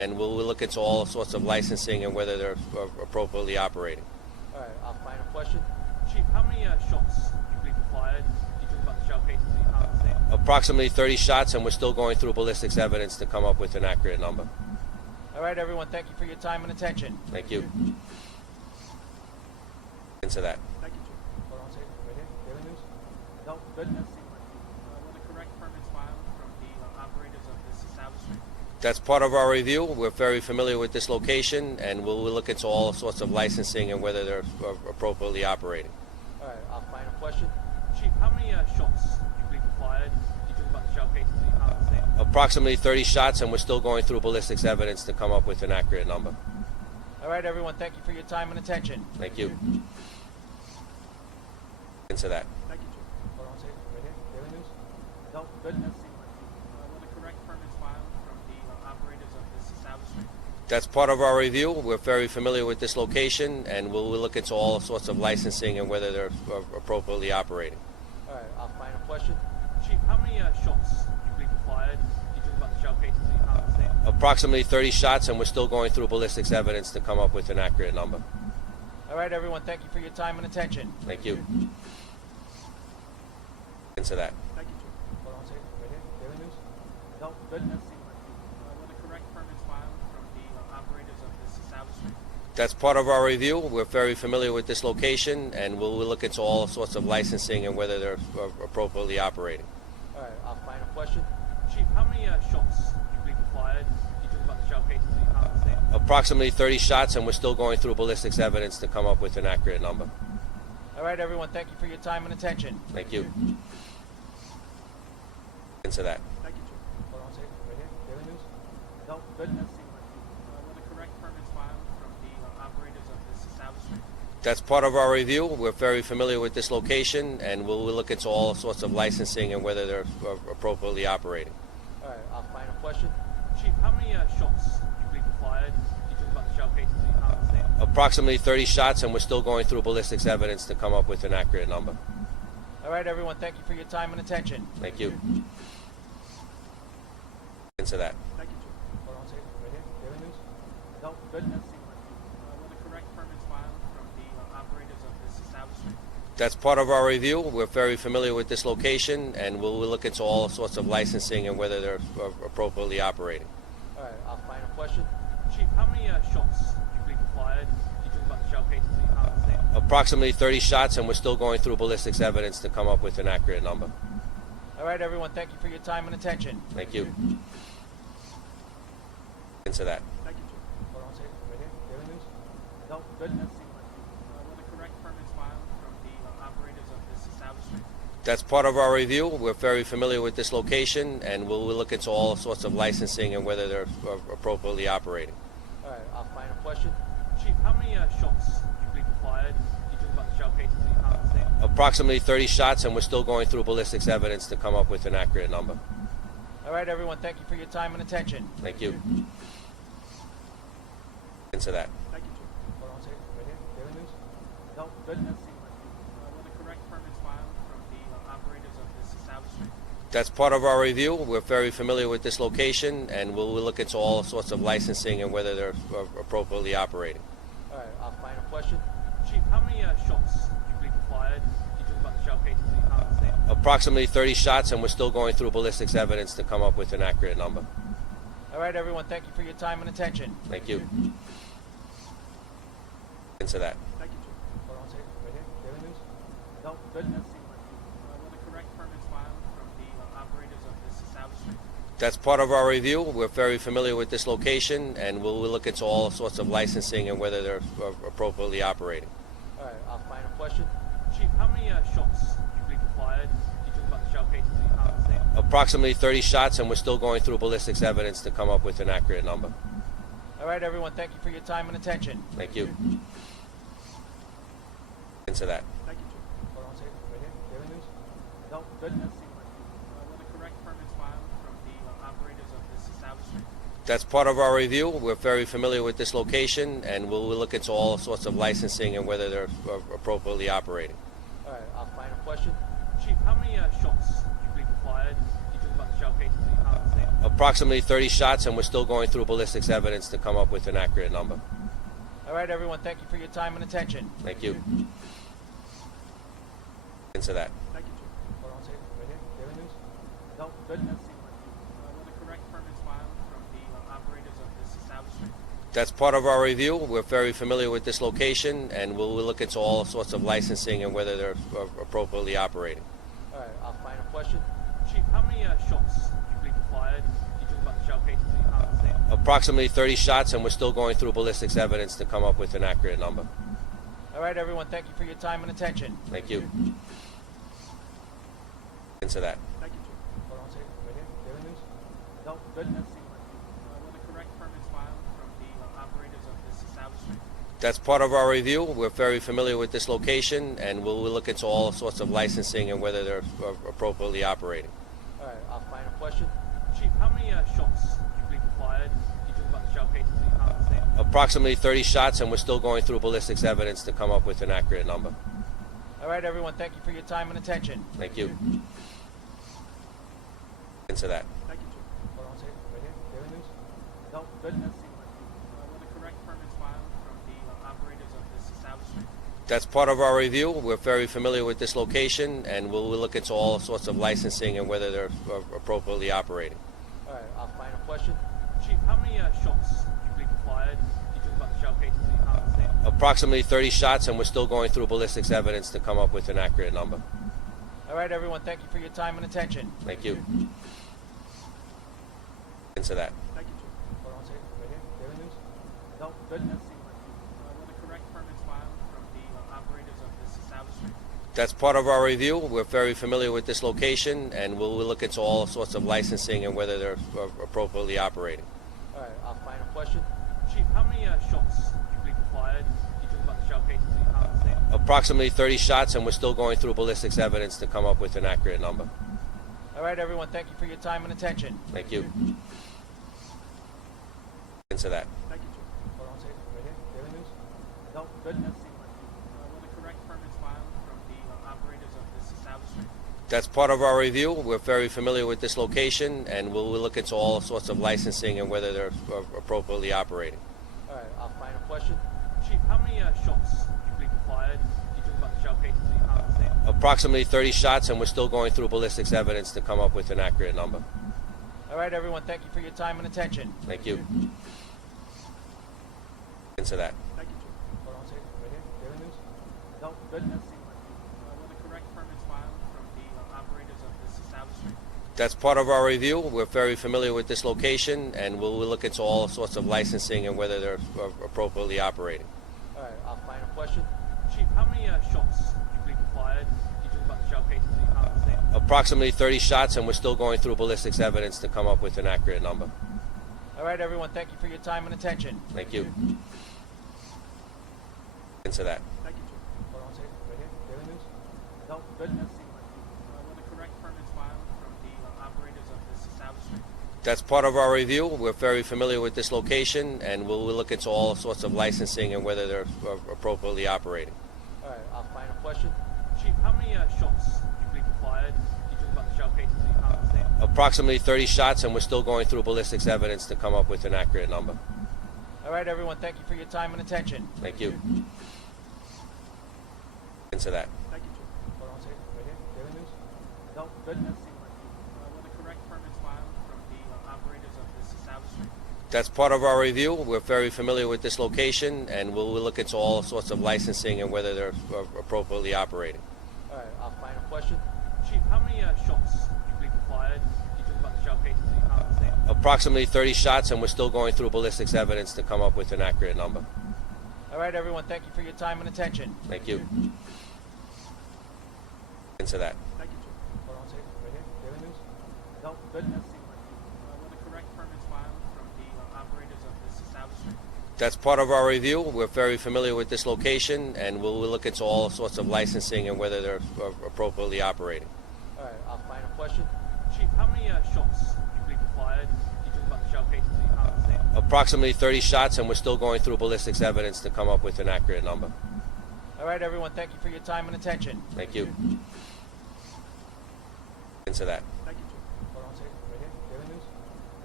and we'll look into all sorts of licensing and whether they're appropriately operating. All right, our final question. Chief, how many shots do you believe were fired? You talk about the shell casings in your conversation. Approximately 30 shots, and we're still going through ballistics evidence to come up with an accurate number. All right, everyone, thank you for your time and attention. Thank you. Into that. Thank you, Chief. Hold on a second. Right here. Daily News? No, good. Were the correct permits filed from the operators of this establishment? That's part of our review. We're very familiar with this location, and we'll look into all sorts of licensing and whether they're appropriately operating. All right, our final question. Chief, how many shots do you believe were fired? You talk about the shell casings in your conversation. Approximately 30 shots, and we're still going through ballistics evidence to come up with an accurate number. All right, everyone, thank you for your time and attention. Thank you. Into that. Thank you, Chief. Hold on a second. Right here. Daily News? No, good. Were the correct permits filed from the operators of this establishment? That's part of our review. We're very familiar with this location, and we'll look into all sorts of licensing and whether they're appropriately operating. All right, our final question. Chief, how many shots do you believe were fired? You talk about the shell casings in your conversation. Approximately 30 shots, and we're still going through ballistics evidence to come up with an accurate number. All right, everyone, thank you for your time and attention. Thank you. Into that. Thank you, Chief. Hold on a second. Right here. Daily News? No, good. Were the correct permits filed from the operators of this establishment? That's part of our review. We're very familiar with this location, and we'll look into all sorts of licensing and whether they're appropriately operating. All right, our final question. Chief, how many shots do you believe were fired? You talk about the shell casings in your conversation. Approximately 30 shots, and we're still going through ballistics evidence to come up with an accurate number. All right, everyone, thank you for your time and attention. Thank you. Into that. Thank you, Chief. Hold on a second. Right here. Daily News? No, good. Were the correct permits filed from the operators of this establishment? That's part of our review. We're very familiar with this location, and we'll look into all sorts of licensing and whether they're appropriately operating. All right, our final question. Chief, how many shots do you believe were fired? You talk about the shell casings in your conversation. Approximately 30 shots, and we're still going through ballistics evidence to come up with an accurate number. All right, everyone, thank you for your time and attention. Thank you. Into that. Thank you, Chief. Hold on a second. Right here. Daily News? No, good. Were the correct permits filed from the operators of this establishment? That's part of our review. We're very familiar with this location, and we'll look into all sorts of licensing and whether they're appropriately operating. All right, our final question. Chief, how many shots do you believe were fired? You talk about the shell casings in your conversation. Approximately 30 shots, and we're still going through ballistics evidence to come up with an accurate number. All right, everyone, thank you for your time and attention. Thank you. Into that. Thank you, Chief. Hold on a second. Right here. Daily News? No, good. Were the correct permits filed from the operators of this establishment? That's part of our review. We're very familiar with this location, and we'll look into all sorts of licensing and whether they're appropriately operating. All right, our final question. Chief, how many shots do you believe were fired? You talk about the shell casings in your conversation. Approximately 30 shots, and we're still going through ballistics evidence to come up with an accurate number. All right, everyone, thank you for your time and attention. Thank you. Into that. Thank you, Chief. Hold on a second. Right here. Daily News? No, good. Were the correct permits filed from the operators of this establishment? That's part of our review. We're very familiar with this location, and we'll look into all sorts of licensing and whether they're appropriately operating. All right, our final question. Chief, how many shots do you believe were fired? You talk about the shell casings in your conversation. Approximately 30 shots, and we're still going through ballistics evidence to come up with an accurate number. All right, everyone, thank you for your time and attention. Thank you. Into that. Thank you, Chief. Hold on a second. Right here. Daily News? No, good. Were the correct permits filed from the operators of this establishment? That's part of our review. We're very familiar with this location, and we'll look into all sorts of licensing and whether they're appropriately operating. All right, our final question. Chief, how many shots do you believe were fired? You talk about the shell casings in your conversation. Approximately 30 shots, and we're still going through ballistics evidence to come up with an accurate number. All right, everyone, thank you for your time and attention. Thank you. Into that. Thank you, Chief. Hold on a second. Right here. Daily News? No, good. Were the correct permits filed from the operators of this establishment? That's part of our review. We're very familiar with this location, and we'll look into all sorts of licensing and whether they're appropriately operating. All right, our final question. Chief, how many shots do you believe were fired? You talk about the shell casings in your conversation. Approximately 30 shots, and we're still going through ballistics evidence to come up with an accurate number. All right, everyone, thank you for your time and attention. Thank you. Into that. Thank you, Chief. Hold on a second. Right here. Daily news? No, good. Will the correct permits filed from the operators of this establishment? That's part of our review. We're very familiar with this location, and we'll look into all sorts of licensing and whether they're appropriately operating. All right, I'll find a question. Chief, how many shots do you believe were fired? You talk about the shell cases in the United States. Approximately 30 shots, and we're still going through ballistics evidence to come up with an accurate number. All right, everyone, thank you for your time and attention. Thank you. Into that. Thank you, Chief. Hold on a second. Right here. Daily news? No, good. Will the correct permits filed from the operators of this establishment? That's part of our review. We're very familiar with this location, and we'll look into all sorts of licensing and whether they're appropriately operating. All right, I'll find a question. Chief, how many shots do you believe were fired? You talk about the shell cases in the United States. Approximately 30 shots, and we're still going through ballistics evidence to come up with an accurate number. All right, everyone, thank you for your time and attention. Thank you. Into that. Thank you, Chief. Hold on a second. Right here. Daily news? No, good. Will the correct permits filed from the operators of this establishment? That's part of our review. We're very familiar with this location, and we'll look into all sorts of licensing and whether they're appropriately operating. All right, I'll find a question. Chief, how many shots do you believe were fired? You talk about the shell cases in the United States. Approximately 30 shots, and we're still going through ballistics evidence to come up with an accurate number. All right, everyone, thank you for your time and attention. Thank you. Into that. Thank you, Chief. Hold on a second. Right here. Daily news? No, good. Will the correct permits filed from the operators of this establishment? That's part of our review. We're very familiar with this location, and we'll look into all sorts of licensing and whether they're appropriately operating. All right, I'll find a question. Chief, how many shots do you believe were fired? You talk about the shell cases in the United States. Approximately 30 shots, and we're still going through ballistics evidence to come up with an accurate number. All right, everyone, thank you for your time and attention. Thank you. Into that. Thank you, Chief. Hold on a second. Right here. Daily news? No, good. Will the correct permits filed from the operators of this establishment? That's part of our review. We're very familiar with this location, and we'll look into all sorts of licensing and whether they're appropriately operating. All right, I'll find a question. Chief, how many shots do you believe were fired? You talk about the shell cases in the United States. Approximately 30 shots, and we're still going through ballistics evidence to come up with an accurate number. All right, everyone, thank you for your time and attention. Thank you. Into that. Thank you, Chief. Hold on a second. Right here. Daily news? No, good. Will the correct permits filed from the operators of this establishment? That's part of our review. We're very familiar with this location, and we'll look into all sorts of licensing and whether they're appropriately operating. All right, I'll find a question. Chief, how many shots do you believe were fired? You talk about the shell cases in the United States. Approximately 30 shots, and we're still going through ballistics evidence to come up with an accurate number. All right, everyone, thank you for your time and attention. Thank you. Into that. Thank you, Chief. Hold on a second. Right here. Daily news? No, good. Will the correct permits filed from the operators of this establishment? That's part of our review. We're very familiar with this location, and we'll look into all sorts of licensing and whether they're appropriately operating. All right, I'll find a question. Chief, how many shots do you believe were fired? You talk about the shell cases in the United States. Approximately 30 shots, and we're still going through ballistics evidence to come up with an accurate number. All right, everyone, thank you for your time and attention. Thank you. Into that. Thank you, Chief. Hold on a second. Right here. Daily news? No, good. Will the correct permits filed from the operators of this establishment? That's part of our review. We're very familiar with this location, and we'll look into all sorts of licensing and whether they're appropriately operating. All right, I'll find a question. Chief, how many shots do you believe were fired? You talk about the shell cases in the United States. Approximately 30 shots, and we're still going through ballistics evidence to come up with an accurate number. All right, everyone, thank you for your time and attention. Thank you. Into that. Thank you, Chief. Hold on a second. Right here. Daily news? No, good. Will the correct permits filed from the operators of this establishment? That's part of our review. We're very familiar with this location, and we'll look into all sorts of licensing and whether they're appropriately operating. All right, I'll find a question. Chief, how many shots do you believe were fired? You talk about the shell cases in the United States. Approximately 30 shots, and we're still going through ballistics evidence to come up with an accurate number. All right, everyone, thank you for your time and attention. Thank you. Into that. Thank you, Chief. Hold on a second. Right here. Daily news?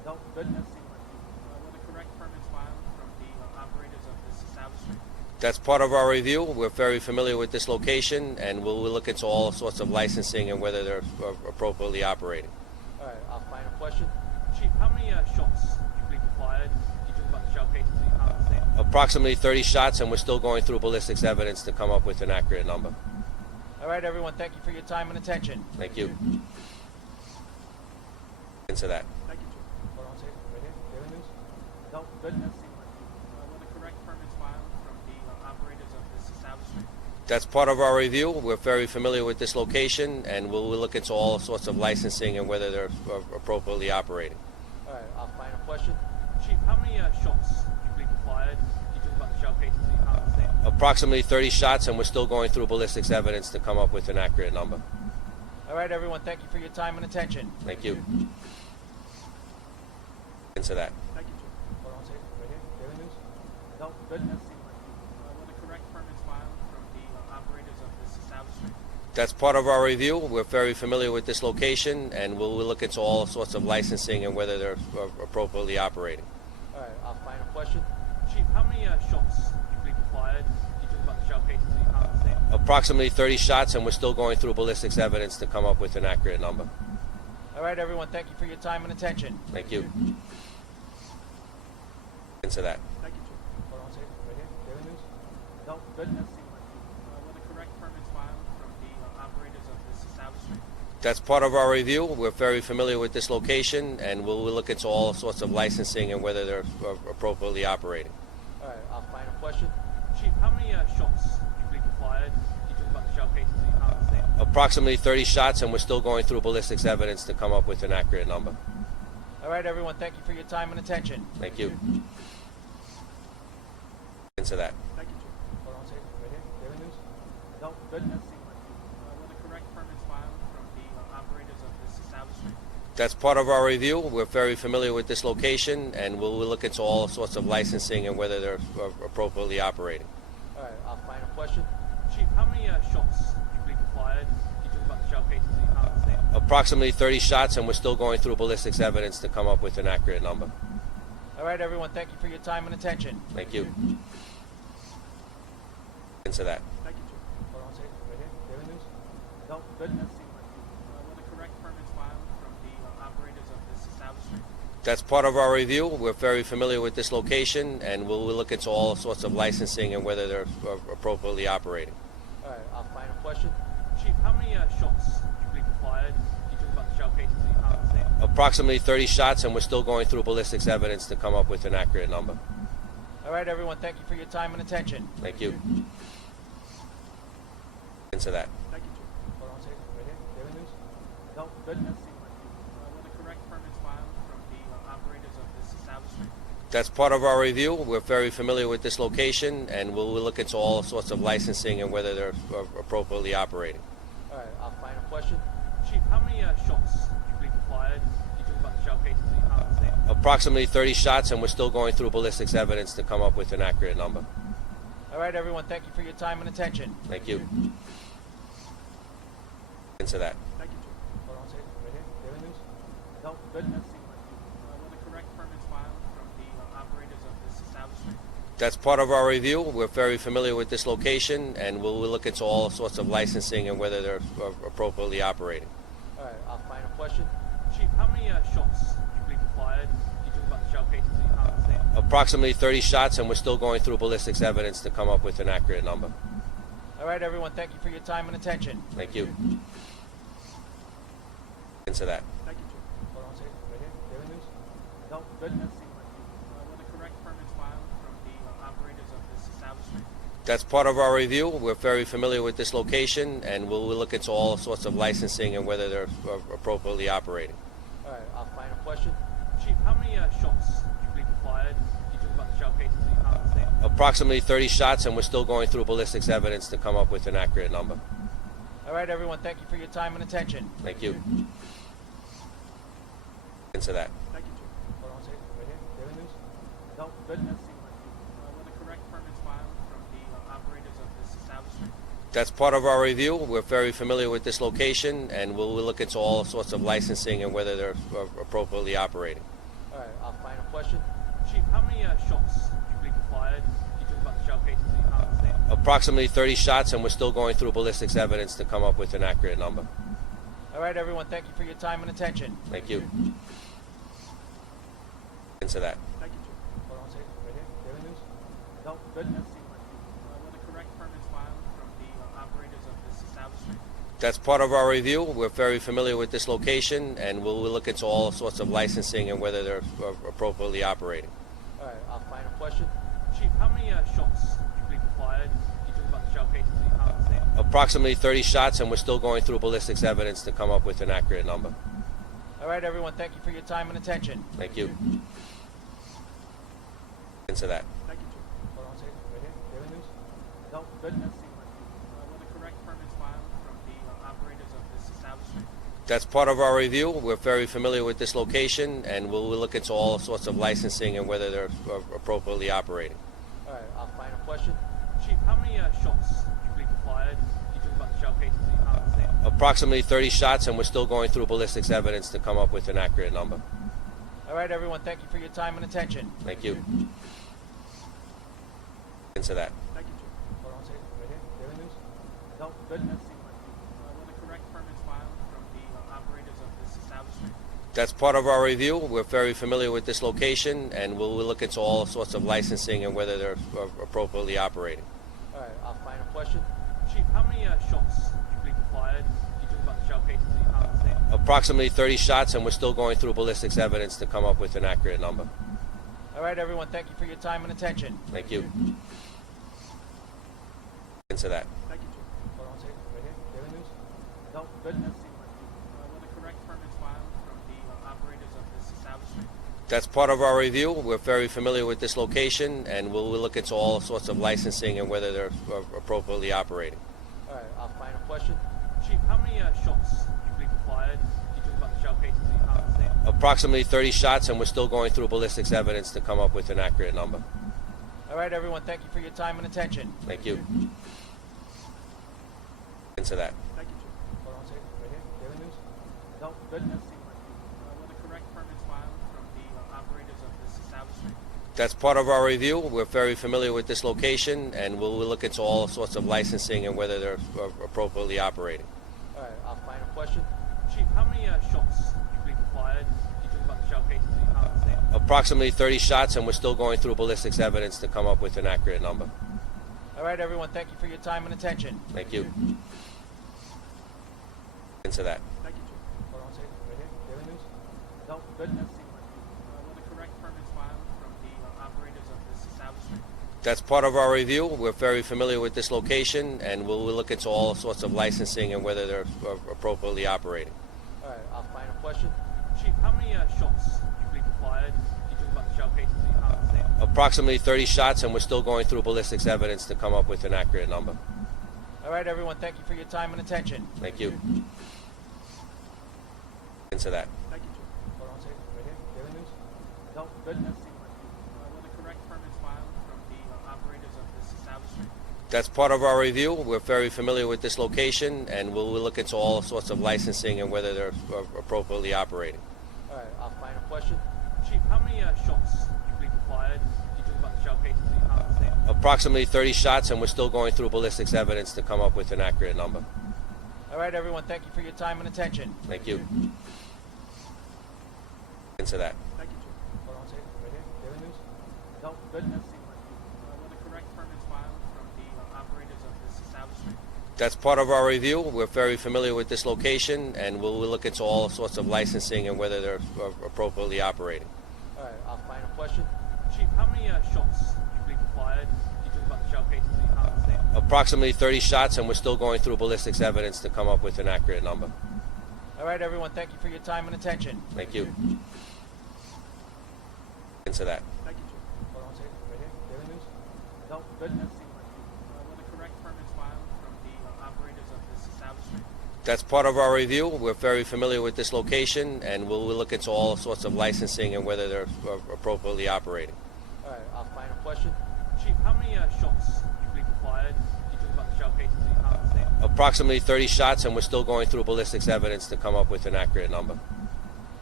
No, good. Were the correct permits filed from the operators of this establishment? That's part of our review. We're very familiar with this location, and we'll look into all sorts of licensing and whether they're appropriately operating. All right, I'll find a question. Chief, how many shots do you believe were fired? You talk about the shell casings that you found on the scene. Approximately 30 shots, and we're still going through ballistics evidence to come up with an accurate number. All right, everyone, thank you for your time and attention. Thank you. Into that. Thank you, Chief. Hold on a second. Right here. Daily news? No, good. Were the correct permits filed from the operators of this establishment? That's part of our review. We're very familiar with this location, and we'll look into all sorts of licensing and whether they're appropriately operating. All right, I'll find a question. Chief, how many shots do you believe were fired? You talk about the shell casings that you found on the scene. Approximately 30 shots, and we're still going through ballistics evidence to come up with an accurate number. All right, everyone, thank you for your time and attention. Thank you. Into that. Thank you, Chief. Hold on a second. Right here. Daily news? No, good. Were the correct permits filed from the operators of this establishment? That's part of our review. We're very familiar with this location, and we'll look into all sorts of licensing and whether they're appropriately operating. All right, I'll find a question. Chief, how many shots do you believe were fired? You talk about the shell casings that you found on the scene. Approximately 30 shots, and we're still going through ballistics evidence to come up with an accurate number. All right, everyone, thank you for your time and attention. Thank you. Into that. Thank you, Chief. Hold on a second. Right here. Daily news? No, good. Were the correct permits filed from the operators of this establishment? That's part of our review. We're very familiar with this location, and we'll look into all sorts of licensing and whether they're appropriately operating. All right, I'll find a question. Chief, how many shots do you believe were fired? You talk about the shell casings that you found on the scene. Approximately 30 shots, and we're still going through ballistics evidence to come up with an accurate number. All right, everyone, thank you for your time and attention. Thank you. Into that. Thank you, Chief. Hold on a second. Right here. Daily news? No, good. Were the correct permits filed from the operators of this establishment? That's part of our review. We're very familiar with this location, and we'll look into all sorts of licensing and whether they're appropriately operating. All right, I'll find a question. Chief, how many shots do you believe were fired? You talk about the shell casings that you found on the scene. Approximately 30 shots, and we're still going through ballistics evidence to come up with an accurate number. All right, everyone, thank you for your time and attention. Thank you. Into that. Thank you, Chief. Hold on a second. Right here. Daily news? No, good. Were the correct permits filed from the operators of this establishment? That's part of our review. We're very familiar with this location, and we'll look into all sorts of licensing and whether they're appropriately operating. All right, I'll find a question. Chief, how many shots do you believe were fired? You talk about the shell casings that you found on the scene. Approximately 30 shots, and we're still going through ballistics evidence to come up with an accurate number. All right, everyone, thank you for your time and attention. Thank you. Into that. Thank you, Chief. Hold on a second. Right here. Daily news? No, good. Were the correct permits filed from the operators of this establishment? That's part of our review. We're very familiar with this location, and we'll look into all sorts of licensing and whether they're appropriately operating. All right, I'll find a question. Chief, how many shots do you believe were fired? You talk about the shell casings that you found on the scene. Approximately 30 shots, and we're still going through ballistics evidence to come up with an accurate number. All right, everyone, thank you for your time and attention. Thank you. Into that. Thank you, Chief. Hold on a second. Right here. Daily news? No, good. Were the correct permits filed from the operators of this establishment? That's part of our review. We're very familiar with this location, and we'll look into all sorts of licensing and whether they're appropriately operating. All right, I'll find a question. Chief, how many shots do you believe were fired? You talk about the shell casings that you found on the scene. Approximately 30 shots, and we're still going through ballistics evidence to come up with an accurate number. All right, everyone, thank you for your time and attention. Thank you. Into that. Thank you, Chief. Hold on a second. Right here. Daily news? No, good. Were the correct permits filed from the operators of this establishment? That's part of our review. We're very familiar with this location, and we'll look into all sorts of licensing and whether they're appropriately operating. All right, I'll find a question. Chief, how many shots do you believe were fired? You talk about the shell casings that you found on the scene. Approximately 30 shots, and we're still going through ballistics evidence to come up with an accurate number. All right, everyone, thank you for your time and attention. Thank you. Into that. Thank you, Chief. Hold on a second. Right here. Daily news? No, good. Were the correct permits filed from the operators of this establishment? That's part of our review. We're very familiar with this location, and we'll look into all sorts of licensing and whether they're appropriately operating. All All right, final question. Chief, how many shots do you believe were fired? You talk about the shell casings that you found on the scene. Approximately 30 shots, and we're still going through ballistics evidence to come up with an accurate number. All right, everyone, thank you for your time and attention. Thank you. Into that. Thank you, Chief. Hold on a second. Right here. Daily News? No, good. Were the correct permits filed from the operators of this establishment? That's part of our review. We're very familiar with this location, and we'll look into all sorts of licensing and whether they're appropriately operating. All right, final question. Chief, how many shots do you believe were fired? You talk about the shell casings that you found on the scene. Approximately 30 shots, and we're still going through ballistics evidence to come up with an accurate number. All right, everyone, thank you for your time and attention. Thank you. Into that. Thank you, Chief. Hold on a second. Right here. Daily News? No, good. Were the correct permits filed from the operators of this establishment? That's part of our review. We're very familiar with this location, and we'll look into all sorts of licensing and whether they're appropriately operating. All right, final question. Chief, how many shots do you believe were fired? You talk about the shell casings that you found on the scene. Approximately 30 shots, and we're still going through ballistics evidence to come up with an accurate number. All right, everyone, thank you for your time and attention. Thank you. Into that. Thank you, Chief. Hold on a second. Right here. Daily News? No, good. Were the correct permits filed from the operators of this establishment? That's part of our review. We're very familiar with this location, and we'll look into all sorts of licensing and whether they're appropriately operating. All right, final question. Chief, how many shots do you believe were fired? You talk about the shell casings that you found on the scene. Approximately 30 shots, and we're still going through ballistics evidence to come up with an accurate number. All right, everyone, thank you for your time and attention. Thank you. Into that. Thank you, Chief. Hold on a second. Right here. Daily News? No, good. Were the correct permits filed from the operators of this establishment? That's part of our review. We're very familiar with this location, and we'll look into all sorts of licensing and whether they're appropriately operating. All right, final question. Chief, how many shots do you believe were fired? You talk about the shell casings that you found on the scene. Approximately 30 shots, and we're still going through ballistics evidence to come up with an accurate number. All right, everyone, thank you for your time and attention. Thank you. Into that. Thank you, Chief. Hold on a second. Right here. Daily News? No, good. Were the correct permits filed from the operators of this establishment? That's part of our review. We're very familiar with this location, and we'll look into all sorts of licensing and whether they're appropriately operating. All right, final question. Chief, how many shots do you believe were fired? You talk about the shell casings that you found on the scene. Approximately 30 shots, and we're still going through ballistics evidence to come up with an accurate number. All right, everyone, thank you for your time and attention. Thank you. Into that. Thank you, Chief. Hold on a second. Right here. Daily News? No, good. Were the correct permits filed from the operators of this establishment? That's part of our review. We're very familiar with this location, and we'll look into all sorts of licensing and whether they're appropriately operating. All right, final question. Chief, how many shots do you believe were fired? You talk about the shell casings that you found on the scene. Approximately 30 shots, and we're still going through ballistics evidence to come up with an accurate number. All right, everyone, thank you for your time and attention. Thank you. Into that. Thank you, Chief. Hold on a second. Right here. Daily News? No, good. Were the correct permits filed from the operators of this establishment? That's part of our review. We're very familiar with this location, and we'll look into all sorts of licensing and whether they're appropriately operating. All right, final question. Chief, how many shots do you believe were fired? You talk about the shell casings that you found on the scene. Approximately 30 shots, and we're still going through ballistics evidence to come up with an accurate number. All right, everyone, thank you for your time and attention. Thank you. Into that. Thank you, Chief. Hold on a second. Right here. Daily News? No, good. Were the correct permits filed from the operators of this establishment? That's part of our review. We're very familiar with this location, and we'll look into all sorts of licensing and whether they're appropriately operating. All right, final question. Chief, how many shots do you believe were fired? You talk about the shell casings that you found on the scene. Approximately 30 shots, and we're still going through ballistics evidence to come up with an accurate number. All right, everyone, thank you for your time and attention. Thank you. Into that. Thank you, Chief. Hold on a second. Right here. Daily News? No, good. Were the correct permits filed from the operators of this establishment? That's part of our review. We're very familiar with this location, and we'll look into all sorts of licensing and whether they're appropriately operating. All right, final question. Chief, how many shots do you believe were fired? You talk about the shell casings that you found on the scene. Approximately 30 shots, and we're still going through ballistics evidence to come up with an accurate number.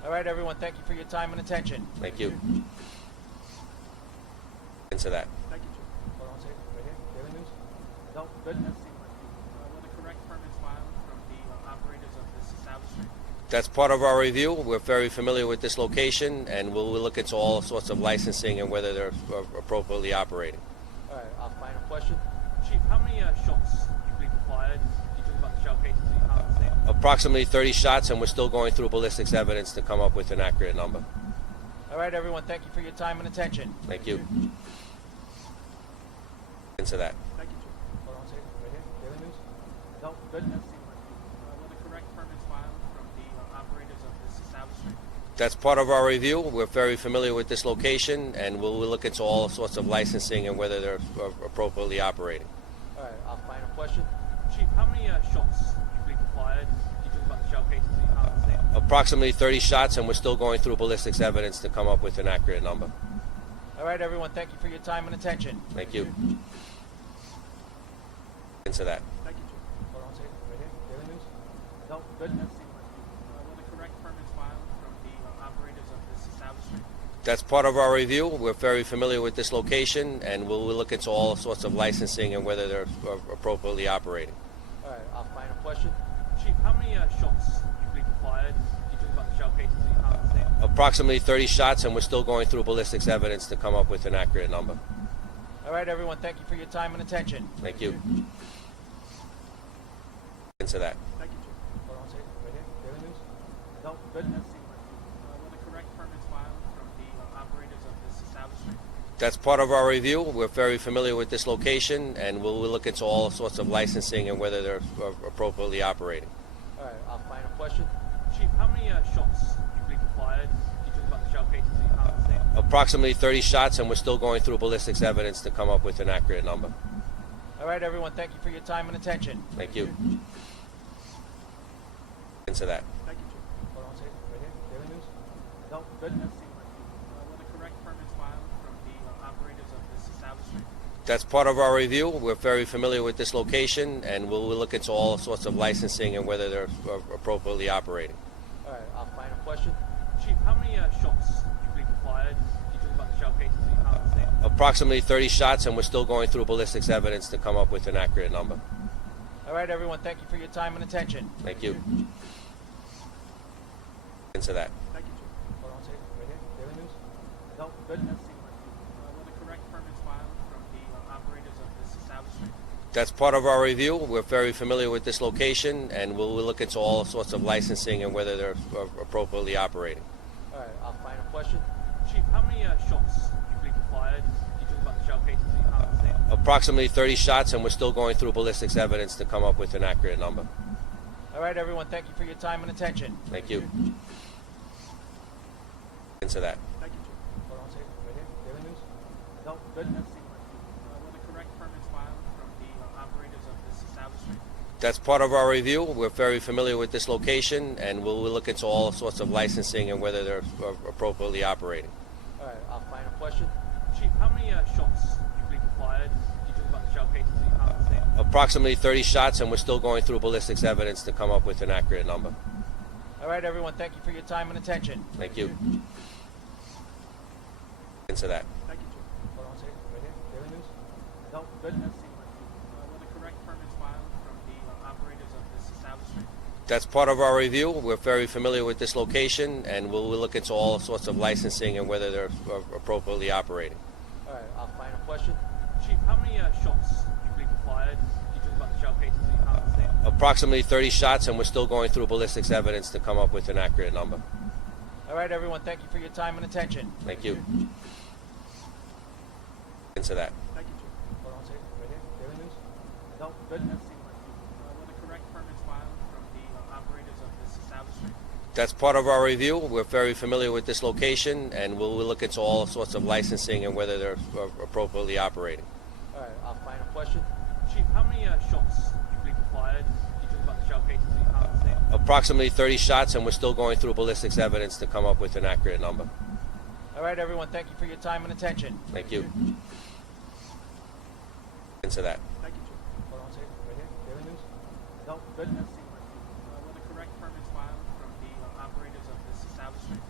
All right, everyone, thank you for your time and attention. Thank you. Into that. Thank you, Chief. Hold on a second. Right here. Daily News? No, good. Were the correct permits filed from the operators of this establishment? That's part of our review. We're very familiar with this location, and we'll look into all sorts of licensing and whether they're appropriately operating. All right, our final question. Chief, how many shots do you believe were fired? You talk about the shell cases in the conversation. Approximately 30 shots, and we're still going through ballistics evidence to come up with an accurate number. All right, everyone, thank you for your time and attention. Thank you. Into that. Thank you, Chief. Hold on a second. Right here. Daily News? No, good. Were the correct permits filed from the operators of this establishment? That's part of our review. We're very familiar with this location, and we'll look into all sorts of licensing and whether they're appropriately operating. All right, our final question. Chief, how many shots do you believe were fired? You talk about the shell cases in the conversation. Approximately 30 shots, and we're still going through ballistics evidence to come up with an accurate number. All right, everyone, thank you for your time and attention. Thank you. Into that. Thank you, Chief. Hold on a second. Right here. Daily News? No, good. Were the correct permits filed from the operators of this establishment? That's part of our review. We're very familiar with this location, and we'll look into all sorts of licensing and whether they're appropriately operating. All right, our final question. Chief, how many shots do you believe were fired? You talk about the shell cases in the conversation. Approximately 30 shots, and we're still going through ballistics evidence to come up with an accurate number. All right, everyone, thank you for your time and attention. Thank you. Into that. Thank you, Chief. Hold on a second. Right here. Daily News? No, good. Were the correct permits filed from the operators of this establishment? That's part of our review. We're very familiar with this location, and we'll look into all sorts of licensing and whether they're appropriately operating. All right, our final question. Chief, how many shots do you believe were fired? You talk about the shell cases in the conversation. Approximately 30 shots, and we're still going through ballistics evidence to come up with an accurate number. All right, everyone, thank you for your time and attention. Thank you. Into that. Thank you, Chief. Hold on a second. Right here. Daily News? No, good. Were the correct permits filed from the operators of this establishment? That's part of our review. We're very familiar with this location, and we'll look into all sorts of licensing and whether they're appropriately operating. All right, our final question. Chief, how many shots do you believe were fired? You talk about the shell cases in the conversation. Approximately 30 shots, and we're still going through ballistics evidence to come up with an accurate number. All right, everyone, thank you for your time and attention. Thank you. Into that. Thank you, Chief. Hold on a second. Right here. Daily News? No, good. Were the correct permits filed from the operators of this establishment? That's part of our review. We're very familiar with this location, and we'll look into all sorts of licensing and whether they're appropriately operating. All right, our final question. Chief, how many shots do you believe were fired? You talk about the shell cases in the conversation. Approximately 30 shots, and we're still going through ballistics evidence to come up with an accurate number. All right, everyone, thank you for your time and attention. Thank you. Into that. Thank you, Chief. Hold on a second. Right here. Daily News? No, good. Were the correct permits filed from the operators of this establishment? That's part of our review. We're very familiar with this location, and we'll look into all sorts of licensing and whether they're appropriately operating. All right, our final question. Chief, how many shots do you believe were fired? You talk about the shell cases in the conversation. Approximately 30 shots, and we're still going through ballistics evidence to come up with an accurate number. All right, everyone, thank you for your time and attention. Thank you. Into that. Thank you, Chief. Hold on a second. Right here. Daily News? No, good. Were the correct permits filed from the operators of this establishment? That's part of our review. We're very familiar with this location, and we'll look into all sorts of licensing and whether they're appropriately operating. All right, our final question. Chief, how many shots do you believe were fired? You talk about the shell cases in the conversation. Approximately 30 shots, and we're still going through ballistics evidence to come up with an accurate number. All right, everyone, thank you for your time and attention. Thank you. Into that. Thank you, Chief. Hold on a second. Right here. Daily News? No, good. Were the correct permits filed from the operators of this establishment? That's part of our review. We're very familiar with this location, and we'll look into all sorts of licensing and whether they're appropriately operating. All right, our final question. Chief, how many shots do you believe were fired? You talk about the shell cases in the conversation. Approximately 30 shots, and we're still going through ballistics evidence to come up with an accurate number. All right, everyone, thank you for your time and attention. Thank you. Into that. Thank you, Chief. Hold on a second. Right here. Daily News? No, good. Were the correct permits filed from the operators of this establishment?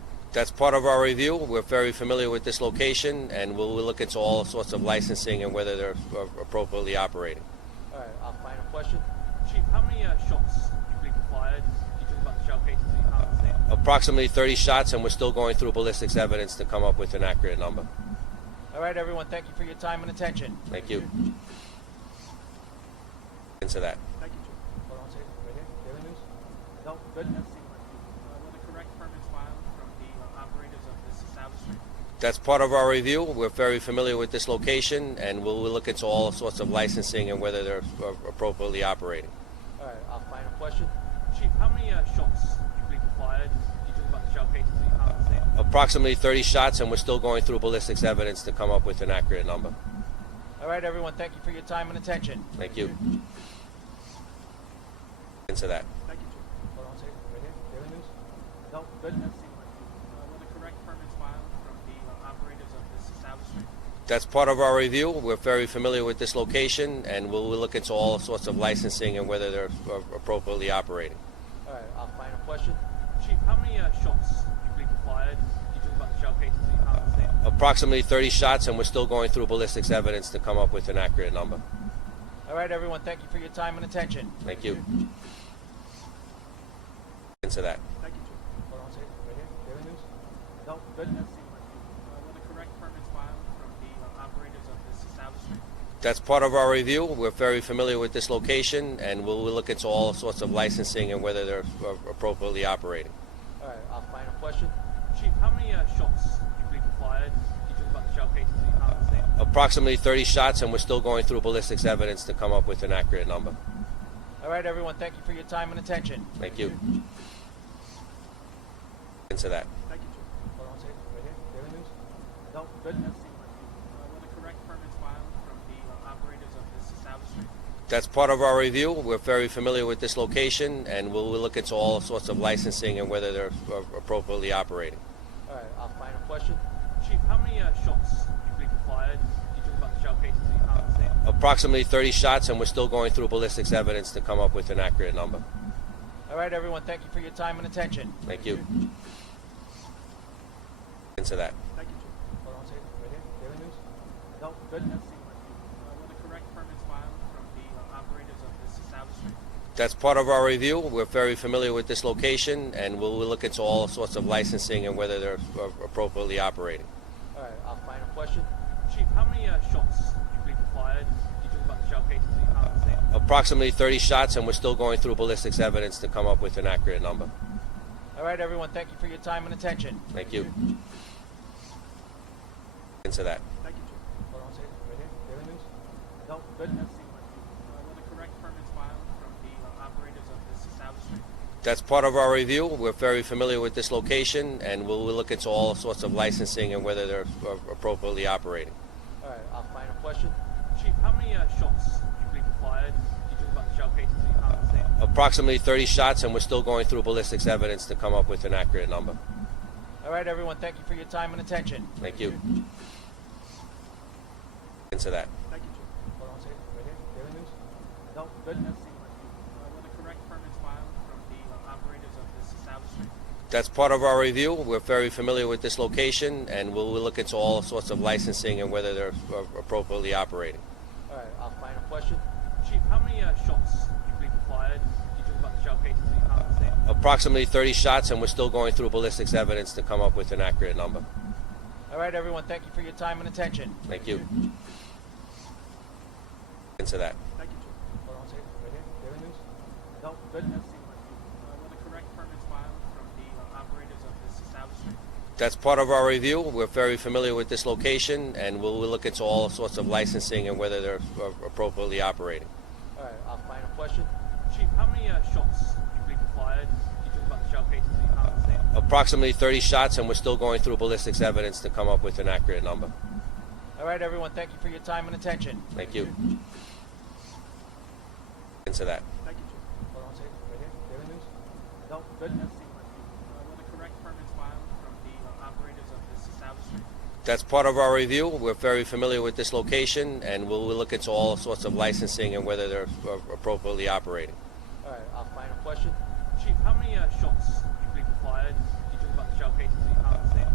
That's part of our review. We're very familiar with this location, and we'll look into all sorts of licensing and whether they're appropriately operating. All right, our final question. Chief, how many shots do you believe were fired? You talk about the shell casings that you found on the scene. Approximately 30 shots, and we're still going through ballistics evidence to come up with an accurate number. All right, everyone, thank you for your time and attention. Thank you. Into that. Thank you, Chief. Hold on a second. Right here. Daily News? No, good. Were the correct permits filed from the operators of this establishment? That's part of our review. We're very familiar with this location, and we'll look into all sorts of licensing and whether they're appropriately operating. All right, our final question. Chief, how many shots do you believe were fired? You talk about the shell casings that you found on the scene. Approximately 30 shots, and we're still going through ballistics evidence to come up with an accurate number. All right, everyone, thank you for your time and attention. Thank you. Into that. Thank you, Chief. Hold on a second. Right here. Daily News? No, good. Were the correct permits filed from the operators of this establishment? That's part of our review. We're very familiar with this location, and we'll look into all sorts of licensing and whether they're appropriately operating. All right, our final question. Chief, how many shots do you believe were fired? You talk about the shell casings that you found on the scene. Approximately 30 shots, and we're still going through ballistics evidence to come up with an accurate number. All right, everyone, thank you for your time and attention. Thank you. Into that. Thank you, Chief. Hold on a second. Right here. Daily News? No, good. Were the correct permits filed from the operators of this establishment? That's part of our review. We're very familiar with this location, and we'll look into all sorts of licensing and whether they're appropriately operating. All right, our final question. Chief, how many shots do you believe were fired? You talk about the shell casings that you found on the scene. Approximately 30 shots, and we're still going through ballistics evidence to come up with an accurate number. All right, everyone, thank you for your time and attention. Thank you. Into that. Thank you, Chief. Hold on a second. Right here. Daily News? No, good. Were the correct permits filed from the operators of this establishment? That's part of our review. We're very familiar with this location, and we'll look into all sorts of licensing and whether they're appropriately operating. All right, our final question. Chief, how many shots do you believe were fired? You talk about the shell casings that you found on the scene. Approximately 30 shots, and we're still going through ballistics evidence to come up with an accurate number. All right, everyone, thank you for your time and attention. Thank you. Into that. Thank you, Chief. Hold on a second. Right here. Daily News? No, good. Were the correct permits filed from the operators of this establishment? That's part of our review. We're very familiar with this location, and we'll look into all sorts of licensing and whether they're appropriately operating. All right, our final question. Chief, how many shots do you believe were fired? You talk about the shell casings that you found on the scene. Approximately 30 shots, and we're still going through ballistics evidence to come up with an accurate number. All right, everyone, thank you for your time and attention. Thank you. Into that. Thank you, Chief. Hold on a second. Right here. Daily News? No, good. Were the correct permits filed from the operators of this establishment? That's part of our review. We're very familiar with this location, and we'll look into all sorts of licensing and whether they're appropriately operating. All right, our final question. Chief, how many shots do you believe were fired? You talk about the shell casings that you found on the scene. Approximately 30 shots, and we're still going through ballistics evidence to come up with an accurate number. All right, everyone, thank you for your time and attention. Thank you. Into that. Thank you, Chief. Hold on a second. Right here. Daily News? No, good. Were the correct permits filed from the operators of this establishment? That's part of our review. We're very familiar with this location, and we'll look into all sorts of licensing and whether they're appropriately operating. All right, our final question. Chief, how many shots do you believe were fired? You talk about the shell casings that you found on the scene. Approximately 30 shots, and we're still going through ballistics evidence to come up with an accurate number. All right, everyone, thank you for your time and attention. Thank you. Into that. Thank you, Chief. Hold on a second. Right here. Daily News? No, good. Were the correct permits filed from the operators of this establishment? That's part of our review. We're very familiar with this location, and we'll look into all sorts of licensing and whether they're appropriately operating. All right, our final question. Chief, how many shots do you believe were fired? You talk about the shell casings that you found on the scene. Approximately 30 shots, and we're still going through ballistics evidence to come up with an accurate number. All right, everyone, thank you for your time and attention. Thank you. Into that. Thank you, Chief. Hold on a second. Right here. Daily News? No, good. Were the correct permits filed from the operators of this establishment? That's part of our review. We're very familiar with this location, and we'll look into all sorts of licensing and whether they're appropriately operating. All right, our final question. Chief, how many shots do you believe were fired? You talk about the shell casings that you found on the scene.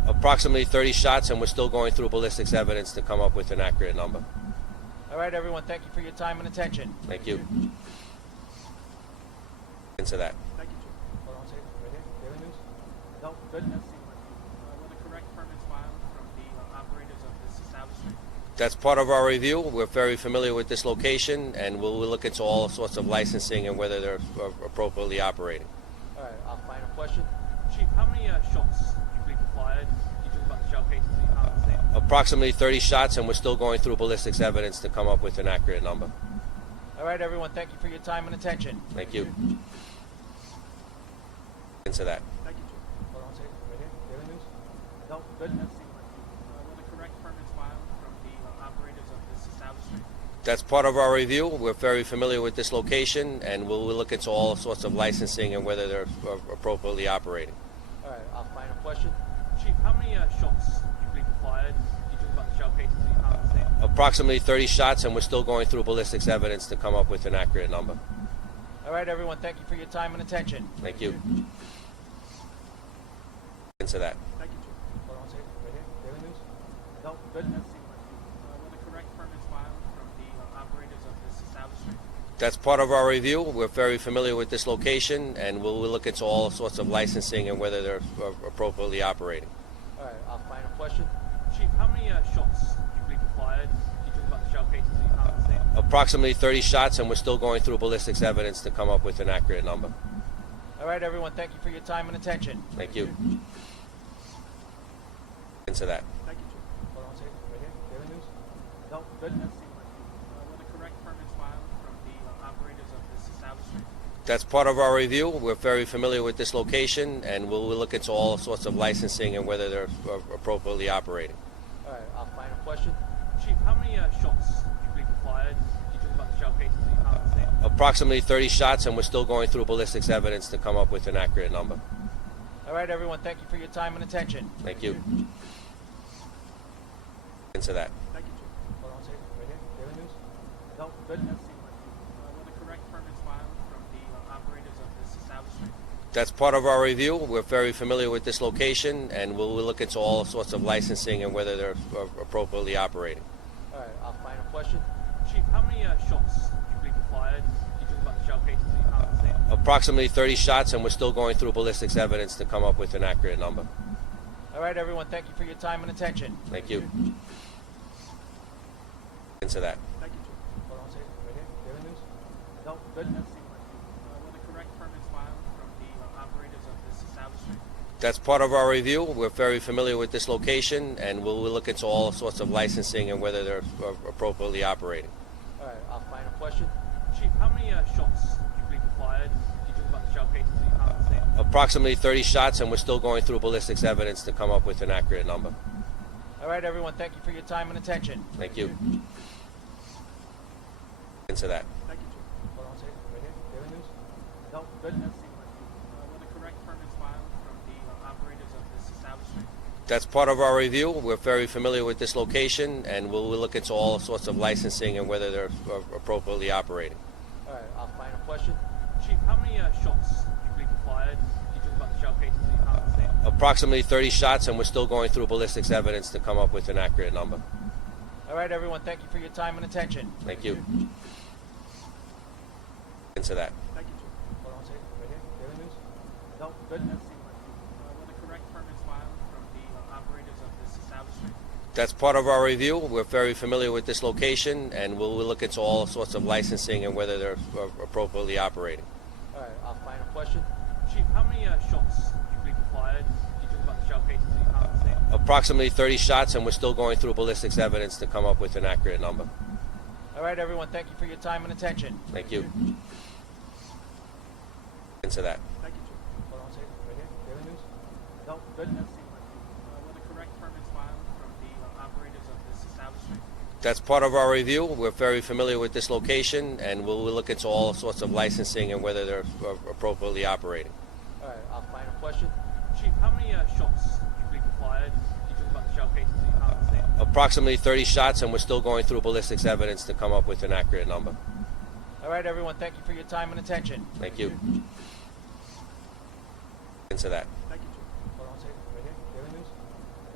Approximately 30 shots, and we're still going through ballistics evidence to come up with an accurate number. All right, everyone, thank you for your time and attention. Thank you. Into that. Thank you, Chief. Hold on a second. Right here. Daily News? No, good. Were the correct permits filed from the operators of this establishment? That's part of our review. We're very familiar with this location, and we'll look into all sorts of licensing and whether they're appropriately operating. All right, I'll find a question. Chief, how many shots do you believe were fired? You talk about the shell casings in the state. Approximately 30 shots, and we're still going through ballistics evidence to come up with an accurate number. All right, everyone, thank you for your time and attention. Thank you. Into that. Thank you, Chief. Hold on a second. Right here. Daily News? No, good. Were the correct permits filed from the operators of this establishment? That's part of our review. We're very familiar with this location, and we'll look into all sorts of licensing and whether they're appropriately operating. All right, I'll find a question. Chief, how many shots do you believe were fired? You talk about the shell casings in the state. Approximately 30 shots, and we're still going through ballistics evidence to come up with an accurate number. All right, everyone, thank you for your time and attention. Thank you. Into that. Thank you, Chief. Hold on a second. Right here. Daily News? No, good. Were the correct permits filed from the operators of this establishment? That's part of our review. We're very familiar with this location, and we'll look into all sorts of licensing and whether they're appropriately operating. All right, I'll find a question. Chief, how many shots do you believe were fired? You talk about the shell casings in the state. Approximately 30 shots, and we're still going through ballistics evidence to come up with an accurate number. All right, everyone, thank you for your time and attention. Thank you. Into that. Thank you, Chief. Hold on a second. Right here. Daily News? No, good. Were the correct permits filed from the operators of this establishment? That's part of our review. We're very familiar with this location, and we'll look into all sorts of licensing and whether they're appropriately operating. All right, I'll find a question. Chief, how many shots do you believe were fired? You talk about the shell casings in the state. Approximately 30 shots, and we're still going through ballistics evidence to come up with an accurate number. All right, everyone, thank you for your time and attention. Thank you. Into that. Thank you, Chief. Hold on a second. Right here. Daily News? No, good. Were the correct permits filed from the operators of this establishment? That's part of our review. We're very familiar with this location, and we'll look into all sorts of licensing and whether they're appropriately operating. All right, I'll find a question. Chief, how many shots do you believe were fired? You talk about the shell casings in the state. Approximately 30 shots, and we're still going through ballistics evidence to come up with an accurate number. All right, everyone, thank you for your time and attention. Thank you. Into that. Thank you, Chief. Hold on a second. Right here. Daily News? No, good. Were the correct permits filed from the operators of this establishment? That's part of our review. We're very familiar with this location, and we'll look into all sorts of licensing and whether they're appropriately operating. All right, I'll find a question. Chief, how many shots do you believe were fired? You talk about the shell casings in the state. Approximately 30 shots, and we're still going through ballistics evidence to come up with an accurate number. All right, everyone, thank you for your time and attention. Thank you. Into that. Thank you, Chief. Hold on a second. Right here. Daily News? No, good. Were the correct permits filed from the operators of this establishment? That's part of our review. We're very familiar with this location, and we'll look into all sorts of licensing and whether they're appropriately operating. All right, I'll find a question. Chief, how many shots do you believe were fired? You talk about the shell casings in the state. Approximately 30 shots, and we're still going through ballistics evidence to come up with an accurate number. All right, everyone, thank you for your time and attention. Thank you. Into that. Thank you, Chief. Hold on a second. Right here. Daily News? No, good. Were the correct permits filed from the operators of this establishment? That's part of our review. We're very familiar with this location, and we'll look into all sorts of licensing and whether they're appropriately operating. All right, I'll find a question. Chief, how many shots do you believe were fired? You talk about the shell casings in the state. Approximately 30 shots, and we're still going through ballistics evidence to come up with an accurate number. All right, everyone, thank you for your time and attention. Thank you. Into that. Thank you, Chief. Hold on a second. Right here. Daily News? No, good. Were the correct permits filed from the operators of this establishment? That's part of our review. We're very familiar with this location, and we'll look into all sorts of licensing and whether they're appropriately operating. All right, I'll find a question. Chief, how many shots do you believe were fired? You talk about the shell casings in the state. Approximately 30 shots, and we're still going through ballistics evidence to come up with an accurate number. All right, everyone, thank you for your time and attention. Thank you. Into that. Thank you, Chief. Hold on a second. Right here. Daily News?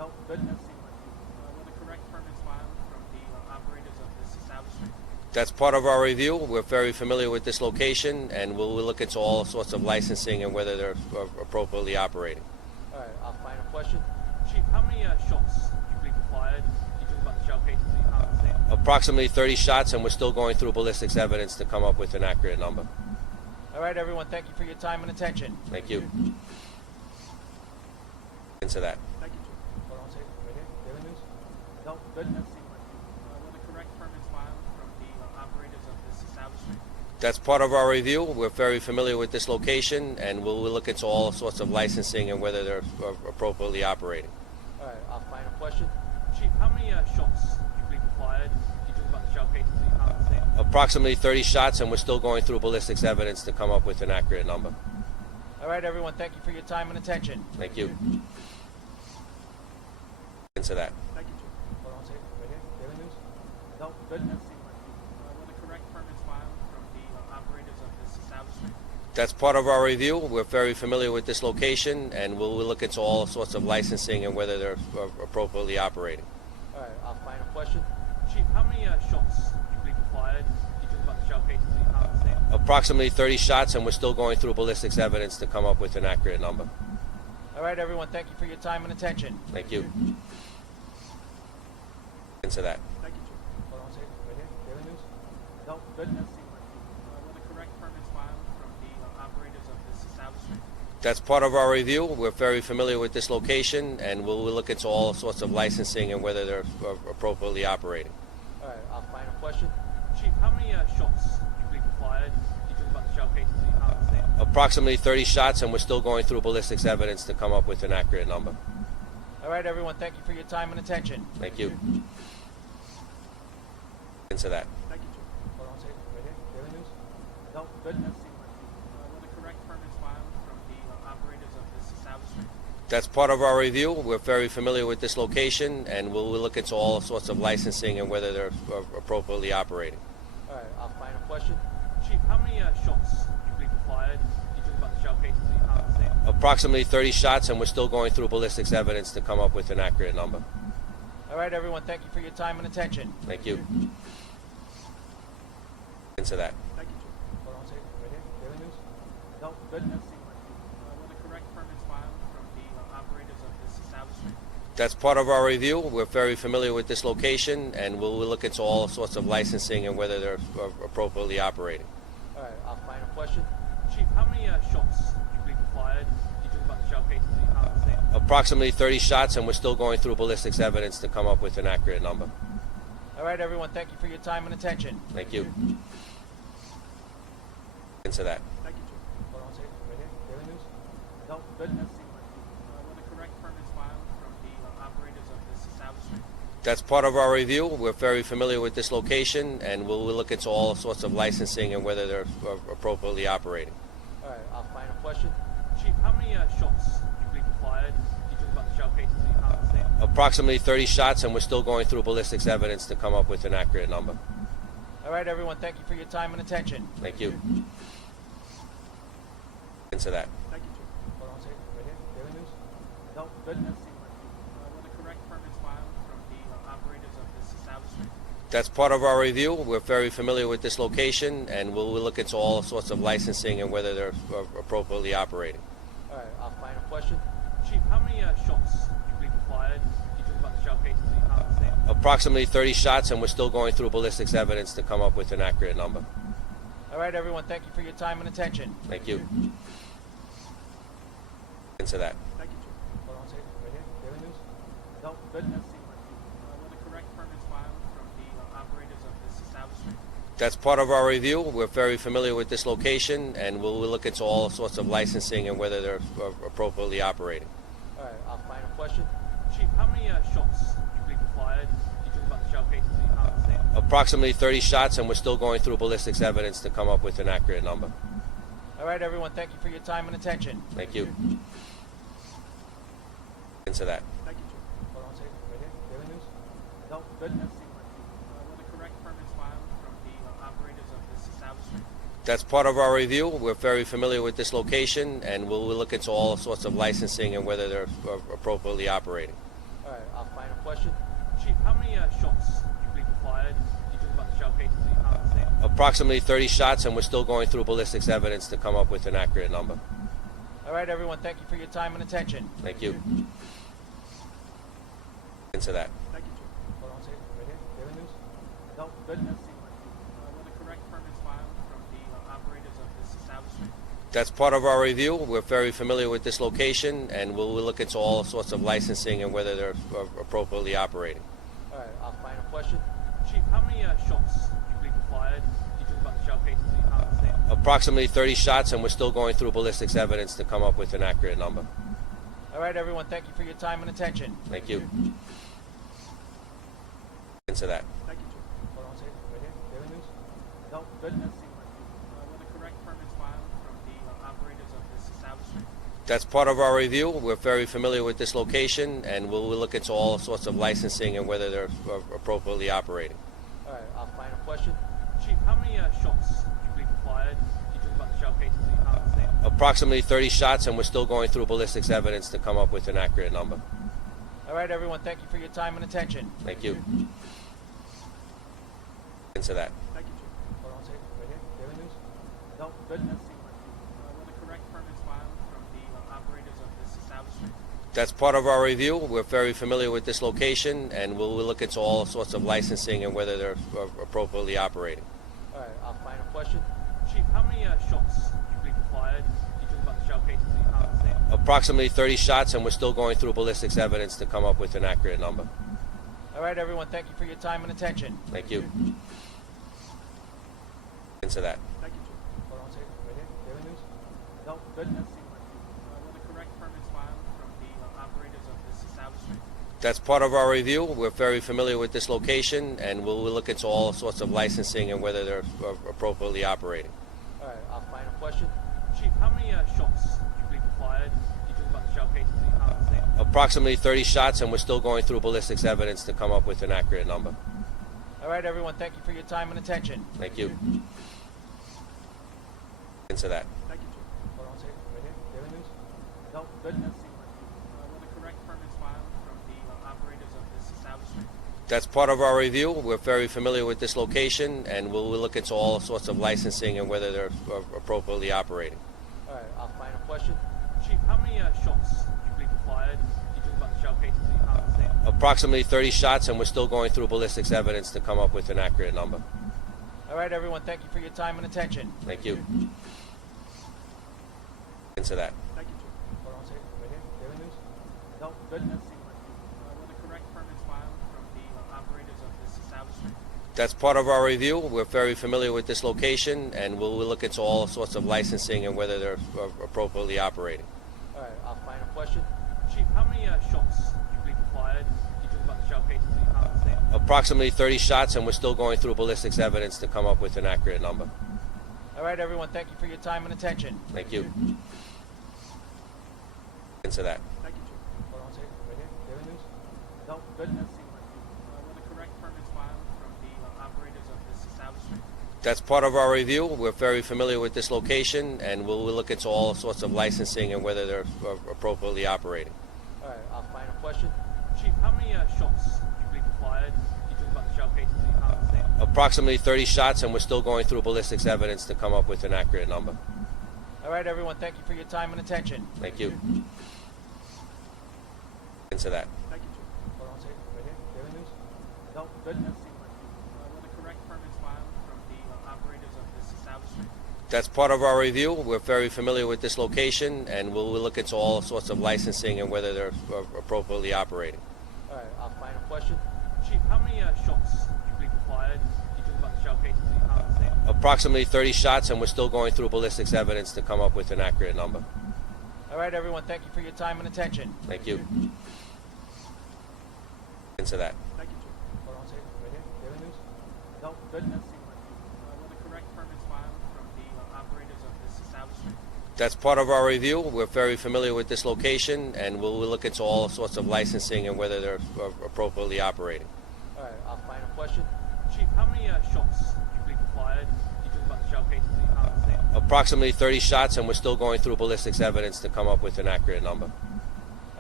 No, good. Were the correct permits filed from the operators of this establishment? That's part of our review. We're very familiar with this location, and we'll look into all sorts of licensing and whether they're appropriately operating. All right, I'll find a question. Chief, how many shots do you believe were fired? You talk about the shell casings that you found on the scene. Approximately 30 shots, and we're still going through ballistics evidence to come up with an accurate number. All right, everyone, thank you for your time and attention. Thank you. Into that. Thank you, Chief. Hold on a second. Right here. Daily News? No, good. Were the correct permits filed from the operators of this establishment? That's part of our review. We're very familiar with this location, and we'll look into all sorts of licensing and whether they're appropriately operating. All right, I'll find a question. Chief, how many shots do you believe were fired? You talk about the shell casings that you found on the scene. Approximately 30 shots, and we're still going through ballistics evidence to come up with an accurate number. All right, everyone, thank you for your time and attention. Thank you. Into that. Thank you, Chief. Hold on a second. Right here. Daily News? No, good. Were the correct permits filed from the operators of this establishment? That's part of our review. We're very familiar with this location, and we'll look into all sorts of licensing and whether they're appropriately operating. All right, I'll find a question. Chief, how many shots do you believe were fired? You talk about the shell casings that you found on the scene. Approximately 30 shots, and we're still going through ballistics evidence to come up with an accurate number. All right, everyone, thank you for your time and attention. Thank you. Into that. Thank you, Chief. Hold on a second. Right here. Daily News? No, good. Were the correct permits filed from the operators of this establishment? That's part of our review. We're very familiar with this location, and we'll look into all sorts of licensing and whether they're appropriately operating. All right, I'll find a question. Chief, how many shots do you believe were fired? You talk about the shell casings that you found on the scene. Approximately 30 shots, and we're still going through ballistics evidence to come up with an accurate number. All right, everyone, thank you for your time and attention. Thank you. Into that. Thank you, Chief. Hold on a second. Right here. Daily News? No, good. Were the correct permits filed from the operators of this establishment? That's part of our review. We're very familiar with this location, and we'll look into all sorts of licensing and whether they're appropriately operating. All right, I'll find a question. Chief, how many shots do you believe were fired? You talk about the shell casings that you found on the scene. Approximately 30 shots, and we're still going through ballistics evidence to come up with an accurate number. All right, everyone, thank you for your time and attention. Thank you. Into that. Thank you, Chief. Hold on a second. Right here. Daily News? No, good. Were the correct permits filed from the operators of this establishment? That's part of our review. We're very familiar with this location, and we'll look into all sorts of licensing and whether they're appropriately operating. All right, I'll find a question. Chief, how many shots do you believe were fired? You talk about the shell casings that you found on the scene. Approximately 30 shots, and we're still going through ballistics evidence to come up with an accurate number. All right, everyone, thank you for your time and attention. Thank you. Into that. Thank you, Chief. Hold on a second. Right here. Daily News? No, good. Were the correct permits filed from the operators of this establishment? That's part of our review. We're very familiar with this location, and we'll look into all sorts of licensing and whether they're appropriately operating. All right, I'll find a question. Chief, how many shots do you believe were fired? You talk about the shell casings that you found on the scene. Approximately 30 shots, and we're still going through ballistics evidence to come up with an accurate number. All right, everyone, thank you for your time and attention. Thank you. Into that. Thank you, Chief. Hold on a second. Right here. Daily News? No, good. Were the correct permits filed from the operators of this establishment? That's part of our review. We're very familiar with this location, and we'll look into all sorts of licensing and whether they're appropriately operating. All right, I'll find a question. Chief, how many shots do you believe were fired? You talk about the shell casings that you found on the scene. Approximately 30 shots, and we're still going through ballistics evidence to come up with an accurate number. All right, everyone, thank you for your time and attention. Thank you. Into that. Thank you, Chief. Hold on a second. Right here. Daily News? No, good. Were the correct permits filed from the operators of this establishment? That's part of our review. We're very familiar with this location, and we'll look into all sorts of licensing and whether they're appropriately operating. All right, I'll find a question. Chief, how many shots do you believe were fired? You talk about the shell casings that you found on the scene. Approximately 30 shots, and we're still going through ballistics evidence to come up with an accurate number. All right, everyone, thank you for your time and attention. Thank you. Into that. Thank you, Chief. Hold on a second. Right here. Daily News? No, good. Were the correct permits filed from the operators of this establishment? That's part of our review. We're very familiar with this location, and we'll look into all sorts of licensing and whether they're appropriately operating. All right, Our final question. Chief, how many shots do you believe were fired? You talk about the shell casings that you found on the scene. Approximately 30 shots, and we're still going through ballistics evidence to come up with an accurate number. All right, everyone, thank you for your time and attention. Thank you. Into that. Thank you, Chief. Hold on a second. Right here. Daily News? No, good. Were the correct permits filed from the operators of this establishment? That's part of our review. We're very familiar with this location, and we'll look into all sorts of licensing and whether they're appropriately operating. All right, our final question. Chief, how many shots do you believe were fired? You talk about the shell casings that you found on the scene. Approximately 30 shots, and we're still going through ballistics evidence to come up with an accurate number. All right, everyone, thank you for your time and attention. Thank you. Into that. Thank you, Chief. Hold on a second. Right here. Daily News? No, good. Were the correct permits filed from the operators of this establishment? That's part of our review. We're very familiar with this location, and we'll look into all sorts of licensing and whether they're appropriately operating. All right, our final question. Chief, how many shots do you believe were fired? You talk about the shell casings that you found on the scene. Approximately 30 shots, and we're still going through ballistics evidence to come up with an accurate number. All right, everyone, thank you for your time and attention. Thank you. Into that. Thank you, Chief. Hold on a second. Right here. Daily News? No, good. Were the correct permits filed from the operators of this establishment? That's part of our review. We're very familiar with this location, and we'll look into all sorts of licensing and whether they're appropriately operating. All right, our final question. Chief, how many shots do you believe were fired? You talk about the shell casings that you found on the scene. Approximately 30 shots, and we're still going through ballistics evidence to come up with an accurate number. All right, everyone, thank you for your time and attention. Thank you. Into that. Thank you, Chief. Hold on a second. Right here. Daily News? No, good. Were the correct permits filed from the operators of this establishment? That's part of our review. We're very familiar with this location, and we'll look into all sorts of licensing and whether they're appropriately operating. All right, our final question. Chief, how many shots do you believe were fired? You talk about the shell casings that you found on the scene. Approximately 30 shots, and we're still going through ballistics evidence to come up with an accurate number. All right, everyone, thank you for your time and attention. Thank you. Into that. Thank you, Chief. Hold on a second. Right here. Daily News? No, good. Were the correct permits filed from the operators of this establishment? That's part of our review. We're very familiar with this location, and we'll look into all sorts of licensing and whether they're appropriately operating. All right, our final question. Chief, how many shots do you believe were fired? You talk about the shell casings that you found on the scene. Approximately 30 shots, and we're still going through ballistics evidence to come up with an accurate number. All right, everyone, thank you for your time and attention. Thank you. Into that. Thank you, Chief. Hold on a second. Right here. Daily News? No, good. Were the correct permits filed from the operators of this establishment? That's part of our review. We're very familiar with this location, and we'll look into all sorts of licensing and whether they're appropriately operating. All right, our final question. Chief, how many shots do you believe were fired? You talk about the shell casings that you found on the scene. Approximately 30 shots, and we're still going through ballistics evidence to come up with an accurate number. All right, everyone, thank you for your time and attention. Thank you. Into that. Thank you, Chief. Hold on a second. Right here. Daily News? No, good. Were the correct permits filed from the operators of this establishment? That's part of our review. We're very familiar with this location, and we'll look into all sorts of licensing and whether they're appropriately operating. All right, our final question. Chief, how many shots do you believe were fired? You talk about the shell casings that you found on the scene. Approximately 30 shots, and we're still going through ballistics evidence to come up with an accurate number. All right, everyone, thank you for your time and attention. Thank you. Into that. Thank you, Chief. Hold on a second. Right here. Daily News? No, good. Were the correct permits filed from the operators of this establishment? That's part of our review. We're very familiar with this location, and we'll look into all sorts of licensing and whether they're appropriately operating. All right, our final question. Chief, how many shots do you believe were fired? You talk about the shell casings that you found on the scene. Approximately 30 shots, and we're still going through ballistics evidence to come up with an accurate number. All right, everyone, thank you for your time and attention. Thank you. Into that. Thank you, Chief. Hold on a second. Right here. Daily News? No, good. Were the correct permits filed from the operators of this establishment? That's part of our review. We're very familiar with this location, and we'll look into all sorts of licensing and whether they're appropriately operating. All right, our final question. Chief, how many shots do you believe were fired? You talk about the shell casings that you found on the scene. Approximately 30 shots, and we're still going through ballistics evidence to come up with an accurate number. All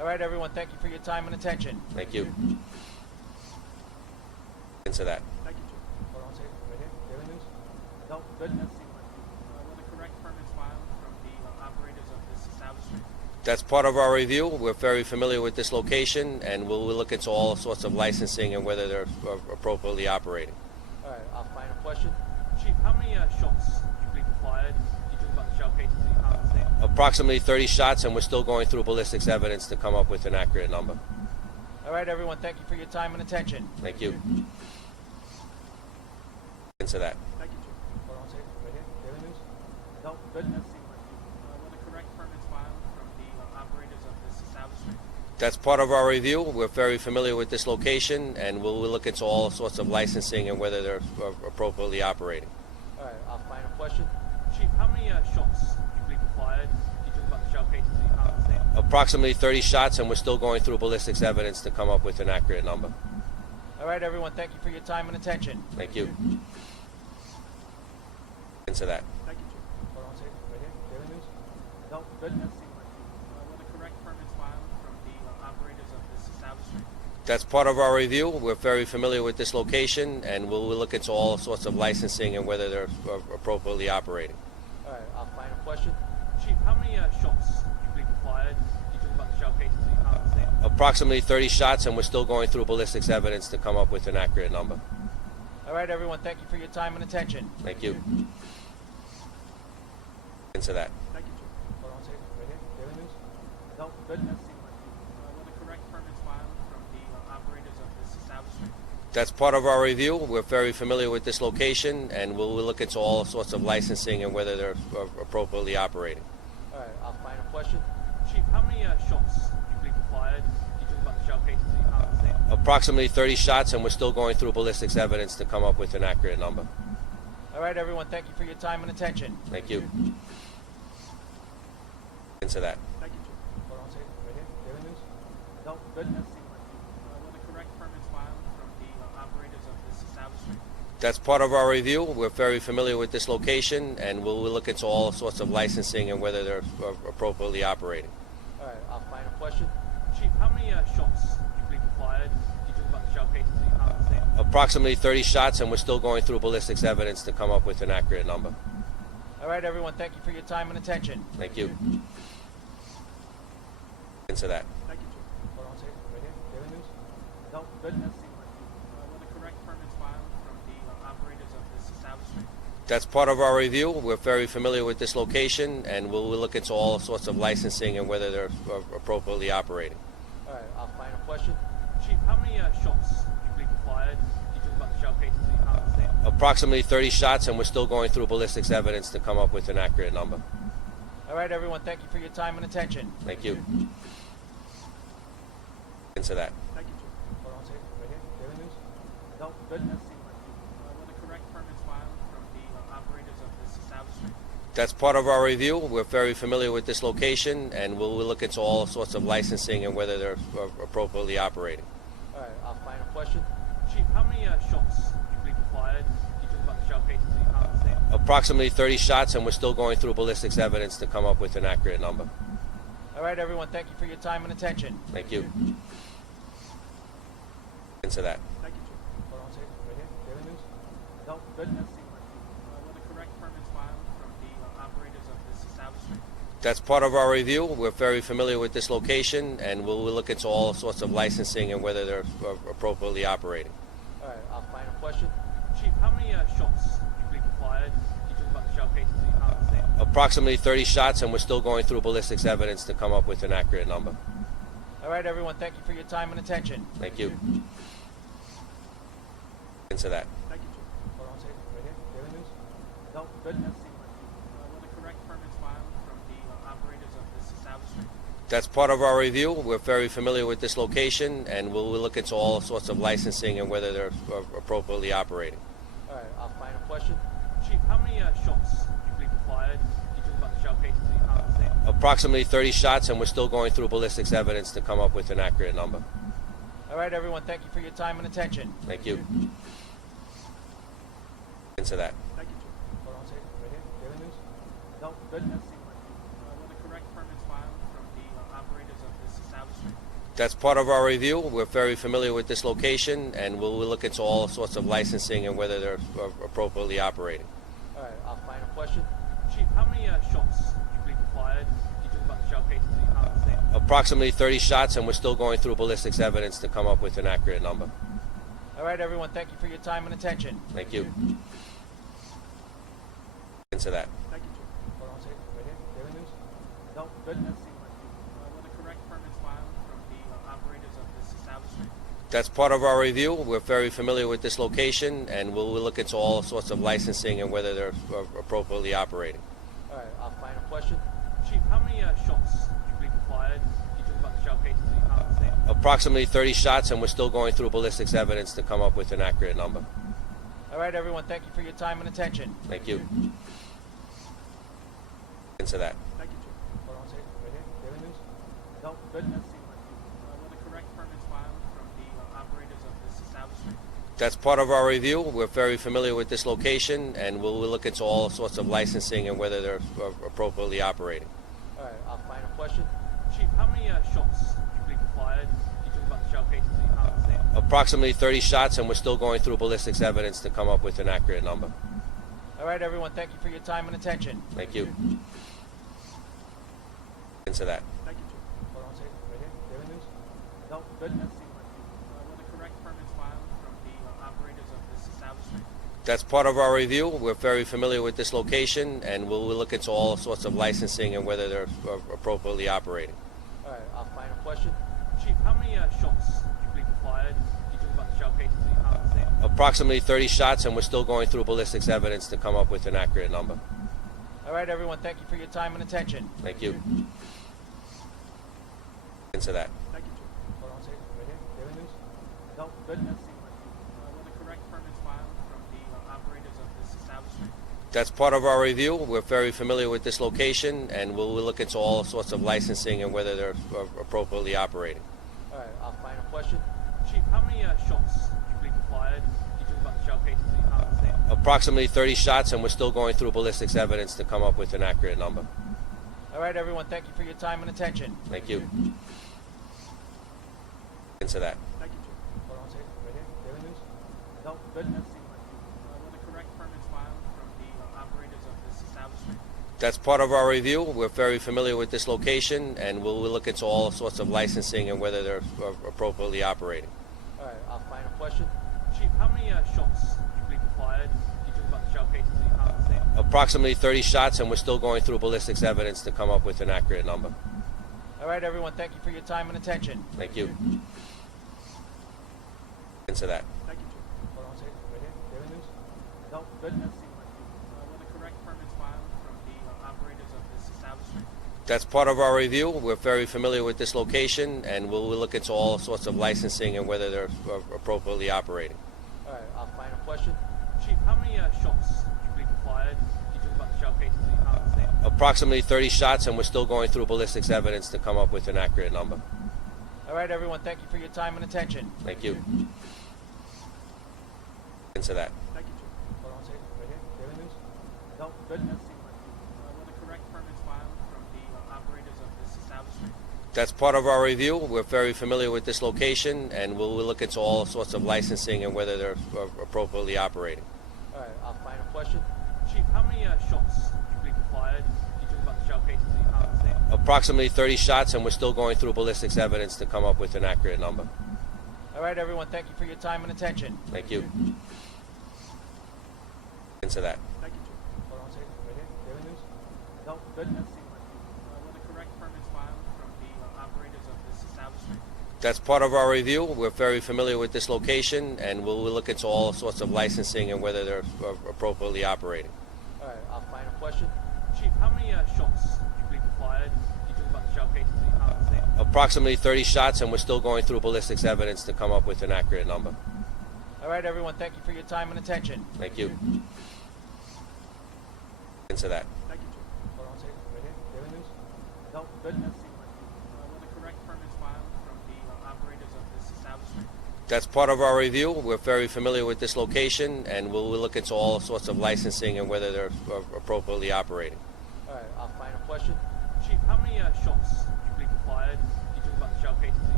All right, everyone, thank you for your time and attention. Thank you. Into that. Thank you, Chief. Hold on a second. Right here. Daily News? No, good. Were the correct permits filed from the operators of this establishment? That's part of our review. We're very familiar with this location, and we'll look into all sorts of licensing and whether they're appropriately operating. All right, I'll find a question. Chief, how many shots do you believe were fired? You talk about the shell casings in your conversation. Approximately 30 shots, and we're still going through ballistics evidence to come up with an accurate number. All right, everyone, thank you for your time and attention. Thank you. Into that. Thank you, Chief. Hold on a second. Right here. Daily News? No, good. Were the correct permits filed from the operators of this establishment? That's part of our review. We're very familiar with this location, and we'll look into all sorts of licensing and whether they're appropriately operating. All right, I'll find a question. Chief, how many shots do you believe were fired? You talk about the shell casings in your conversation. Approximately 30 shots, and we're still going through ballistics evidence to come up with an accurate number. All right, everyone, thank you for your time and attention. Thank you. Into that. Thank you, Chief. Hold on a second. Right here. Daily News? No, good. Were the correct permits filed from the operators of this establishment? That's part of our review. We're very familiar with this location, and we'll look into all sorts of licensing and whether they're appropriately operating. All right, I'll find a question. Chief, how many shots do you believe were fired? You talk about the shell casings in your conversation. Approximately 30 shots, and we're still going through ballistics evidence to come up with an accurate number. All right, everyone, thank you for your time and attention. Thank you. Into that. Thank you, Chief. Hold on a second. Right here. Daily News? No, good. Were the correct permits filed from the operators of this establishment? That's part of our review. We're very familiar with this location, and we'll look into all sorts of licensing and whether they're appropriately operating. All right, I'll find a question. Chief, how many shots do you believe were fired? You talk about the shell casings in your conversation. Approximately 30 shots, and we're still going through ballistics evidence to come up with an accurate number. All right, everyone, thank you for your time and attention. Thank you. Into that. Thank you, Chief. Hold on a second. Right here. Daily News? No, good. Were the correct permits filed from the operators of this establishment? That's part of our review. We're very familiar with this location, and we'll look into all sorts of licensing and whether they're appropriately operating. All right, I'll find a question. Chief, how many shots do you believe were fired? You talk about the shell casings in your conversation. Approximately 30 shots, and we're still going through ballistics evidence to come up with an accurate number. All right, everyone, thank you for your time and attention. Thank you. Into that. Thank you, Chief. Hold on a second. Right here. Daily News? No, good. Were the correct permits filed from the operators of this establishment? That's part of our review. We're very familiar with this location, and we'll look into all sorts of licensing and whether they're appropriately operating. All right, I'll find a question. Chief, how many shots do you believe were fired? You talk about the shell casings in your conversation. Approximately 30 shots, and we're still going through ballistics evidence to come up with an accurate number. All right, everyone, thank you for your time and attention. Thank you. Into that. Thank you, Chief. Hold on a second. Right here. Daily News? No, good. Were the correct permits filed from the operators of this establishment? That's part of our review. We're very familiar with this location, and we'll look into all sorts of licensing and whether they're appropriately operating. All right, I'll find a question. Chief, how many shots do you believe were fired? You talk about the shell casings in your conversation. Approximately 30 shots, and we're still going through ballistics evidence to come up with an accurate number. All right, everyone, thank you for your time and attention. Thank you. Into that. Thank you, Chief. Hold on a second. Right here. Daily News? No, good. Were the correct permits filed from the operators of this establishment? That's part of our review. We're very familiar with this location, and we'll look into all sorts of licensing and whether they're appropriately operating. All right, I'll find a question. Chief, how many shots do you believe were fired? You talk about the shell casings in your conversation. Approximately 30 shots, and we're still going through ballistics evidence to come up with an accurate number. All right, everyone, thank you for your time and attention. Thank you. Into that. Thank you, Chief. Hold on a second. Right here. Daily News? No, good. Were the correct permits filed from the operators of this establishment? That's part of our review. We're very familiar with this location, and we'll look into all sorts of licensing and whether they're appropriately operating. All right, I'll find a question. Chief, how many shots do you believe were fired? You talk about the shell casings in your conversation. Approximately 30 shots, and we're still going through ballistics evidence to come up with an accurate number. All right, everyone, thank you for your time and attention. Thank you. Into that. Thank you, Chief. Hold on a second. Right here. Daily News? No, good. Were the correct permits filed from the operators of this establishment? establishment? That's part of our review. We're very familiar with this location, and we'll look into all sorts of licensing and whether they're appropriately operating. All right, our final question. Chief, how many shots do you believe were fired? You talk about the shell casings that you found on the scene. Approximately 30 shots, and we're still going through ballistics evidence to come up with an accurate number. All right, everyone, thank you for your time and attention. Thank you. Into that. Thank you, Chief. Hold on a second. Right here. Daily News? No, good. Were the correct permits filed from the operators of this establishment? That's part of our review. We're very familiar with this location, and we'll look into all sorts of licensing and whether they're appropriately operating. All right, our final question. Chief, how many shots do you believe were fired? You talk about the shell casings that you found on the scene. Approximately 30 shots, and we're still going through ballistics evidence to come up with an accurate number. All right, everyone, thank you for your time and attention. Thank you. Into that. Thank you, Chief. Hold on a second. Right here. Daily News? No, good. Were the correct permits filed from the operators of this establishment? That's part of our review. We're very familiar with this location, and we'll look into all sorts of licensing and whether they're appropriately operating. All right, our final question. Chief, how many shots do you believe were fired? You talk about the shell casings that you found on the scene. Approximately 30 shots, and we're still going through ballistics evidence to come up with an accurate number. All right, everyone, thank you for your time and attention. Thank you. Into that. Thank you, Chief. Hold on a second. Right here. Daily News? No, good. Were the correct permits filed from the operators of this establishment? That's part of our review. We're very familiar with this location, and we'll look into all sorts of licensing and whether they're appropriately operating. All right, our final question. Chief, how many shots do you believe were fired? You talk about the shell casings that you found on the scene. Approximately 30 shots, and we're still going through ballistics evidence to come up with an accurate number. All right, everyone, thank you for your time and attention. Thank you. Into that. Thank you, Chief. Hold on a second. Right here. Daily News? No, good. Were the correct permits filed from the operators of this establishment? That's part of our review. We're very familiar with this location, and we'll look into all sorts of licensing and whether they're appropriately operating. All right, our final question. Chief, how many shots do you believe were fired? You talk about the shell casings that you found on the scene. Approximately 30 shots, and we're still going through ballistics evidence to come up with an accurate number. All right, everyone, thank you for your time and attention. Thank you. Into that. Thank you, Chief. Hold on a second. Right here. Daily News? No, good. Were the correct permits filed from the operators of this establishment? That's part of our review. We're very familiar with this location, and we'll look into all sorts of licensing and whether they're appropriately operating. All right, our final question. Chief, how many shots do you believe were fired? You talk about the shell casings that you found on the scene. Approximately 30 shots, and we're still going through ballistics evidence to come up with an accurate number. All right, everyone, thank you for your time and attention. Thank you. Into that. Thank you, Chief. Hold on a second. Right here. Daily News? No, good. Were the correct permits filed from the operators of this establishment? That's part of our review. We're very familiar with this location, and we'll look into all sorts of licensing and whether they're appropriately operating. All right, our final question. Chief, how many shots do you believe were fired? You talk about the shell casings that you found on the scene. Approximately 30 shots, and we're still going through ballistics evidence to come up with an accurate number. All right, everyone, thank you for your time and attention. Thank you. Into that. Thank you, Chief. Hold on a second. Right here. Daily News? No, good. Were the correct permits filed from the operators of this establishment? That's part of our review. We're very familiar with this location, and we'll look into all sorts of licensing and whether they're appropriately operating. All right, our final question. Chief, how many shots do you believe were fired? You talk about the shell casings that you found on the scene. Approximately 30 shots, and we're still going through ballistics evidence to come up with an accurate number. All right, everyone, thank you for your time and attention. Thank you. Into that. Thank you, Chief. Hold on a second. Right here. Daily News? No, good. Were the correct permits filed from the operators of this establishment? That's part of our review. We're very familiar with this location, and we'll look into all sorts of licensing and whether they're appropriately operating. All right, our final question. Chief, how many shots do you believe were fired? You talk about the shell casings that you found on the scene. Approximately 30 shots, and we're still going through ballistics evidence to come up with an accurate number. All right, everyone, thank you for your time and attention. Thank you. Into that. Thank you, Chief. Hold on a second. Right here. Daily News? No, good. Were the correct permits filed from the operators of this establishment? That's part of our review. We're very familiar with this location, and we'll look into all sorts of licensing and whether they're appropriately operating. All right, our final question. Chief, how many shots do you believe were fired? You talk about the shell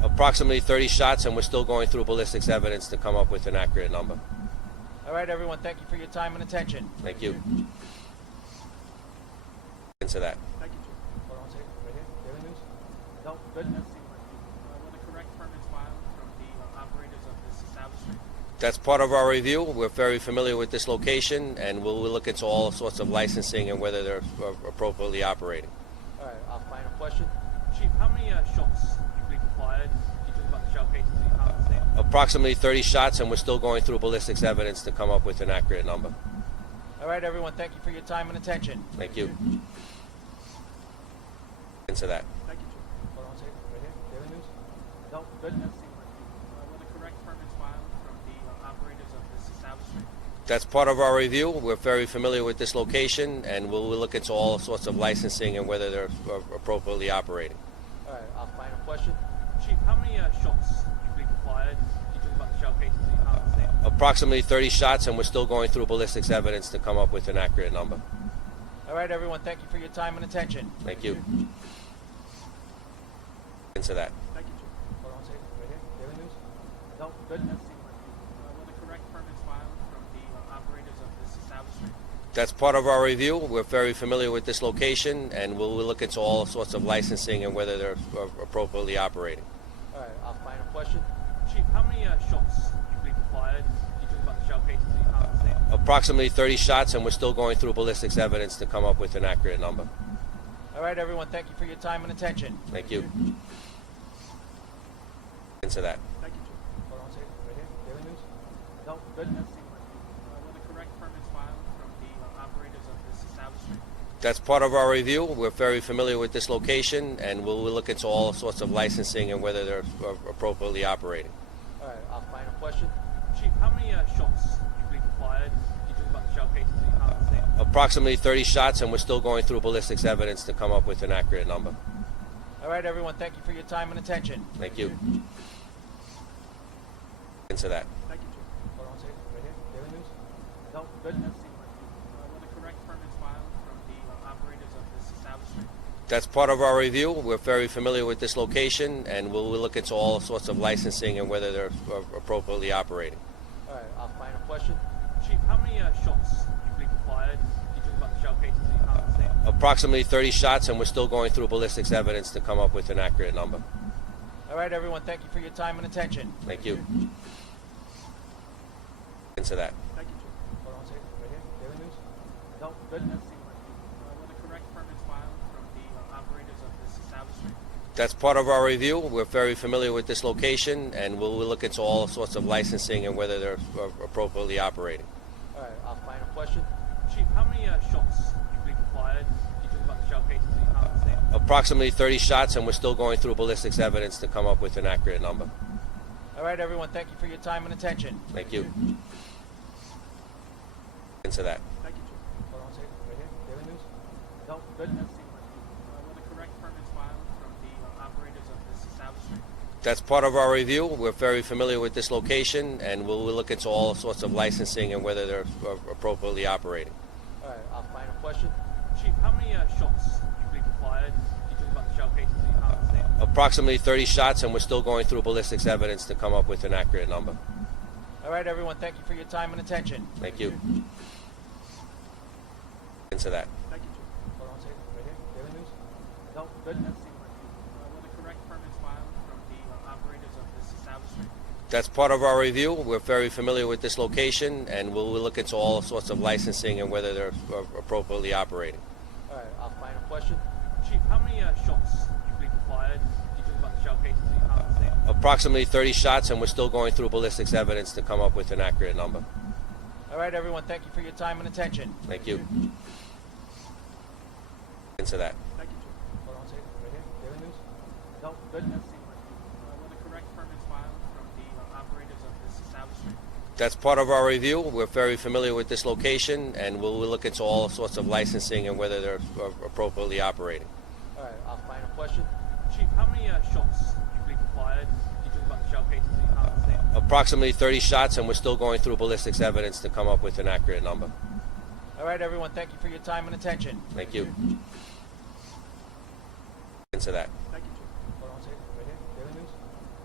Approximately 30 shots, and we're still going through ballistics evidence to come up with an accurate number. All right, everyone, thank you for your time and attention. Thank you. Into that. Thank you. Hold on a second. Right here. Daily News? No, good. Were the correct permits filed from the operators of this establishment? That's part of our review. We're very familiar with this location, and we'll look into all sorts of licensing and whether they're appropriately operating. All right, I'll find a question. Chief, how many shots do you believe were fired? You talk about the shell casings in your conversation. Approximately 30 shots, and we're still going through ballistics evidence to come up with an accurate number. All right, everyone, thank you for your time and attention. Thank you. Into that. Thank you, Chief. Hold on a second. Right here. Daily News? No, good. Were the correct permits filed from the operators of this establishment? That's part of our review. We're very familiar with this location, and we'll look into all sorts of licensing and whether they're appropriately operating. All right, I'll find a question. Chief, how many shots do you believe were fired? You talk about the shell casings in your conversation. Approximately 30 shots, and we're still going through ballistics evidence to come up with an accurate number. All right, everyone, thank you for your time and attention. Thank you. Into that. Thank you, Chief. Hold on a second. Right here. Daily News? No, good. Were the correct permits filed from the operators of this establishment? That's part of our review. We're very familiar with this location, and we'll look into all sorts of licensing and whether they're appropriately operating. All right, I'll find a question. Chief, how many shots do you believe were fired? You talk about the shell casings in your conversation. Approximately 30 shots, and we're still going through ballistics evidence to come up with an accurate number. All right, everyone, thank you for your time and attention. Thank you. Into that. Thank you, Chief. Hold on a second. Right here. Daily News? No, good. Were the correct permits filed from the operators of this establishment? That's part of our review. We're very familiar with this location, and we'll look into all sorts of licensing and whether they're appropriately operating. All right, I'll find a question. Chief, how many shots do you believe were fired? You talk about the shell casings in your conversation. Approximately 30 shots, and we're still going through ballistics evidence to come up with an accurate number. All right, everyone, thank you for your time and attention. Thank you. Into that. Thank you, Chief. Hold on a second. Right here. Daily News? No, good. Were the correct permits filed from the operators of this establishment? That's part of our review. We're very familiar with this location, and we'll look into all sorts of licensing and whether they're appropriately operating. All right, I'll find a question. Chief, how many shots do you believe were fired? You talk about the shell casings in your conversation. Approximately 30 shots, and we're still going through ballistics evidence to come up with an accurate number. All right, everyone, thank you for your time and attention. Thank you. Into that. Thank you, Chief. Hold on a second. Right here. Daily News? No, good. Were the correct permits filed from the operators of this establishment? That's part of our review. We're very familiar with this location, and we'll look into all sorts of licensing and whether they're appropriately operating. All right, I'll find a question. Chief, how many shots do you believe were fired? You talk about the shell casings in your conversation. Approximately 30 shots, and we're still going through ballistics evidence to come up with an accurate number. All right, everyone, thank you for your time and attention. Thank you. Into that. Thank you, Chief. Hold on a second. Right here. Daily News? No, good. Were the correct permits filed from the operators of this establishment? That's part of our review. We're very familiar with this location, and we'll look into all sorts of licensing and whether they're appropriately operating. All right, I'll find a question. Chief, how many shots do you believe were fired? You talk about the shell casings in your conversation. Approximately 30 shots, and we're still going through ballistics evidence to come up with an accurate number. All right, everyone, thank you for your time and attention. Thank you. Into that. Thank you, Chief. Hold on a second. Right here. Daily News? No, good. Were the correct permits filed from the operators of this establishment? That's part of our review. We're very familiar with this location, and we'll look into all sorts of licensing and whether they're appropriately operating. All right, I'll find a question. Chief, how many shots do you believe were fired? You talk about the shell casings in your conversation. Approximately 30 shots, and we're still going through ballistics evidence to come up with an accurate number. All right, everyone, thank you for your time and attention. Thank you. Into that. Thank you, Chief. Hold on a second. Right here. Daily News? No, good. Were the correct permits filed from the operators of this establishment? That's part of our review. We're very familiar with this location, and we'll look into all sorts of licensing and whether they're appropriately operating. All right, I'll find a question. Chief, how many shots do you believe were fired? You talk about the shell casings in your conversation. Approximately 30 shots, and we're still going through ballistics evidence to come up with an accurate number. All right, everyone, thank you for your time and attention. Thank you. Into that. Thank you, Chief. Hold on a second. Right here. Daily News?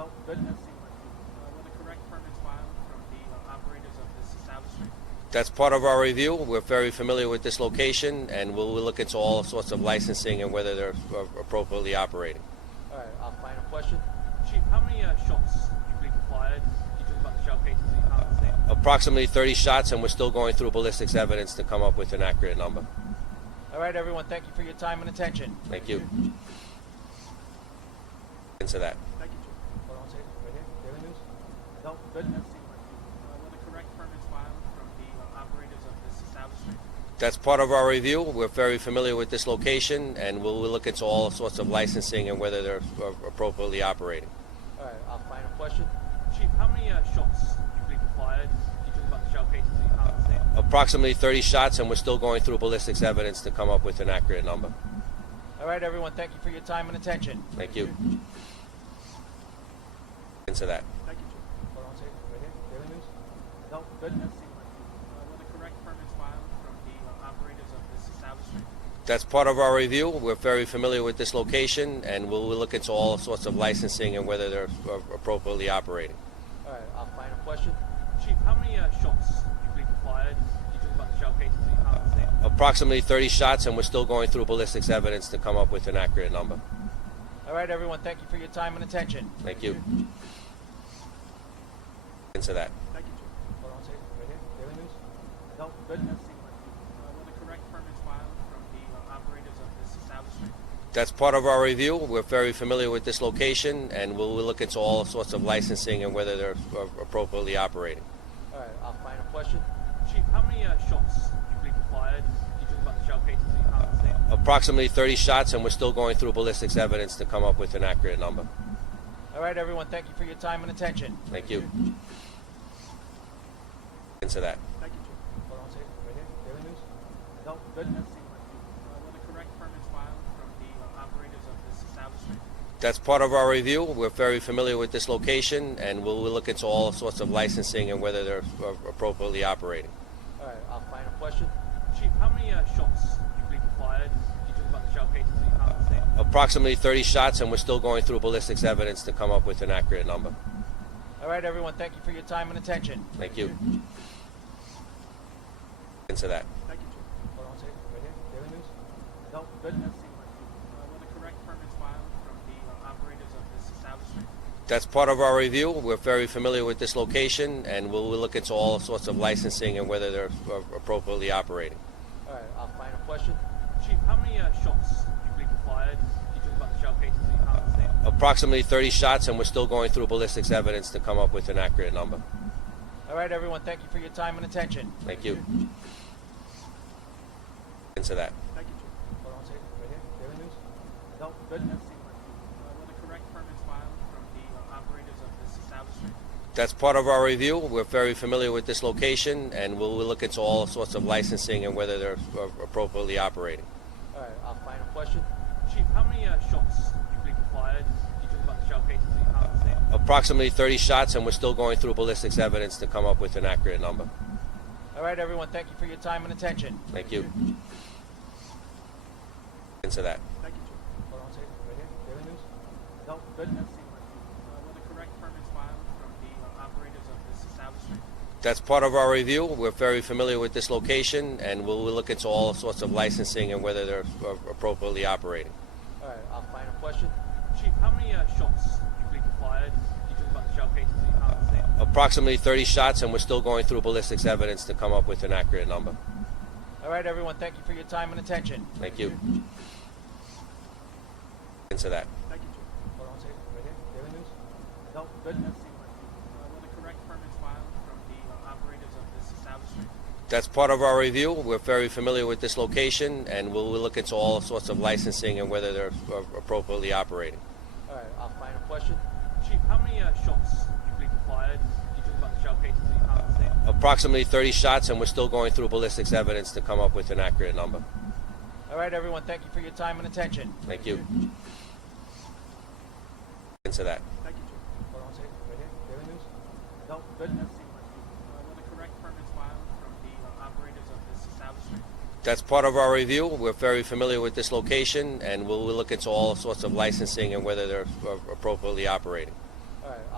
No, good. Were the correct permits filed from the operators of this establishment? That's part of our review. We're very familiar with this location, and we'll look into all sorts of licensing and whether they're appropriately operating. All right, I'll find a question. Chief, how many shots do you believe were fired? You talk about the shell casings in the scene. Approximately 30 shots, and we're still going through ballistics evidence to come up with an accurate number. All right, everyone, thank you for your time and attention. Thank you. Into that. Thank you, Chief. Hold on a second. Right here. Daily News? No, good. Were the correct permits filed from the operators of this establishment? That's part of our review. We're very familiar with this location, and we'll look into all sorts of licensing and whether they're appropriately operating. All right, I'll find a question. Chief, how many shots do you believe were fired? You talk about the shell casings in the scene. Approximately 30 shots, and we're still going through ballistics evidence to come up with an accurate number. All right, everyone, thank you for your time and attention. Thank you. Into that. Thank you, Chief. Hold on a second. Right here. Daily News? No, good. Were the correct permits filed from the operators of this establishment? That's part of our review. We're very familiar with this location, and we'll look into all sorts of licensing and whether they're appropriately operating. All right, I'll find a question. Chief, how many shots do you believe were fired? You talk about the shell casings in the scene. Approximately 30 shots, and we're still going through ballistics evidence to come up with an accurate number. All right, everyone, thank you for your time and attention. Thank you. Into that. Thank you, Chief. Hold on a second. Right here. Daily News? No, good. Were the correct permits filed from the operators of this establishment? That's part of our review. We're very familiar with this location, and we'll look into all sorts of licensing and whether they're appropriately operating. All right, I'll find a question. Chief, how many shots do you believe were fired? You talk about the shell casings in the scene. Approximately 30 shots, and we're still going through ballistics evidence to come up with an accurate number. All right, everyone, thank you for your time and attention. Thank you. Into that. Thank you, Chief. Hold on a second. Right here. Daily News? No, good. Were the correct permits filed from the operators of this establishment? That's part of our review. We're very familiar with this location, and we'll look into all sorts of licensing and whether they're appropriately operating. All right, I'll find a question. Chief, how many shots do you believe were fired? You talk about the shell casings in the scene. Approximately 30 shots, and we're still going through ballistics evidence to come up with an accurate number. All right, everyone, thank you for your time and attention. Thank you. Into that. Thank you, Chief. Hold on a second. Right here. Daily News? No, good. Were the correct permits filed from the operators of this establishment? That's part of our review. We're very familiar with this location, and we'll look into all sorts of licensing and whether they're appropriately operating. All right, I'll find a question. Chief, how many shots do you believe were fired? You talk about the shell casings in the scene. Approximately 30 shots, and we're still going through ballistics evidence to come up with an accurate number. All right, everyone, thank you for your time and attention. Thank you. Into that. Thank you, Chief. Hold on a second. Right here. Daily News? No, good. Were the correct permits filed from the operators of this establishment? That's part of our review. We're very familiar with this location, and we'll look into all sorts of licensing and whether they're appropriately operating. All right, I'll find a question. Chief, how many shots do you believe were fired? You talk about the shell casings in the scene. Approximately 30 shots, and we're still going through ballistics evidence to come up with an accurate number. All right, everyone, thank you for your time and attention. Thank you. Into that. Thank you, Chief. Hold on a second. Right here. Daily News? No, good. Were the correct permits filed from the operators of this establishment? That's part of our review. We're very familiar with this location, and we'll look into all sorts of licensing and whether they're appropriately operating. All right, I'll find a question. Chief, how many shots do you believe were fired? You talk about the shell casings in the scene. Approximately 30 shots, and we're still going through ballistics evidence to come up with an accurate number. All right, everyone, thank you for your time and attention. Thank you. Into that. Thank you, Chief. Hold on a second. Right here. Daily News? No, good. Were the correct permits filed from the operators of this establishment? That's part of our review. We're very familiar with this location, and we'll look into all sorts of licensing and whether they're appropriately operating. All right, I'll find a question. Chief, how many shots do you believe were fired? You talk about the shell casings in the scene. Approximately 30 shots, and we're still going through ballistics evidence to come up with an accurate number. All right, everyone, thank you for your time and attention. Thank you. Into that. Thank you, Chief. Hold on a second. Right here. Daily News? No, good. Were the correct permits filed from the operators of this establishment? That's part of our review. We're very familiar with this location, and we'll look into all sorts of licensing and whether they're appropriately operating. All right,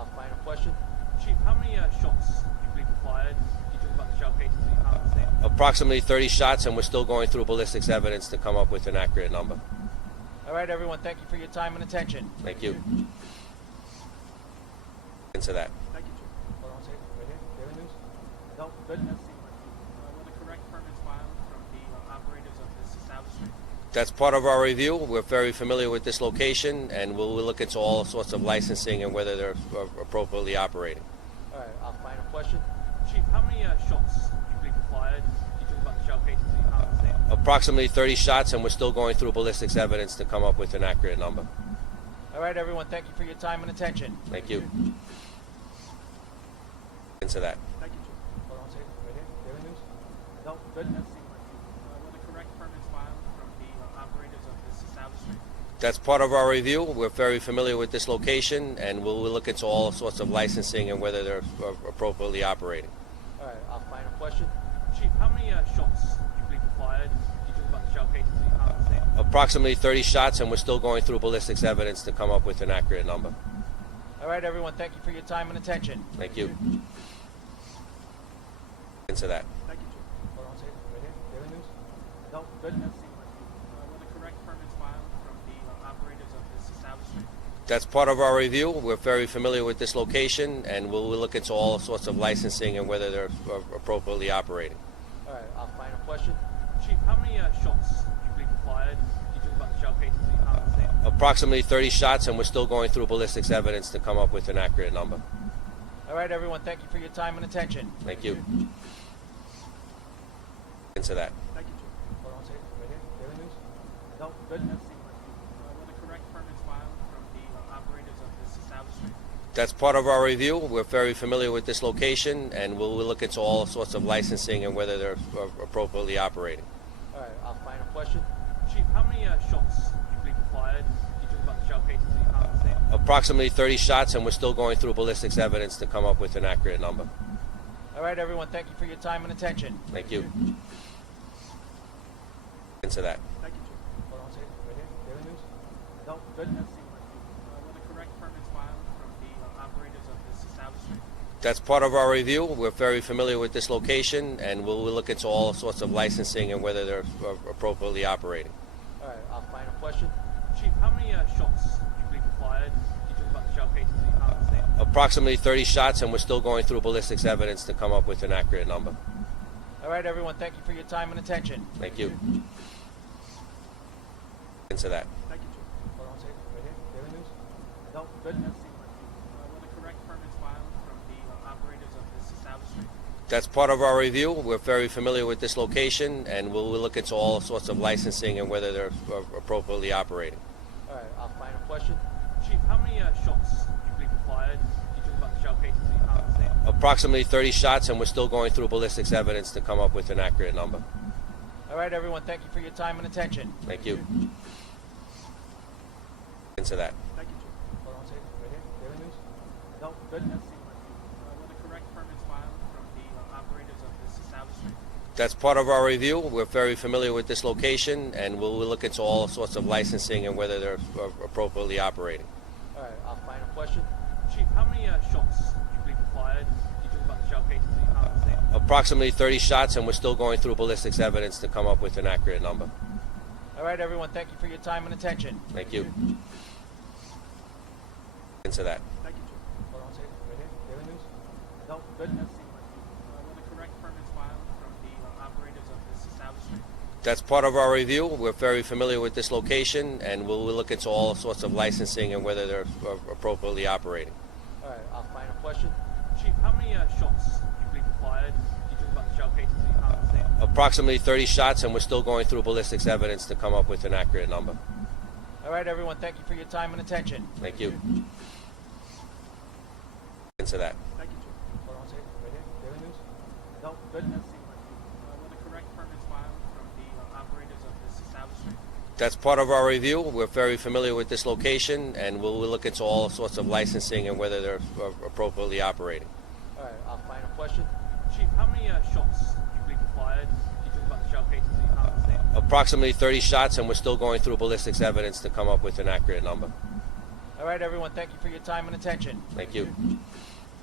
question. Chief, how many shots do you believe were fired? You talk about the shell casings in your comments there. Approximately 30 shots, and we're still going through ballistics evidence to come up with an accurate number. All right, everyone, thank you for your time and attention. Thank you. Into that. Thank you, Chief. Hold on a second. Right here. Daily News? No, good. Were the correct permits filed from the operators of this establishment? That's part of our review. We're very familiar with this location, and we'll look into all sorts of licensing and whether they're appropriately operating. All right, I'll find a question. Chief, how many shots do you believe were fired? You talk about the shell casings in your comments there. Approximately 30 shots, and we're still going through ballistics evidence to come up with an accurate number. All right, everyone, thank you for your time and attention. Thank you. Into that. Thank you, Chief. Hold on a second. Right here. Daily News? No, good. Were the correct permits filed from the operators of this establishment? That's part of our review. We're very familiar with this location, and we'll look into all sorts of licensing and whether they're appropriately operating. All right, I'll find a question. Chief, how many shots do you believe were fired? You talk about the shell casings in your comments there. Approximately 30 shots, and we're still going through ballistics evidence to come up with an accurate number. All right, everyone, thank you for your time and attention. Thank you. Into that. Thank you, Chief. Hold on a second. Right here. Daily News? No, good. Were the correct permits filed from the operators of this establishment? That's part of our review. We're very familiar with this location, and we'll look into all sorts of licensing and whether they're appropriately operating. All right, I'll find a question. Chief, how many shots do you believe were fired? You talk about the shell casings in your comments there. Approximately 30 shots, and we're still going through ballistics evidence to come up with an accurate number. All right, everyone, thank you for your time and attention. Thank you. Into that. Thank you, Chief. Hold on a second. Right here. Daily News? No, good. Were the correct permits filed from the operators of this establishment? That's part of our review. We're very familiar with this location, and we'll look into all sorts of licensing and whether they're appropriately operating. All right, I'll find a question. Chief, how many shots do you believe were fired? You talk about the shell casings in your comments there. Approximately 30 shots, and we're still going through ballistics evidence to come up with an accurate number. All right, everyone, thank you for your time and attention. Thank you. Into that. Thank you, Chief. Hold on a second. Right here. Daily News? No, good. Were the correct permits filed from the operators of this establishment? That's part of our review. We're very familiar with this location, and we'll look into all sorts of licensing and whether they're appropriately operating. All right, I'll find a question. Chief, how many shots do you believe were fired? You talk about the shell casings in your comments there. Approximately 30 shots, and we're still going through ballistics evidence to come up with an accurate number. All right, everyone, thank you for your time and attention. Thank you. Into that. Thank you, Chief. Hold on a second. Right here. Daily News? No, good. Were the correct permits filed from the operators of this establishment? That's part of our review. We're very familiar with this location, and we'll look into all sorts of licensing and whether they're appropriately operating. All right, I'll find a question. Chief, how many shots do you believe were fired? You talk about the shell casings in your comments there. Approximately 30 shots, and we're still going through ballistics evidence to come up with an accurate number. All right, everyone, thank you for your time and attention. Thank you. Into that. Thank you, Chief. Hold on a second. Right here. Daily News? No, good. Were the correct permits filed from the operators of this establishment? That's part of our review. We're very familiar with this location, and we'll look into all sorts of licensing and whether they're appropriately operating. All right, I'll find a question. Chief, how many shots do you believe were fired? You talk about the shell casings in your comments there. Approximately 30 shots, and we're still going through ballistics evidence to come up with an accurate number. All right, everyone, thank you for your time and attention. Thank you. Into that. Thank you, Chief. Hold on a second. Right here. Daily News? No, good. Were the correct permits filed from the operators of this establishment? That's part of our review. We're very familiar with this location, and we'll look into all sorts of licensing and whether they're appropriately operating. All right, I'll find a question. Chief, how many shots do you believe were fired? You talk about the shell casings in your comments there. Approximately 30 shots, and we're still going through ballistics evidence to come up with an accurate number. All right, everyone, thank you for your time and attention. Thank you. Into that. Thank you, Chief. Hold on a second. Right here. Daily News? No, good. Were the correct permits filed from the operators of this establishment? That's part of our review. We're very familiar with this location, and we'll look into all sorts of licensing and whether they're appropriately operating. All right, I'll find a question. Chief, how many shots do you believe were fired? You talk about the shell casings in your comments there. Approximately 30 shots, and we're still going through ballistics evidence to come up with an accurate number. All right, everyone, thank you for your time and attention. Thank you.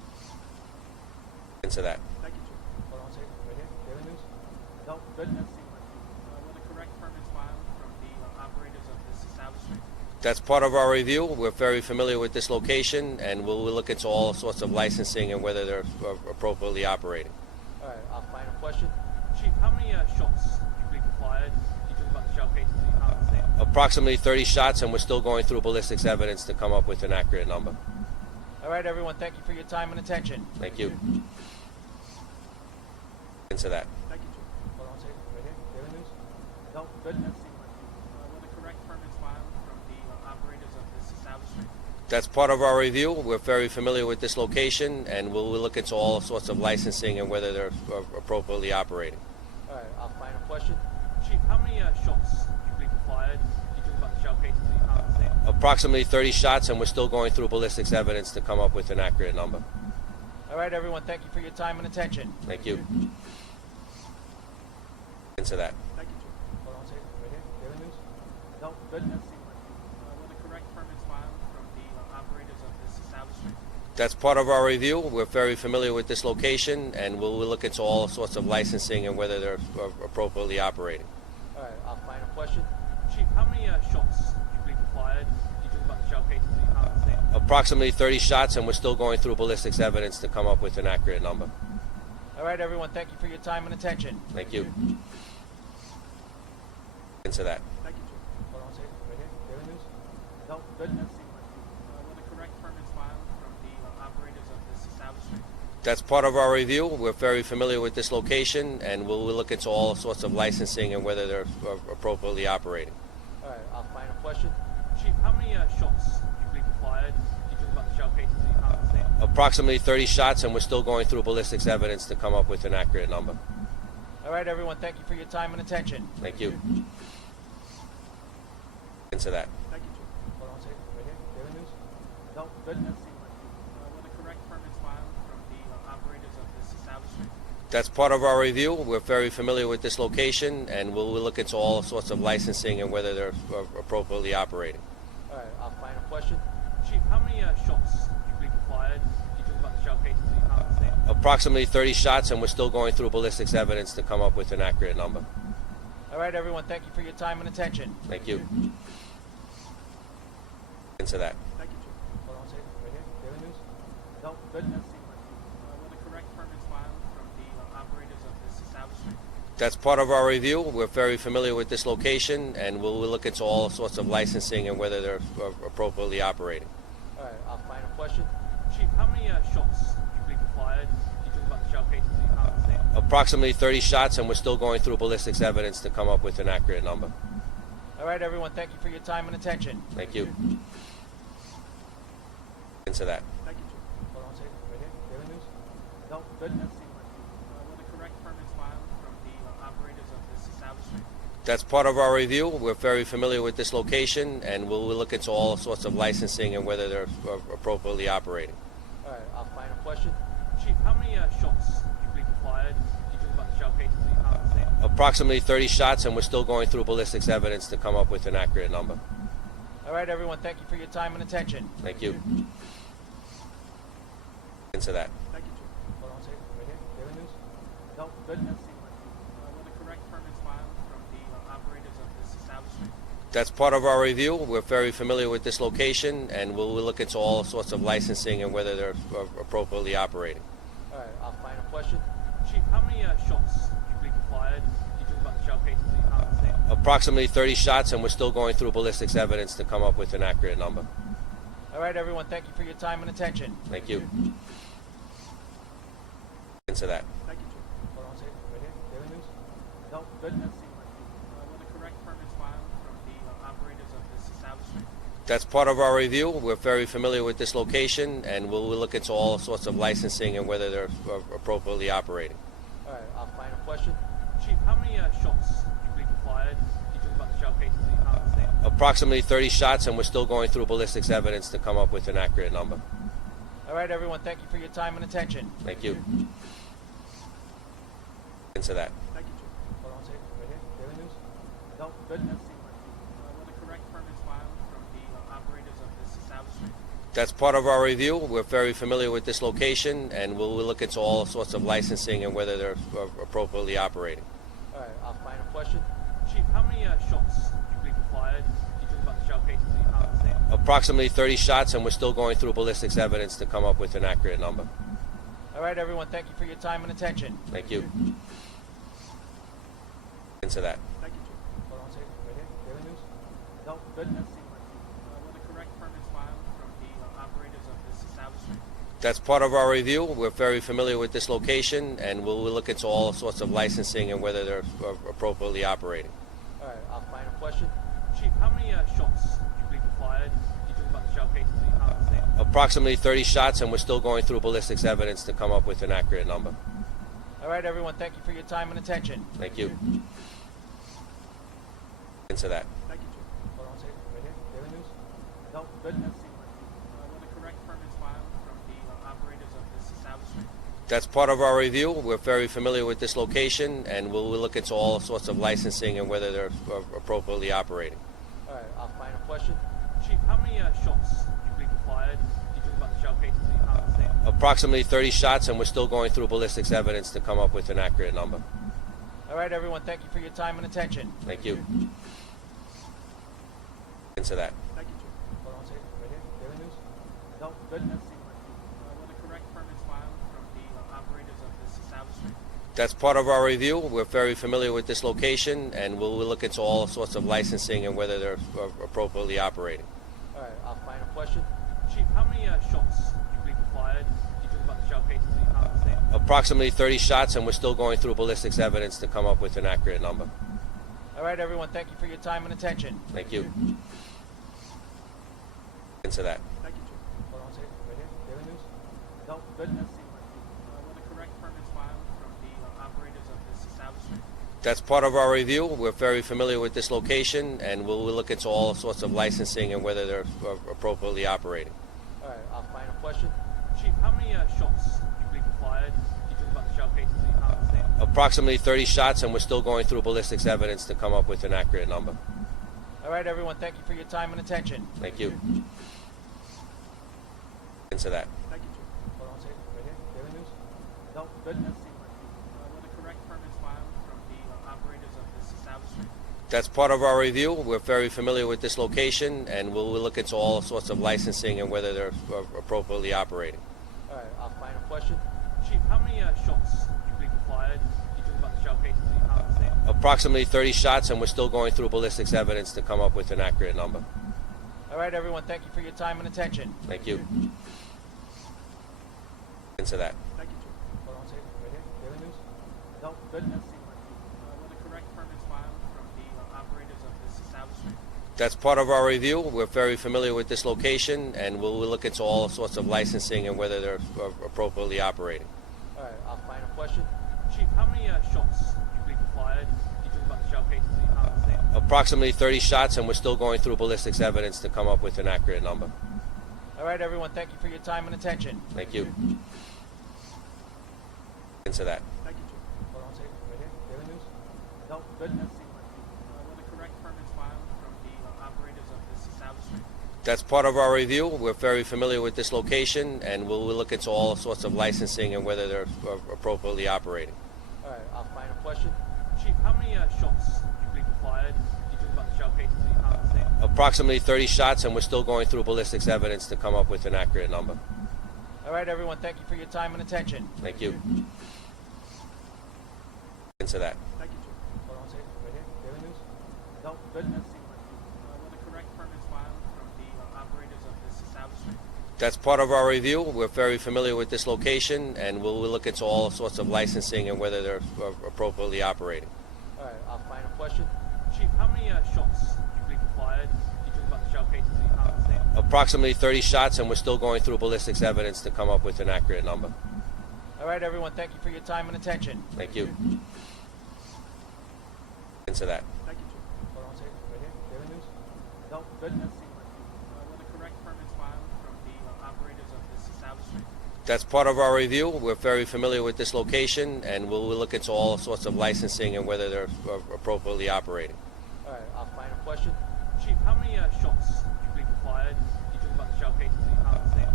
into that. Thank you, Chief. Hold on a second. Right here. Daily News? No? Good? Were the correct permits filed from the operators of this establishment? That's part of our review. We're very familiar with this location, and we'll look into all sorts of licensing and whether they're appropriately operating. All right. Our final question. Chief, how many shots do you believe were fired? You talk about the shell casings in your conversation. Approximately 30 shots, and we're still going through ballistics evidence to come up with an accurate number. All right, everyone. Thank you for your time and attention. Thank you. Into that. Thank you, Chief. Hold on a second. Right here. Daily News? No? Good? Were the correct permits filed from the operators of this establishment? That's part of our review. We're very familiar with this location, and we'll look into all sorts of licensing and whether they're appropriately operating. All right. Our final question. Chief, how many shots do you believe were fired? You talk about the shell casings in your conversation. Approximately 30 shots, and we're still going through ballistics evidence to come up with an accurate number. All right, everyone. Thank you for your time and attention. Thank you. Into that. Thank you, Chief. Hold on a second. Right here. Daily News? No? Good? Were the correct permits filed from the operators of this establishment? That's part of our review. We're very familiar with this location, and we'll look into all sorts of licensing and whether they're appropriately operating. All right. Our final question. Chief, how many shots do you believe were fired? You talk about the shell casings in your conversation. Approximately 30 shots, and we're still going through ballistics evidence to come up with an accurate number. All right, everyone. Thank you for your time and attention. Thank you. Into that. Thank you, Chief. Hold on a second. Right here. Daily News? No? Good? Were the correct permits filed from the operators of this establishment? That's part of our review. We're very familiar with this location, and we'll look into all sorts of licensing and whether they're appropriately operating. All right. Our final question. Chief, how many shots do you believe were fired? You talk about the shell casings in your conversation. Approximately 30 shots, and we're still going through ballistics evidence to come up with an accurate number. All right, everyone. Thank you for your time and attention. Thank you. Into that. Thank you, Chief. Hold on a second. Right here. Daily News? No? Good? Were the correct permits filed from the operators of this establishment? That's part of our review. We're very familiar with this location, and we'll look into all sorts of licensing and whether they're appropriately operating. All right. Our final question. Chief, how many shots do you believe were fired? You talk about the shell casings in your conversation. Approximately 30 shots, and we're still going through ballistics evidence to come up with an accurate number. All right, everyone. Thank you for your time and attention. Thank you. Into that. Thank you, Chief. Hold on a second. Right here. Daily News? No? Good? Were the correct permits filed from the operators of this establishment? That's part of our review. We're very familiar with this location, and we'll look into all sorts of licensing and whether they're appropriately operating. All right. Our final question. Chief, how many shots do you believe were fired? You talk about the shell casings in your conversation. Approximately 30 shots, and we're still going through ballistics evidence to come up with an accurate number. All right, everyone. Thank you for your time and attention. Thank you. Into that. Thank you, Chief. Hold on a second. Right here. Daily News? No? Good? Were the correct permits filed from the operators of this establishment? That's part of our review. We're very familiar with this location, and we'll look into all sorts of licensing and whether they're appropriately operating. All right. Our final question. Chief, how many shots do you believe were fired? You talk about the shell casings in your conversation. Approximately 30 shots, and we're still going through ballistics evidence to come up with an accurate number. All right, everyone. Thank you for your time and attention. Thank you. Into that. Thank you, Chief. Hold on a second. Right here. Daily News? No? Good? Were the correct permits filed from the operators of this establishment? That's part of our review. We're very familiar with this location, and we'll look into all sorts of licensing and whether they're appropriately operating. All right. Our final question. Chief, how many shots do you believe were fired? You talk about the shell casings in your conversation. Approximately 30 shots, and we're still going through ballistics evidence to come up with an accurate number. All right, everyone. Thank you for your time and attention. Thank you. Into that. Thank you, Chief. Hold on a second. Right here. Daily News? No? Good? Were the correct permits filed from the operators of this establishment? That's part of our review. We're very familiar with this location, and we'll look into all sorts of licensing and whether they're appropriately operating. All right. Our final question. Chief, how many shots do you believe were fired? You talk about the shell casings in your conversation. Approximately 30 shots, and we're still going through ballistics evidence to come up with an accurate number. All right, everyone. Thank you for your time and attention. Thank you. Into that. Thank you, Chief. Hold on a second. Right here. Daily News? No? Good? Were the correct permits filed from the operators of this establishment? That's part of our review. We're very familiar with this location, and we'll look into all sorts of licensing and whether they're appropriately operating. All right, our final question. Chief, how many shots do you believe were fired? You talk about the shell casings that you found on scene. Approximately 30 shots, and we're still going through ballistics evidence to come up with an accurate number. All right, everyone, thank you for your time and attention. Thank you. Into that. Thank you, Chief. Hold on a second. Right here. Daily news? No, good. Were the correct permits filed from the operators of this establishment? That's part of our review. We're very familiar with this location, and we'll look into all sorts of licensing and whether they're appropriately operating. All right, our final question. Chief, how many shots do you believe were fired? You talk about the shell casings that you found on scene. Approximately 30 shots, and we're still going through ballistics evidence to come up with an accurate number. All right, everyone, thank you for your time and attention. Thank you. Into that. Thank you, Chief. Hold on a second. Right here. Daily news? No, good. Were the correct permits filed from the operators of this establishment? That's part of our review. We're very familiar with this location, and we'll look into all sorts of licensing and whether they're appropriately operating. All right, our final question. Chief, how many shots do you believe were fired? You talk about the shell casings that you found on scene. Approximately 30 shots, and we're still going through ballistics evidence to come up with an accurate number. All right, everyone, thank you for your time and attention. Thank you. Into that. Thank you, Chief. Hold on a second. Right here. Daily news? No, good. Were the correct permits filed from the operators of this establishment? That's part of our review. We're very familiar with this location, and we'll look into all sorts of licensing and whether they're appropriately operating. All right, our final question. Chief, how many shots do you believe were fired? You talk about the shell casings that you found on scene. Approximately 30 shots, and we're still going through ballistics evidence to come up with an accurate number. All right, everyone, thank you for your time and attention. Thank you. Into that. Thank you, Chief. Hold on a second. Right here. Daily news? No, good. Were the correct permits filed from the operators of this establishment? That's part of our review. We're very familiar with this location, and we'll look into all sorts of licensing and whether they're appropriately operating. All right, our final question. Chief, how many shots do you believe were fired? You talk about the shell casings that you found on scene. Approximately 30 shots, and we're still going through ballistics evidence to come up with an accurate number. All right, everyone, thank you for your time and attention. Thank you. Into that. Thank you, Chief. Hold on a second. Right here. Daily news? No, good. Were the correct permits filed from the operators of this establishment? That's part of our review. We're very familiar with this location, and we'll look into all sorts of licensing and whether they're appropriately operating. All right, our final question. Chief, how many shots do you believe were fired? You talk about the shell casings that you found on scene. Approximately 30 shots, and we're still going through ballistics evidence to come up with an accurate number. All right, everyone, thank you for your time and attention. Thank you. Into that. Thank you, Chief. Hold on a second. Right here. Daily news? No, good. Were the correct permits filed from the operators of this establishment? That's part of our review. We're very familiar with this location, and we'll look into all sorts of licensing and whether they're appropriately operating. All right, our final question. Chief, how many shots do you believe were fired? You talk about the shell casings that you found on scene. Approximately 30 shots, and we're still going through ballistics evidence to come up with an accurate number. All right, everyone, thank you for your time and attention. Thank you. Into that. Thank you, Chief. Hold on a second. Right here. Daily news? No, good. Were the correct permits filed from the operators of this establishment? That's part of our review. We're very familiar with this location, and we'll look into all sorts of licensing and whether they're appropriately operating. All right, our final question. Chief, how many shots do you believe were fired? You talk about the shell casings that you found on scene. Approximately 30 shots, and we're still going through ballistics evidence to come up with an accurate number. All right, everyone, thank you for your time and attention. Thank you. Into that. Thank you, Chief. Hold on a second. Right here. Daily news? No, good. Were the correct permits filed from the operators of this establishment? That's part of our review. We're very familiar with this location, and we'll look into all sorts of licensing and whether they're appropriately operating. All right, our final question. Chief, how many shots do you believe were fired? You talk about the shell casings that you found on scene. Approximately 30 shots, and we're still going through ballistics evidence to come up with an accurate number. All right, everyone, thank you for your time and attention. Thank you. Into that. Thank you, Chief. Hold on a second. Right here. Daily news? No, good. Were the correct permits filed from the operators of this establishment? That's part of our review. We're very familiar with this location, and we'll look into all sorts of licensing and whether they're appropriately operating. All right, our final question. Chief, how many shots do you believe were fired? You talk about the shell casings that you found on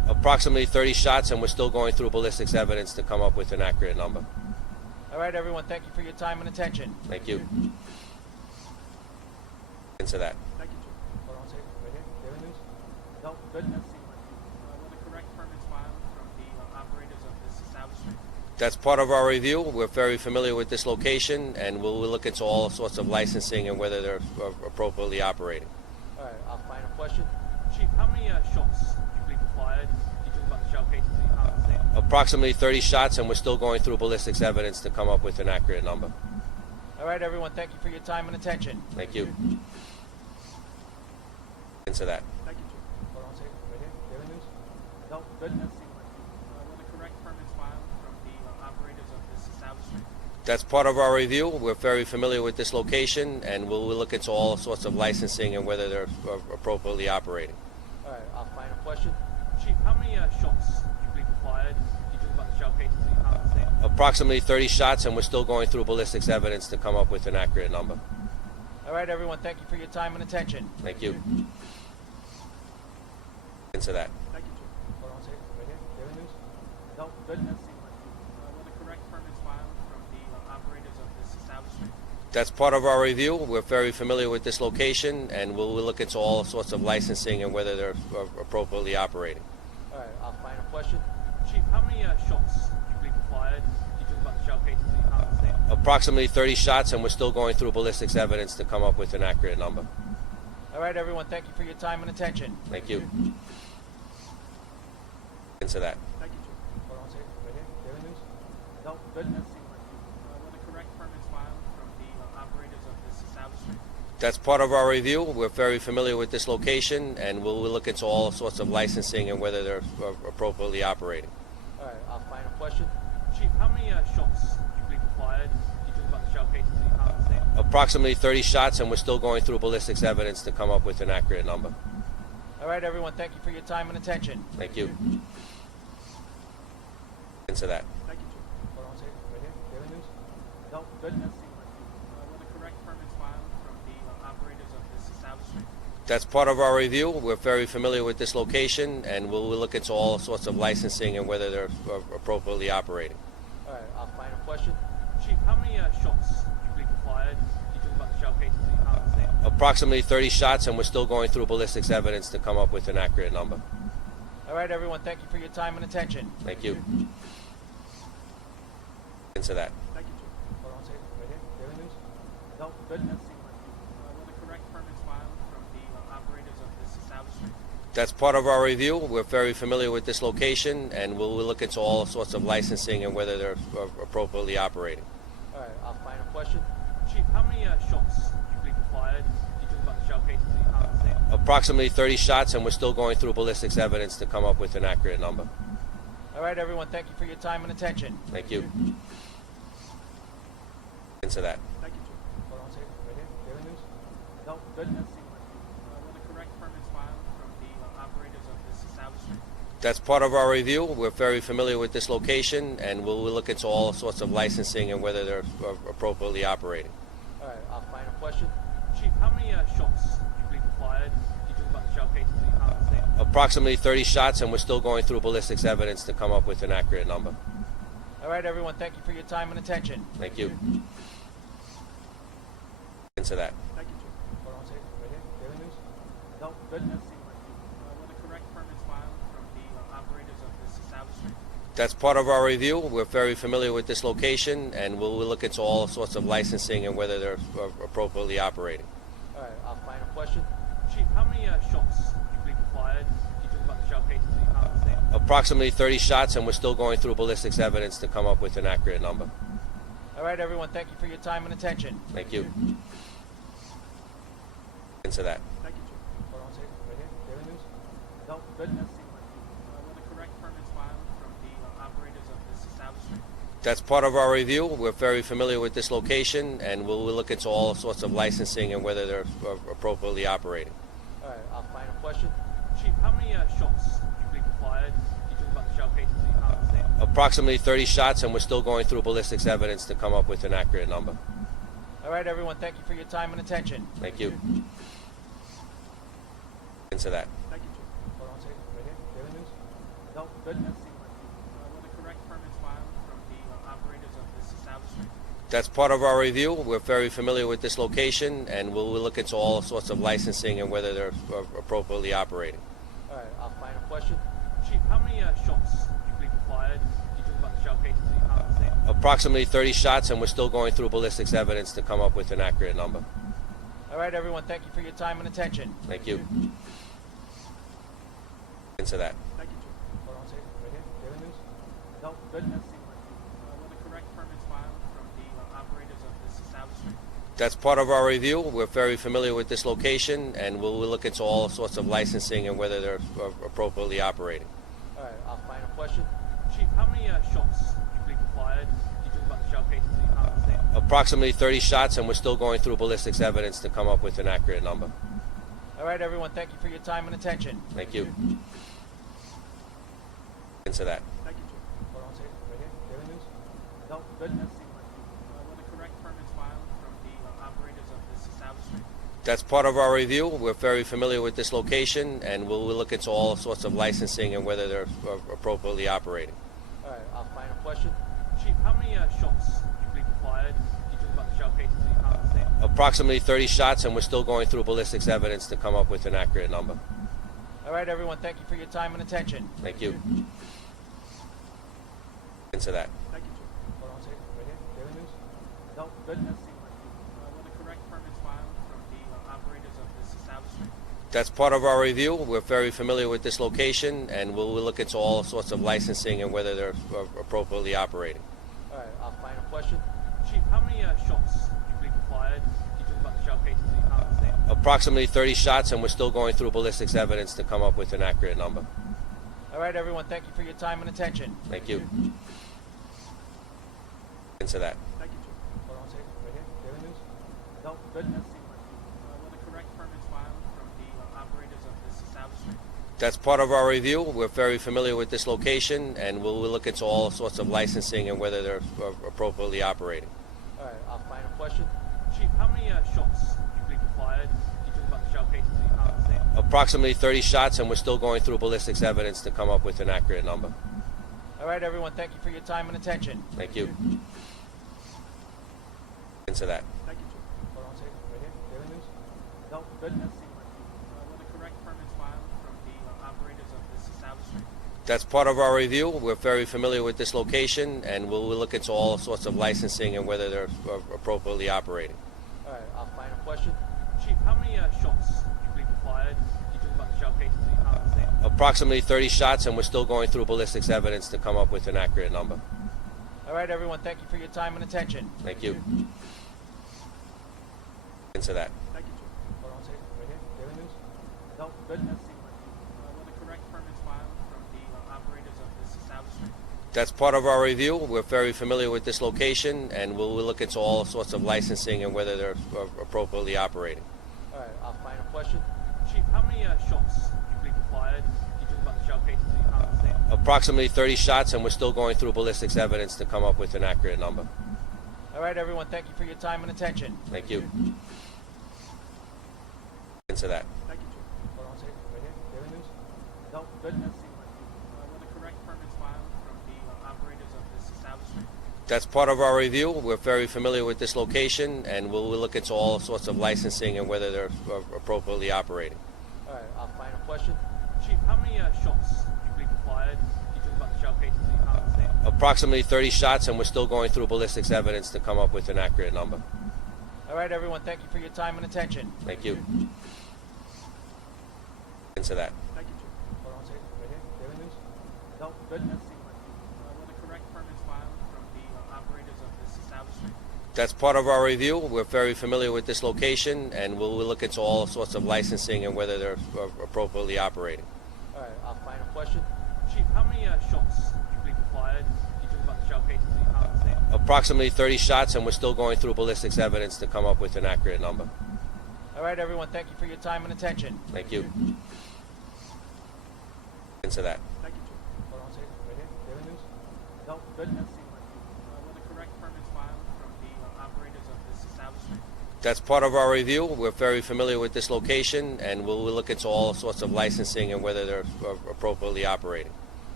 Approximately 30 shots, and we're still going through ballistics evidence to come up with an accurate number. All right, everyone, thank you for your time and attention. Thank you. Into that. Thank you, Chief. Hold on a second. Right here. Daily news? No, good. Were the correct permits filed from the operators of this establishment? That's part of our review. We're very familiar with this location, and we'll look into all sorts of licensing and whether they're appropriately operating. All right, our final question. Chief, how many shots do you believe were fired? You talk about the shell cases in the United States. Approximately 30 shots, and we're still going through ballistics evidence to come up with an accurate number. All right, everyone, thank you for your time and attention. Thank you. Into that. Thank you, Chief. Hold on a second. Right here. Daily news? No, good. Were the correct permits filed from the operators of this establishment? That's part of our review. We're very familiar with this location, and we'll look into all sorts of licensing and whether they're appropriately operating. All right, our final question. Chief, how many shots do you believe were fired? You talk about the shell cases in the United States. Approximately 30 shots, and we're still going through ballistics evidence to come up with an accurate number. All right, everyone, thank you for your time and attention. Thank you. Into that. Thank you, Chief. Hold on a second. Right here. Daily news? No, good. Were the correct permits filed from the operators of this establishment? That's part of our review. We're very familiar with this location, and we'll look into all sorts of licensing and whether they're appropriately operating. All right, our final question. Chief, how many shots do you believe were fired? You talk about the shell cases in the United States. Approximately 30 shots, and we're still going through ballistics evidence to come up with an accurate number. All right, everyone, thank you for your time and attention. Thank you. Into that. Thank you, Chief. Hold on a second. Right here. Daily news? No, good. Were the correct permits filed from the operators of this establishment? That's part of our review. We're very familiar with this location, and we'll look into all sorts of licensing and whether they're appropriately operating. All right, our final question. Chief, how many shots do you believe were fired? You talk about the shell cases in the United States. Approximately 30 shots, and we're still going through ballistics evidence to come up with an accurate number. All right, everyone, thank you for your time and attention. Thank you. Into that. Thank you, Chief. Hold on a second. Right here. Daily news? No, good. Were the correct permits filed from the operators of this establishment? That's part of our review. We're very familiar with this location, and we'll look into all sorts of licensing and whether they're appropriately operating. All right, our final question. Chief, how many shots do you believe were fired? You talk about the shell cases in the United States. Approximately 30 shots, and we're still going through ballistics evidence to come up with an accurate number. All right, everyone, thank you for your time and attention. Thank you. Into that. Thank you, Chief. Hold on a second. Right here. Daily news? No, good. Were the correct permits filed from the operators of this establishment? That's part of our review. We're very familiar with this location, and we'll look into all sorts of licensing and whether they're appropriately operating. All right, our final question. Chief, how many shots do you believe were fired? You talk about the shell cases in the United States. Approximately 30 shots, and we're still going through ballistics evidence to come up with an accurate number. All right, everyone, thank you for your time and attention. Thank you. Into that. Thank you, Chief. Hold on a second. Right here. Daily news? No, good. Were the correct permits filed from the operators of this establishment? That's part of our review. We're very familiar with this location, and we'll look into all sorts of licensing and whether they're appropriately operating. All right, our final question. Chief, how many shots do you believe were fired? You talk about the shell cases in the United States. Approximately 30 shots, and we're still going through ballistics evidence to come up with an accurate number. All right, everyone, thank you for your time and attention. Thank you. Into that. Thank you, Chief. Hold on a second. Right here. Daily news? No, good. Were the correct permits filed from the operators of this establishment? That's part of our review. We're very familiar with this location, and we'll look into all sorts of licensing and whether they're appropriately operating. All right, our final question. Chief, how many shots do you believe were fired? You talk about the shell cases in the United States. Approximately 30 shots, and we're still going through ballistics evidence to come up with an accurate number. All right, everyone, thank you for your time and attention. Thank you. Into that. Thank you, Chief. Hold on a second. Right here. Daily news? No, good. Were the correct permits filed from the operators of this establishment? That's part of our review. We're very familiar with this location, and we'll look into all sorts of licensing and whether they're appropriately operating. All right, our final question. Chief, how many shots do you believe were fired? You talk about the shell cases in the United States. Approximately 30 shots, and we're still going through ballistics evidence to come up with an accurate number. All right, everyone, thank you for your time and attention. Thank you. Into that. Thank you, Chief. Hold on a second. Right here. Daily news? No, good. Were the correct permits filed from the operators of this establishment? That's part of our review. We're very familiar with this location, and we'll look into all sorts of licensing and whether they're appropriately operating. All right, I'll find a question. Chief, how many shots do you believe were fired? You talk about the shell casings that you found on the scene. Approximately 30 shots, and we're still going through ballistics evidence to come up with an accurate number. All right, everyone, thank you for your time and attention. Thank you. Into that. Thank you, Chief. Hold on a second. Right here. Daily news? No, good. Were the correct permits filed from the operators of this establishment? That's part of our review. We're very familiar with this location, and we'll look into all sorts of licensing and whether they're appropriately operating. All right, I'll find a question. Chief, how many shots do you believe were fired? You talk about the shell casings that you found on the scene. Approximately 30 shots, and we're still going through ballistics evidence to come up with an accurate number. All right, everyone, thank you for your time and attention. Thank you. Into that. Thank you, Chief. Hold on a second. Right here. Daily news? No, good. Were the correct permits filed from the operators of this establishment? That's part of our review. We're very familiar with this location, and we'll look into all sorts of licensing and whether they're appropriately operating. All right, I'll find a question. Chief, how many shots do you believe were fired? You talk about the shell casings that you found on the scene. Approximately 30 shots, and we're still going through ballistics evidence to come up with an accurate number. All right, everyone, thank you for your time and attention. Thank you. Into that. Thank you, Chief. Hold on a second. Right here. Daily news? No, good. Were the correct permits filed from the operators of this establishment? That's part of our review. We're very familiar with this location, and we'll look into all sorts of licensing and whether they're appropriately operating. All right, I'll find a question. Chief, how many shots do you believe were fired? You talk about the shell casings that you found on the scene. Approximately 30 shots, and we're still going through ballistics evidence to come up with an accurate number. All right, everyone, thank you for your time and attention. Thank you. Into that. Thank you, Chief. Hold on a second. Right here. Daily news? No, good. Were the correct permits filed from the operators of this establishment? That's part of our review. We're very familiar with this location, and we'll look into all sorts of licensing and whether they're appropriately operating. All right, I'll find a question. Chief, how many shots do you believe were fired? You talk about the shell casings that you found on the scene. Approximately 30 shots, and we're still going through ballistics evidence to come up with an accurate number. All right, everyone, thank you for your time and attention. Thank you. Into that. Thank you, Chief. Hold on a second. Right here. Daily news? No, good. Were the correct permits filed from the operators of this establishment? That's part of our review. We're very familiar with this location, and we'll look into all sorts of licensing and whether they're appropriately operating. All right, I'll find a question. Chief, how many shots do you believe were fired? You talk about the shell casings that you found on the scene. Approximately 30 shots, and we're still going through ballistics evidence to come up with an accurate number. All right, everyone, thank you for your time and attention. Thank you. Into that. Thank you, Chief. Hold on a second. Right here. Daily news? No, good. Were the correct permits filed from the operators of this establishment? That's part of our review. We're very familiar with this location, and we'll look into all sorts of licensing and whether they're appropriately operating. All right, I'll find a question. Chief, how many shots do you believe were fired? You talk about the shell casings that you found on the scene. Approximately 30 shots, and we're still going through ballistics evidence to come up with an accurate number. All right, everyone, thank you for your time and attention. Thank you. Into that. Thank you, Chief. Hold on a second. Right here. Daily news? No, good. Were the correct permits filed from the operators of this establishment? That's part of our review. We're very familiar with this location, and we'll look into all sorts of licensing and whether they're appropriately operating. All right, I'll find a question. Chief, how many shots do you believe were fired? You talk about the shell casings that you found on the scene. Approximately 30 shots, and we're still going through ballistics evidence to come up with an accurate number. All right, everyone, thank you for your time and attention. Thank you. Into that. Thank you, Chief. Hold on a second. Right here. Daily news? No, good. Were the correct permits filed from the operators of this establishment? That's part of our review. We're very familiar with this location, and we'll look into all sorts of licensing and whether they're appropriately operating. All right, I'll find a question. Chief, how many shots do you believe were fired? You talk about the shell casings that you found on the scene. Approximately 30 shots, and we're still going through ballistics evidence to come up with an accurate number. All right, everyone, thank you for your time and attention. Thank you. Into that. Thank you, Chief. Hold on a second. Right here. Daily news? No, good. Were the correct permits filed from the operators of this establishment? That's part of our review. We're very familiar with this location, and we'll look into all sorts of licensing and whether they're appropriately operating. All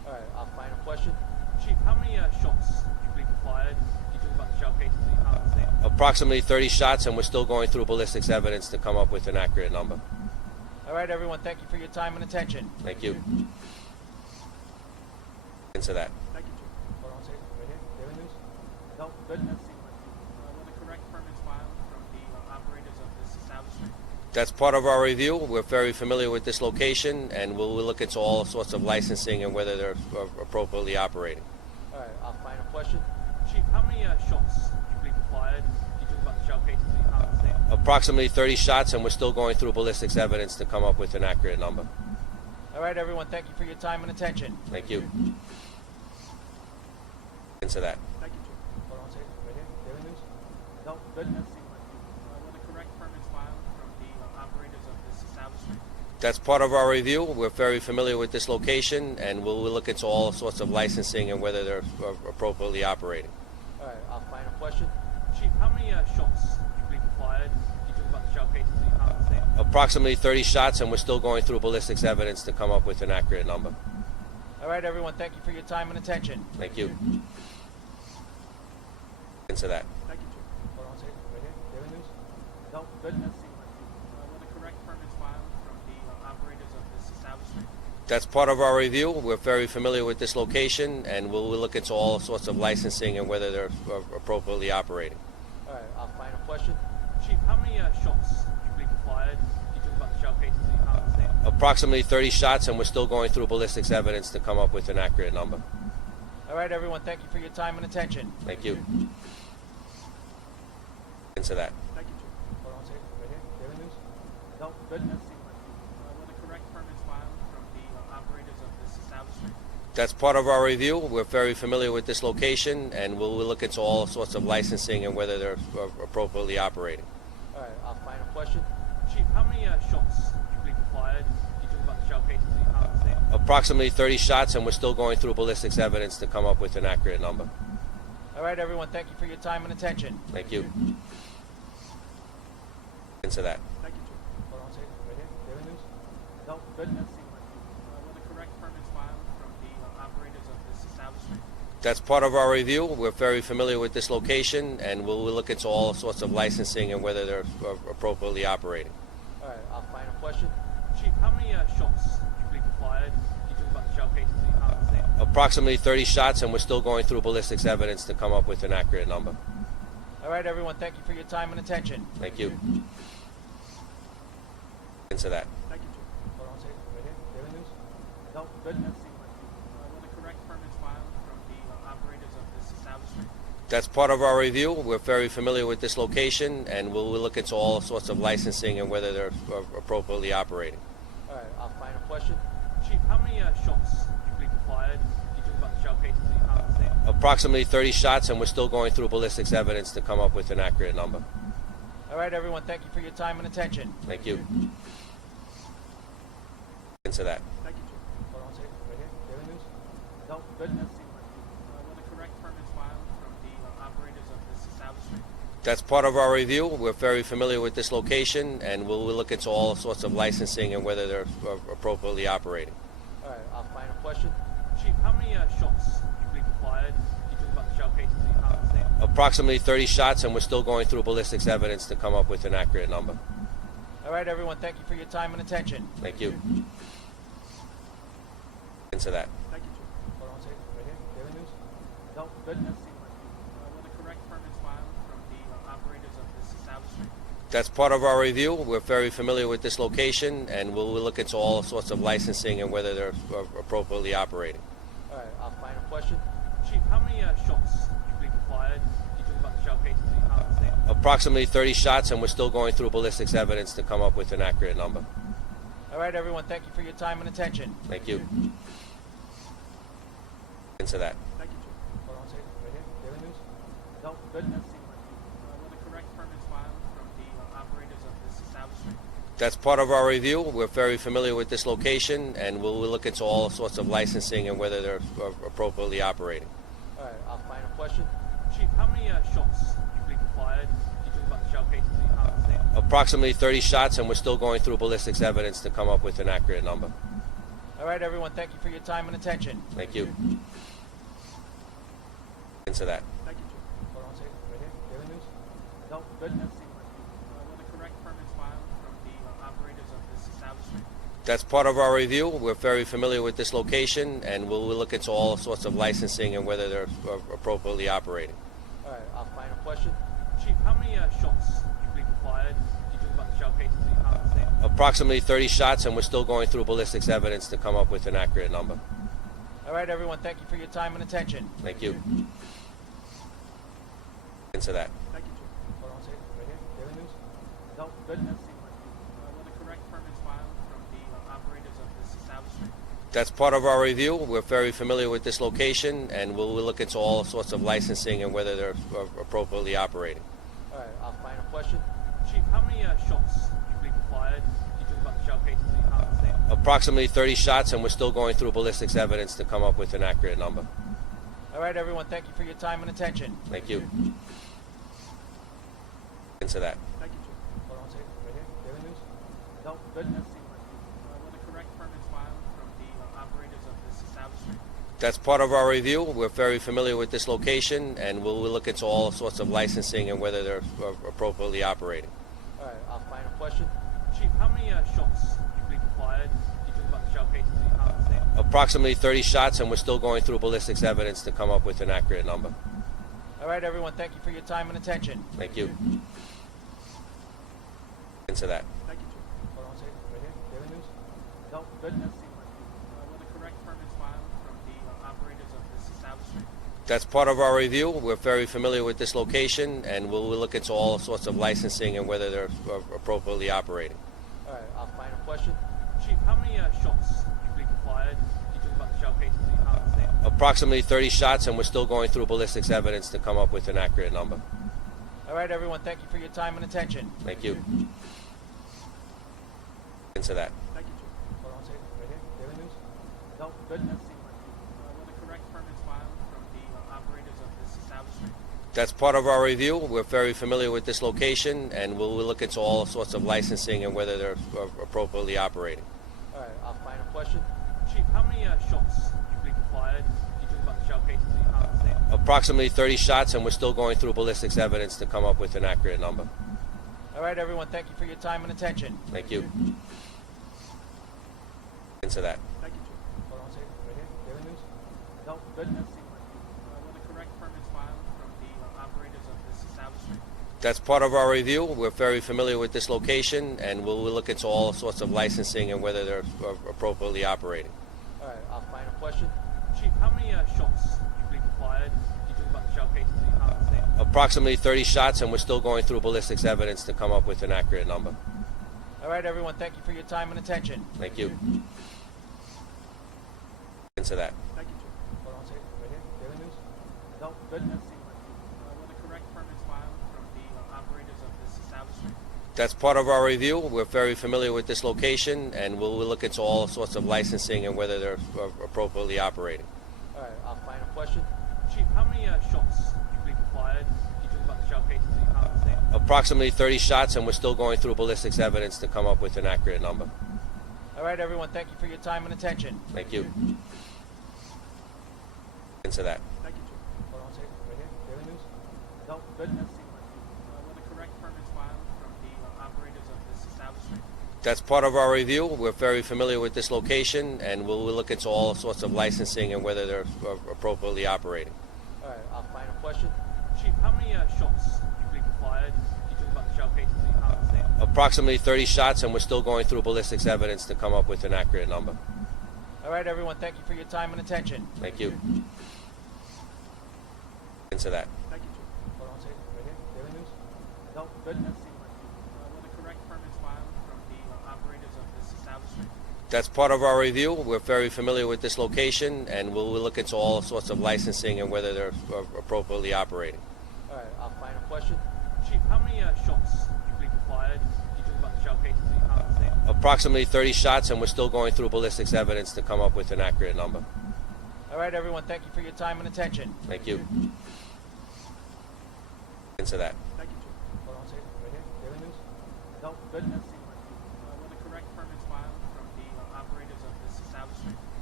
All right, final question. Chief, how many shots do you believe were fired? You talk about the shell casings that you found on the scene. Approximately 30 shots, and we're still going through ballistics evidence to come up with an accurate number. All right, everyone, thank you for your time and attention. Thank you. Into that. Thank you, Chief. Hold on a second. Right here. Daily News? No, good. Were the correct permits filed from the operators of this establishment? That's part of our review. We're very familiar with this location, and we'll look into all sorts of licensing and whether they're appropriately operating. All right, final question. Chief, how many shots do you believe were fired? You talk about the shell casings that you found on the scene. Approximately 30 shots, and we're still going through ballistics evidence to come up with an accurate number. All right, everyone, thank you for your time and attention. Thank you. Into that. Thank you, Chief. Hold on a second. Right here. Daily News? No, good. Were the correct permits filed from the operators of this establishment? That's part of our review. We're very familiar with this location, and we'll look into all sorts of licensing and whether they're appropriately operating. All right, final question. Chief, how many shots do you believe were fired? You talk about the shell casings that you found on the scene. Approximately 30 shots, and we're still going through ballistics evidence to come up with an accurate number. All right, everyone, thank you for your time and attention. Thank you. Into that. Thank you, Chief. Hold on a second. Right here. Daily News? No, good. Were the correct permits filed from the operators of this establishment? That's part of our review. We're very familiar with this location, and we'll look into all sorts of licensing and whether they're appropriately operating. All right, final question. Chief, how many shots do you believe were fired? You talk about the shell casings that you found on the scene. Approximately 30 shots, and we're still going through ballistics evidence to come up with an accurate number. All right, everyone, thank you for your time and attention. Thank you. Into that. Thank you, Chief. Hold on a second. Right here. Daily News? No, good. Were the correct permits filed from the operators of this establishment? That's part of our review. We're very familiar with this location, and we'll look into all sorts of licensing and whether they're appropriately operating. All right, final question. Chief, how many shots do you believe were fired? You talk about the shell casings that you found on the scene. Approximately 30 shots, and we're still going through ballistics evidence to come up with an accurate number. All right, everyone, thank you for your time and attention. Thank you. Into that. Thank you, Chief. Hold on a second. Right here. Daily News? No, good. Were the correct permits filed from the operators of this establishment? That's part of our review. We're very familiar with this location, and we'll look into all sorts of licensing and whether they're appropriately operating. All right, final question. Chief, how many shots do you believe were fired? You talk about the shell casings that you found on the scene. Approximately 30 shots, and we're still going through ballistics evidence to come up with an accurate number. All right, everyone, thank you for your time and attention. Thank you. Into that. Thank you, Chief. Hold on a second. Right here. Daily News? No, good. Were the correct permits filed from the operators of this establishment? That's part of our review. We're very familiar with this location, and we'll look into all sorts of licensing and whether they're appropriately operating. All right, final question. Chief, how many shots do you believe were fired? You talk about the shell casings that you found on the scene. Approximately 30 shots, and we're still going through ballistics evidence to come up with an accurate number. All right, everyone, thank you for your time and attention. Thank you. Into that. Thank you, Chief. Hold on a second. Right here. Daily News? No, good. Were the correct permits filed from the operators of this establishment? That's part of our review. We're very familiar with this location, and we'll look into all sorts of licensing and whether they're appropriately operating. All right, final question. Chief, how many shots do you believe were fired? You talk about the shell casings that you found on the scene. Approximately 30 shots, and we're still going through ballistics evidence to come up with an accurate number. All right, everyone, thank you for your time and attention. Thank you. Into that. Thank you, Chief. Hold on a second. Right here. Daily News? No, good. Were the correct permits filed from the operators of this establishment? That's part of our review. We're very familiar with this location, and we'll look into all sorts of licensing and whether they're appropriately operating. All right, final question. Chief, how many shots do you believe were fired? You talk about the shell casings that you found on the scene. Approximately 30 shots, and we're still going through ballistics evidence to come up with an accurate number. All right, everyone, thank you for your time and attention. Thank you. Into that. Thank you, Chief. Hold on a second. Right here. Daily News? No, good. Were the correct permits filed from the operators of this establishment? That's part of our review. We're very familiar with this location, and we'll look into all sorts of licensing and whether they're appropriately operating. All right, final question. Chief, how many shots do you believe were fired? You talk about the shell casings that you found on the scene. Approximately 30 shots, and we're still going through ballistics evidence to come up with an accurate number. All right, everyone, thank you for your time and attention. Thank you. Into that. Thank you. Hold on a second. Right here. Daily News? No, good. Were the correct permits filed from the operators of this establishment? That's part of our review. We're very familiar with this location, and we'll look into all sorts of licensing and whether they're appropriately operating. All right, our final question. Chief, how many shots do you believe were fired? You talk about the shell casings that you found on the scene. Approximately 30 shots, and we're still going through ballistics evidence to come up with an accurate number. All right, everyone, thank you for your time and attention. Thank you. Into that. Thank you, Chief. Hold on a second. Right here. Daily News? No, good. Were the correct permits filed from the operators of this establishment? That's part of our review. We're very familiar with this location, and we'll look into all sorts of licensing and whether they're appropriately operating. All right, our final question. Chief, how many shots do you believe were fired? You talk about the shell casings that you found on the scene. Approximately 30 shots, and we're still going through ballistics evidence to come up with an accurate number. All right, everyone, thank you for your time and attention. Thank you. Into that. Thank you, Chief. Hold on a second. Right here. Daily News? No, good. Were the correct permits filed from the operators of this establishment? That's part of our review. We're very familiar with this location, and we'll look into all sorts of licensing and whether they're appropriately operating. All right, our final question. Chief, how many shots do you believe were fired? You talk about the shell casings that you found on the scene. Approximately 30 shots, and we're still going through ballistics evidence to come up with an accurate number. All right, everyone, thank you for your time and attention. Thank you. Into that. Thank you, Chief. Hold on a second. Right here. Daily News? No, good. Were the correct permits filed from the operators of this establishment? That's part of our review. We're very familiar with this location, and we'll look into all sorts of licensing and whether they're appropriately operating. All right, our final question. Chief, how many shots do you believe were fired? You talk about the shell casings that you found on the scene. Approximately 30 shots, and we're still going through ballistics evidence to come up with an accurate number. All right, everyone, thank you for your time and attention. Thank you. Into that. Thank you, Chief. Hold on a second. Right here. Daily News? No, good. Were the correct permits filed from the operators of this establishment? That's part of our review. We're very familiar with this location, and we'll look into all sorts of licensing and whether they're appropriately operating. All right, our final question. Chief, how many shots do you believe were fired? You talk about the shell casings that you found on the scene. Approximately 30 shots, and we're still going through ballistics evidence to come up with an accurate number. All right, everyone, thank you for your time and attention. Thank you. Into that. Thank you, Chief. Hold on a second. Right here. Daily News? No, good. Were the correct permits filed from the operators of this establishment? That's part of our review. We're very familiar with this location, and we'll look into all sorts of licensing and whether they're appropriately operating. All right, our final question. Chief, how many shots do you believe were fired? You talk about the shell casings that you found on the scene. Approximately 30 shots, and we're still going through ballistics evidence to come up with an accurate number. All right, everyone, thank you for your time and attention. Thank you. Into that. Thank you, Chief. Hold on a second. Right here. Daily News? No, good. Were the correct permits filed from the operators of this establishment? That's part of our review. We're very familiar with this location, and we'll look into all sorts of licensing and whether they're appropriately operating. All right, our final question. Chief, how many shots do you believe were fired? You talk about the shell casings that you found on the scene. Approximately 30 shots, and we're still going through ballistics evidence to come up with an accurate number. All right, everyone, thank you for your time and attention. Thank you. Into that. Thank you, Chief. Hold on a second. Right here. Daily News? No, good. Were the correct permits filed from the operators of this establishment? That's part of our review. We're very familiar with this location, and we'll look into all sorts of licensing and whether they're appropriately operating. All right, our final question. Chief, how many shots do you believe were fired? You talk about the shell casings that you found on the scene. Approximately 30 shots, and we're still going through ballistics evidence to come up with an accurate number. All right, everyone, thank you for your time and attention. Thank you. Into that. Thank you, Chief. Hold on a second. Right here. Daily News? No, good. Were the correct permits filed from the operators of this establishment? That's part of our review. We're very familiar with this location, and we'll look into all sorts of licensing and whether they're appropriately operating. All right, our final question. Chief, how many shots do you believe were fired? You talk about the shell casings that you found on the scene. Approximately 30 shots, and we're still going through ballistics evidence to come up with an accurate number. All right, everyone, thank you for your time and attention. Thank you. Into that. Thank you, Chief. Hold on a second. Right here. Daily News? No, good. Were the correct permits filed from the operators of this establishment?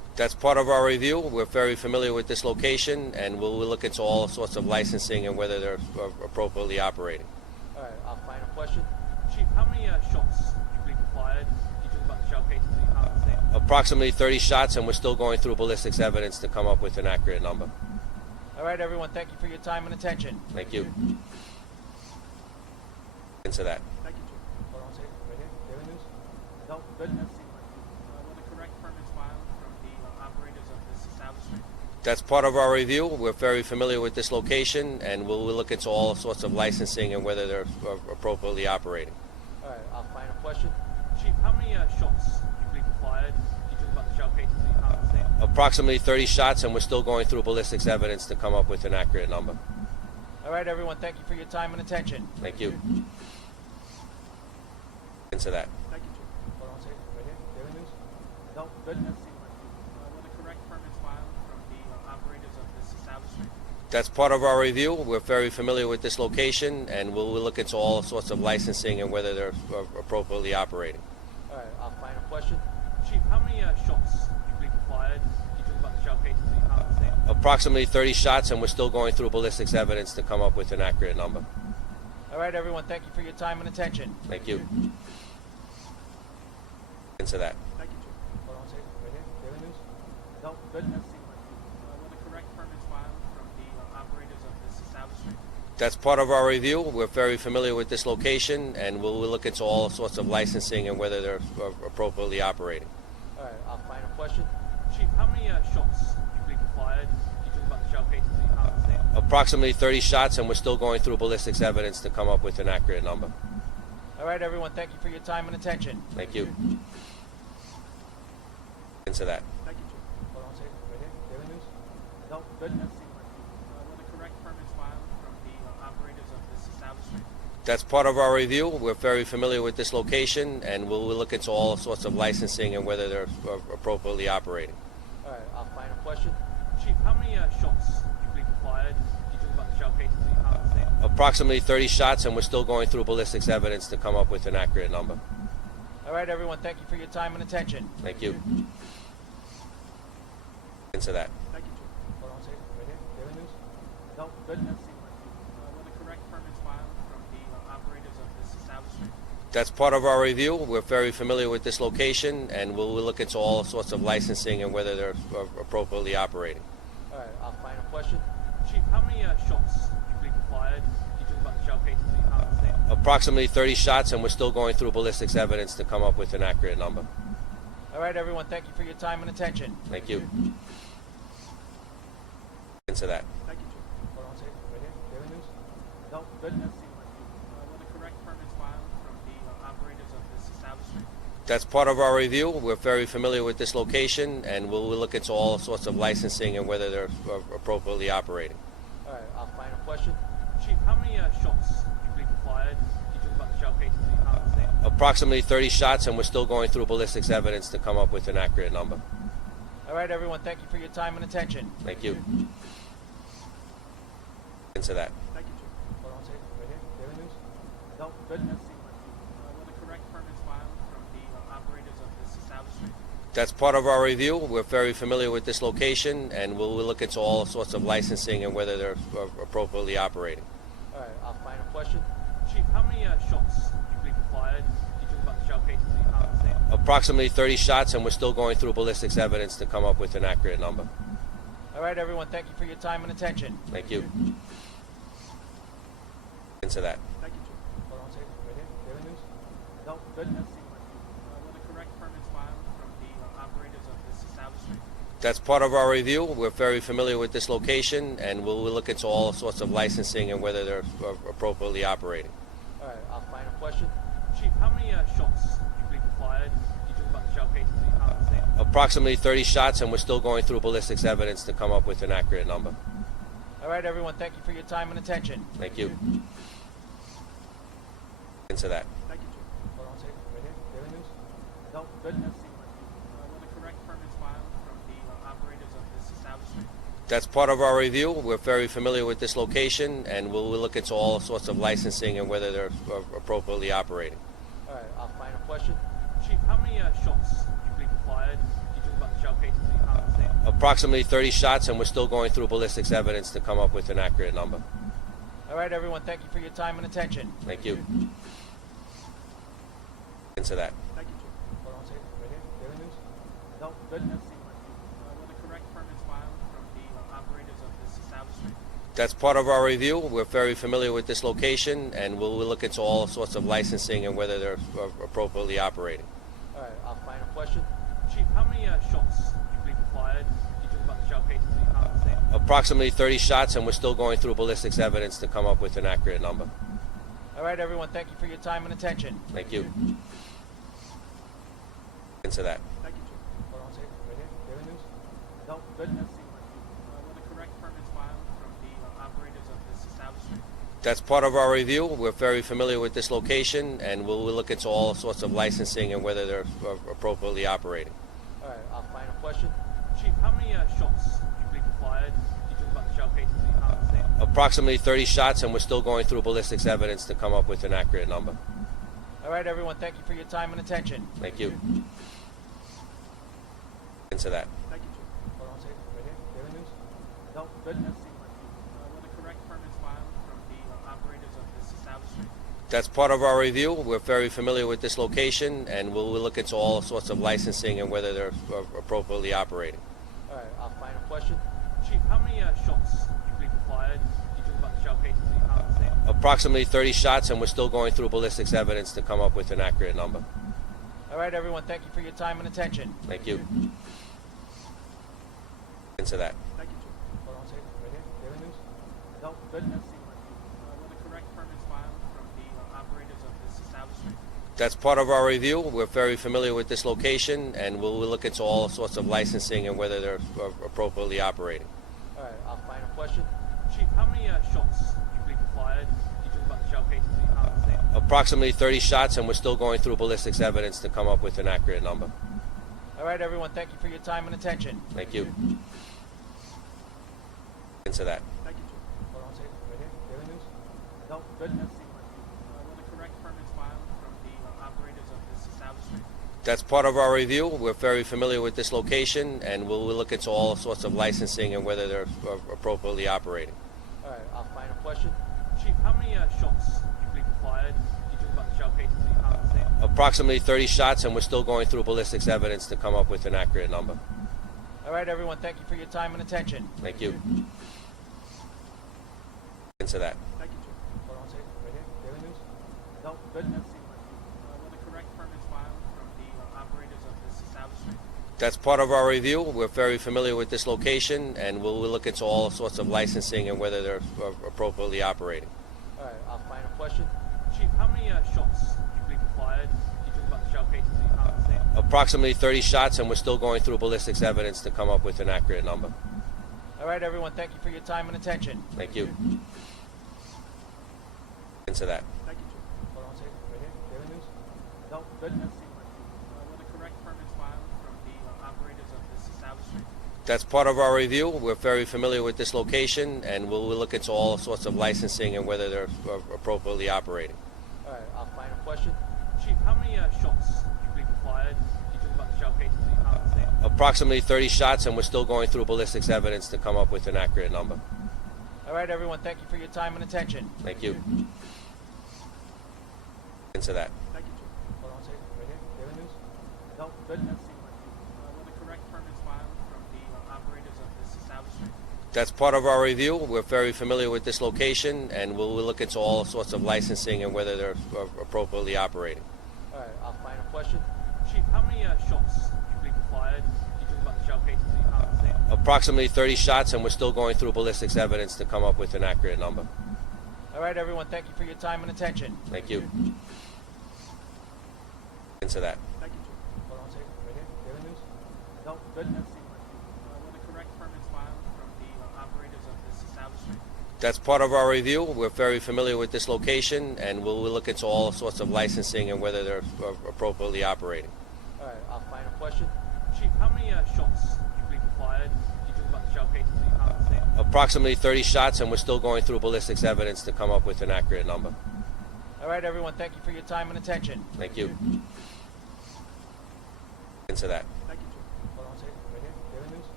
That's part of our review. We're very familiar with this location, and we'll look into all sorts of licensing and whether they're appropriately operating. All right, our final question. Chief, how many shots do you believe were fired? You talk about the shell casings that you found on the scene. Approximately 30 shots, and we're still going through ballistics evidence to come up with an accurate number. All right, everyone, thank you for your time and attention. Thank you. Into that. Thank you, Chief. Hold on a second. Right here. Daily News? No, good. Were the correct permits filed from the operators of this establishment? That's part of our review. We're very familiar with this location, and we'll look into all sorts of licensing and whether they're appropriately operating. All right, our final question. Chief, how many shots do you believe were fired? You talk about the shell casings that you found on the scene. Approximately 30 shots, and we're still going through ballistics evidence to come up with an accurate number. All right, everyone, thank you for your time and attention. Thank you. Into that. Thank you, Chief. Hold on a second. Right here. Daily News? No, good. Were the correct permits filed from the operators of this establishment? That's part of our review. We're very familiar with this location, and we'll look into all sorts of licensing and whether they're appropriately operating. All right, our final question. Chief, how many shots do you believe were fired? You talk about the shell casings that you found on the scene. Approximately 30 shots, and we're still going through ballistics evidence to come up with an accurate number. All right, everyone, thank you for your time and attention. Thank you. Into that. Thank you, Chief. Hold on a second. Right here. Daily News? No, good. Were the correct permits filed from the operators of this establishment? That's part of our review. We're very familiar with this location, and we'll look into all sorts of licensing and whether they're appropriately operating. All right, our final question. Chief, how many shots do you believe were fired? You talk about the shell casings that you found on the scene. Approximately 30 shots, and we're still going through ballistics evidence to come up with an accurate number. All right, everyone, thank you for your time and attention. Thank you. Into that. Thank you, Chief. Hold on a second. Right here. Daily News? No, good. Were the correct permits filed from the operators of this establishment? That's part of our review. We're very familiar with this location, and we'll look into all sorts of licensing and whether they're appropriately operating. All right, our final question. Chief, how many shots do you believe were fired? You talk about the shell casings that you found on the scene. Approximately 30 shots, and we're still going through ballistics evidence to come up with an accurate number. All right, everyone, thank you for your time and attention. Thank you. Into that. Thank you, Chief. Hold on a second. Right here. Daily News? No, good. Were the correct permits filed from the operators of this establishment? That's part of our review. We're very familiar with this location, and we'll look into all sorts of licensing and whether they're appropriately operating. All right, our final question. Chief, how many shots do you believe were fired? You talk about the shell casings that you found on the scene. Approximately 30 shots, and we're still going through ballistics evidence to come up with an accurate number. All right, everyone, thank you for your time and attention. Thank you. Into that. Thank you, Chief. Hold on a second. Right here. Daily News? No, good. Were the correct permits filed from the operators of this establishment? That's part of our review. We're very familiar with this location, and we'll look into all sorts of licensing and whether they're appropriately operating. All right, our final question. Chief, how many shots do you believe were fired? You talk about the shell casings that you found on the scene. Approximately 30 shots, and we're still going through ballistics evidence to come up with an accurate number. All right, everyone, thank you for your time and attention. Thank you. Into that. Thank you, Chief. Hold on a second. Right here. Daily News? No, good. Were the correct permits filed from the operators of this establishment? That's part of our review. We're very familiar with this location, and we'll look into all sorts of licensing and whether they're appropriately operating. All right, our final question. Chief, how many shots do you believe were fired? You talk about the shell casings that you found on the scene. Approximately 30 shots, and we're still going through ballistics evidence to come up with an accurate number. All right, everyone, thank you for your time and attention. Thank you. Into that. Thank you, Chief. Hold on a second. Right here. Daily News? No, good. Were the correct permits filed from the operators of this establishment? That's part of our review. We're very familiar with this location, and we'll look into all sorts of licensing and whether they're appropriately operating. All right, our final question. Chief, how many shots do you believe were fired? You talk about the shell casings that you found on the scene. Approximately 30 shots, and we're still going through ballistics evidence to come up with an accurate number. All right, everyone, thank you for your time and attention. Thank you. Into that. Thank you, Chief. Hold on a second. Right here. Daily News? No, good. Were the correct permits filed from the operators of this establishment? That's part of our review. We're very familiar with this location, and we'll look into all sorts of licensing and whether they're appropriately operating. All right, our final question. Chief, how many shots do you believe were fired? You talk about the the shell casings that you found on the scene? Approximately 30 shots, and we're still going through ballistics evidence to come up with an accurate number. All right, everyone, thank you for your time and attention. Thank you. Into that. Thank you, Chief. Hold on a second. Right here. Daily News? No, good. Were the correct permits filed from the operators of this establishment? That's part of our review. We're very familiar with this location, and we'll look into all sorts of licensing and whether they're appropriately operating. All right, I'll find a question. Chief, how many shots do you believe were fired? You talk about the shell casings that you found on the scene. Approximately 30 shots, and we're still going through ballistics evidence to come up with an accurate number. All right, everyone, thank you for your time and attention. Thank you. Into that. Thank you, Chief. Hold on a second. Right here. Daily News? No, good. Were the correct permits filed from the operators of this establishment? That's part of our review. We're very familiar with this location, and we'll look into all sorts of licensing and whether they're appropriately operating. All right, I'll find a question. Chief, how many shots do you believe were fired? You talk about the shell casings that you found on the scene. Approximately 30 shots, and we're still going through ballistics evidence to come up with an accurate number. All right, everyone, thank you for your time and attention. Thank you. Into that. Thank you, Chief. Hold on a second. Right here. Daily News? No, good. Were the correct permits filed from the operators of this establishment? That's part of our review. We're very familiar with this location, and we'll look into all sorts of licensing and whether they're appropriately operating. All right, I'll find a question. Chief, how many shots do you believe were fired? You talk about the shell casings that you found on the scene. Approximately 30 shots, and we're still going through ballistics evidence to come up with an accurate number. All right, everyone, thank you for your time and attention. Thank you. Into that. Thank you, Chief. Hold on a second. Right here. Daily News? No, good. Were the correct permits filed from the operators of this establishment? That's part of our review. We're very familiar with this location, and we'll look into all sorts of licensing and whether they're appropriately operating. All right, I'll find a question. Chief, how many shots do you believe were fired? You talk about the shell casings that you found on the scene. Approximately 30 shots, and we're still going through ballistics evidence to come up with an accurate number. All right, everyone, thank you for your time and attention. Thank you. Into that. Thank you, Chief. Hold on a second. Right here. Daily News? No, good. Were the correct permits filed from the operators of this establishment? That's part of our review. We're very familiar with this location, and we'll look into all sorts of licensing and whether they're appropriately operating. All right, I'll find a question. Chief, how many shots do you believe were fired? You talk about the shell casings that you found on the scene. Approximately 30 shots, and we're still going through ballistics evidence to come up with an accurate number. All right, everyone, thank you for your time and attention. Thank you. Into that. Thank you, Chief. Hold on a second. Right here. Daily News? No, good. Were the correct permits filed from the operators of this establishment? That's part of our review. We're very familiar with this location, and we'll look into all sorts of licensing and whether they're appropriately operating. All right, I'll find a question. Chief, how many shots do you believe were fired? You talk about the shell casings that you found on the scene. Approximately 30 shots, and we're still going through ballistics evidence to come up with an accurate number. All right, everyone, thank you for your time and attention. Thank you. Into that. Thank you, Chief. Hold on a second. Right here. Daily News? No, good. Were the correct permits filed from the operators of this establishment? That's part of our review. We're very familiar with this location, and we'll look into all sorts of licensing and whether they're appropriately operating. All right, I'll find a question. Chief, how many shots do you believe were fired? You talk about the shell casings that you found on the scene. Approximately 30 shots, and we're still going through ballistics evidence to come up with an accurate number. All right, everyone, thank you for your time and attention. Thank you. Into that. Thank you, Chief. Hold on a second. Right here. Daily News? No, good. Were the correct permits filed from the operators of this establishment? That's part of our review. We're very familiar with this location, and we'll look into all sorts of licensing and whether they're appropriately operating. All right, I'll find a question. Chief, how many shots do you believe were fired? You talk about the shell casings that you found on the scene. Approximately 30 shots, and we're still going through ballistics evidence to come up with an accurate number. All right, everyone, thank you for your time and attention. Thank you. Into that. Thank you, Chief. Hold on a second. Right here. Daily News? No, good. Were the correct permits filed from the operators of this establishment? That's part of our review. We're very familiar with this location, and we'll look into all sorts of licensing and whether they're appropriately operating. All right, I'll find a question. Chief, how many shots do you believe were fired? You talk about the shell casings that you found on the scene. Approximately 30 shots, and we're still going through ballistics evidence to come up with an accurate number. All right, everyone, thank you for your time and attention. Thank you. Into that. Thank you, Chief. Hold on a second. Right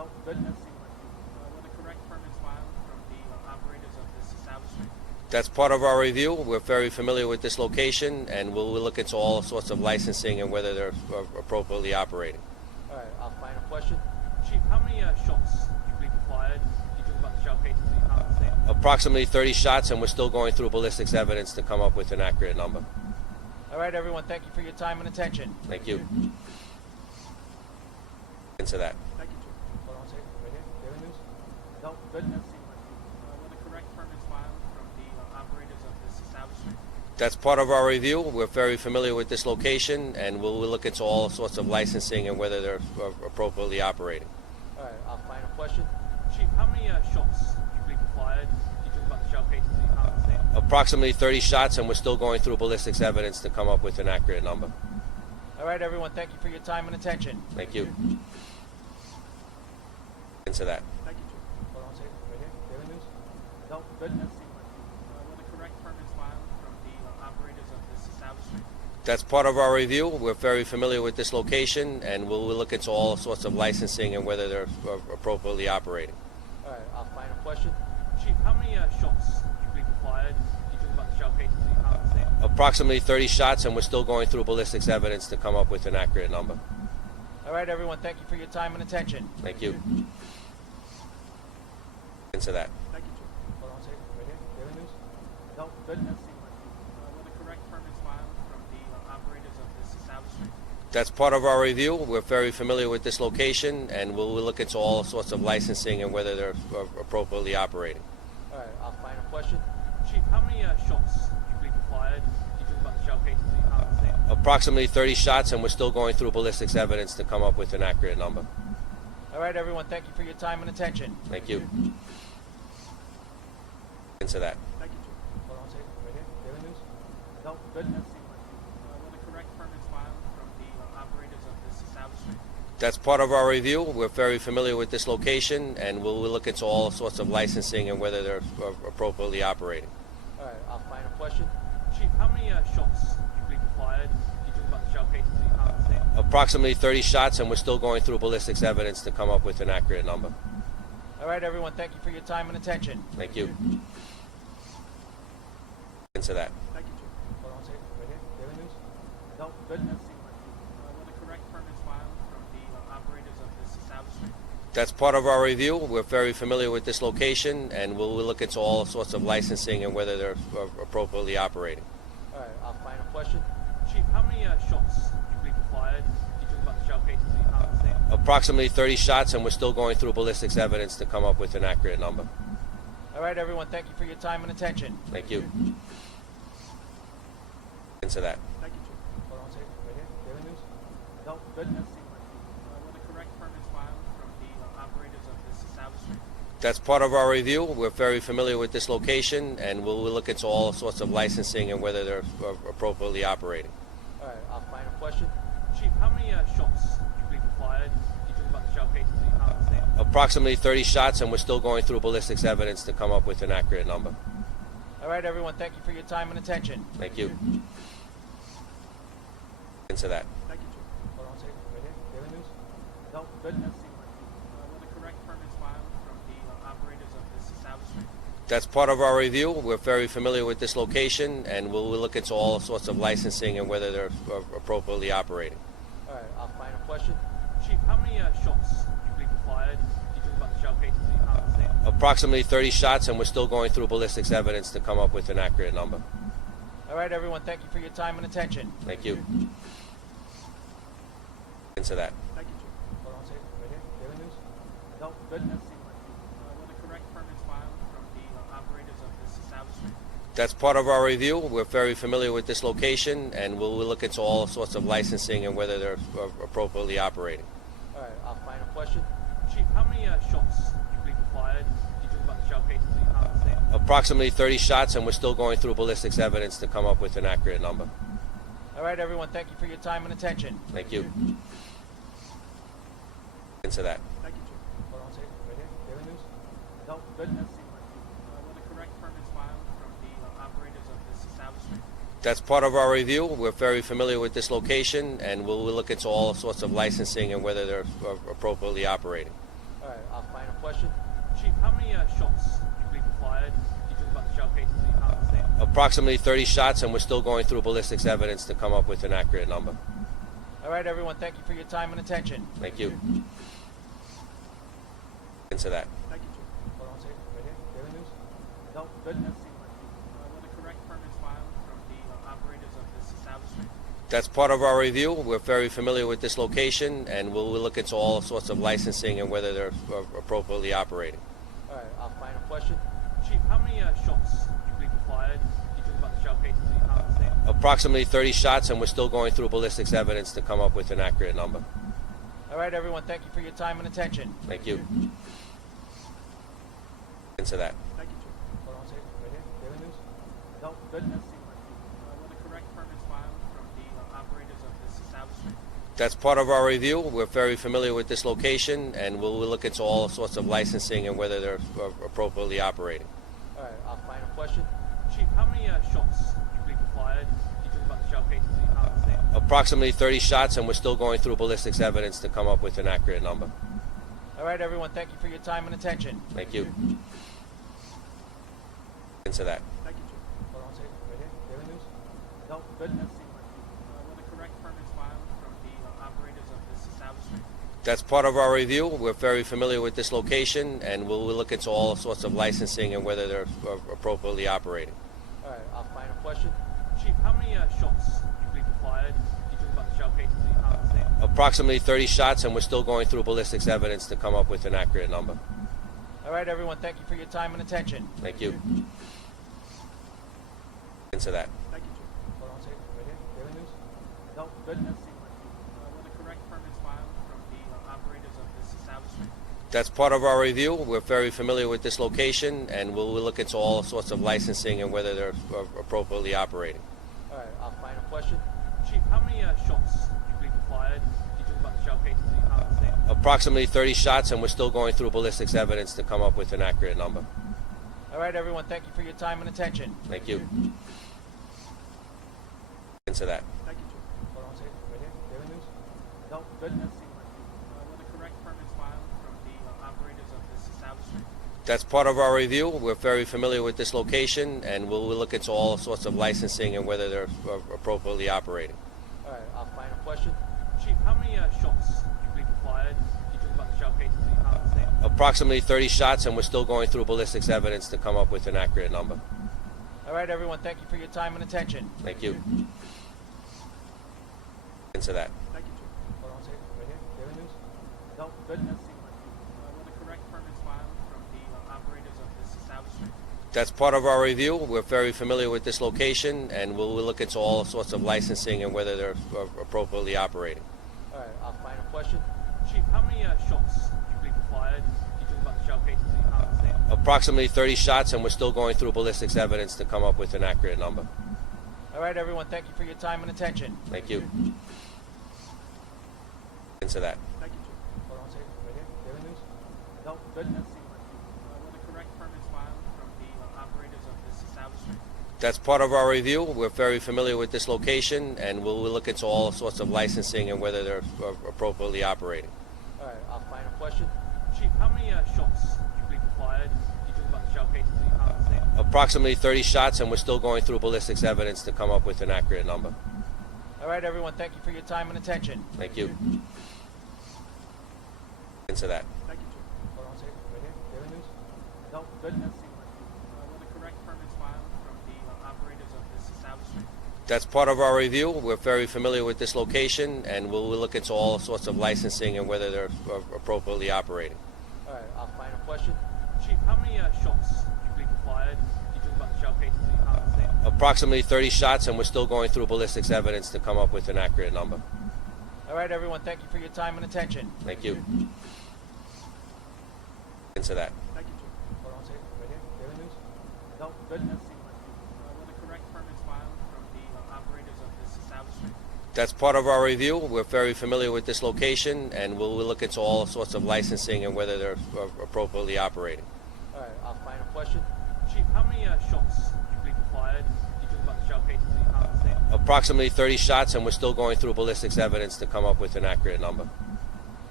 No, good. Were the correct permits filed from the operators of this establishment? That's part of our review. We're very familiar with this location, and we'll look into all sorts of licensing and whether they're appropriately operating. All right, I'll find a question. Chief, how many shots do you believe were fired? You talk about the shell casings in your conversation. Approximately 30 shots, and we're still going through ballistics evidence to come up with an accurate number. All right, everyone, thank you for your time and attention. Thank you. Into that. Thank you, Chief. Hold on a second. Right here. Daily News? No, good. Were the correct permits filed from the operators of this establishment? That's part of our review. We're very familiar with this location, and we'll look into all sorts of licensing and whether they're appropriately operating. All right, I'll find a question. Chief, how many shots do you believe were fired? You talk about the shell casings in your conversation. Approximately 30 shots, and we're still going through ballistics evidence to come up with an accurate number. All right, everyone, thank you for your time and attention. Thank you. Into that. Thank you, Chief. Hold on a second. Right here. Daily News? No, good. Were the correct permits filed from the operators of this establishment? That's part of our review. We're very familiar with this location, and we'll look into all sorts of licensing and whether they're appropriately operating. All right, I'll find a question. Chief, how many shots do you believe were fired? You talk about the shell casings in your conversation. Approximately 30 shots, and we're still going through ballistics evidence to come up with an accurate number. All right, everyone, thank you for your time and attention. Thank you. Into that. Thank you, Chief. Hold on a second. Right here. Daily News? No, good. Were the correct permits filed from the operators of this establishment? That's part of our review. We're very familiar with this location, and we'll look into all sorts of licensing and whether they're appropriately operating. All right, I'll find a question. Chief, how many shots do you believe were fired? You talk about the shell casings in your conversation. Approximately 30 shots, and we're still going through ballistics evidence to come up with an accurate number. All right, everyone, thank you for your time and attention. Thank you. Into that. Thank you, Chief. Hold on a second. Right here. Daily News? No, good. Were the correct permits filed from the operators of this establishment? That's part of our review. We're very familiar with this location, and we'll look into all sorts of licensing and whether they're appropriately operating. All right, I'll find a question. Chief, how many shots do you believe were fired? You talk about the shell casings in your conversation. Approximately 30 shots, and we're still going through ballistics evidence to come up with an accurate number. All right, everyone, thank you for your time and attention. Thank you. Into that. Thank you, Chief. Hold on a second. Right here. Daily News? No, good. Were the correct permits filed from the operators of this establishment? That's part of our review. We're very familiar with this location, and we'll look into all sorts of licensing and whether they're appropriately operating. All right, I'll find a question. Chief, how many shots do you believe were fired? You talk about the shell casings in your conversation. Approximately 30 shots, and we're still going through ballistics evidence to come up with an accurate number. All right, everyone, thank you for your time and attention. Thank you. Into that. Thank you, Chief. Hold on a second. Right here. Daily News? No, good. Were the correct permits filed from the operators of this establishment? That's part of our review. We're very familiar with this location, and we'll look into all sorts of licensing and whether they're appropriately operating. All right, I'll find a question. Chief, how many shots do you believe were fired? You talk about the shell casings in your conversation. Approximately 30 shots, and we're still going through ballistics evidence to come up with an accurate number. All right, everyone, thank you for your time and attention. Thank you. Into that. Thank you, Chief. Hold on a second. Right here. Daily News? No, good. Were the correct permits filed from the operators of this establishment? That's part of our review. We're very familiar with this location, and we'll look into all sorts of licensing and whether they're appropriately operating. All right, I'll find a question. Chief, how many shots do you believe were fired? You talk about the shell casings in your conversation. Approximately 30 shots, and we're still going through ballistics evidence to come up with an accurate number. All right, everyone, thank you for your time and attention. Thank you. Into that. Thank you, Chief. Hold on a second. Right here. Daily News? No, good. Were the correct permits filed from the operators of this establishment? That's part of our review. We're very familiar with this location, and we'll look into all sorts of licensing and whether they're appropriately operating. All right, I'll find a question. Chief, how many shots do you believe were fired? You talk about the shell casings in your conversation. Approximately 30 shots, and we're still going through ballistics evidence to come up with an accurate number. All right, everyone, thank you for your time and attention. Thank you. Into that. Thank you, Chief. Hold on a second. Right here. Daily News? No, good. Were the correct permits filed from the operators of this establishment? That's part of our review. We're very familiar with this location, and we'll look into all sorts of licensing and whether they're appropriately operating. All All right, final question. Chief, how many shots do you believe were fired? You talk about the shell casings that you found on the scene. Approximately 30 shots, and we're still going through ballistics evidence to come up with an accurate number. All right, everyone, thank you for your time and attention. Thank you. Into that. Thank you, Chief. Hold on a second. Right here. Daily News? No, good. Were the correct permits filed from the operators of this establishment? That's part of our review. We're very familiar with this location, and we'll look into all sorts of licensing and whether they're appropriately operating. All right, final question. Chief, how many shots do you believe were fired? You talk about the shell casings that you found on the scene. Approximately 30 shots, and we're still going through ballistics evidence to come up with an accurate number. All right, everyone, thank you for your time and attention. Thank you. Into that. Thank you, Chief. Hold on a second. Right here. Daily News? No, good. Were the correct permits filed from the operators of this establishment? That's part of our review. We're very familiar with this location, and we'll look into all sorts of licensing and whether they're appropriately operating. All right, final question. Chief, how many shots do you believe were fired? You talk about the shell casings that you found on the scene. Approximately 30 shots, and we're still going through ballistics evidence to come up with an accurate number. All right, everyone, thank you for your time and attention. Thank you. Into that. Thank you, Chief. Hold on a second. Right here. Daily News? No, good. Were the correct permits filed from the operators of this establishment? That's part of our review. We're very familiar with this location, and we'll look into all sorts of licensing and whether they're appropriately operating. All right, final question. Chief, how many shots do you believe were fired? You talk about the shell casings that you found on the scene. Approximately 30 shots, and we're still going through ballistics evidence to come up with an accurate number. All right, everyone, thank you for your time and attention. Thank you. Into that. Thank you, Chief. Hold on a second. Right here. Daily News? No, good. Were the correct permits filed from the operators of this establishment? That's part of our review. We're very familiar with this location, and we'll look into all sorts of licensing and whether they're appropriately operating. All right, final question. Chief, how many shots do you believe were fired? You talk about the shell casings that you found on the scene. Approximately 30 shots, and we're still going through ballistics evidence to come up with an accurate number. All right, everyone, thank you for your time and attention. Thank you. Into that. Thank you, Chief. Hold on a second. Right here. Daily News? No, good. Were the correct permits filed from the operators of this establishment? That's part of our review. We're very familiar with this location, and we'll look into all sorts of licensing and whether they're appropriately operating. All right, final question. Chief, how many shots do you believe were fired? You talk about the shell casings that you found on the scene. Approximately 30 shots, and we're still going through ballistics evidence to come up with an accurate number. All right, everyone, thank you for your time and attention. Thank you. Into that. Thank you, Chief. Hold on a second. Right here. Daily News? No, good. Were the correct permits filed from the operators of this establishment? That's part of our review. We're very familiar with this location, and we'll look into all sorts of licensing and whether they're appropriately operating. All right, final question. Chief, how many shots do you believe were fired? You talk about the shell casings that you found on the scene. Approximately 30 shots, and we're still going through ballistics evidence to come up with an accurate number. All right, everyone, thank you for your time and attention. Thank you. Into that. Thank you, Chief. Hold on a second. Right here. Daily News? No, good. Were the correct permits filed from the operators of this establishment? That's part of our review. We're very familiar with this location, and we'll look into all sorts of licensing and whether they're appropriately operating. All right, final question. Chief, how many shots do you believe were fired? You talk about the shell casings that you found on the scene. Approximately 30 shots, and we're still going through ballistics evidence to come up with an accurate number. All right, everyone, thank you for your time and attention. Thank you. Into that. Thank you, Chief. Hold on a second. Right here. Daily News? No, good. Were the correct permits filed from the operators of this establishment? That's part of our review. We're very familiar with this location, and we'll look into all sorts of licensing and whether they're appropriately operating. All right, final question. Chief, how many shots do you believe were fired? You talk about the shell casings that you found on the scene. Approximately 30 shots, and we're still going through ballistics evidence to come up with an accurate number. All right, everyone, thank you for your time and attention. Thank you. Into that. Thank you, Chief. Hold on a second. Right here. Daily News? No, good. Were the correct permits filed from the operators of this establishment? That's part of our review. We're very familiar with this location, and we'll look into all sorts of licensing and whether they're appropriately operating. All right, final question. Chief, how many shots do you believe were fired? You talk about the shell casings that you found on the scene. Approximately 30 shots, and we're still going through ballistics evidence to come up with an accurate number. All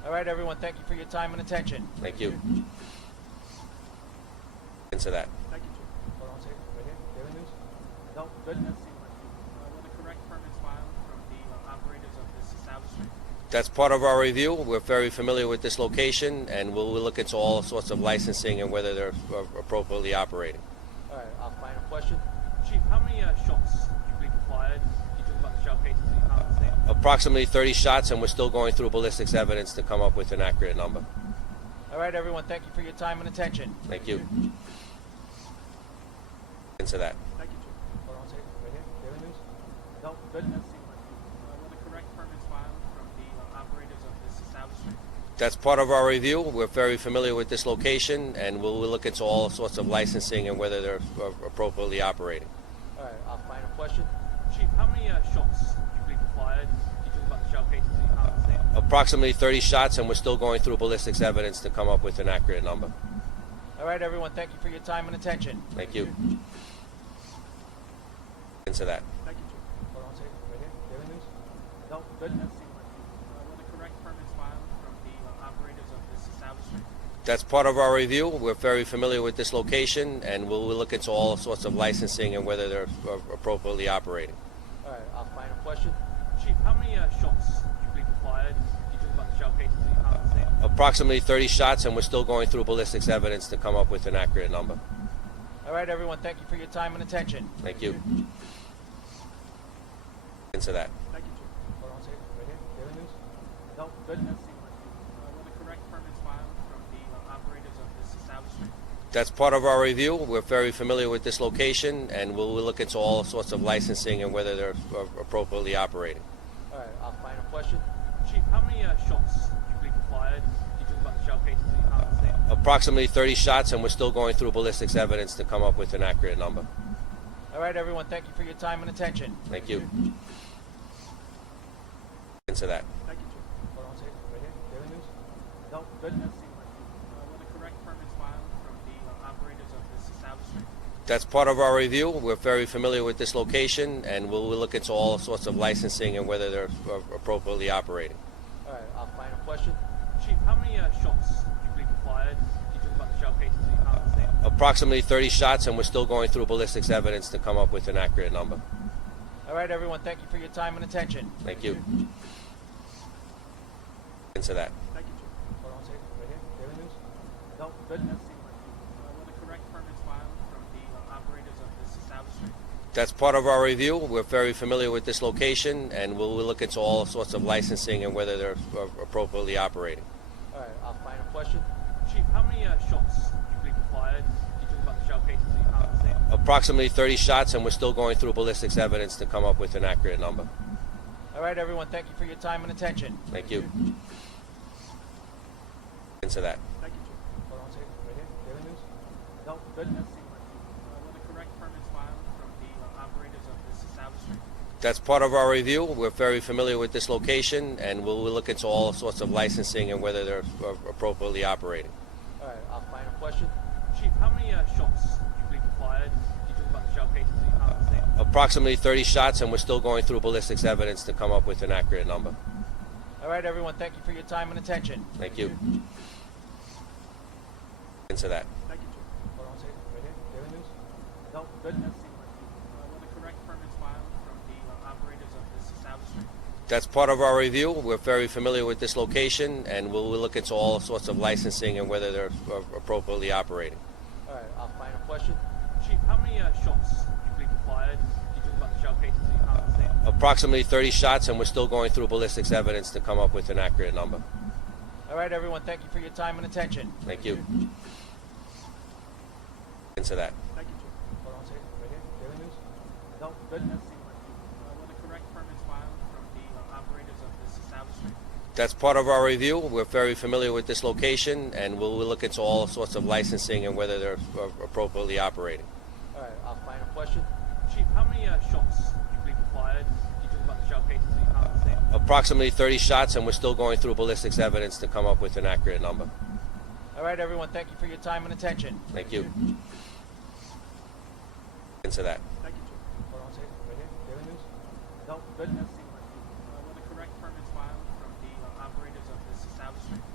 All right, everyone, thank you for your time and attention. Thank you. Into that. Thank you, Chief. Hold on a second. Right here. Daily news? No, good. Were the correct permits filed from the operators of this establishment? That's part of our review. We're very familiar with this location, and we'll look into all sorts of licensing and whether they're appropriately operating. All right, I'll find a question. Chief, how many shots do you believe were fired? You talk about the shell casings in your comments there. Approximately 30 shots, and we're still going through ballistics evidence to come up with an accurate number. All right, everyone, thank you for your time and attention. Thank you. Into that. Thank you, Chief. Hold on a second. Right here. Daily news? No, good. Were the correct permits filed from the operators of this establishment? That's part of our review. We're very familiar with this location, and we'll look into all sorts of licensing and whether they're appropriately operating. All right, I'll find a question. Chief, how many shots do you believe were fired? You talk about the shell casings in your comments there. Approximately 30 shots, and we're still going through ballistics evidence to come up with an accurate number. All right, everyone, thank you for your time and attention. Thank you. Into that. Thank you, Chief. Hold on a second. Right here. Daily news? No, good. Were the correct permits filed from the operators of this establishment? That's part of our review. We're very familiar with this location, and we'll look into all sorts of licensing and whether they're appropriately operating. All right, I'll find a question. Chief, how many shots do you believe were fired? You talk about the shell casings in your comments there. Approximately 30 shots, and we're still going through ballistics evidence to come up with an accurate number. All right, everyone, thank you for your time and attention. Thank you. Into that. Thank you, Chief. Hold on a second. Right here. Daily news? No, good. Were the correct permits filed from the operators of this establishment? That's part of our review. We're very familiar with this location, and we'll look into all sorts of licensing and whether they're appropriately operating. All right, I'll find a question. Chief, how many shots do you believe were fired? You talk about the shell casings in your comments there. Approximately 30 shots, and we're still going through ballistics evidence to come up with an accurate number. All right, everyone, thank you for your time and attention. Thank you. Into that. Thank you, Chief. Hold on a second. Right here. Daily news? No, good. Were the correct permits filed from the operators of this establishment? That's part of our review. We're very familiar with this location, and we'll look into all sorts of licensing and whether they're appropriately operating. All right, I'll find a question. Chief, how many shots do you believe were fired? You talk about the shell casings in your comments there. Approximately 30 shots, and we're still going through ballistics evidence to come up with an accurate number. All right, everyone, thank you for your time and attention. Thank you. Into that. Thank you, Chief. Hold on a second. Right here. Daily news? No, good. Were the correct permits filed from the operators of this establishment? That's part of our review. We're very familiar with this location, and we'll look into all sorts of licensing and whether they're appropriately operating. All right, I'll find a question. Chief, how many shots do you believe were fired? You talk about the shell casings in your comments there. Approximately 30 shots, and we're still going through ballistics evidence to come up with an accurate number. All right, everyone, thank you for your time and attention. Thank you. Into that. Thank you, Chief. Hold on a second. Right here. Daily news? No, good. Were the correct permits filed from the operators of this establishment? That's part of our review. We're very familiar with this location, and we'll look into all sorts of licensing and whether they're appropriately operating. All right, I'll find a question. Chief, how many shots do you believe were fired? You talk about the shell casings in your comments there. Approximately 30 shots, and we're still going through ballistics evidence to come up with an accurate number. All right, everyone, thank you for your time and attention. Thank you. Into that. Thank you, Chief. Hold on a second. Right here. Daily news? No, good. Were the correct permits filed from the operators of this establishment? That's part of our review. We're very familiar with this location, and we'll look into all sorts of licensing and whether they're appropriately operating. All right, I'll find a question. Chief, how many shots do you believe were fired? You talk about the shell casings in your comments there. Approximately 30 shots, and we're still going through ballistics evidence to come up with an accurate number. All right, everyone, thank you for your time and attention. Thank you. Into that. Thank you, Chief. Hold on a second. Right here. Daily news? No, good. Were the correct permits filed from the operators of this establishment? That's part of our review. We're very familiar with this location, and we'll look into all sorts of licensing and whether they're appropriately operating. All right, I'll find a question. Chief, how many shots do you believe were fired? You talk about the shell casings in your comments there. Approximately 30 shots, and we're still going through ballistics evidence to come up with an accurate number. All right, everyone, thank you for your time and attention. Thank you. Into that. Thank you, Chief. Hold on a second. Right here. Daily news? No, good. Were the correct permits filed from the operators of this establishment?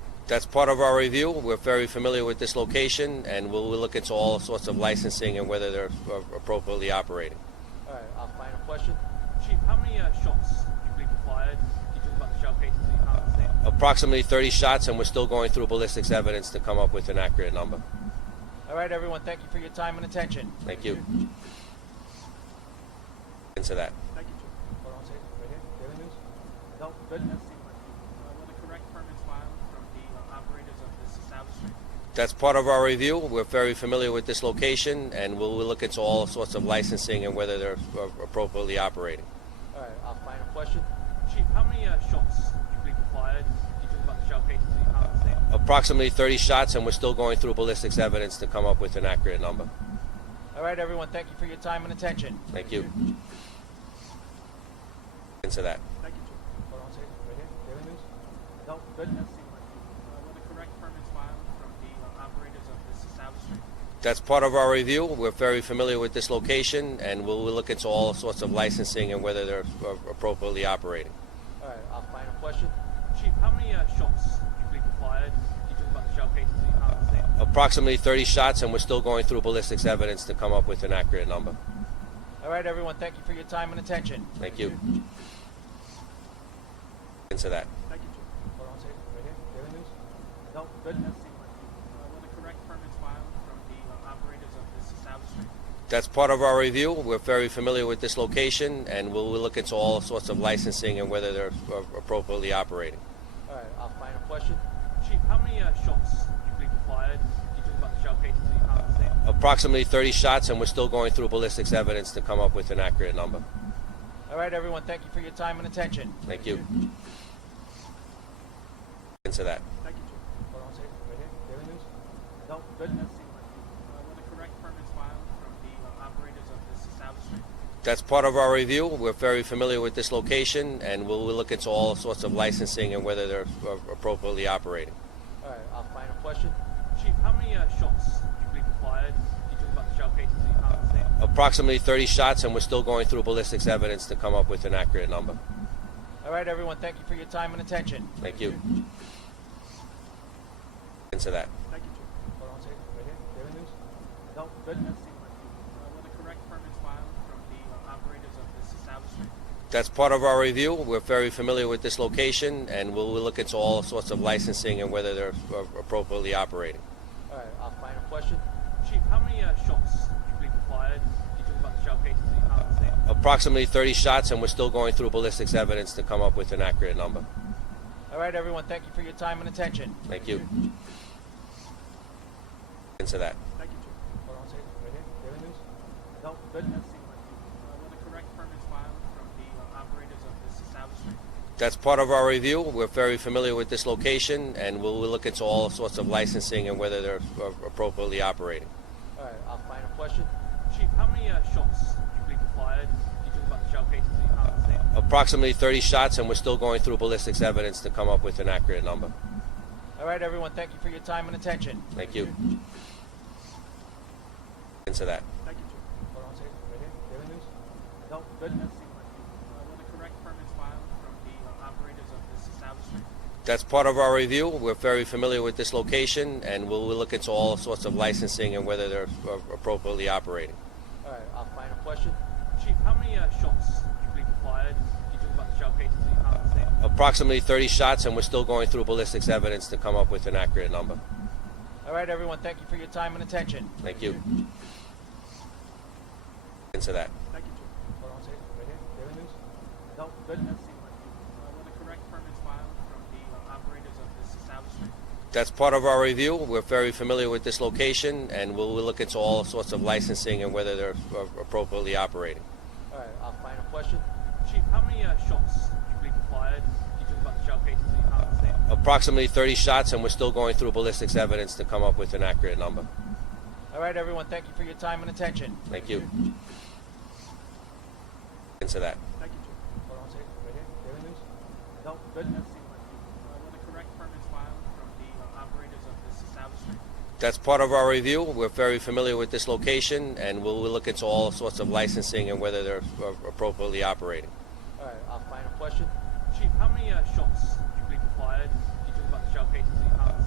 That's part of our review. We're very familiar with this location, and we'll look into all sorts of licensing and whether they're appropriately operating. All right, our final question. Chief, how many shots do you believe were fired? You talk about the shell casings that you found today. Approximately 30 shots, and we're still going through ballistics evidence to come up with an accurate number. All right, everyone, thank you for your time and attention. Thank you. Into that. Thank you, Chief. Hold on a second. Right here. Daily News? No, good. Were the correct permits filed from the operators of this establishment? That's part of our review. We're very familiar with this location, and we'll look into all sorts of licensing and whether they're appropriately operating. All right, our final question. Chief, how many shots do you believe were fired? You talk about the shell casings that you found today. Approximately 30 shots, and we're still going through ballistics evidence to come up with an accurate number. All right, everyone, thank you for your time and attention. Thank you. Into that. Thank you, Chief. Hold on a second. Right here. Daily News? No, good. Were the correct permits filed from the operators of this establishment? That's part of our review. We're very familiar with this location, and we'll look into all sorts of licensing and whether they're appropriately operating. All right, our final question. Chief, how many shots do you believe were fired? You talk about the shell casings that you found today. Approximately 30 shots, and we're still going through ballistics evidence to come up with an accurate number. All right, everyone, thank you for your time and attention. Thank you. Into that. Thank you, Chief. Hold on a second. Right here. Daily News? No, good. Were the correct permits filed from the operators of this establishment? That's part of our review. We're very familiar with this location, and we'll look into all sorts of licensing and whether they're appropriately operating. All right, our final question. Chief, how many shots do you believe were fired? You talk about the shell casings that you found today. Approximately 30 shots, and we're still going through ballistics evidence to come up with an accurate number. All right, everyone, thank you for your time and attention. Thank you. Into that. Thank you, Chief. Hold on a second. Right here. Daily News? No, good. Were the correct permits filed from the operators of this establishment? That's part of our review. We're very familiar with this location, and we'll look into all sorts of licensing and whether they're appropriately operating. All right, our final question. Chief, how many shots do you believe were fired? You talk about the shell casings that you found today. Approximately 30 shots, and we're still going through ballistics evidence to come up with an accurate number. All right, everyone, thank you for your time and attention. Thank you. Into that. Thank you, Chief. Hold on a second. Right here. Daily News? No, good. Were the correct permits filed from the operators of this establishment? That's part of our review. We're very familiar with this location, and we'll look into all sorts of licensing and whether they're appropriately operating. All right, our final question. Chief, how many shots do you believe were fired? You talk about the shell casings that you found today. Approximately 30 shots, and we're still going through ballistics evidence to come up with an accurate number. All right, everyone, thank you for your time and attention. Thank you. Into that. Thank you, Chief. Hold on a second. Right here. Daily News? No, good. Were the correct permits filed from the operators of this establishment? That's part of our review. We're very familiar with this location, and we'll look into all sorts of licensing and whether they're appropriately operating. All right, our final question. Chief, how many shots do you believe were fired? You talk about the shell casings that you found today. Approximately 30 shots, and we're still going through ballistics evidence to come up with an accurate number. All right, everyone, thank you for your time and attention. Thank you. Into that. Thank you, Chief. Hold on a second. Right here. Daily News? No, good. Were the correct permits filed from the operators of this establishment? That's part of our review. We're very familiar with this location, and we'll look into all sorts of licensing and whether they're appropriately operating. All right, our final question. Chief, how many shots do you believe were fired? You talk about the shell casings that you found today. Approximately 30 shots, and we're still going through ballistics evidence to come up with an accurate number. All right, everyone, thank you for your time and attention. Thank you. Into that. Thank you, Chief. Hold on a second. Right here. Daily News? No, good. Were the correct permits filed from the operators of this establishment? That's part of our review. We're very familiar with this location, and we'll look into all sorts of licensing and whether they're appropriately operating. All right, our final question. Chief, how many shots do you believe were fired? You talk about the shell casings that you found today. Approximately 30 shots, and we're still going through ballistics evidence to come up with an accurate number. All right, everyone, thank you for your time and attention. Thank you. Into that. Thank you, Chief. Hold on a second. Right here. Daily News? No, good. Were the correct permits filed from the operators of this establishment? That's part of our review. We're very familiar with this location, and we'll look into all sorts of licensing and whether they're appropriately operating. All right, our final question. Chief, how many shots do you believe were fired? You talk about the shell casings that you found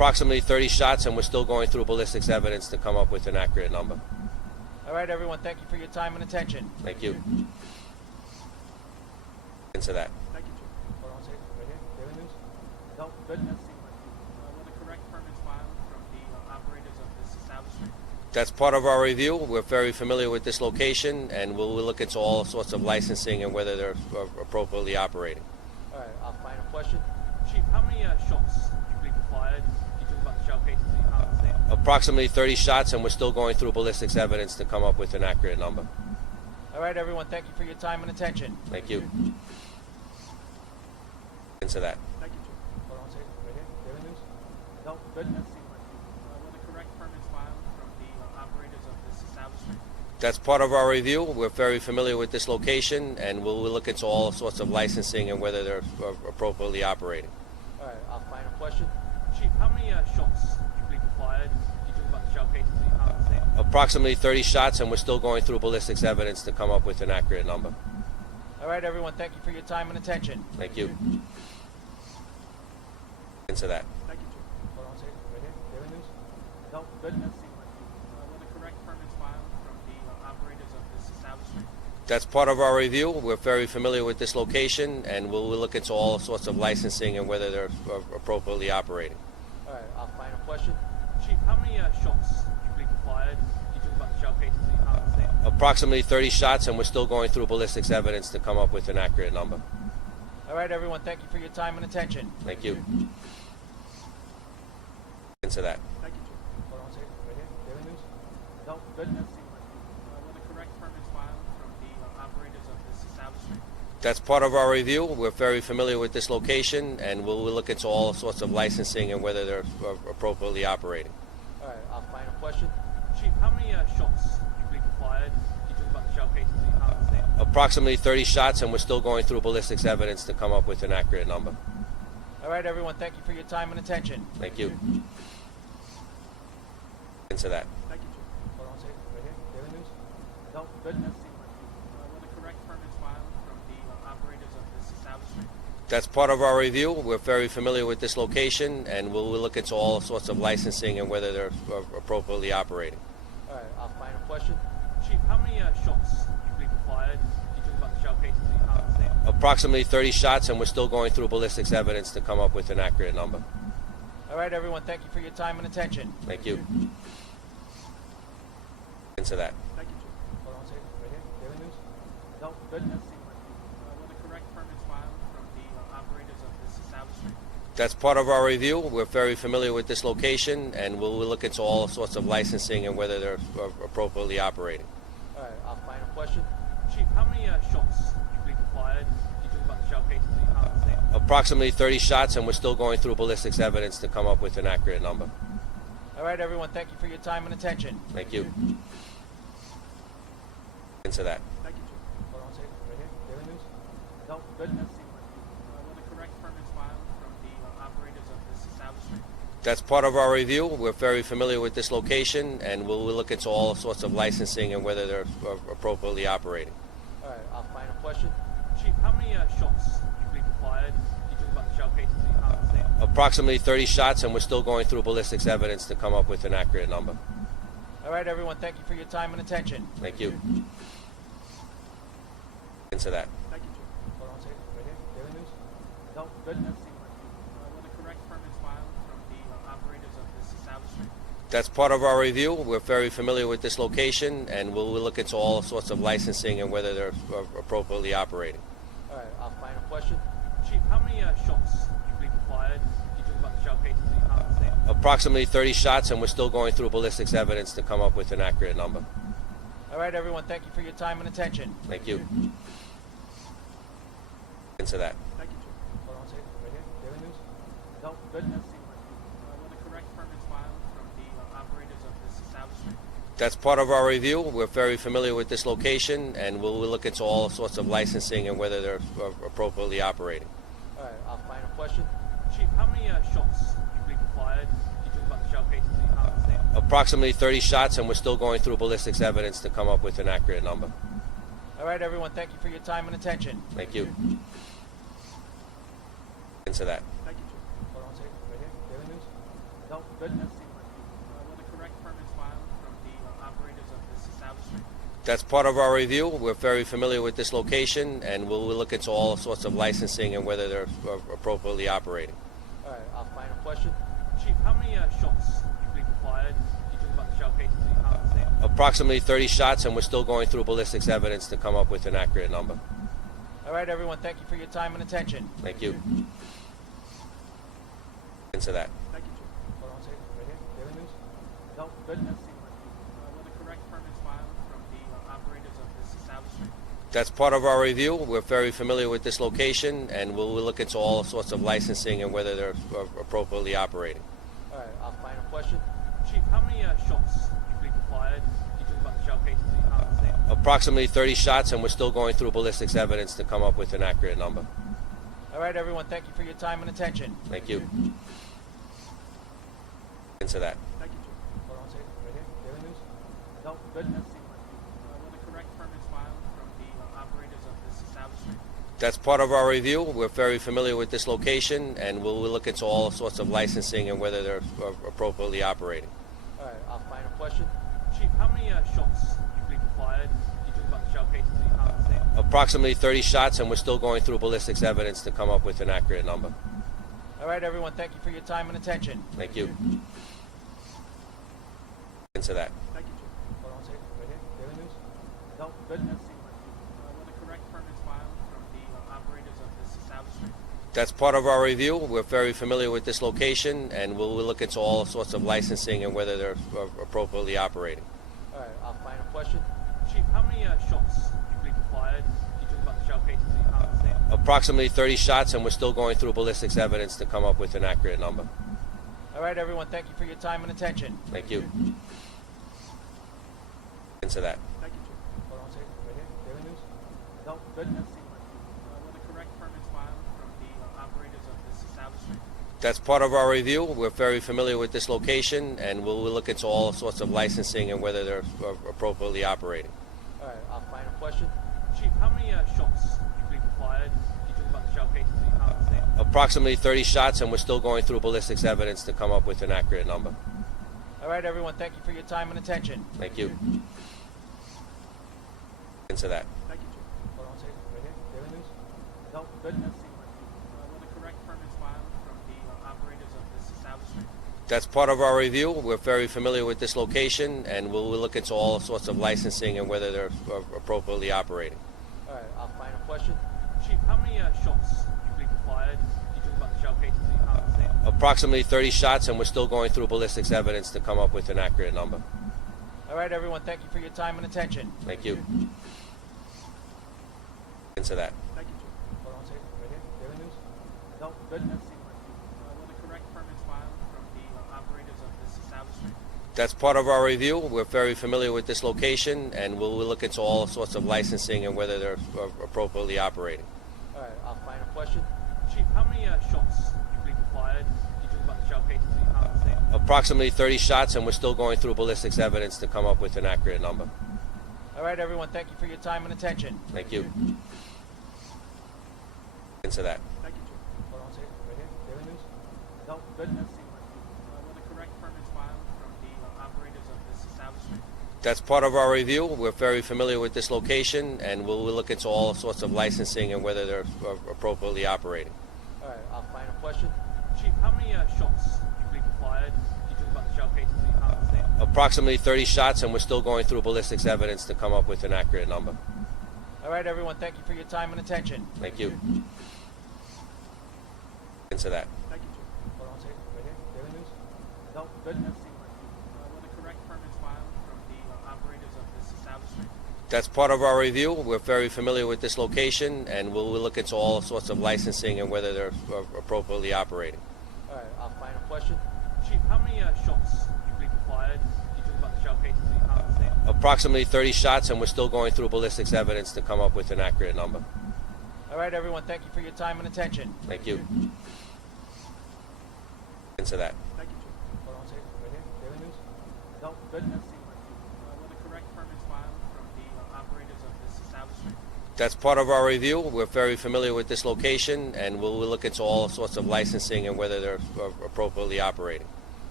Approximately 30 shots, and we're still going through ballistics evidence to come up with an accurate number. All right, everyone, thank you for your time and attention. Thank you. Into that. Thank you, Chief. Hold on a second. Right here. Daily News? No, good. Were the correct permits filed from the operators of this establishment? That's part of our review. We're very familiar with this location, and we'll look into all sorts of licensing and whether they're appropriately operating. All right, I'll find a question. Chief, how many shots do you believe were fired? You talked about the shell cases in your house. Approximately 30 shots, and we're still going through ballistics evidence to come up with an accurate number. All right, everyone, thank you for your time and attention. Thank you. Into that. Thank you, Chief. Hold on a second. Right here. Daily News? No, good. Were the correct permits filed from the operators of this establishment? That's part of our review. We're very familiar with this location, and we'll look into all sorts of licensing and whether they're appropriately operating. All right, I'll find a question. Chief, how many shots do you believe were fired? You talked about the shell cases in your house. Approximately 30 shots, and we're still going through ballistics evidence to come up with an accurate number. All right, everyone, thank you for your time and attention. Thank you. Into that. Thank you, Chief. Hold on a second. Right here. Daily News? No, good. Were the correct permits filed from the operators of this establishment? That's part of our review. We're very familiar with this location, and we'll look into all sorts of licensing and whether they're appropriately operating. All right, I'll find a question. Chief, how many shots do you believe were fired? You talked about the shell cases in your house. Approximately 30 shots, and we're still going through ballistics evidence to come up with an accurate number. All right, everyone, thank you for your time and attention. Thank you. Into that. Thank you, Chief. Hold on a second. Right here. Daily News? No, good. Were the correct permits filed from the operators of this establishment? That's part of our review. We're very familiar with this location, and we'll look into all sorts of licensing and whether they're appropriately operating. All right, I'll find a question. Chief, how many shots do you believe were fired? You talked about the shell cases in your house. Approximately 30 shots, and we're still going through ballistics evidence to come up with an accurate number. All right, everyone, thank you for your time and attention. Thank you. Into that. Thank you, Chief. Hold on a second. Right here. Daily News? No, good. Were the correct permits filed from the operators of this establishment? That's part of our review. We're very familiar with this location, and we'll look into all sorts of licensing and whether they're appropriately operating. All right, I'll find a question. Chief, how many shots do you believe were fired? You talked about the shell cases in your house. Approximately 30 shots, and we're still going through ballistics evidence to come up with an accurate number. All right, everyone, thank you for your time and attention. Thank you. Into that. Thank you, Chief. Hold on a second. Right here. Daily News? No, good. Were the correct permits filed from the operators of this establishment? That's part of our review. We're very familiar with this location, and we'll look into all sorts of licensing and whether they're appropriately operating. All right, I'll find a question. Chief, how many shots do you believe were fired? You talked about the shell cases in your house. Approximately 30 shots, and we're still going through ballistics evidence to come up with an accurate number. All right, everyone, thank you for your time and attention. Thank you. Into that. Thank you, Chief. Hold on a second. Right here. Daily News? No, good. Were the correct permits filed from the operators of this establishment? That's part of our review. We're very familiar with this location, and we'll look into all sorts of licensing and whether they're appropriately operating. All right, I'll find a question. Chief, how many shots do you believe were fired? You talked about the shell cases in your house. Approximately 30 shots, and we're still going through ballistics evidence to come up with an accurate number. All right, everyone, thank you for your time and attention. Thank you. Into that. Thank you, Chief. Hold on a second. Right here. Daily News? No, good. Were the correct permits filed from the operators of this establishment? That's part of our review. We're very familiar with this location, and we'll look into all sorts of licensing and whether they're appropriately operating. All right, I'll find a question. Chief, how many shots do you believe were fired? You talked about the shell cases in your house. Approximately 30 shots, and we're still going through ballistics evidence to come up with an accurate number. All right, everyone, thank you for your time and attention. Thank you. Into that. Thank you, Chief. Hold on a second. Right here. Daily News? No, good. Were the correct permits filed from the operators of this establishment? That's part of our review. We're very familiar with this location, and we'll look into all sorts of licensing and whether they're appropriately operating. All right, I'll find a question. Chief, how many shots do you believe were fired? You talked about the shell cases in your house. Approximately 30 shots, and we're still going through ballistics evidence to come up with an accurate number. All right, everyone, thank you for your time and attention. Thank you. Into that. Thank you, Chief. Hold on a second. Right here. Daily News? No, good. Were the correct permits filed from the operators of this establishment? That's part of our review. We're very familiar with this location, and we'll look into all sorts of licensing and whether they're appropriately operating. All right, I'll find a question. Chief, how many shots do you believe were fired? You talk about the shell casings that you found on scene. Approximately 30 shots, and we're still going through ballistics evidence to come up with an accurate number. All right, everyone, thank you for your time and attention. Thank you. Into that. Thank you, Chief. Hold on a second. Right here. Daily News? No, good. Were the correct permits filed from the operators of this establishment? That's part of our review. We're very familiar with this location, and we'll look into all sorts of licensing and whether they're appropriately operating. All right, I'll find a question. Chief, how many shots do you believe were fired? You talk about the shell casings that you found on scene. Approximately 30 shots, and we're still going through ballistics evidence to come up with an accurate number. All right, everyone, thank you for your time and attention. Thank you. Into that. Thank you, Chief. Hold on a second. Right here. Daily News? No, good. Were the correct permits filed from the operators of this establishment? That's part of our review. We're very familiar with this location, and we'll look into all sorts of licensing and whether they're appropriately operating. All right, I'll find a question. Chief, how many shots do you believe were fired? You talk about the shell casings that you found on scene. Approximately 30 shots, and we're still going through ballistics evidence to come up with an accurate number. All right, everyone, thank you for your time and attention. Thank you. Into that. Thank you, Chief. Hold on a second. Right here. Daily News? No, good. Were the correct permits filed from the operators of this establishment? That's part of our review. We're very familiar with this location, and we'll look into all sorts of licensing and whether they're appropriately operating. All right, I'll find a question. Chief, how many shots do you believe were fired? You talk about the shell casings that you found on scene. Approximately 30 shots, and we're still going through ballistics evidence to come up with an accurate number. All right, everyone, thank you for your time and attention. Thank you. Into that. Thank you, Chief. Hold on a second. Right here. Daily News? No, good. Were the correct permits filed from the operators of this establishment? That's part of our review. We're very familiar with this location, and we'll look into all sorts of licensing and whether they're appropriately operating. All right, I'll find a question. Chief, how many shots do you believe were fired? You talk about the shell casings that you found on scene. Approximately 30 shots, and we're still going through ballistics evidence to come up with an accurate number. All right, everyone, thank you for your time and attention. Thank you. Into that. Thank you, Chief. Hold on a second. Right here. Daily News? No, good. Were the correct permits filed from the operators of this establishment? That's part of our review. We're very familiar with this location, and we'll look into all sorts of licensing and whether they're appropriately operating. All right, I'll find a question. Chief, how many shots do you believe were fired? You talk about the shell casings that you found on scene. Approximately 30 shots, and we're still going through ballistics evidence to come up with an accurate number. All right, everyone, thank you for your time and attention. Thank you. Into that. Thank you, Chief. Hold on a second. Right here. Daily News? No, good. Were the correct permits filed from the operators of this establishment? That's part of our review. We're very familiar with this location, and we'll look into all sorts of licensing and whether they're appropriately operating. All right, I'll find a question. Chief, how many shots do you believe were fired? You talk about the shell casings that you found on scene. Approximately 30 shots, and we're still going through ballistics evidence to come up with an accurate number. All right, everyone, thank you for your time and attention. Thank you. Into that. Thank you, Chief. Hold on a second. Right here. Daily News? No, good. Were the correct permits filed from the operators of this establishment? That's part of our review. We're very familiar with this location, and we'll look into all sorts of licensing and whether they're appropriately operating. All right, I'll find a question. Chief, how many shots do you believe were fired? You talk about the shell casings that you found on scene. Approximately 30 shots, and we're still going through ballistics evidence to come up with an accurate number. All right, everyone, thank you for your time and attention. Thank you. Into that. Thank you, Chief. Hold on a second. Right here. Daily News? No, good. Were the correct permits filed from the operators of this establishment? That's part of our review. We're very familiar with this location, and we'll look into all sorts of licensing and whether they're appropriately operating. All right, I'll find a question. Chief, how many shots do you believe were fired? You talk about the shell casings that you found on scene. Approximately 30 shots, and we're still going through ballistics evidence to come up with an accurate number. All right, everyone, thank you for your time and attention. Thank you. Into that. Thank you, Chief. Hold on a second. Right here. Daily News? No, good. Were the correct permits filed from the operators of this establishment? That's part of our review. We're very familiar with this location, and we'll look into all sorts of licensing and whether they're appropriately operating. All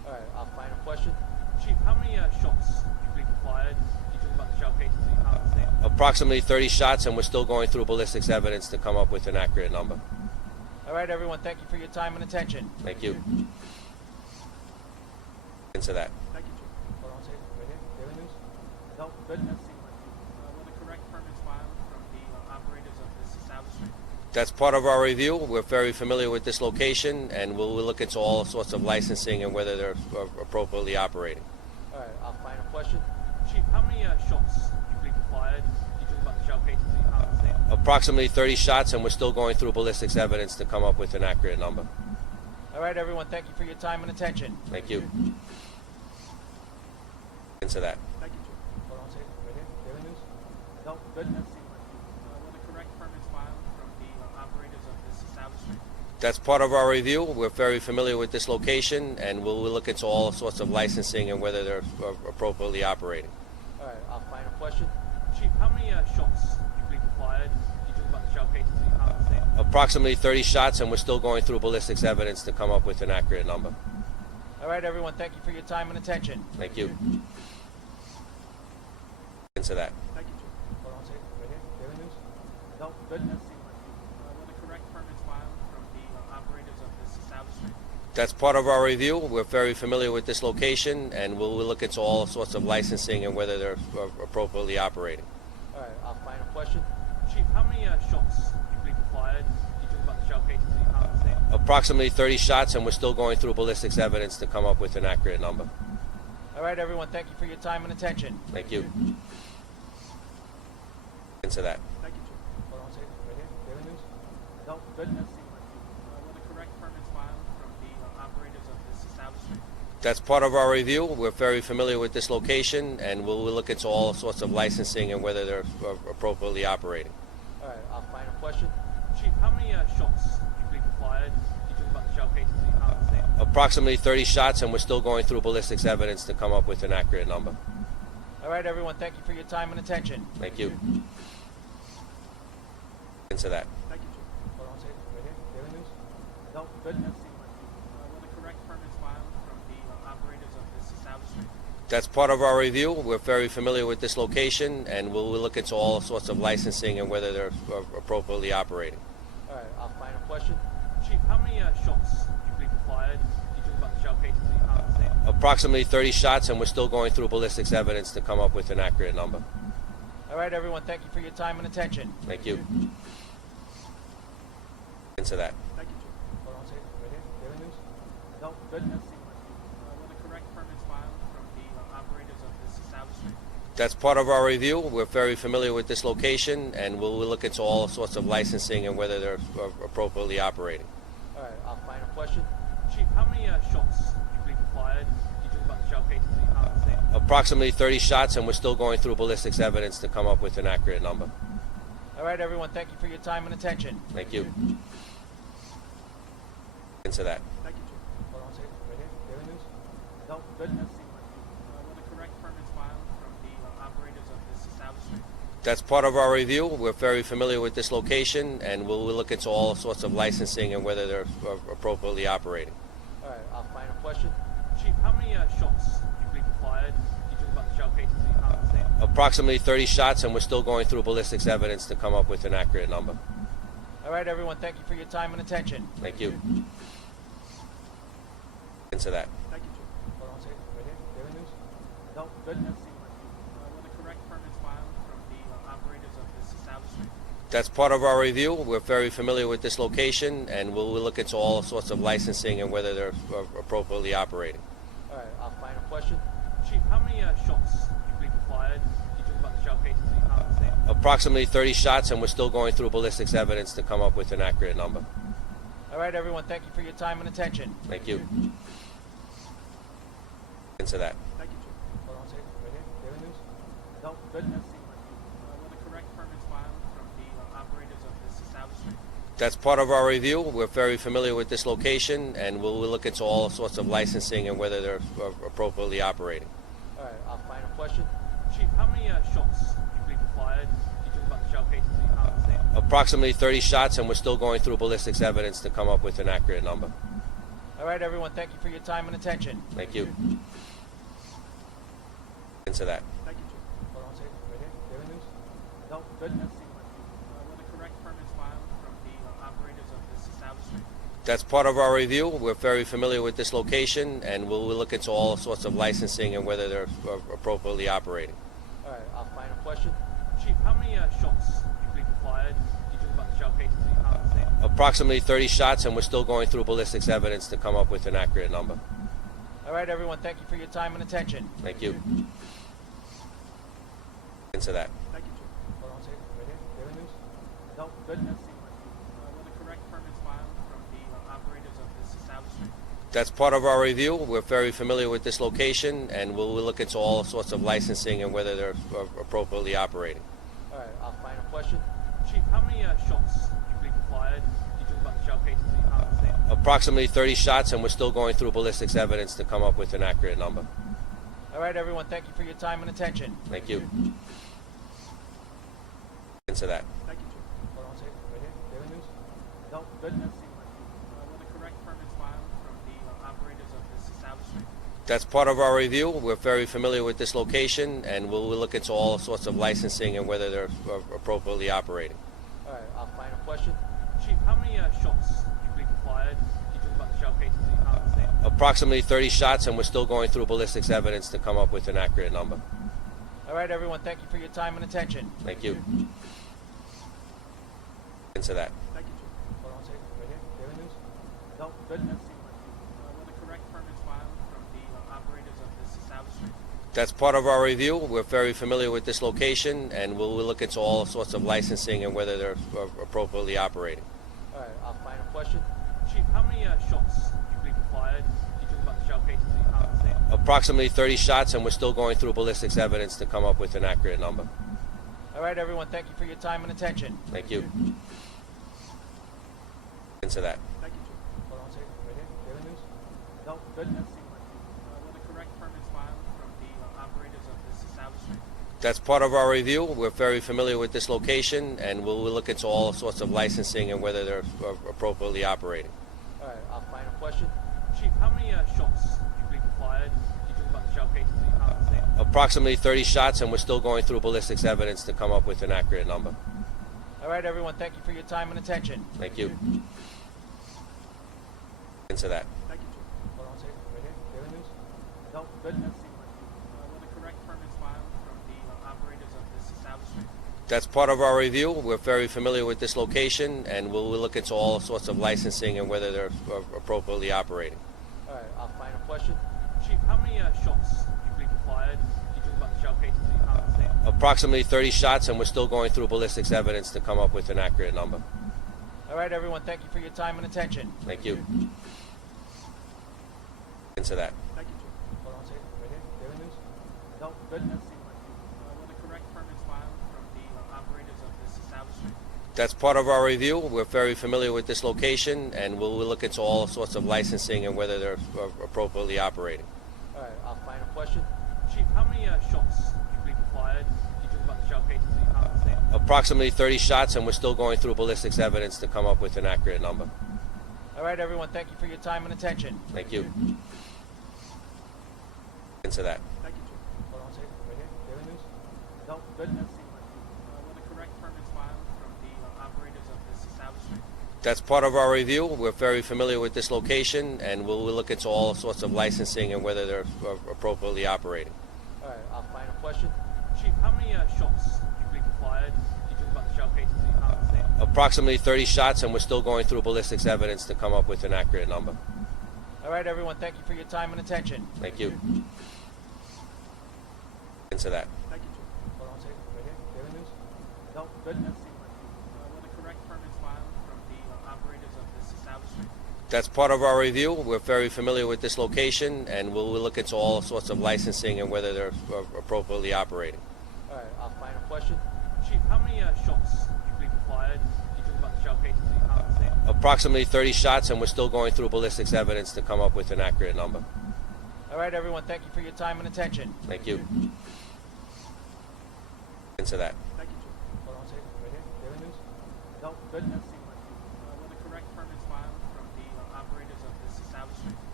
All right, final question. Chief, how many shots do you believe were fired? You talk about the shell casings that you found at the scene. Approximately 30 shots, and we're still going through ballistics evidence to come up with an accurate number. All right, everyone, thank you for your time and attention. Thank you. Into that. Thank you, Chief. Hold on a second. Right here. Daily News? No, good. Were the correct permits filed from the operators of this establishment? That's part of our review. We're very familiar with this location, and we'll look into all sorts of licensing and whether they're appropriately operating. All right, final question. Chief, how many shots do you believe were fired? You talk about the shell casings that you found at the scene. Approximately 30 shots, and we're still going through ballistics evidence to come up with an accurate number. All right, everyone, thank you for your time and attention. Thank you. Into that. Thank you, Chief. Hold on a second. Right here. Daily News? No, good. Were the correct permits filed from the operators of this establishment? That's part of our review. We're very familiar with this location, and we'll look into all sorts of licensing and whether they're appropriately operating. All right, final question. Chief, how many shots do you believe were fired? You talk about the shell casings that you found at the scene. Approximately 30 shots, and we're still going through ballistics evidence to come up with an accurate number. All right, everyone, thank you for your time and attention. Thank you. Into that. Thank you, Chief. Hold on a second. Right here. Daily News? No, good. Were the correct permits filed from the operators of this establishment? That's part of our review. We're very familiar with this location, and we'll look into all sorts of licensing and whether they're appropriately operating. All right, final question. Chief, how many shots do you believe were fired? You talk about the shell casings that you found at the scene. Approximately 30 shots, and we're still going through ballistics evidence to come up with an accurate number. All right, everyone, thank you for your time and attention. Thank you. Into that. Thank you, Chief. Hold on a second. Right here. Daily News? No, good. Were the correct permits filed from the operators of this establishment? That's part of our review. We're very familiar with this location, and we'll look into all sorts of licensing and whether they're appropriately operating. All right, final question. Chief, how many shots do you believe were fired? You talk about the shell casings that you found at the scene. Approximately 30 shots, and we're still going through ballistics evidence to come up with an accurate number. All right, everyone, thank you for your time and attention. Thank you. Into that. Thank you, Chief. Hold on a second. Right here. Daily News? No, good. Were the correct permits filed from the operators of this establishment? That's part of our review. We're very familiar with this location, and we'll look into all sorts of licensing and whether they're appropriately operating. All right, final question. Chief, how many shots do you believe were fired? You talk about the shell casings that you found at the scene. Approximately 30 shots, and we're still going through ballistics evidence to come up with an accurate number. All right, everyone, thank you for your time and attention. Thank you. Into that. Thank you, Chief. Hold on a second. Right here. Daily News? No, good. Were the correct permits filed from the operators of this establishment? That's part of our review. We're very familiar with this location, and we'll look into all sorts of licensing and whether they're appropriately operating. All right, final question. Chief, how many shots do you believe were fired? You talk about the shell casings that you found at the scene. Approximately 30 shots, and we're still going through ballistics evidence to come up with an accurate number. All right, everyone, thank you for your time and attention. Thank you. Into that. Thank you, Chief. Hold on a second. Right here. Daily News? No, good. Were the correct permits filed from the operators of this establishment? That's part of our review. We're very familiar with this location, and we'll look into all sorts of licensing and whether they're appropriately operating. All right, final question. Chief, how many shots do you believe were fired? You talk about the shell casings that you found at the scene. Approximately 30 shots, and we're still going through ballistics evidence to come up with an accurate number. All right, everyone, thank you for your time and attention. Thank you. Into that. Thank you, Chief. Hold on a second. Right here. Daily News? No, good. Were the correct permits filed from the operators of this establishment? That's part of our review. We're very familiar with this location, and we'll look into all sorts of licensing and whether they're appropriately operating. All right, final question. Chief, how many shots do you believe were fired? You talk about the shell casings that you found at the scene. Approximately 30 shots, and we're still going through ballistics evidence to come up with an accurate number. All right, everyone, thank you for your time and attention. Thank you. Into that. Thank you, Chief. Hold on a second. Right here. Daily News? No, good. Were the correct permits filed from the operators of this establishment? That's part of our review. We're very familiar with this location, and we'll look into all sorts of licensing and whether they're appropriately operating. All right, final question. Chief, how many shots do you believe were fired? You talk about the shell casings that you found at the scene. Approximately 30 shots, and we're still going through ballistics evidence to come up with an accurate number. All right, everyone, thank you for your time and attention. Thank you. Into that. Thank you, Chief. Hold on a second. Right here. Daily News? No, good. Were the correct permits filed from the operators of this establishment? That's part of our review. We're very familiar with this location, and we'll look into all sorts of licensing and whether they're appropriately operating. All right, I'll find a question. Chief, how many shots do you believe were fired? You talk about the shell casings in your conversation. Approximately 30 shots, and we're still going through ballistics evidence to come up with an accurate number. All right, everyone, thank you for your time and attention. Thank you. Into that. Thank you, Chief. Hold on a second. Right here. Daily News? No, good. Were the correct permits filed from the operators of this establishment? That's part of our review. We're very familiar with this location, and we'll look into all sorts of licensing and whether they're appropriately operating. All right, I'll find a question. Chief, how many shots do you believe were fired? You talk about the shell casings in your conversation. Approximately 30 shots, and we're still going through ballistics evidence to come up with an accurate number. All right, everyone, thank you for your time and attention. Thank you. Into that. Thank you, Chief. Hold on a second. Right here. Daily News? No, good. Were the correct permits filed from the operators of this establishment? That's part of our review. We're very familiar with this location, and we'll look into all sorts of licensing and whether they're appropriately operating. All right, I'll find a question. Chief, how many shots do you believe were fired? You talk about the shell casings in your conversation. Approximately 30 shots, and we're still going through ballistics evidence to come up with an accurate number. All right, everyone, thank you for your time and attention. Thank you. Into that. Thank you, Chief. Hold on a second. Right here. Daily News? No, good. Were the correct permits filed from the operators of this establishment? That's part of our review. We're very familiar with this location, and we'll look into all sorts of licensing and whether they're appropriately operating. All right, I'll find a question. Chief, how many shots do you believe were fired? You talk about the shell casings in your conversation. Approximately 30 shots, and we're still going through ballistics evidence to come up with an accurate number. All right, everyone, thank you for your time and attention. Thank you. Into that. Thank you, Chief. Hold on a second. Right here. Daily News? No, good. Were the correct permits filed from the operators of this establishment? That's part of our review. We're very familiar with this location, and we'll look into all sorts of licensing and whether they're appropriately operating. All right, I'll find a question. Chief, how many shots do you believe were fired? You talk about the shell casings in your conversation. Approximately 30 shots, and we're still going through ballistics evidence to come up with an accurate number. All right, everyone, thank you for your time and attention. Thank you. Into that. Thank you, Chief. Hold on a second. Right here. Daily News? No, good. Were the correct permits filed from the operators of this establishment? That's part of our review. We're very familiar with this location, and we'll look into all sorts of licensing and whether they're appropriately operating. All right, I'll find a question. Chief, how many shots do you believe were fired? You talk about the shell casings in your conversation. Approximately 30 shots, and we're still going through ballistics evidence to come up with an accurate number. All right, everyone, thank you for your time and attention. Thank you. Into that. Thank you, Chief. Hold on a second. Right here. Daily News? No, good. Were the correct permits filed from the operators of this establishment? That's part of our review. We're very familiar with this location, and we'll look into all sorts of licensing and whether they're appropriately operating. All right, I'll find a question. Chief, how many shots do you believe were fired? You talk about the shell casings in your conversation. Approximately 30 shots, and we're still going through ballistics evidence to come up with an accurate number. All right, everyone, thank you for your time and attention. Thank you. Into that. Thank you, Chief. Hold on a second. Right here. Daily News? No, good. Were the correct permits filed from the operators of this establishment? That's part of our review. We're very familiar with this location, and we'll look into all sorts of licensing and whether they're appropriately operating. All right, I'll find a question. Chief, how many shots do you believe were fired? You talk about the shell casings in your conversation. Approximately 30 shots, and we're still going through ballistics evidence to come up with an accurate number. All right, everyone, thank you for your time and attention. Thank you. Into that. Thank you, Chief. Hold on a second. Right here. Daily News? No, good. Were the correct permits filed from the operators of this establishment? That's part of our review. We're very familiar with this location, and we'll look into all sorts of licensing and whether they're appropriately operating. All right, I'll find a question. Chief, how many shots do you believe were fired? You talk about the shell casings in your conversation. Approximately 30 shots, and we're still going through ballistics evidence to come up with an accurate number. All right, everyone, thank you for your time and attention. Thank you. Into that. Thank you, Chief. Hold on a second. Right here. Daily News? No, good. Were the correct permits filed from the operators of this establishment?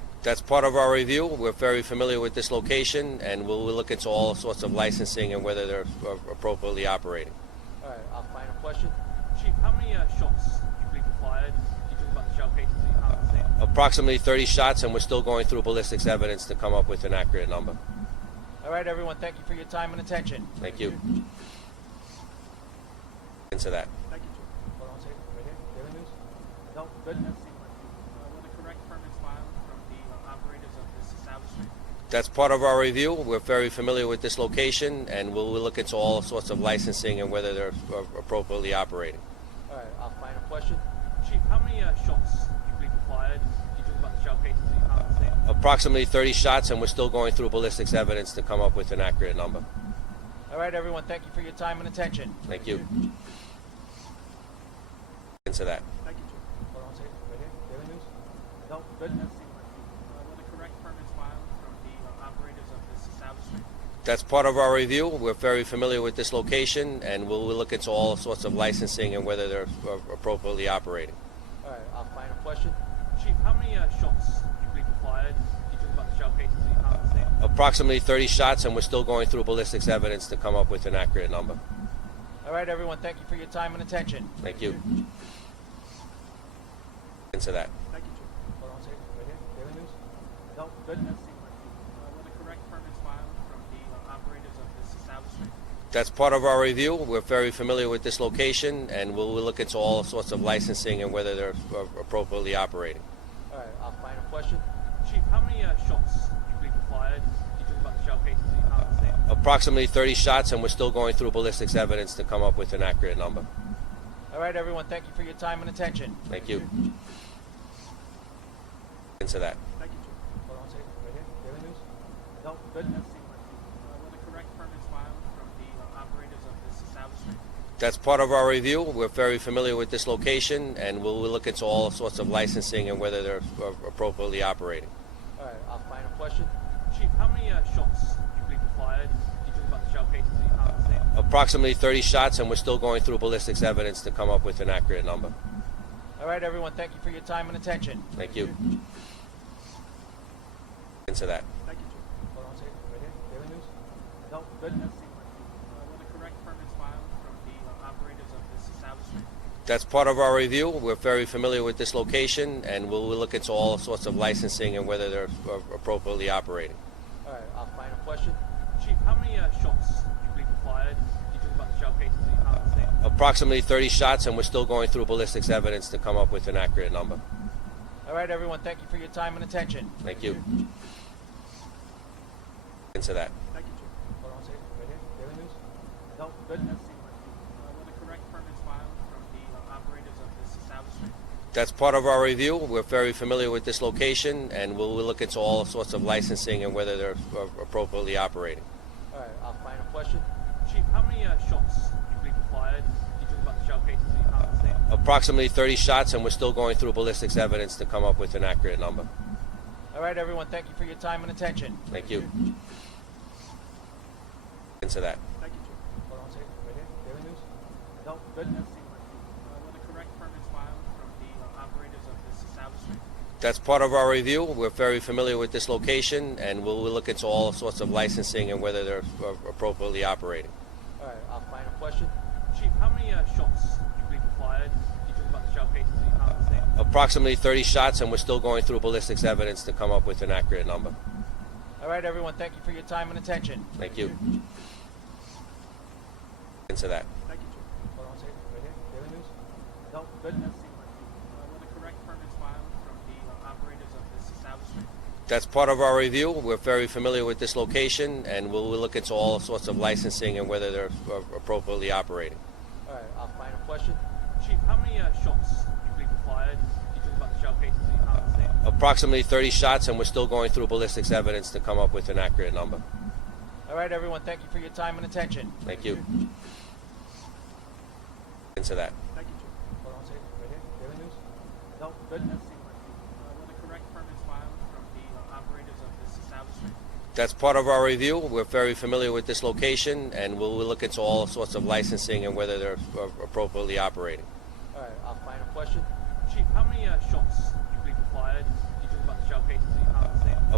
That's part of our review. We're very familiar with this location, and we'll look into all sorts of licensing and whether they're appropriately operating. All right, our final question. Chief, how many shots do you believe were fired? You talk about the shell casings that you found at the scene. Approximately 30 shots, and we're still going through ballistics evidence to come up with an accurate number. All right, everyone, thank you for your time and attention. Thank you. Into that. Thank you, Chief. Hold on a second. Right here. Daily News? No, good. Were the correct permits filed from the operators of this establishment? That's part of our review. We're very familiar with this location, and we'll look into all sorts of licensing and whether they're appropriately operating. All right, our final question. Chief, how many shots do you believe were fired? You talk about the shell casings that you found at the scene. Approximately 30 shots, and we're still going through ballistics evidence to come up with an accurate number. All right, everyone, thank you for your time and attention. Thank you. Into that. Thank you, Chief. Hold on a second. Right here. Daily News? No, good. Were the correct permits filed from the operators of this establishment? That's part of our review. We're very familiar with this location, and we'll look into all sorts of licensing and whether they're appropriately operating. All right, our final question. Chief, how many shots do you believe were fired? You talk about the shell casings that you found at the scene. Approximately 30 shots, and we're still going through ballistics evidence to come up with an accurate number. All right, everyone, thank you for your time and attention. Thank you. Into that. Thank you, Chief. Hold on a second. Right here. Daily News? No, good. Were the correct permits filed from the operators of this establishment? That's part of our review. We're very familiar with this location, and we'll look into all sorts of licensing and whether they're appropriately operating. All right, our final question. Chief, how many shots do you believe were fired? You talk about the shell casings that you found at the scene. Approximately 30 shots, and we're still going through ballistics evidence to come up with an accurate number. All right, everyone, thank you for your time and attention. Thank you. Into that. Thank you, Chief. Hold on a second. Right here. Daily News? No, good. Were the correct permits filed from the operators of this establishment? That's part of our review. We're very familiar with this location, and we'll look into all sorts of licensing and whether they're appropriately operating. All right, our final question. Chief, how many shots do you believe were fired? You talk about the shell casings that you found at the scene. Approximately 30 shots, and we're still going through ballistics evidence to come up with an accurate number. All right, everyone, thank you for your time and attention. Thank you. Into that. Thank you, Chief. Hold on a second. Right here. Daily News? No, good. Were the correct permits filed from the operators of this establishment? That's part of our review. We're very familiar with this location, and we'll look into all sorts of licensing and whether they're appropriately operating. All right, our final question. Chief, how many shots do you believe were fired? You talk about the shell casings that you found at the scene. Approximately 30 shots, and we're still going through ballistics evidence to come up with an accurate number. All right, everyone, thank you for your time and attention. Thank you. Into that. Thank you, Chief. Hold on a second. Right here. Daily News? No, good. Were the correct permits filed from the operators of this establishment? That's part of our review. We're very familiar with this location, and we'll look into all sorts of licensing and whether they're appropriately operating. All right, our final question. Chief, how many shots do you believe were fired? You talk about the shell casings that you found at the scene. Approximately 30 shots, and we're still going through ballistics evidence to come up with an accurate number. All right, everyone, thank you for your time and attention. Thank you. Into that. Thank you, Chief. Hold on a second. Right here. Daily News? No, good. Were the correct permits filed from the operators of this establishment? That's part of our review. We're very familiar with this location, and we'll look into all sorts of licensing and whether they're appropriately operating. All right, our final question. Chief, how many shots do you believe were fired? You talk about the shell casings that you found at the scene. Approximately 30 shots, and we're still going through ballistics evidence to come up with an accurate number. All right, everyone, thank you for your time and attention. Thank you. Into that. Thank you, Chief. Hold on a second. Right here. Daily News? No, good. Were the correct permits filed from the operators of this establishment? That's part of our review. We're very familiar with this location, and we'll look into all sorts of licensing and whether they're appropriately operating. All right, our final question. Chief, how many shots do you believe were fired? You talk about the shell casings that you found at the scene. Approximately 30 shots, and we're still going through ballistics evidence to come up with an accurate number. All right, everyone, thank you for your time and attention. Thank you. Into that. Thank you, Chief. Hold on a second. Right here. Daily News? No, good. Were the correct permits filed from the operators of this establishment? That's part of our review. We're very familiar with this location, and we'll look into all sorts of licensing and whether they're appropriately operating. All right, our final question. Chief, how many shots do you believe were fired? You talk about the shell casings that you found at the scene.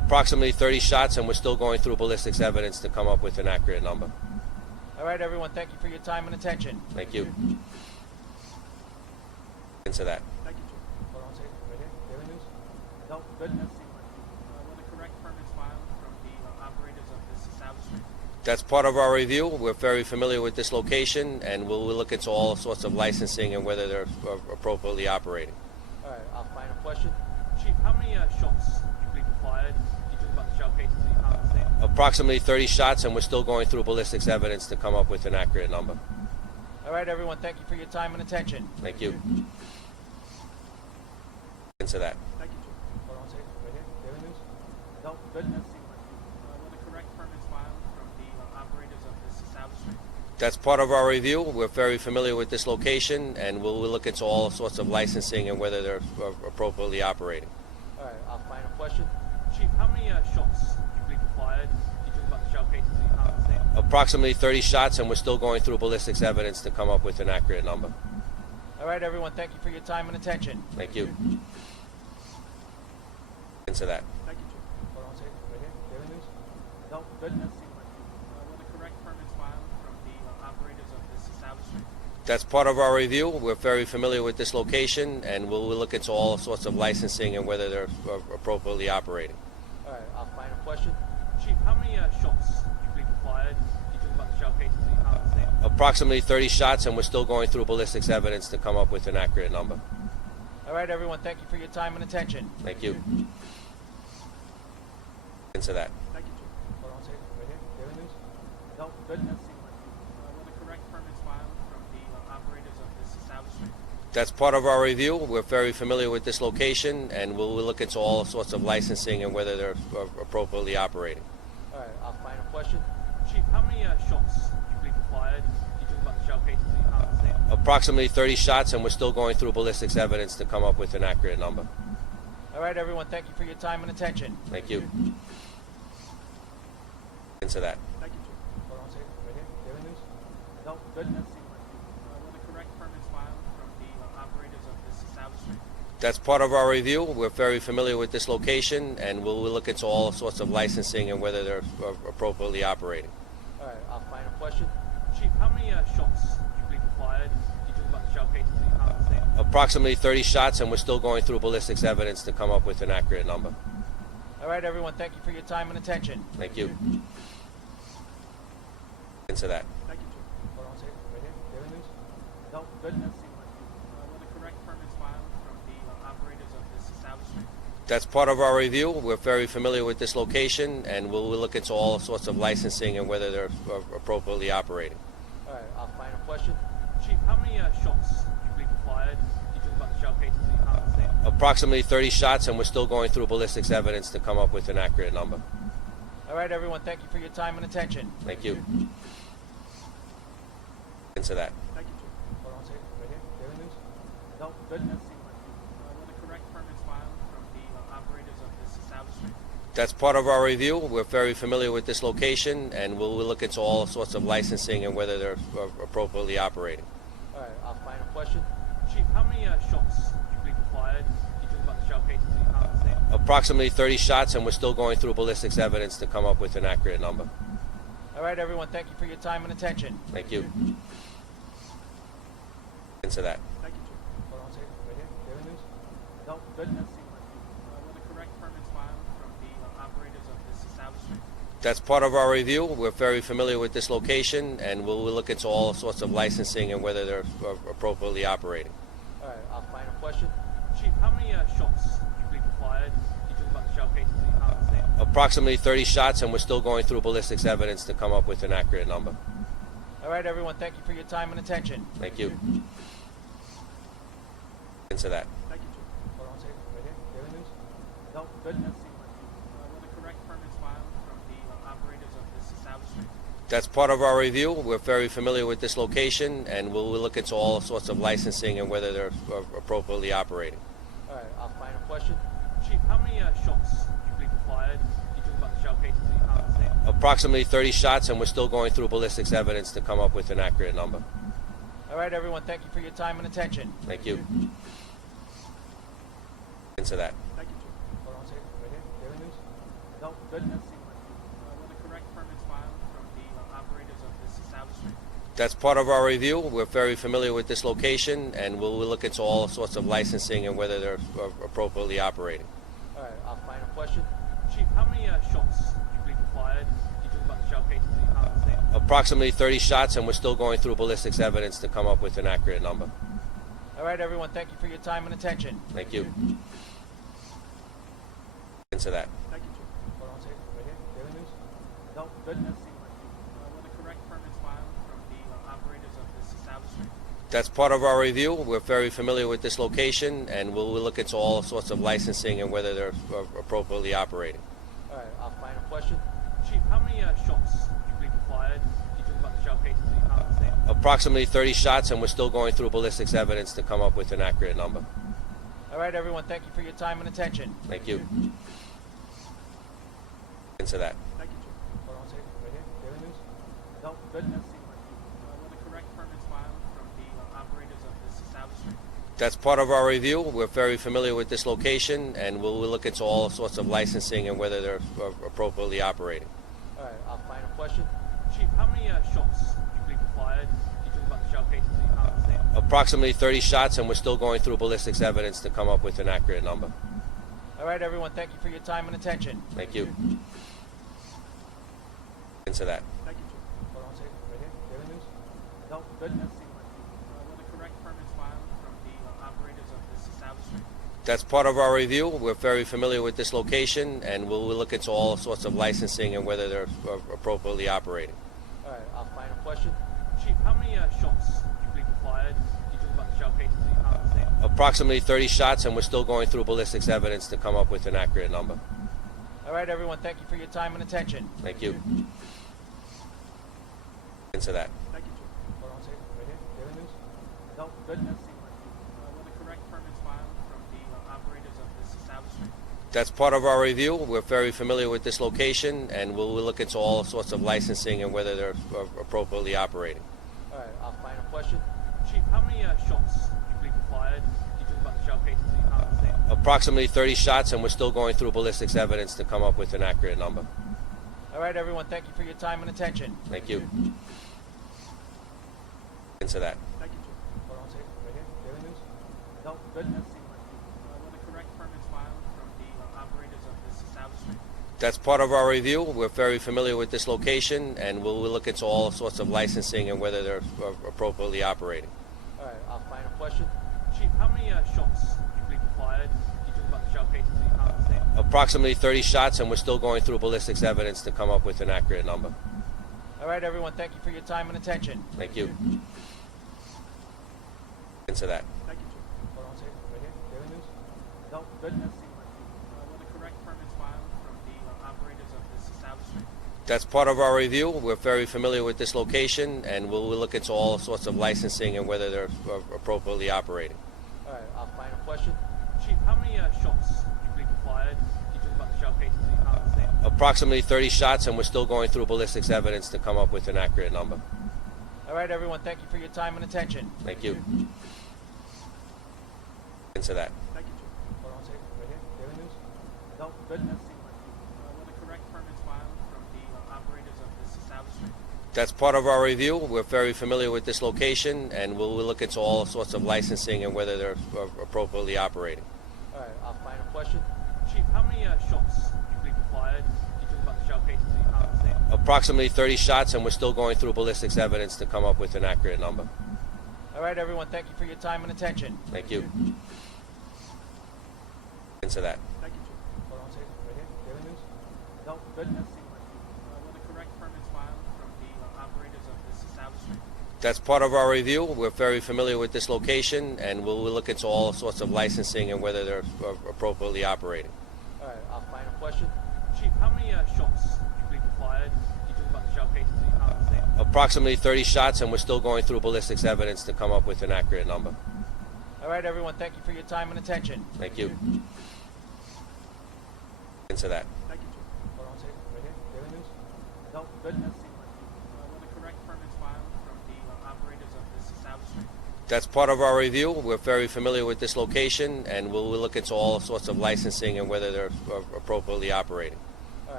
Approximately 30 shots, and we're still going through ballistics evidence to come up with an accurate number. All right, everyone, thank you for your time and attention. Thank you. Into that. Thank you, Chief. Hold on a second. Right here. Daily News? No, good. Were the correct permits filed from the operators of this establishment? That's part of our review. We're very familiar with this location, and we'll look into all sorts of licensing and whether they're appropriately operating. All right, I'll find a question. Chief, how many shots do you believe were fired? You talk about the shell cases in the stand. Approximately 30 shots, and we're still going through ballistics evidence to come up with an accurate number. All right, everyone, thank you for your time and attention. Thank you. Into that. Thank you, Chief. Hold on a second. Right here. Daily News? No, good. Were the correct permits filed from the operators of this establishment? That's part of our review. We're very familiar with this location, and we'll look into all sorts of licensing and whether they're appropriately operating. All right, I'll find a question. Chief, how many shots do you believe were fired? You talk about the shell cases in the stand. Approximately 30 shots, and we're still going through ballistics evidence to come up with an accurate number. All right, everyone, thank you for your time and attention. Thank you. Into that. Thank you, Chief. Hold on a second. Right here. Daily News? No, good. Were the correct permits filed from the operators of this establishment? That's part of our review. We're very familiar with this location, and we'll look into all sorts of licensing and whether they're appropriately operating. All right, I'll find a question. Chief, how many shots do you believe were fired? You talk about the shell cases in the stand. Approximately 30 shots, and we're still going through ballistics evidence to come up with an accurate number. All right, everyone, thank you for your time and attention. Thank you. Into that. Thank you, Chief. Hold on a second. Right here. Daily News? No, good. Were the correct permits filed from the operators of this establishment? That's part of our review. We're very familiar with this location, and we'll look into all sorts of licensing and whether they're appropriately operating. All right, I'll find a question. Chief, how many shots do you believe were fired? You talk about the shell cases in the stand. Approximately 30 shots, and we're still going through ballistics evidence to come up with an accurate number. All right, everyone, thank you for your time and attention. Thank you. Into that. Thank you, Chief. Hold on a second. Right here. Daily News? No, good. Were the correct permits filed from the operators of this establishment? That's part of our review. We're very familiar with this location, and we'll look into all sorts of licensing and whether they're appropriately operating. All right, I'll find a question. Chief, how many shots do you believe were fired? You talk about the shell cases in the stand. Approximately 30 shots, and we're still going through ballistics evidence to come up with an accurate number. All right, everyone, thank you for your time and attention. Thank you. Into that. Thank you, Chief. Hold on a second. Right here. Daily News? No, good. Were the correct permits filed from the operators of this establishment? That's part of our review. We're very familiar with this location, and we'll look into all sorts of licensing and whether they're appropriately operating. All right, I'll find a question. Chief, how many shots do you believe were fired? You talk about the shell cases in the stand. Approximately 30 shots, and we're still going through ballistics evidence to come up with an accurate number. All right, everyone, thank you for your time and attention. Thank you. Into that. Thank you, Chief. Hold on a second. Right here. Daily News? No, good. Were the correct permits filed from the operators of this establishment? That's part of our review. We're very familiar with this location, and we'll look into all sorts of licensing and whether they're appropriately operating. All right, I'll find a question. Chief, how many shots do you believe were fired? You talk about the shell cases in the stand. Approximately 30 shots, and we're still going through ballistics evidence to come up with an accurate number. All right, everyone, thank you for your time and attention. Thank you. Into that. Thank you, Chief. Hold on a second. Right here. Daily News? No, good. Were the correct permits filed from the operators of this establishment? That's part of our review. We're very familiar with this location, and we'll look into all sorts of licensing and whether they're appropriately operating. All right, I'll find a question. Chief, how many shots do you believe were fired? You talk about the shell cases in the stand. Approximately 30 shots, and we're still going through ballistics evidence to come up with an accurate number. All right, everyone, thank you for your time and attention. Thank you. Into that. Thank you, Chief. Hold on a second. Right here. Daily News? No, good. Were the correct permits filed from the operators of this establishment? That's part of our review. We're very familiar with this location, and we'll look into all sorts of licensing and whether they're appropriately operating. All right, I'll find a question. Chief, how many shots do you believe were fired? You talk about the shell cases in the stand. Approximately 30 shots, and we're still going through ballistics evidence to come up with an accurate number. All right, everyone, thank you for your time and attention. Thank you. Into that. Thank you, Chief. Hold on a second. Right here. Daily News? No, good. Were the correct permits filed from the operators of this establishment? That's part of our review. We're very familiar with this location, and we'll look into all sorts of licensing and whether they're appropriately operating. All right, our final question. Chief, how many shots do you believe were fired? You talk about the shell casings in the conversation. Approximately 30 shots, and we're still going through ballistics evidence to come up with an accurate number. All right, everyone, thank you for your time and attention. Thank you. Into that. Thank you, Chief. Hold on a second. Right here. Daily News. No, good. Were the correct permits filed from the operators of this establishment? That's part of our review. We're very familiar with this location, and we'll look into all sorts of licensing and whether they're appropriately operating. All right, our final question. Chief, how many shots do you believe were fired? You talk about the shell casings in the conversation. Approximately 30 shots, and we're still going through ballistics evidence to come up with an accurate number. All right, everyone, thank you for your time and attention. Thank you. Into that. Thank you, Chief. Hold on a second. Right here. Daily News. No, good. Were the correct permits filed from the operators of this establishment? That's part of our review. We're very familiar with this location, and we'll look into all sorts of licensing and whether they're appropriately operating. All right, our final question. Chief, how many shots do you believe were fired? You talk about the shell casings in the conversation. Approximately 30 shots, and we're still going through ballistics evidence to come up with an accurate number. All right, everyone, thank you for your time and attention. Thank you. Into that. Thank you, Chief. Hold on a second. Right here. Daily News. No, good. Were the correct permits filed from the operators of this establishment? That's part of our review. We're very familiar with this location, and we'll look into all sorts of licensing and whether they're appropriately operating. All right, our final question. Chief, how many shots do you believe were fired? You talk about the shell casings in the conversation. Approximately 30 shots, and we're still going through ballistics evidence to come up with an accurate number. All right, everyone, thank you for your time and attention. Thank you. Into that. Thank you, Chief. Hold on a second. Right here. Daily News. No, good. Were the correct permits filed from the operators of this establishment? That's part of our review. We're very familiar with this location, and we'll look into all sorts of licensing and whether they're appropriately operating. All right, our final question. Chief, how many shots do you believe were fired? You talk about the shell casings in the conversation. Approximately 30 shots, and we're still going through ballistics evidence to come up with an accurate number. All right, everyone, thank you for your time and attention. Thank you. Into that. Thank you, Chief. Hold on a second. Right here. Daily News. No, good. Were the correct permits filed from the operators of this establishment? That's part of our review. We're very familiar with this location, and we'll look into all sorts of licensing and whether they're appropriately operating. All right, our final question. Chief, how many shots do you believe were fired? You talk about the shell casings in the conversation. Approximately 30 shots, and we're still going through ballistics evidence to come up with an accurate number. All right, everyone, thank you for your time and attention. Thank you. Into that. Thank you, Chief. Hold on a second. Right here. Daily News. No, good. Were the correct permits filed from the operators of this establishment? That's part of our review. We're very familiar with this location, and we'll look into all sorts of licensing and whether they're appropriately operating. All right, our final question. Chief, how many shots do you believe were fired? You talk about the shell casings in the conversation. Approximately 30 shots, and we're still going through ballistics evidence to come up with an accurate number. All right, everyone, thank you for your time and attention. Thank you. Into that. Thank you, Chief. Hold on a second. Right here. Daily News. No, good. Were the correct permits filed from the operators of this establishment? That's part of our review. We're very familiar with this location, and we'll look into all sorts of licensing and whether they're appropriately operating. All right, our final question. Chief, how many shots do you believe were fired? You talk about the shell casings in the conversation. Approximately 30 shots, and we're still going through ballistics evidence to come up with an accurate number. All right, everyone, thank you for your time and attention. Thank you. Into that. Thank you, Chief. Hold on a second. Right here. Daily News. No, good. Were the correct permits filed from the operators of this establishment? That's part of our review. We're very familiar with this location, and we'll look into all sorts of licensing and whether they're appropriately operating. All right, our final question. Chief, how many shots do you believe were fired? You talk about the shell casings in the conversation. Approximately 30 shots, and we're still going through ballistics evidence to come up with an accurate number. All right, everyone, thank you for your time and attention. Thank you. Into that. Thank you, Chief. Hold on a second. Right here. Daily News. No, good. Were the correct permits filed from the operators of this establishment? That's part of our review. We're very familiar with this location, and we'll look into all sorts of licensing and whether they're appropriately operating. All right,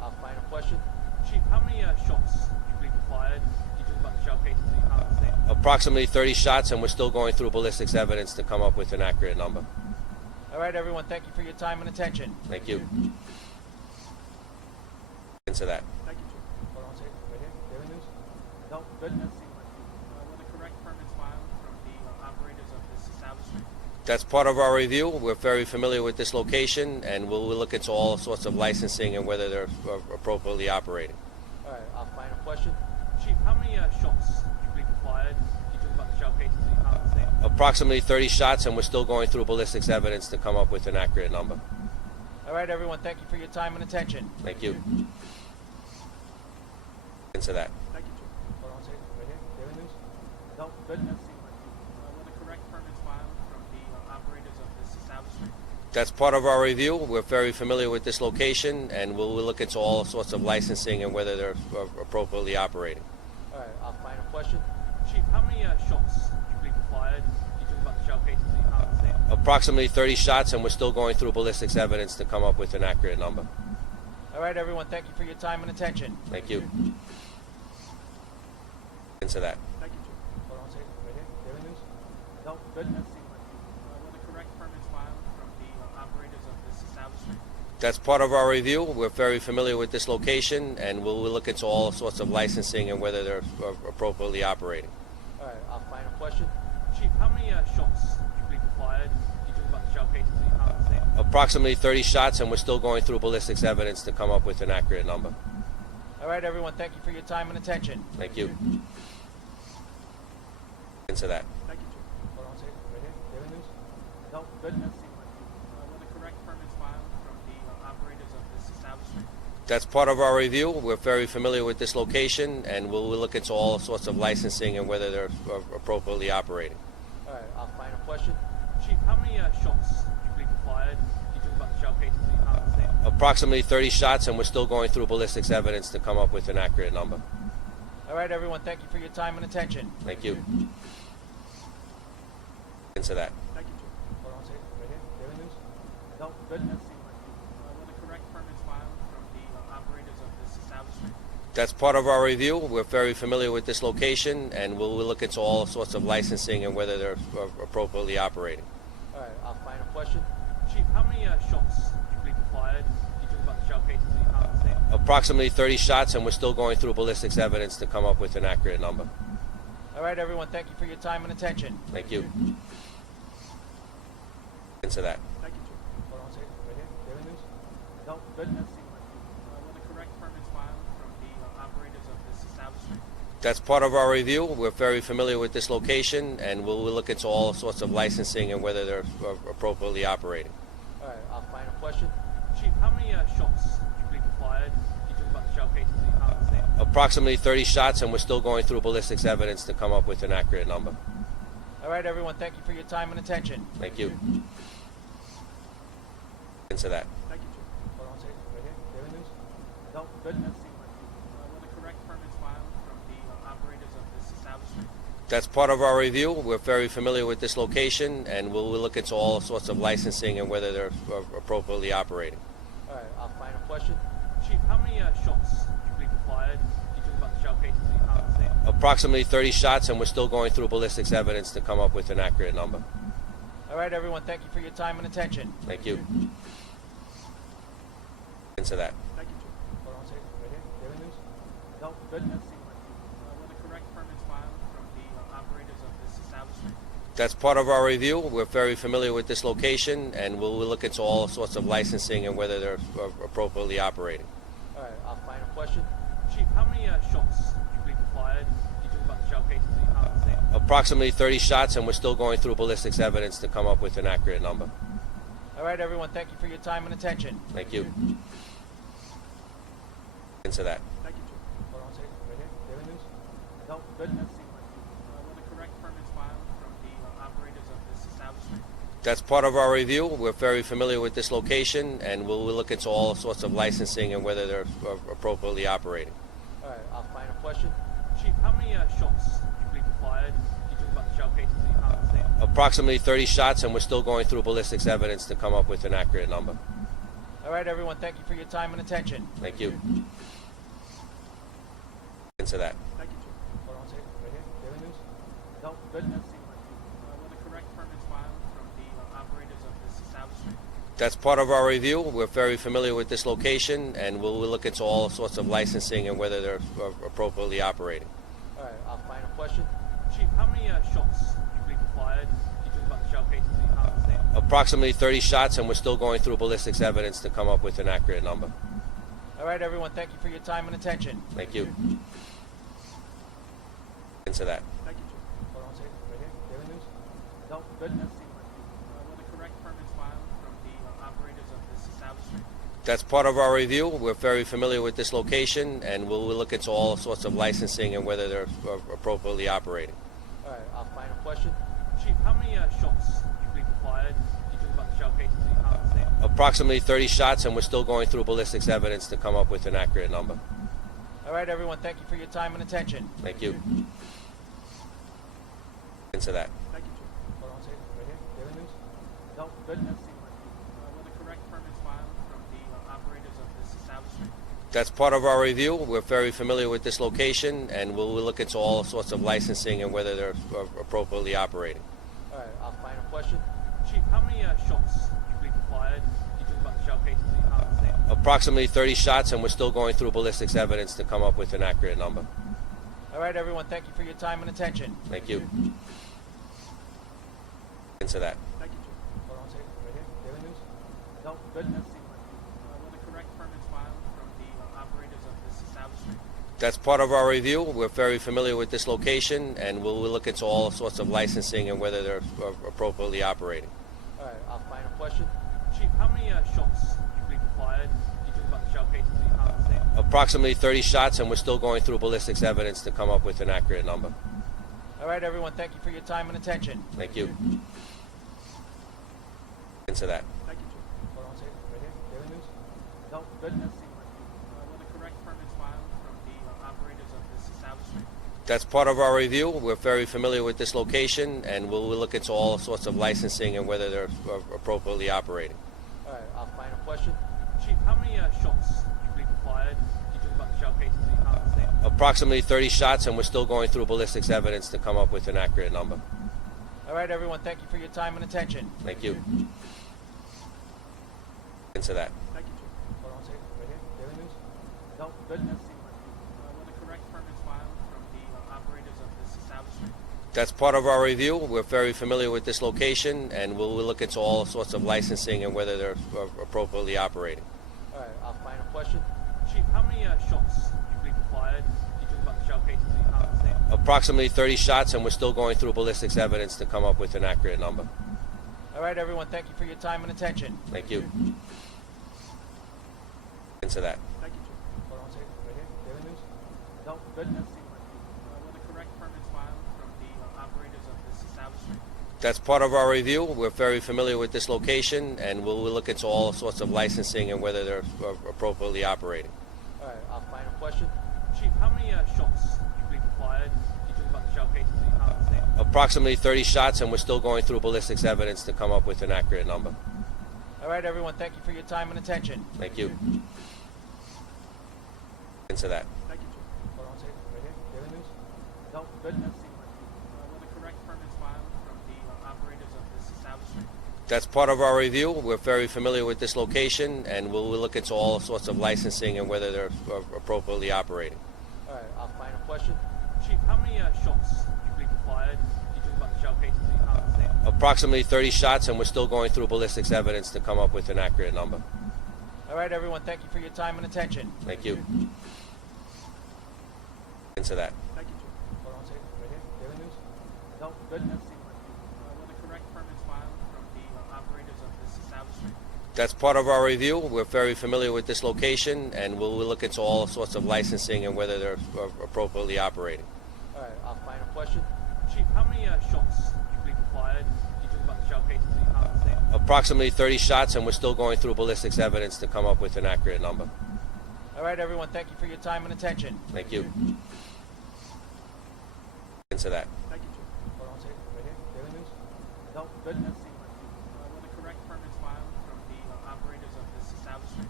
Our final question. Chief, how many shots do you believe were fired? You talk about the shell casings that you found on the scene. Approximately 30 shots, and we're still going through ballistics evidence to come up with an accurate number. All right, everyone, thank you for your time and attention. Thank you. Into that. Thank you, Chief. Hold on a second. Right here. Daily News? No, good. Were the correct permits filed from the operators of this establishment? That's part of our review. We're very familiar with this location, and we'll look into all sorts of licensing and whether they're appropriately operating. All right, our final question. Chief, how many shots do you believe were fired? You talk about the shell casings that you found on the scene. Approximately 30 shots, and we're still going through ballistics evidence to come up with an accurate number. All right, everyone, thank you for your time and attention. Thank you. Into that. Thank you, Chief. Hold on a second. Right here. Daily News? No, good. Were the correct permits filed from the operators of this establishment? That's part of our review. We're very familiar with this location, and we'll look into all sorts of licensing and whether they're appropriately operating. All right, our final question. Chief, how many shots do you believe were fired? You talk about the shell casings that you found on the scene. Approximately 30 shots, and we're still going through ballistics evidence to come up with an accurate number. All right, everyone, thank you for your time and attention. Thank you. Into that. Thank you, Chief. Hold on a second. Right here. Daily News? No, good. Were the correct permits filed from the operators of this establishment? That's part of our review. We're very familiar with this location, and we'll look into all sorts of licensing and whether they're appropriately operating. All right, our final question. Chief, how many shots do you believe were fired? You talk about the shell casings that you found on the scene. Approximately 30 shots, and we're still going through ballistics evidence to come up with an accurate number. All right, everyone, thank you for your time and attention. Thank you. Into that. Thank you, Chief. Hold on a second. Right here. Daily News? No, good. Were the correct permits filed from the operators of this establishment? That's part of our review. We're very familiar with this location, and we'll look into all sorts of licensing and whether they're appropriately operating. All right, our final question. Chief, how many shots do you believe were fired? You talk about the shell casings that you found on the scene. Approximately 30 shots, and we're still going through ballistics evidence to come up with an accurate number. All right, everyone, thank you for your time and attention. Thank you. Into that. Thank you, Chief. Hold on a second. Right here. Daily News? No, good. Were the correct permits filed from the operators of this establishment? That's part of our review. We're very familiar with this location, and we'll look into all sorts of licensing and whether they're appropriately operating. All right, our final question. Chief, how many shots do you believe were fired? You talk about the shell casings that you found on the scene. Approximately 30 shots, and we're still going through ballistics evidence to come up with an accurate number. All right, everyone, thank you for your time and attention. Thank you. Into that. Thank you, Chief. Hold on a second. Right here. Daily News? No, good. Were the correct permits filed from the operators of this establishment? That's part of our review. We're very familiar with this location, and we'll look into all sorts of licensing and whether they're appropriately operating. All right, our final question. Chief, how many shots do you believe were fired? You talk about the shell casings that you found on the scene. Approximately 30 shots, and we're still going through ballistics evidence to come up with an accurate number. All right, everyone, thank you for your time and attention. Thank you. Into that. Thank you, Chief. Hold on a second. Right here. Daily News? No, good. Were the correct permits filed from the operators of this establishment? That's part of our review. We're very familiar with this location, and we'll look into all sorts of licensing and whether they're appropriately operating. All right, our final question. Chief, how many shots do you believe were fired? You talk about the shell casings that you found on the scene. Approximately 30 shots, and we're still going through ballistics evidence to come up with an accurate number. All right, everyone, thank you for your time and attention. Thank you. Into that. Thank you, Chief. Hold on a second. Right here. Daily News? No, good. Were the correct permits filed from the operators of this establishment? That's part of our review. We're very familiar with this location, and we'll look into all sorts of licensing and whether they're appropriately operating. All right, our final question. Chief, how many shots do you believe were fired? You talk about the shell casings that you found on the scene. Approximately 30 shots, and we're still going through ballistics evidence to come up with an accurate number. All right, everyone, thank you for your time and attention. Thank you. Into that. Thank you, Chief. Hold on a second. Right here. Daily News? No, good. Were the correct permits filed from the operators of this establishment? That's part of our review. We're very familiar with this location, and we'll look into all sorts of licensing and whether they're appropriately operating. All right, our final question. Chief, how many shots do you believe were fired? You talk about the shell casings that you found on the scene. Approximately 30 shots, and we're still going through ballistics evidence to come up with an accurate number. All right, everyone, thank you for your time and attention. Thank you. Into that. Thank you, Chief. Hold on a second. Right here. Daily News? No, good. Were the correct permits filed from the operators of this establishment? That's part of our review. We're very familiar with this location, and we'll look into all sorts of licensing and whether they're appropriately operating. All right, our final question. Chief, how many shots do you believe were fired? You talk about the shell casings in your conversation. Approximately 30 shots, and we're still going through ballistics evidence to come up with an accurate number. All right, everyone, thank you for your time and attention. Thank you. Into that. Thank you, Chief. Hold on a second. Right here. Daily News? No, good. Were the correct permits filed from the operators of this establishment? That's part of our review. We're very familiar with this location, and we'll look into all sorts of licensing and whether they're appropriately operating. All right, our final question. Chief, how many shots do you believe were fired? You talk about the shell casings in your conversation. Approximately 30 shots, and we're still going through ballistics evidence to come up with an accurate number. All right, everyone, thank you for your time and attention. Thank you. Into that. Thank you, Chief. Hold on a second. Right here. Daily News? No, good. Were the correct permits filed from the operators of this establishment? That's part of our review. We're very familiar with this location, and we'll look into all sorts of licensing and whether they're appropriately operating. All right, our final question. Chief, how many shots do you believe were fired? You talk about the shell casings in your conversation. Approximately 30 shots, and we're still going through ballistics evidence to come up with an accurate number. All right, everyone, thank you for your time and attention. Thank you. Into that. Thank you, Chief. Hold on a second. Right here. Daily News? No, good. Were the correct permits filed from the operators of this establishment? That's part of our review. We're very familiar with this location, and we'll look into all sorts of licensing and whether they're appropriately operating. All right, our final question. Chief, how many shots do you believe were fired? You talk about the shell casings in your conversation. Approximately 30 shots, and we're still going through ballistics evidence to come up with an accurate number. All right, everyone, thank you for your time and attention. Thank you. Into that. Thank you, Chief. Hold on a second. Right here. Daily News? No, good. Were the correct permits filed from the operators of this establishment? That's part of our review. We're very familiar with this location, and we'll look into all sorts of licensing and whether they're appropriately operating. All right, our final question. Chief, how many shots do you believe were fired? You talk about the shell casings in your conversation. Approximately 30 shots, and we're still going through ballistics evidence to come up with an accurate number. All right, everyone, thank you for your time and attention. Thank you. Into that. Thank you, Chief. Hold on a second. Right here. Daily News? No, good. Were the correct permits filed from the operators of this establishment? That's part of our review. We're very familiar with this location, and we'll look into all sorts of licensing and whether they're appropriately operating. All right, our final question. Chief, how many shots do you believe were fired? You talk about the shell casings in your conversation. Approximately 30 shots, and we're still going through ballistics evidence to come up with an accurate number. All right, everyone, thank you for your time and attention. Thank you. Into that. Thank you, Chief. Hold on a second. Right here. Daily News? No, good. Were the correct permits filed from the operators of this establishment? That's part of our review. We're very familiar with this location, and we'll look into all sorts of licensing and whether they're appropriately operating. All right, our final question. Chief, how many shots do you believe were fired? You talk about the shell casings in your conversation. Approximately 30 shots, and we're still going through ballistics evidence to come up with an accurate number. All right, everyone, thank you for your time and attention. Thank you. Into that. Thank you, Chief. Hold on a second. Right here. Daily News? No, good. Were the correct permits filed from the operators of this establishment? That's part of our review. We're very familiar with this location, and we'll look into all sorts of licensing and whether they're appropriately operating. All right, our final question. Chief, how many shots do you believe were fired? You talk about the shell casings in your conversation. Approximately 30 shots, and we're still going through ballistics evidence to come up with an accurate number. All right, everyone, thank you for your time and attention. Thank you. Into that. Thank you, Chief. Hold on a second. Right here. Daily News? No, good. Were the correct permits filed from the operators of this establishment? That's part of our review. We're very familiar with this location, and we'll look into all sorts of licensing and whether they're appropriately operating. All right, our final question. Chief, how many shots do you believe were fired? You talk about the shell casings in your conversation. Approximately 30 shots, and we're still going through ballistics evidence to come up with an accurate number. All right, everyone, thank you for your time and attention. Thank you. Into that. Thank you, Chief. Hold on a second. Right here. Daily News? No, good. Were the correct permits filed from the operators of this establishment?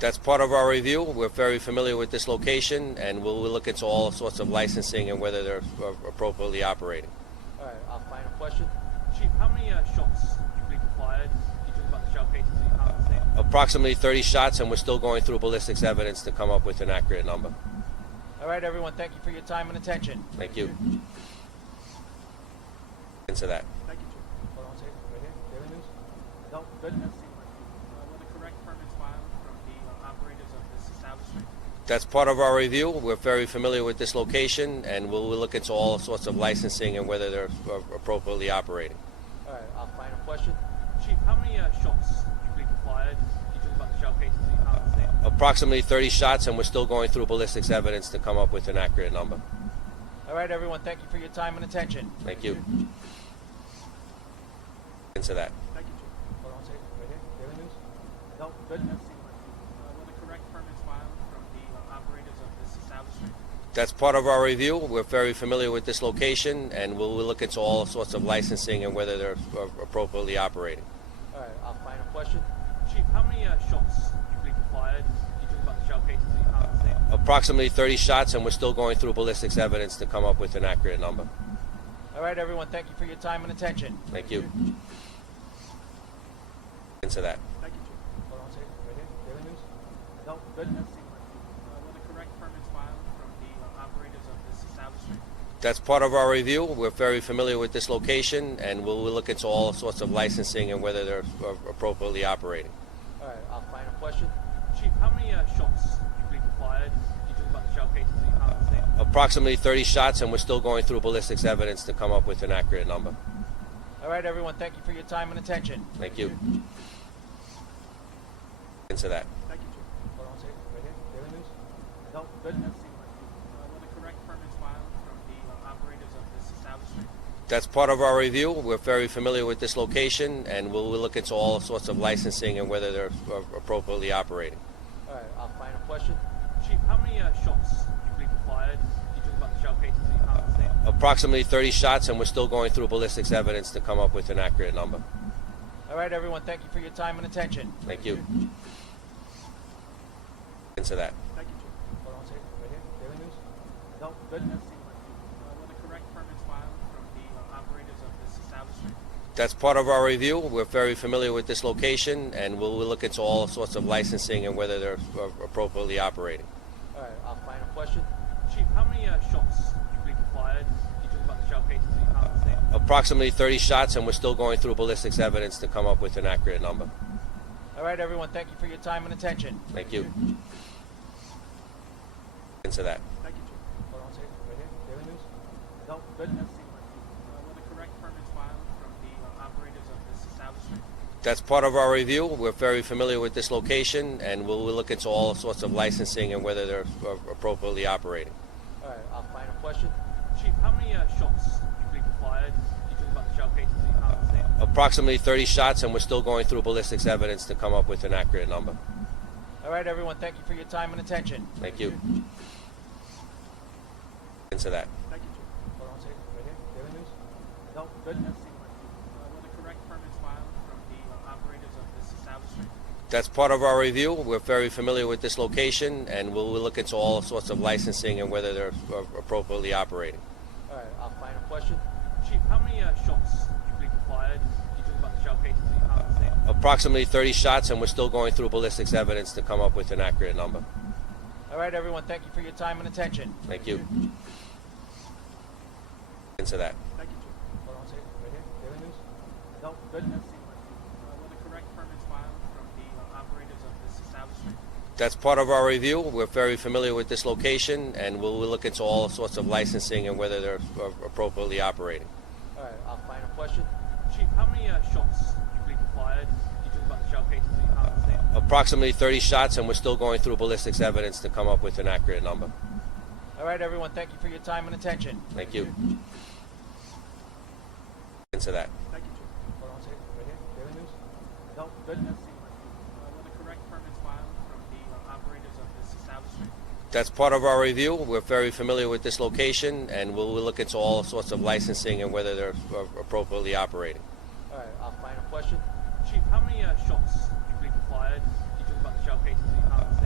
That's part of our review. We're very familiar with this location, and we'll look into all sorts of licensing and whether they're appropriately operating. All right, I'll find a question. Chief, how many shots do you believe were fired? You talked about the shell casings that you found on the scene. Approximately 30 shots, and we're still going through ballistics evidence to come up with an accurate number. All right, everyone, thank you for your time and attention. Thank you. Into that. Thank you, Chief. Hold on a second. Right here. Daily News? No, good. Were the correct permits filed from the operators of this establishment? That's part of our review. We're very familiar with this location, and we'll look into all sorts of licensing and whether they're appropriately operating. All right, I'll find a question. Chief, how many shots do you believe were fired? You talked about the shell casings that you found on the scene. Approximately 30 shots, and we're still going through ballistics evidence to come up with an accurate number. All right, everyone, thank you for your time and attention. Thank you. Into that. Thank you, Chief. Hold on a second. Right here. Daily News? No, good. Were the correct permits filed from the operators of this establishment? That's part of our review. We're very familiar with this location, and we'll look into all sorts of licensing and whether they're appropriately operating. All right, I'll find a question. Chief, how many shots do you believe were fired? You talked about the shell casings that you found on the scene. Approximately 30 shots, and we're still going through ballistics evidence to come up with an accurate number. All right, everyone, thank you for your time and attention. Thank you. Into that. Thank you, Chief. Hold on a second. Right here. Daily News? No, good. Were the correct permits filed from the operators of this establishment? That's part of our review. We're very familiar with this location, and we'll look into all sorts of licensing and whether they're appropriately operating. All right, I'll find a question. Chief, how many shots do you believe were fired? You talked about the shell casings that you found on the scene. Approximately 30 shots, and we're still going through ballistics evidence to come up with an accurate number. All right, everyone, thank you for your time and attention. Thank you. Into that. Thank you, Chief. Hold on a second. Right here. Daily News? No, good. Were the correct permits filed from the operators of this establishment? That's part of our review. We're very familiar with this location, and we'll look into all sorts of licensing and whether they're appropriately operating. All right, I'll find a question. Chief, how many shots do you believe were fired? You talked about the shell casings that you found on the scene. Approximately 30 shots, and we're still going through ballistics evidence to come up with an accurate number. All right, everyone, thank you for your time and attention. Thank you. Into that. Thank you, Chief. Hold on a second. Right here. Daily News? No, good. Were the correct permits filed from the operators of this establishment? That's part of our review. We're very familiar with this location, and we'll look into all sorts of licensing and whether they're appropriately operating. All right, I'll find a question. Chief, how many shots do you believe were fired? You talked about the shell casings that you found on the scene. Approximately 30 shots, and we're still going through ballistics evidence to come up with an accurate number. All right, everyone, thank you for your time and attention. Thank you. Into that. Thank you, Chief. Hold on a second. Right here. Daily News? No, good. Were the correct permits filed from the operators of this establishment? That's part of our review. We're very familiar with this location, and we'll look into all sorts of licensing and whether they're appropriately operating. All right, I'll find a question. Chief, how many shots do you believe were fired? You talked about the shell casings that you found on the scene. Approximately 30 shots, and we're still going through ballistics evidence to come up with an accurate number. All right, everyone, thank you for your time and attention. Thank you. Into that. Thank you, Chief. Hold on a second. Right here. Daily News? No, good. Were the correct permits filed from the operators of this establishment? That's part of our review. We're very familiar with this location, and we'll look into all sorts of licensing and whether they're appropriately operating. All right, I'll find a question. Chief, how many shots do you believe were fired? You talked about the shell casings that you found on the scene. Approximately 30 shots, and we're still going through ballistics evidence to come up with an accurate number. All right, everyone, thank you for your time and attention. Thank you. Into that. Thank you, Chief. Hold on a second. Right here. Daily News? No, good. Were the correct permits filed from the operators of this establishment? That's part of our review. We're very familiar with this location, and we'll look into all sorts of licensing and whether they're appropriately operating. All right, I'll find a question. Chief, how many shots do you believe were fired? You talked about the shell casings that you found on the scene. Approximately 30 shots, and we're still going through ballistics evidence to come up with an accurate number. All right, everyone, thank you for your time and attention. Thank you. Into that. Thank you, Chief. Hold on a second. Right here. Daily News? No, good. Were the correct permits filed from the operators of this establishment? That's part of our review. We're very familiar with this location, and we'll look into all sorts of licensing and whether they're appropriately operating. All right, I'll find a question. Chief, how many shots do you believe were fired? You talked about the shell casings that you found on the scene.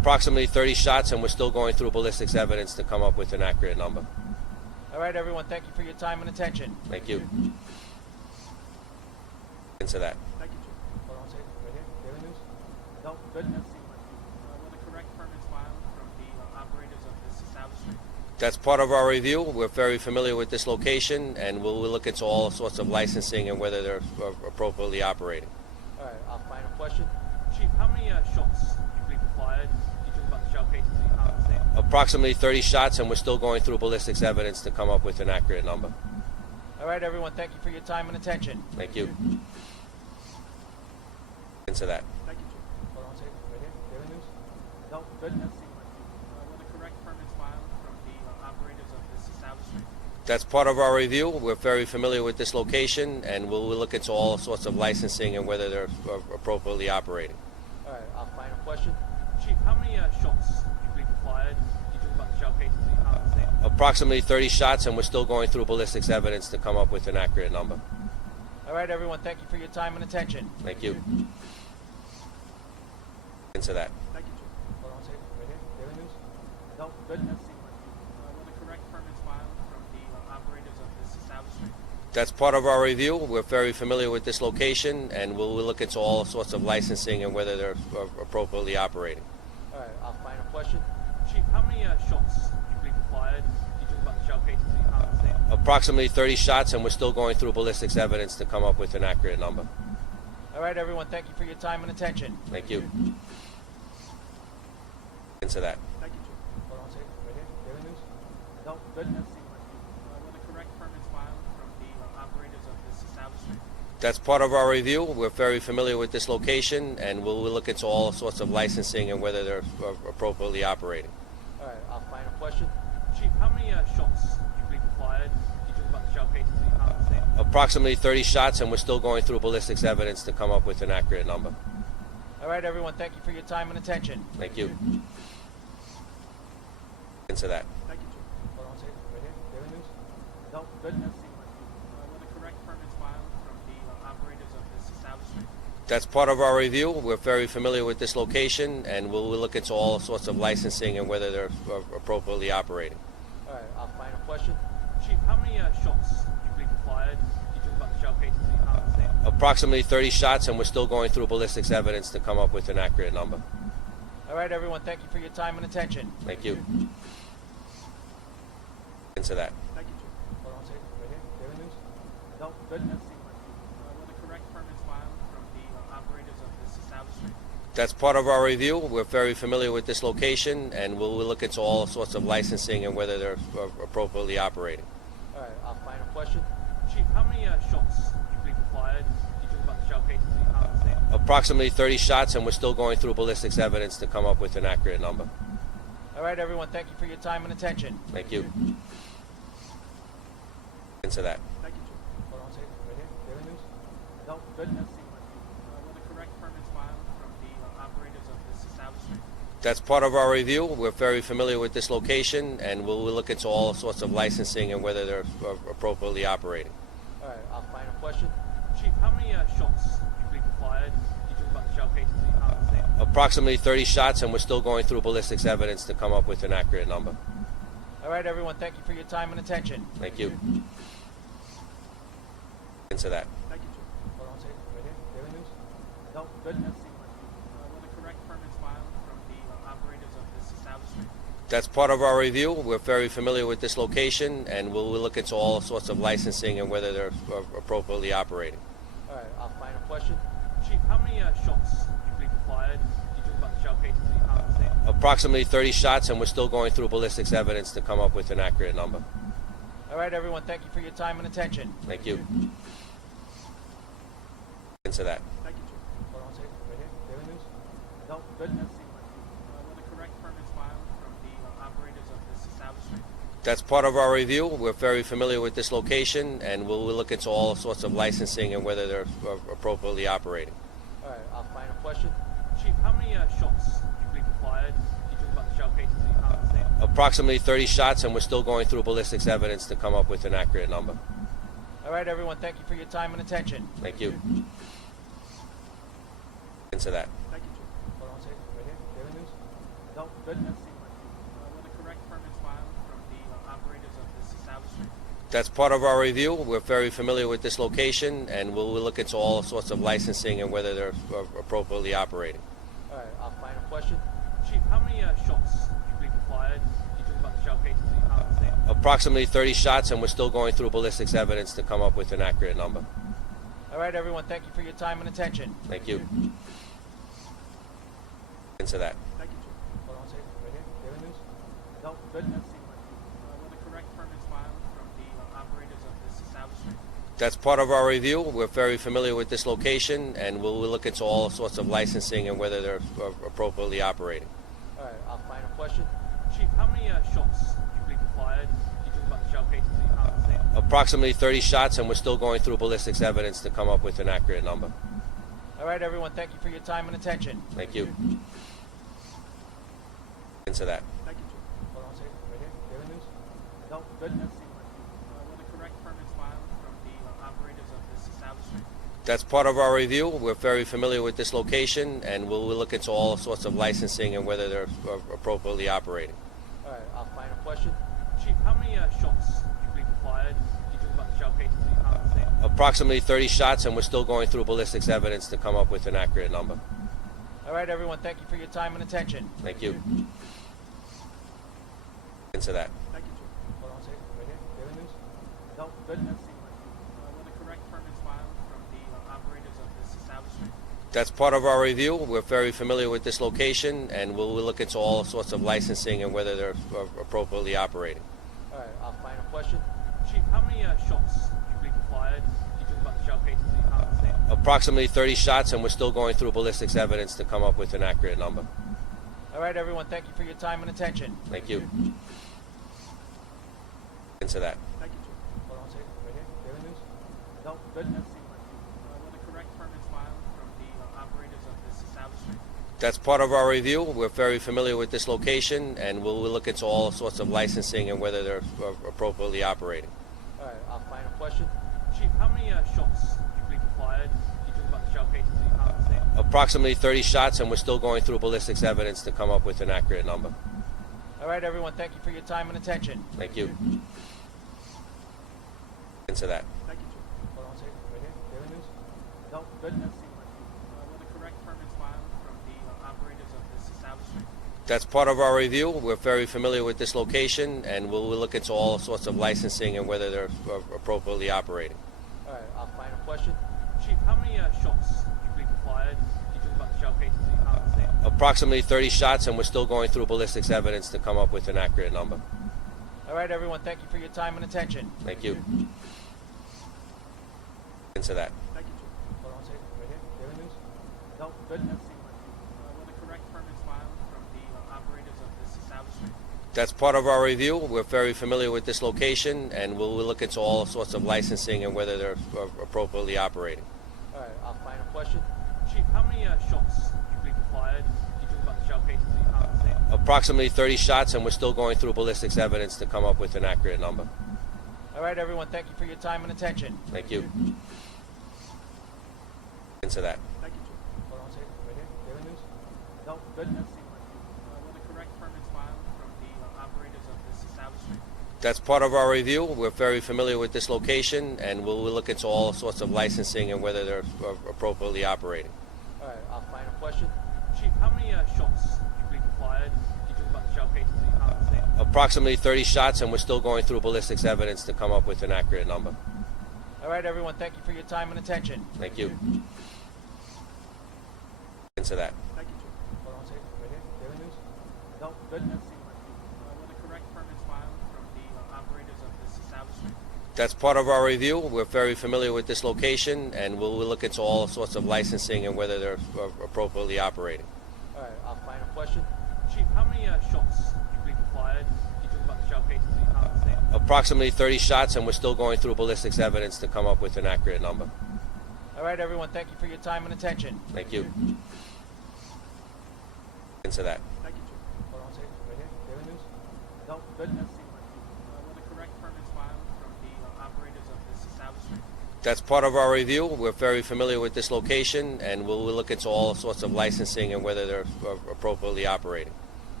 Approximately 30 shots, and we're still going through ballistics evidence to come up with an accurate number. All right, everyone, thank you for your time and attention. Thank you. Into that. Thank you, Chief. Hold on a second. Right here. Daily News? No, good. Were the correct permits filed from the operators of this establishment? That's part of our review. We're very familiar with this location, and we'll look into all sorts of licensing and whether they're appropriately operating. All right, our final question. Chief, how many shots do you believe were fired? You talk about the shell casings in your conversation. Approximately 30 shots, and we're still going through ballistics evidence to come up with an accurate number. All right, everyone, thank you for your time and attention. Thank you. Into that. Thank you, Chief. Hold on a second. Right here. Daily News? No, good. Were the correct permits filed from the operators of this establishment? That's part of our review. We're very familiar with this location, and we'll look into all sorts of licensing and whether they're appropriately operating. All right, our final question. Chief, how many shots do you believe were fired? You talk about the shell casings in your conversation. Approximately 30 shots, and we're still going through ballistics evidence to come up with an accurate number. All right, everyone, thank you for your time and attention. Thank you. Into that. Thank you, Chief. Hold on a second. Right here. Daily News? No, good. Were the correct permits filed from the operators of this establishment? That's part of our review. We're very familiar with this location, and we'll look into all sorts of licensing and whether they're appropriately operating. All right, our final question. Chief, how many shots do you believe were fired? You talk about the shell casings in your conversation. Approximately 30 shots, and we're still going through ballistics evidence to come up with an accurate number. All right, everyone, thank you for your time and attention. Thank you. Into that. Thank you, Chief. Hold on a second. Right here. Daily News? No, good. Were the correct permits filed from the operators of this establishment? That's part of our review. We're very familiar with this location, and we'll look into all sorts of licensing and whether they're appropriately operating. All right, our final question. Chief, how many shots do you believe were fired? You talk about the shell casings in your conversation. Approximately 30 shots, and we're still going through ballistics evidence to come up with an accurate number. All right, everyone, thank you for your time and attention. Thank you. Into that. Thank you, Chief. Hold on a second. Right here. Daily News? No, good. Were the correct permits filed from the operators of this establishment? That's part of our review. We're very familiar with this location, and we'll look into all sorts of licensing and whether they're appropriately operating. All right, our final question. Chief, how many shots do you believe were fired? You talk about the shell casings in your conversation. Approximately 30 shots, and we're still going through ballistics evidence to come up with an accurate number. All right, everyone, thank you for your time and attention. Thank you. Into that. Thank you, Chief. Hold on a second. Right here. Daily News? No, good. Were the correct permits filed from the operators of this establishment? That's part of our review. We're very familiar with this location, and we'll look into all sorts of licensing and whether they're appropriately operating. All right, our final question. Chief, how many shots do you believe were fired? You talk about the shell casings in your conversation. Approximately 30 shots, and we're still going through ballistics evidence to come up with an accurate number. All right, everyone, thank you for your time and attention. Thank you. Into that. Thank you, Chief. Hold on a second. Right here. Daily News? No, good. Were the correct permits filed from the operators of this establishment? That's part of our review. We're very familiar with this location, and we'll look into all sorts of licensing and whether they're appropriately operating. All right, our final question. Chief, how many shots do you believe were fired? You talk about the shell casings in your conversation. Approximately 30 shots, and we're still going through ballistics evidence to come up with an accurate number. All right, everyone, thank you for your time and attention. Thank you. Into that. Thank you, Chief. Hold on a second. Right here. Daily News? No, good. Were the correct permits filed from the operators of this establishment? That's part of our review. We're very familiar with this location, and we'll look into all sorts of licensing and whether they're appropriately operating. All right, our final question. Chief, how many shots do you believe were fired? You talk about the shell casings in your conversation. Approximately 30 shots, and we're still going through ballistics evidence to come up with an accurate number. All right, everyone, thank you for your time and attention. Thank you. Into that. Thank you, Chief. Hold on a second. Right here. Daily News? No, good. Were the correct permits filed from the operators of this establishment? That's part of our review. We're very familiar with this location, and we'll look into all sorts of licensing and whether they're appropriately operating. All right, our final question. Chief, how many shots do you believe were fired? You talk about the shell casings in your conversation. Approximately 30 shots, and we're still going through ballistics evidence to come up with an accurate number. All right, everyone, thank you for your time and attention. Thank you. Into that. Thank you, Chief. Hold on a second. Right here. Daily News? No, Good. Were the correct permits filed from the operators of this establishment? That's part of our review. We're very familiar with this location, and we'll look into all sorts of licensing and whether they're appropriately operating. All right, our final question. Chief, how many shots do you believe were fired? You talk about the shell casings in your conversation. Approximately 30 shots, and we're still going through ballistics evidence to come up with an accurate number. All right, everyone, thank you for your time and attention. Thank you. Into that. Thank you, Chief. Hold on a second. Right here. Daily News? No. Good. Were the correct permits filed from the operators of this establishment? That's part of our review. We're very familiar with this location, and we'll look into all sorts of licensing and whether they're appropriately operating. All right, our final question. Chief, how many shots do you believe were fired? You talk about the shell casings in your conversation. Approximately 30 shots, and we're still going through ballistics evidence to come up with an accurate number. All right, everyone, thank you for your time and attention. Thank you. Into that. Thank you, Chief. Hold on a second. Right here. Daily News? No. Good. Were the correct permits filed from the operators of this establishment? That's part of our review. We're very familiar with this location, and we'll look into all sorts of licensing and whether they're appropriately operating. All right, our final question. Chief, how many shots do you believe were fired? You talk about the shell casings in your conversation. Approximately 30 shots, and we're still going through ballistics evidence to come up with an accurate number. All right, everyone, thank you for your time and attention. Thank you. Into that. Thank you, Chief. Hold on a second. Right here. Daily News? No. Good. Were the correct permits filed from the operators of this establishment? That's part of our review. We're very familiar with this location, and we'll look into all sorts of licensing and whether they're appropriately operating. All right, our final question. Chief, how many shots do you believe were fired? You talk about the shell casings in your conversation. Approximately 30 shots, and we're still going through ballistics evidence to come up with an accurate number. All right, everyone, thank you for your time and attention. Thank you. Into that. Thank you, Chief. Hold on a second. Right here. Daily News? No. Good. Were the correct permits filed from the operators of this establishment? That's part of our review. We're very familiar with this location, and we'll look into all sorts of licensing and whether they're appropriately operating. All right, our final question. Chief, how many shots do you believe were fired? You talk about the shell casings in your conversation. Approximately 30 shots, and we're still going through ballistics evidence to come up with an accurate number. All right, everyone, thank you for your time and attention. Thank you. Into that. Thank you, Chief. Hold on a second. Right here. Daily News? No. Good. Were the correct permits filed from the operators of this establishment? That's part of our review. We're very familiar with this location, and we'll look into all sorts of licensing and whether they're appropriately operating. All right, our final question. Chief, how many shots do you believe were fired? You talk about the shell casings in your conversation. Approximately 30 shots, and we're still going through ballistics evidence to come up with an accurate number. All right, everyone, thank you for your time and attention. Thank you. Into that. Thank you, Chief. Hold on a second. Right here. Daily News? No. Good. Were the correct permits filed from the operators of this establishment? That's part of our review. We're very familiar with this location, and we'll look into all sorts of licensing and whether they're appropriately operating. All right, our final question. Chief, how many shots do you believe were fired? You talk about the shell casings in your conversation. Approximately 30 shots, and we're still going through ballistics evidence to come up with an accurate number. All right, everyone, thank you for your time and attention. Thank you. Into that. Thank you, Chief. Hold on a second. Right here. Daily News? No. Good. Were the correct permits filed from the operators of this establishment? That's part of our review. We're very familiar with this location, and we'll look into all sorts of licensing and whether they're appropriately operating. All right, our final question. Chief, how many shots do you believe were fired? You talk about the shell casings in your conversation. Approximately 30 shots, and we're still going through ballistics evidence to come up with an accurate number. All right, everyone, thank you for your time and attention. Thank you. Into that. Thank you, Chief. Hold on a second. Right here. Daily News? No. Good. Were the correct permits filed from the operators of this establishment? That's part of our review. We're very familiar with this location, and we'll look into all sorts of licensing and whether they're appropriately operating. All right, our final question. Chief, how many shots do you believe were fired? You talk about the shell casings in your conversation. Approximately 30 shots, and we're still going through ballistics evidence to come up with an accurate number. All right, everyone, thank you for your time and attention. Thank you. Into that. Thank you, Chief. Hold on a second. Right here. Daily News? No. Good. Were the correct permits filed from the operators of this establishment? That's part of our review. We're very familiar with this location, and we'll look into all sorts of licensing and whether they're appropriately operating.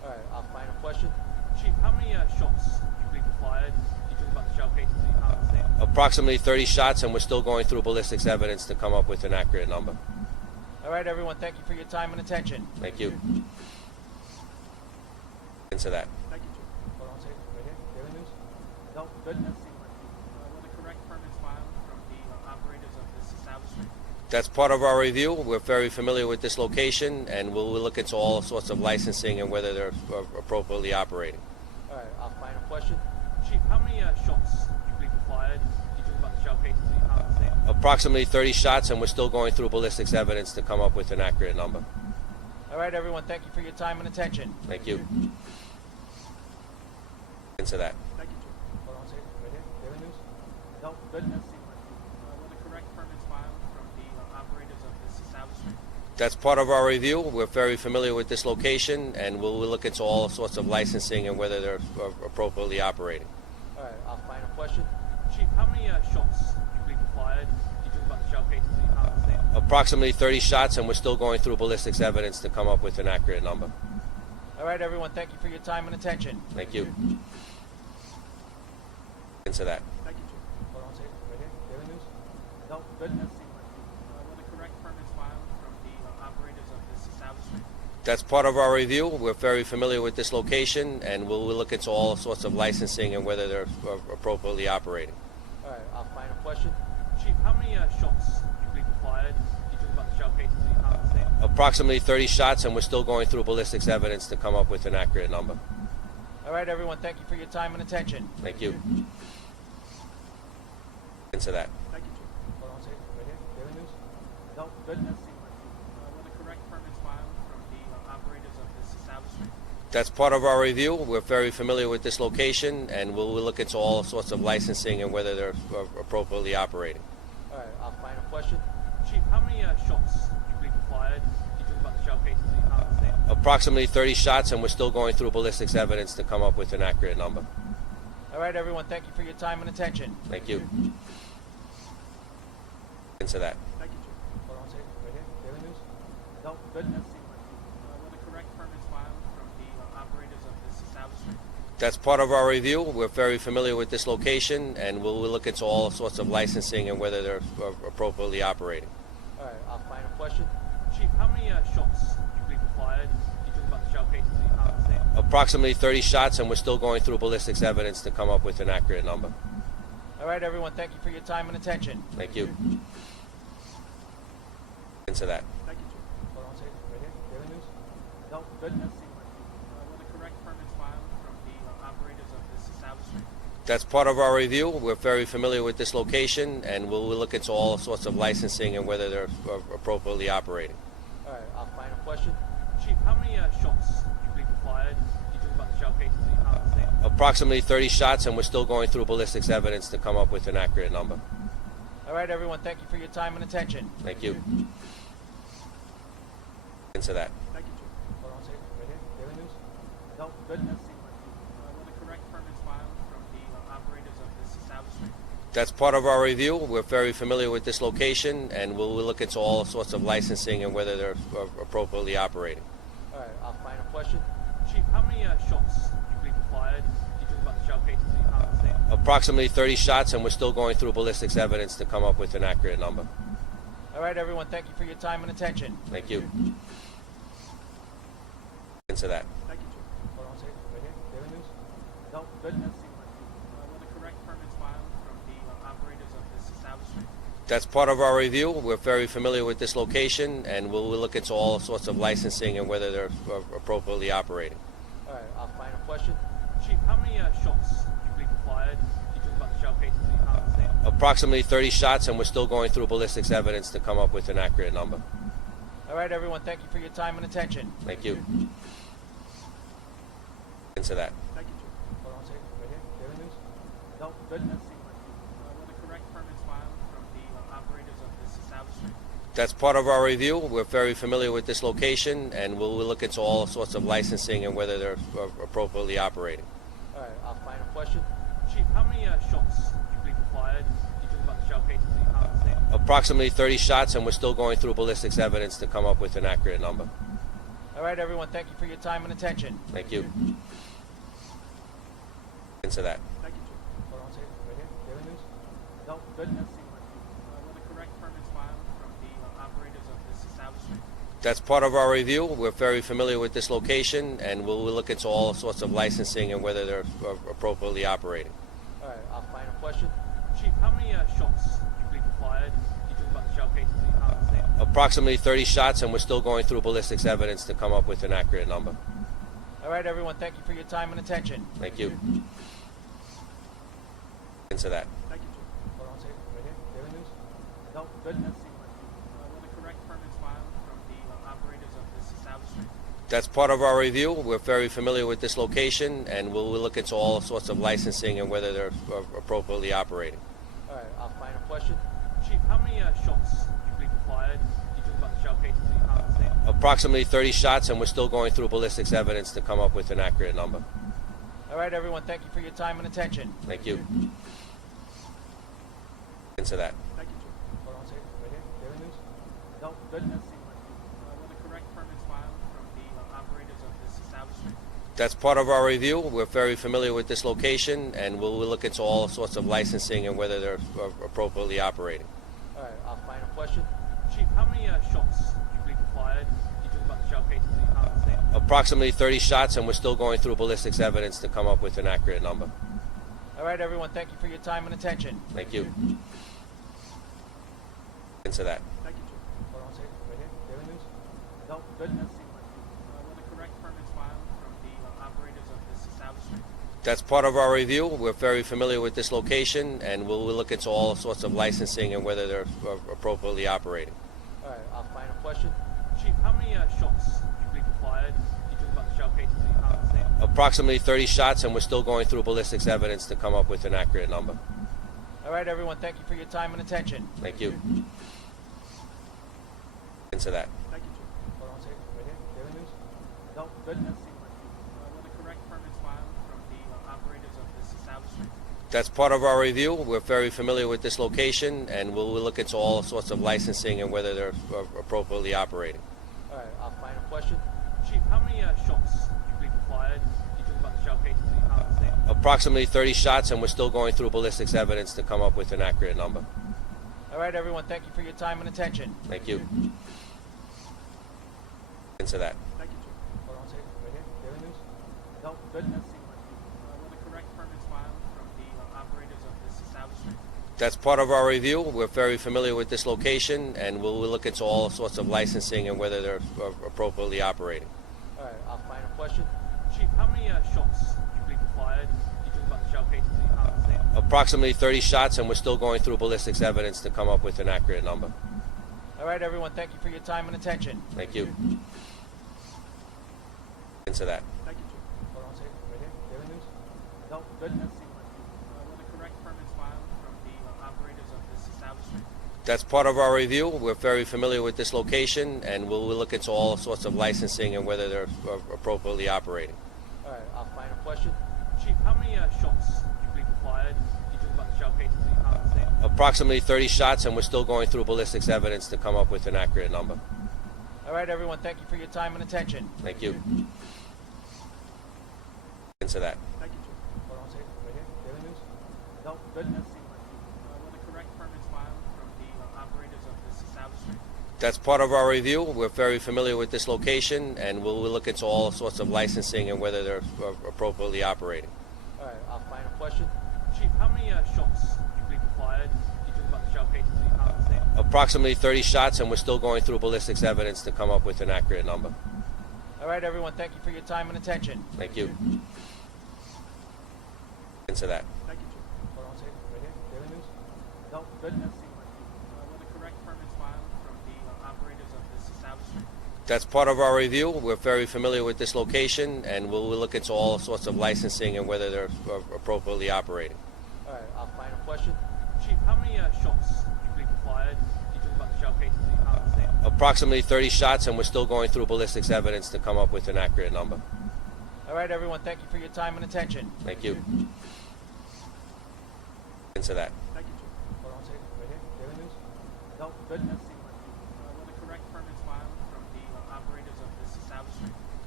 All right, final question. Chief, how many shots do you believe were fired? You talk about the shell casings that you found on the scene. Approximately 30 shots, and we're still going through ballistics evidence to come up with an accurate number. All right, everyone, thank you for your time and attention. Thank you. Into that. Thank you, Chief. Hold on a second. Right here. Daily News? No, good. Were the correct permits filed from the operators of this establishment? That's part of our review. We're very familiar with this location, and we'll look into all sorts of licensing and whether they're appropriately operating. All right, final question. Chief, how many shots do you believe were fired? You talk about the shell casings that you found on the scene. Approximately 30 shots, and we're still going through ballistics evidence to come up with an accurate number. All right, everyone, thank you for your time and attention. Thank you. Into that. Thank you, Chief. Hold on a second. Right here. Daily News? No, good. Were the correct permits filed from the operators of this establishment? That's part of our review. We're very familiar with this location, and we'll look into all sorts of licensing and whether they're appropriately operating. All right, final question. Chief, how many shots do you believe were fired? You talk about the shell casings that you found on the scene. Approximately 30 shots, and we're still going through ballistics evidence to come up with an accurate number. All right, everyone, thank you for your time and attention. Thank you. Into that. Thank you, Chief. Hold on a second. Right here. Daily News? No, good. Were the correct permits filed from the operators of this establishment? That's part of our review. We're very familiar with this location, and we'll look into all sorts of licensing and whether they're appropriately operating. All right, final question. Chief, how many shots do you believe were fired? You talk about the shell casings that you found on the scene. Approximately 30 shots, and we're still going through ballistics evidence to come up with an accurate number. All right, everyone, thank you for your time and attention. Thank you. Into that. Thank you, Chief. Hold on a second. Right here. Daily News? No, good. Were the correct permits filed from the operators of this establishment? That's part of our review. We're very familiar with this location, and we'll look into all sorts of licensing and whether they're appropriately operating. All right, final question. Chief, how many shots do you believe were fired? You talk about the shell casings that you found on the scene. Approximately 30 shots, and we're still going through ballistics evidence to come up with an accurate number. All right, everyone, thank you for your time and attention. Thank you. Into that. Thank you, Chief. Hold on a second. Right here. Daily News? No, good. Were the correct permits filed from the operators of this establishment? That's part of our review. We're very familiar with this location, and we'll look into all sorts of licensing and whether they're appropriately operating. All right, final question. Chief, how many shots do you believe were fired? You talk about the shell casings that you found on the scene. Approximately 30 shots, and we're still going through ballistics evidence to come up with an accurate number. All right, everyone, thank you for your time and attention. Thank you. Into that. Thank you, Chief. Hold on a second. Right here. Daily News? No, good. Were the correct permits filed from the operators of this establishment? That's part of our review. We're very familiar with this location, and we'll look into all sorts of licensing and whether they're appropriately operating. All right, final question. Chief, how many shots do you believe were fired? You talk about the shell casings that you found on the scene. Approximately 30 shots, and we're still going through ballistics evidence to come up with an accurate number. All right, everyone, thank you for your time and attention. Thank you. Into that. Thank you, Chief. Hold on a second. Right here. Daily News? No, good. Were the correct permits filed from the operators of this establishment? That's part of our review. We're very familiar with this location, and we'll look into all sorts of licensing and whether they're appropriately operating. All right, final question. Chief, how many shots do you believe were fired? You talk about the shell casings that you found on the scene. Approximately 30 shots, and we're still going through ballistics evidence to come up with an accurate number. All right, everyone, thank you for your time and attention. Thank you. Into that. Thank you, Chief. Hold on a second. Right here. Daily News? No, good. Were the correct permits filed from the operators of this establishment? That's part of our review. We're very familiar with this location, and we'll look into all sorts of licensing and whether they're appropriately operating. All right, final question. Chief, how many shots do you believe were fired? You talk about the shell casings that you found on the scene. Approximately 30 shots, and we're still going through ballistics evidence to come up with an accurate number. All right, everyone, thank you for your time and attention. Thank you. Into that. Thank you, Chief. Hold on a second. Right here. Daily News? No, good. Were the correct permits filed from the operators of this establishment? That's part of our review. We're very familiar with this location, and we'll look into all sorts of licensing and whether they're appropriately operating. All right, final question. Chief, how many shots do you believe were fired? You talk about the shell casings that you found on the scene. Approximately 30 shots, and we're still going through ballistics evidence to come up with an accurate number. All All right, everyone, thank you for your time and attention. Thank you. Into that. Thank you, Chief. Hold on a second. Right here. Daily News? No, good. Were the correct permits filed from the operators of this establishment? That's part of our review. We're very familiar with this location, and we'll look into all sorts of licensing and whether they're appropriately operating. All right, I'll find a question. Chief, how many shots do you believe were fired? You talk about the shell cases in your conversation. Approximately 30 shots, and we're still going through ballistics evidence to come up with an accurate number. All right, everyone, thank you for your time and attention. Thank you. Into that. Thank you, Chief. Hold on a second. Right here. Daily News? No, good. Were the correct permits filed from the operators of this establishment? That's part of our review. We're very familiar with this location, and we'll look into all sorts of licensing and whether they're appropriately operating. All right, I'll find a question. Chief, how many shots do you believe were fired? You talk about the shell cases in your conversation. Approximately 30 shots, and we're still going through ballistics evidence to come up with an accurate number. All right, everyone, thank you for your time and attention. Thank you. Into that. Thank you, Chief. Hold on a second. Right here. Daily News? No, good. Were the correct permits filed from the operators of this establishment? That's part of our review. We're very familiar with this location, and we'll look into all sorts of licensing and whether they're appropriately operating. All right, I'll find a question. Chief, how many shots do you believe were fired? You talk about the shell cases in your conversation. Approximately 30 shots, and we're still going through ballistics evidence to come up with an accurate number. All right, everyone, thank you for your time and attention. Thank you. Into that. Thank you, Chief. Hold on a second. Right here. Daily News? No, good. Were the correct permits filed from the operators of this establishment? That's part of our review. We're very familiar with this location, and we'll look into all sorts of licensing and whether they're appropriately operating. All right, I'll find a question. Chief, how many shots do you believe were fired? You talk about the shell cases in your conversation. Approximately 30 shots, and we're still going through ballistics evidence to come up with an accurate number. All right, everyone, thank you for your time and attention. Thank you. Into that. Thank you, Chief. Hold on a second. Right here. Daily News? No, good. Were the correct permits filed from the operators of this establishment? That's part of our review. We're very familiar with this location, and we'll look into all sorts of licensing and whether they're appropriately operating. All right, I'll find a question. Chief, how many shots do you believe were fired? You talk about the shell cases in your conversation. Approximately 30 shots, and we're still going through ballistics evidence to come up with an accurate number. All right, everyone, thank you for your time and attention. Thank you. Into that. Thank you, Chief. Hold on a second. Right here. Daily News? No, good. Were the correct permits filed from the operators of this establishment? That's part of our review. We're very familiar with this location, and we'll look into all sorts of licensing and whether they're appropriately operating. All right, I'll find a question. Chief, how many shots do you believe were fired? You talk about the shell cases in your conversation. Approximately 30 shots, and we're still going through ballistics evidence to come up with an accurate number. All right, everyone, thank you for your time and attention. Thank you. Into that. Thank you, Chief. Hold on a second. Right here. Daily News? No, good. Were the correct permits filed from the operators of this establishment? That's part of our review. We're very familiar with this location, and we'll look into all sorts of licensing and whether they're appropriately operating. All right, I'll find a question. Chief, how many shots do you believe were fired? You talk about the shell cases in your conversation. Approximately 30 shots, and we're still going through ballistics evidence to come up with an accurate number. All right, everyone, thank you for your time and attention. Thank you. Into that. Thank you, Chief. Hold on a second. Right here. Daily News? No, good. Were the correct permits filed from the operators of this establishment? That's part of our review. We're very familiar with this location, and we'll look into all sorts of licensing and whether they're appropriately operating. All right, I'll find a question. Chief, how many shots do you believe were fired? You talk about the shell cases in your conversation. Approximately 30 shots, and we're still going through ballistics evidence to come up with an accurate number. All right, everyone, thank you for your time and attention. Thank you. Into that. Thank you, Chief. Hold on a second. Right here. Daily News? No, good. Were the correct permits filed from the operators of this establishment? That's part of our review. We're very familiar with this location, and we'll look into all sorts of licensing and whether they're appropriately operating. All right, I'll find a question. Chief, how many shots do you believe were fired? You talk about the shell cases in your conversation. Approximately 30 shots, and we're still going through ballistics evidence to come up with an accurate number. All right, everyone, thank you for your time and attention. Thank you. Into that. Thank you, Chief. Hold on a second. Right here. Daily News? No, good. Were the correct permits filed from the operators of this establishment?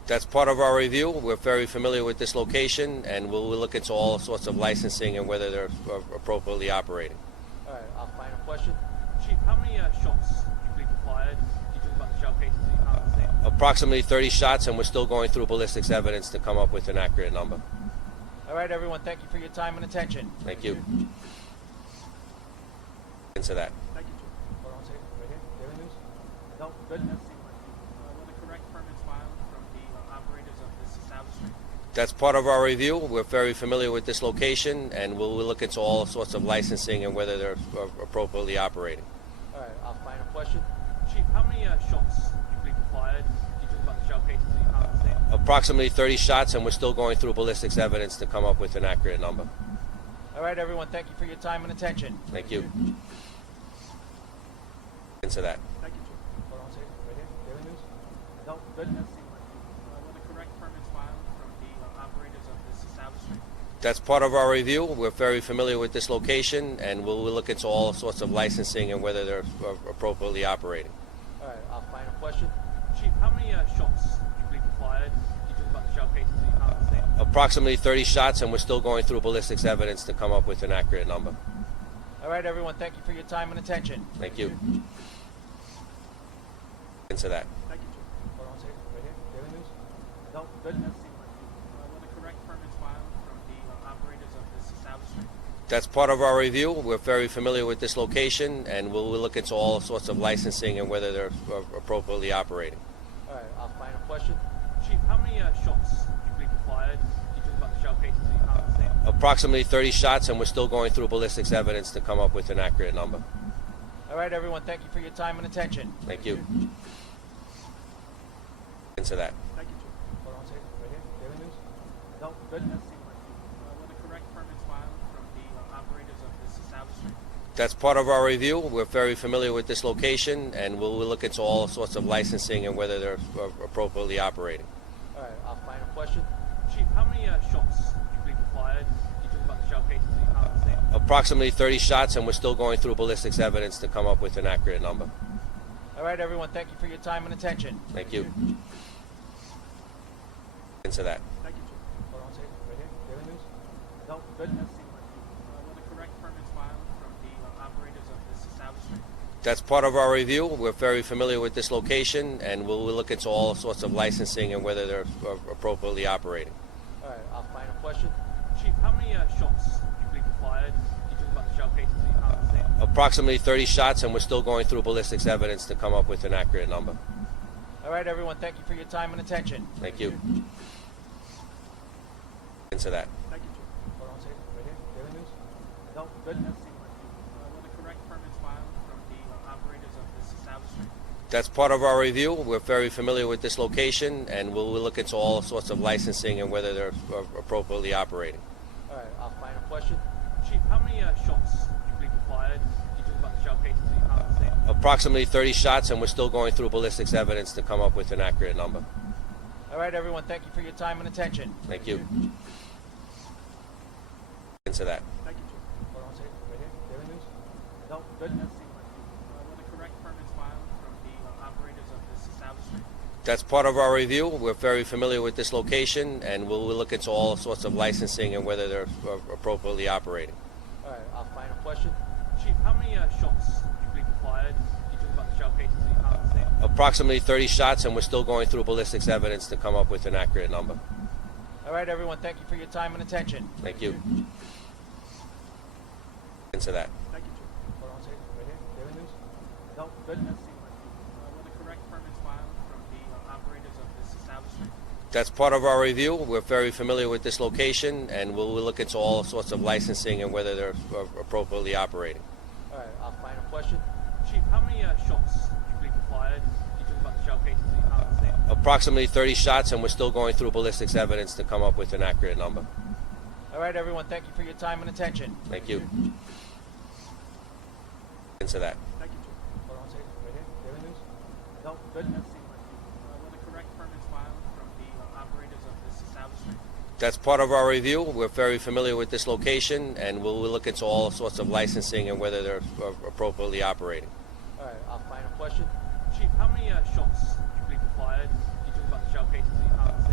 That's part of our review. We're very familiar with this location, and we'll look into all sorts of licensing and whether they're appropriately operating. All right, our final question. Chief, how many shots do you believe were fired? You talk about the shell casings that you found at the scene. Approximately 30 shots, and we're still going through ballistics evidence to come up with an accurate number. All right, everyone, thank you for your time and attention. Thank you. Into that. Thank you, Chief. Hold on a second. Right here. Daily News? No, good. Were the correct permits filed from the operators of this establishment? That's part of our review. We're very familiar with this location, and we'll look into all sorts of licensing and whether they're appropriately operating. All right, our final question. Chief, how many shots do you believe were fired? You talk about the shell casings that you found at the scene. Approximately 30 shots, and we're still going through ballistics evidence to come up with an accurate number. All right, everyone, thank you for your time and attention. Thank you. Into that. Thank you, Chief. Hold on a second. Right here. Daily News? No, good. Were the correct permits filed from the operators of this establishment? That's part of our review. We're very familiar with this location, and we'll look into all sorts of licensing and whether they're appropriately operating. All right, our final question. Chief, how many shots do you believe were fired? You talk about the shell casings that you found at the scene. Approximately 30 shots, and we're still going through ballistics evidence to come up with an accurate number. All right, everyone, thank you for your time and attention. Thank you. Into that. Thank you, Chief. Hold on a second. Right here. Daily News? No, good. Were the correct permits filed from the operators of this establishment? That's part of our review. We're very familiar with this location, and we'll look into all sorts of licensing and whether they're appropriately operating. All right, our final question. Chief, how many shots do you believe were fired? You talk about the shell casings that you found at the scene. Approximately 30 shots, and we're still going through ballistics evidence to come up with an accurate number. All right, everyone, thank you for your time and attention. Thank you. Into that. Thank you, Chief. Hold on a second. Right here. Daily News? No, good. Were the correct permits filed from the operators of this establishment? That's part of our review. We're very familiar with this location, and we'll look into all sorts of licensing and whether they're appropriately operating. All right, our final question. Chief, how many shots do you believe were fired? You talk about the shell casings that you found at the scene. Approximately 30 shots, and we're still going through ballistics evidence to come up with an accurate number. All right, everyone, thank you for your time and attention. Thank you. Into that. Thank you, Chief. Hold on a second. Right here. Daily News? No, good. Were the correct permits filed from the operators of this establishment? That's part of our review. We're very familiar with this location, and we'll look into all sorts of licensing and whether they're appropriately operating. All right, our final question. Chief, how many shots do you believe were fired? You talk about the shell casings that you found at the scene. Approximately 30 shots, and we're still going through ballistics evidence to come up with an accurate number. All right, everyone, thank you for your time and attention. Thank you. Into that. Thank you, Chief. Hold on a second. Right here. Daily News? No, good. Were the correct permits filed from the operators of this establishment? That's part of our review. We're very familiar with this location, and we'll look into all sorts of licensing and whether they're appropriately operating. All right, our final question. Chief, how many shots do you believe were fired? You talk about the shell casings that you found at the scene. Approximately 30 shots, and we're still going through ballistics evidence to come up with an accurate number. All right, everyone, thank you for your time and attention. Thank you. Into that. Thank you, Chief. Hold on a second. Right here. Daily News? No, good. Were the correct permits filed from the operators of this establishment? That's part of our review. We're very familiar with this location, and we'll look into all sorts of licensing and whether they're appropriately operating. All right, our final question. Chief, how many shots do you believe were fired? You talk about the shell casings that you found at the scene. Approximately 30 shots, and we're still going through ballistics evidence to come up with an accurate number. All right, everyone, thank you for your time and attention. Thank you. Into that. Thank you, Chief. Hold on a second. Right here. Daily News? No, good. Were the correct permits filed from the operators of this establishment? That's part of our review. We're very familiar with this location, and we'll look into all sorts of licensing and whether they're appropriately operating. All right, our final question. Chief, how many shots do you believe were fired? You talk about the shell casings that you found at the scene. Approximately 30 shots, and we're still going through ballistics evidence to come up with an accurate number. All right, everyone, thank you for your time and attention. Thank you. Into that. Thank you, Chief. Hold on a second. Right here. Daily News? No, good. Were the correct permits filed from the operators of this establishment? That's part of our review. We're very familiar with this location, and we'll look into all sorts of licensing and whether they're appropriately operating. All right, our final question. Chief, how many shots do you believe were fired? You talk about the shell casings that you found at the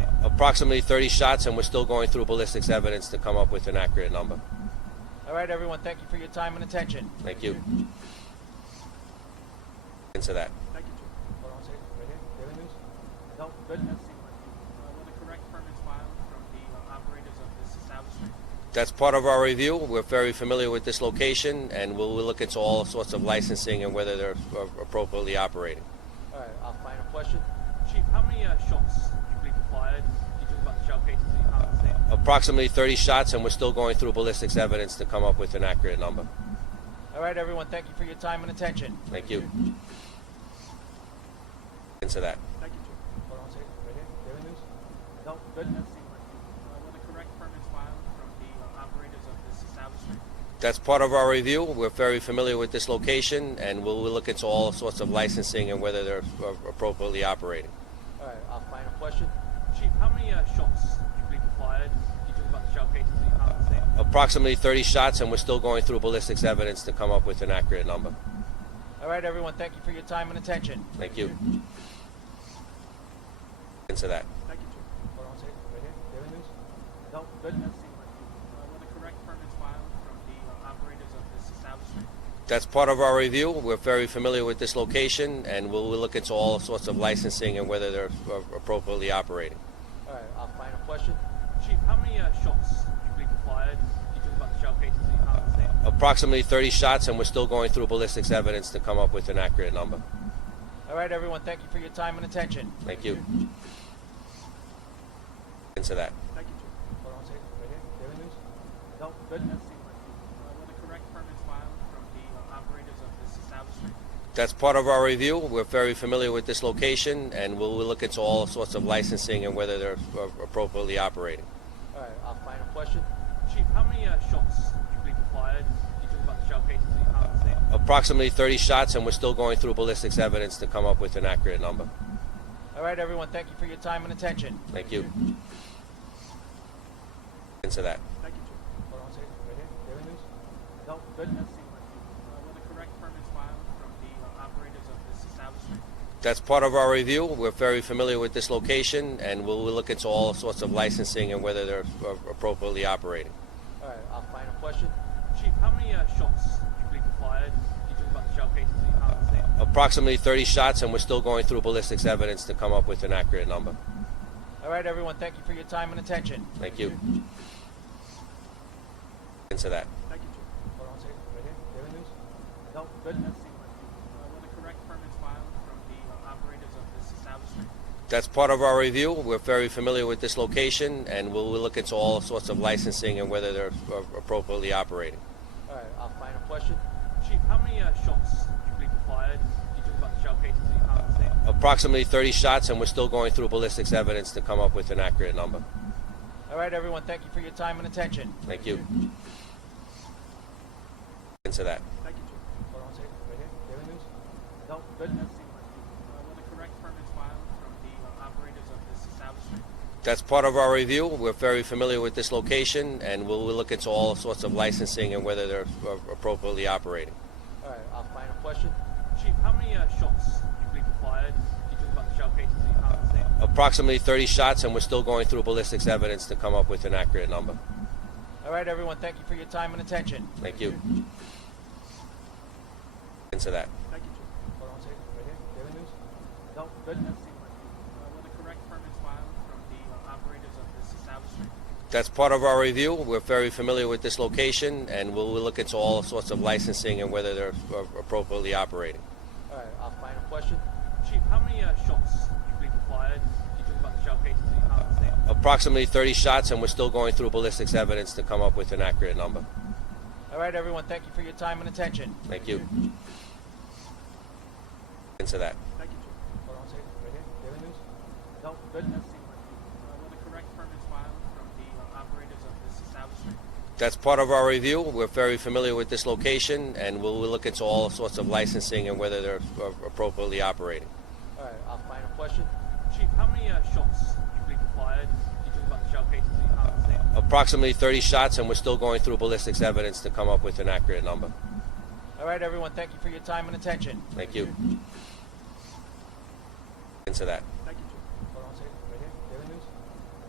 Approximately 30 shots, and we're still going through ballistics evidence to come up with an accurate number. All right, everyone, thank you for your time and attention. Thank you. Into that. Thank you, Chief. Hold on a second. Right here. Daily news? No? Good? Will the correct permits filed from the operators of this establishment? That's part of our review. We're very familiar with this location, and we'll look into all sorts of licensing and whether they're appropriately operating. All right, I'll find a question. Chief, how many shots do you believe were fired? You talk about the shell cases in the United States. Approximately 30 shots, and we're still going through ballistics evidence to come up with an accurate number. All right, everyone, thank you for your time and attention. Thank you. Into that. Thank you, Chief. Hold on a second. Right here. Daily news? No? Good? Will the correct permits filed from the operators of this establishment? That's part of our review. We're very familiar with this location, and we'll look into all sorts of licensing and whether they're appropriately operating. All right, I'll find a question. Chief, how many shots do you believe were fired? You talk about the shell cases in the United States. Approximately 30 shots, and we're still going through ballistics evidence to come up with an accurate number. All right, everyone, thank you for your time and attention. Thank you. Into that. Thank you, Chief. Hold on a second. Right here. Daily news? No? Good? Will the correct permits filed from the operators of this establishment? That's part of our review. We're very familiar with this location, and we'll look into all sorts of licensing and whether they're appropriately operating. All right, I'll find a question. Chief, how many shots do you believe were fired? You talk about the shell cases in the United States. Approximately 30 shots, and we're still going through ballistics evidence to come up with an accurate number. All right, everyone, thank you for your time and attention. Thank you. Into that. Thank you, Chief. Hold on a second. Right here. Daily news? No? Good? Will the correct permits filed from the operators of this establishment? That's part of our review. We're very familiar with this location, and we'll look into all sorts of licensing and whether they're appropriately operating. All right, I'll find a question. Chief, how many shots do you believe were fired? You talk about the shell cases in the United States. Approximately 30 shots, and we're still going through ballistics evidence to come up with an accurate number. All right, everyone, thank you for your time and attention. Thank you. Into that. Thank you, Chief. Hold on a second. Right here. Daily news? No? Good? Will the correct permits filed from the operators of this establishment? That's part of our review. We're very familiar with this location, and we'll look into all sorts of licensing and whether they're appropriately operating. All right, I'll find a question. Chief, how many shots do you believe were fired? You talk about the shell cases in the United States. Approximately 30 shots, and we're still going through ballistics evidence to come up with an accurate number. All right, everyone, thank you for your time and attention. Thank you. Into that. Thank you, Chief. Hold on a second. Right here. Daily news? No? Good? Will the correct permits filed from the operators of this establishment? That's part of our review. We're very familiar with this location, and we'll look into all sorts of licensing and whether they're appropriately operating. All right, I'll find a question. Chief, how many shots do you believe were fired? You talk about the shell cases in the United States. Approximately 30 shots, and we're still going through ballistics evidence to come up with an accurate number. All right, everyone, thank you for your time and attention. Thank you. Into that. Thank you, Chief. Hold on a second. Right here. Daily news? No? Good? Will the correct permits filed from the operators of this establishment? That's part of our review. We're very familiar with this location, and we'll look into all sorts of licensing and whether they're appropriately operating. All right, I'll find a question. Chief, how many shots do you believe were fired? You talk about the shell cases in the United States. Approximately 30 shots, and we're still going through ballistics evidence to come up with an accurate number. All right, everyone, thank you for your time and attention. Thank you. Into that. Thank you, Chief. Hold on a second. Right here. Daily news? No? Good? Will the correct permits filed from the operators of this establishment? That's part of our review. We're very familiar with this location, and we'll look into all sorts of licensing and whether they're appropriately operating. All right, I'll find a question. Chief, how many shots do you believe were fired? You talk about the shell cases in the United States. Approximately 30 shots, and we're still going through ballistics evidence to come up with an accurate number. All right, everyone, thank you for your time and attention. Thank you. Into that. Thank you, Chief. Hold on a second. Right here. Daily news? No? Good? Will the correct permits filed from the operators of this establishment? That's part of our review. We're very familiar with this location, and we'll look into all sorts of licensing and whether they're appropriately operating. All right, I'll find a question. Chief, how many shots do you believe were fired? You talk about the shell cases in the United States. Approximately 30 shots, and we're still going through ballistics evidence to come up with an accurate number. All right, everyone, thank you for your time and attention. Thank you. Into that. Thank you, Chief. Hold on a second. Right here. Daily news?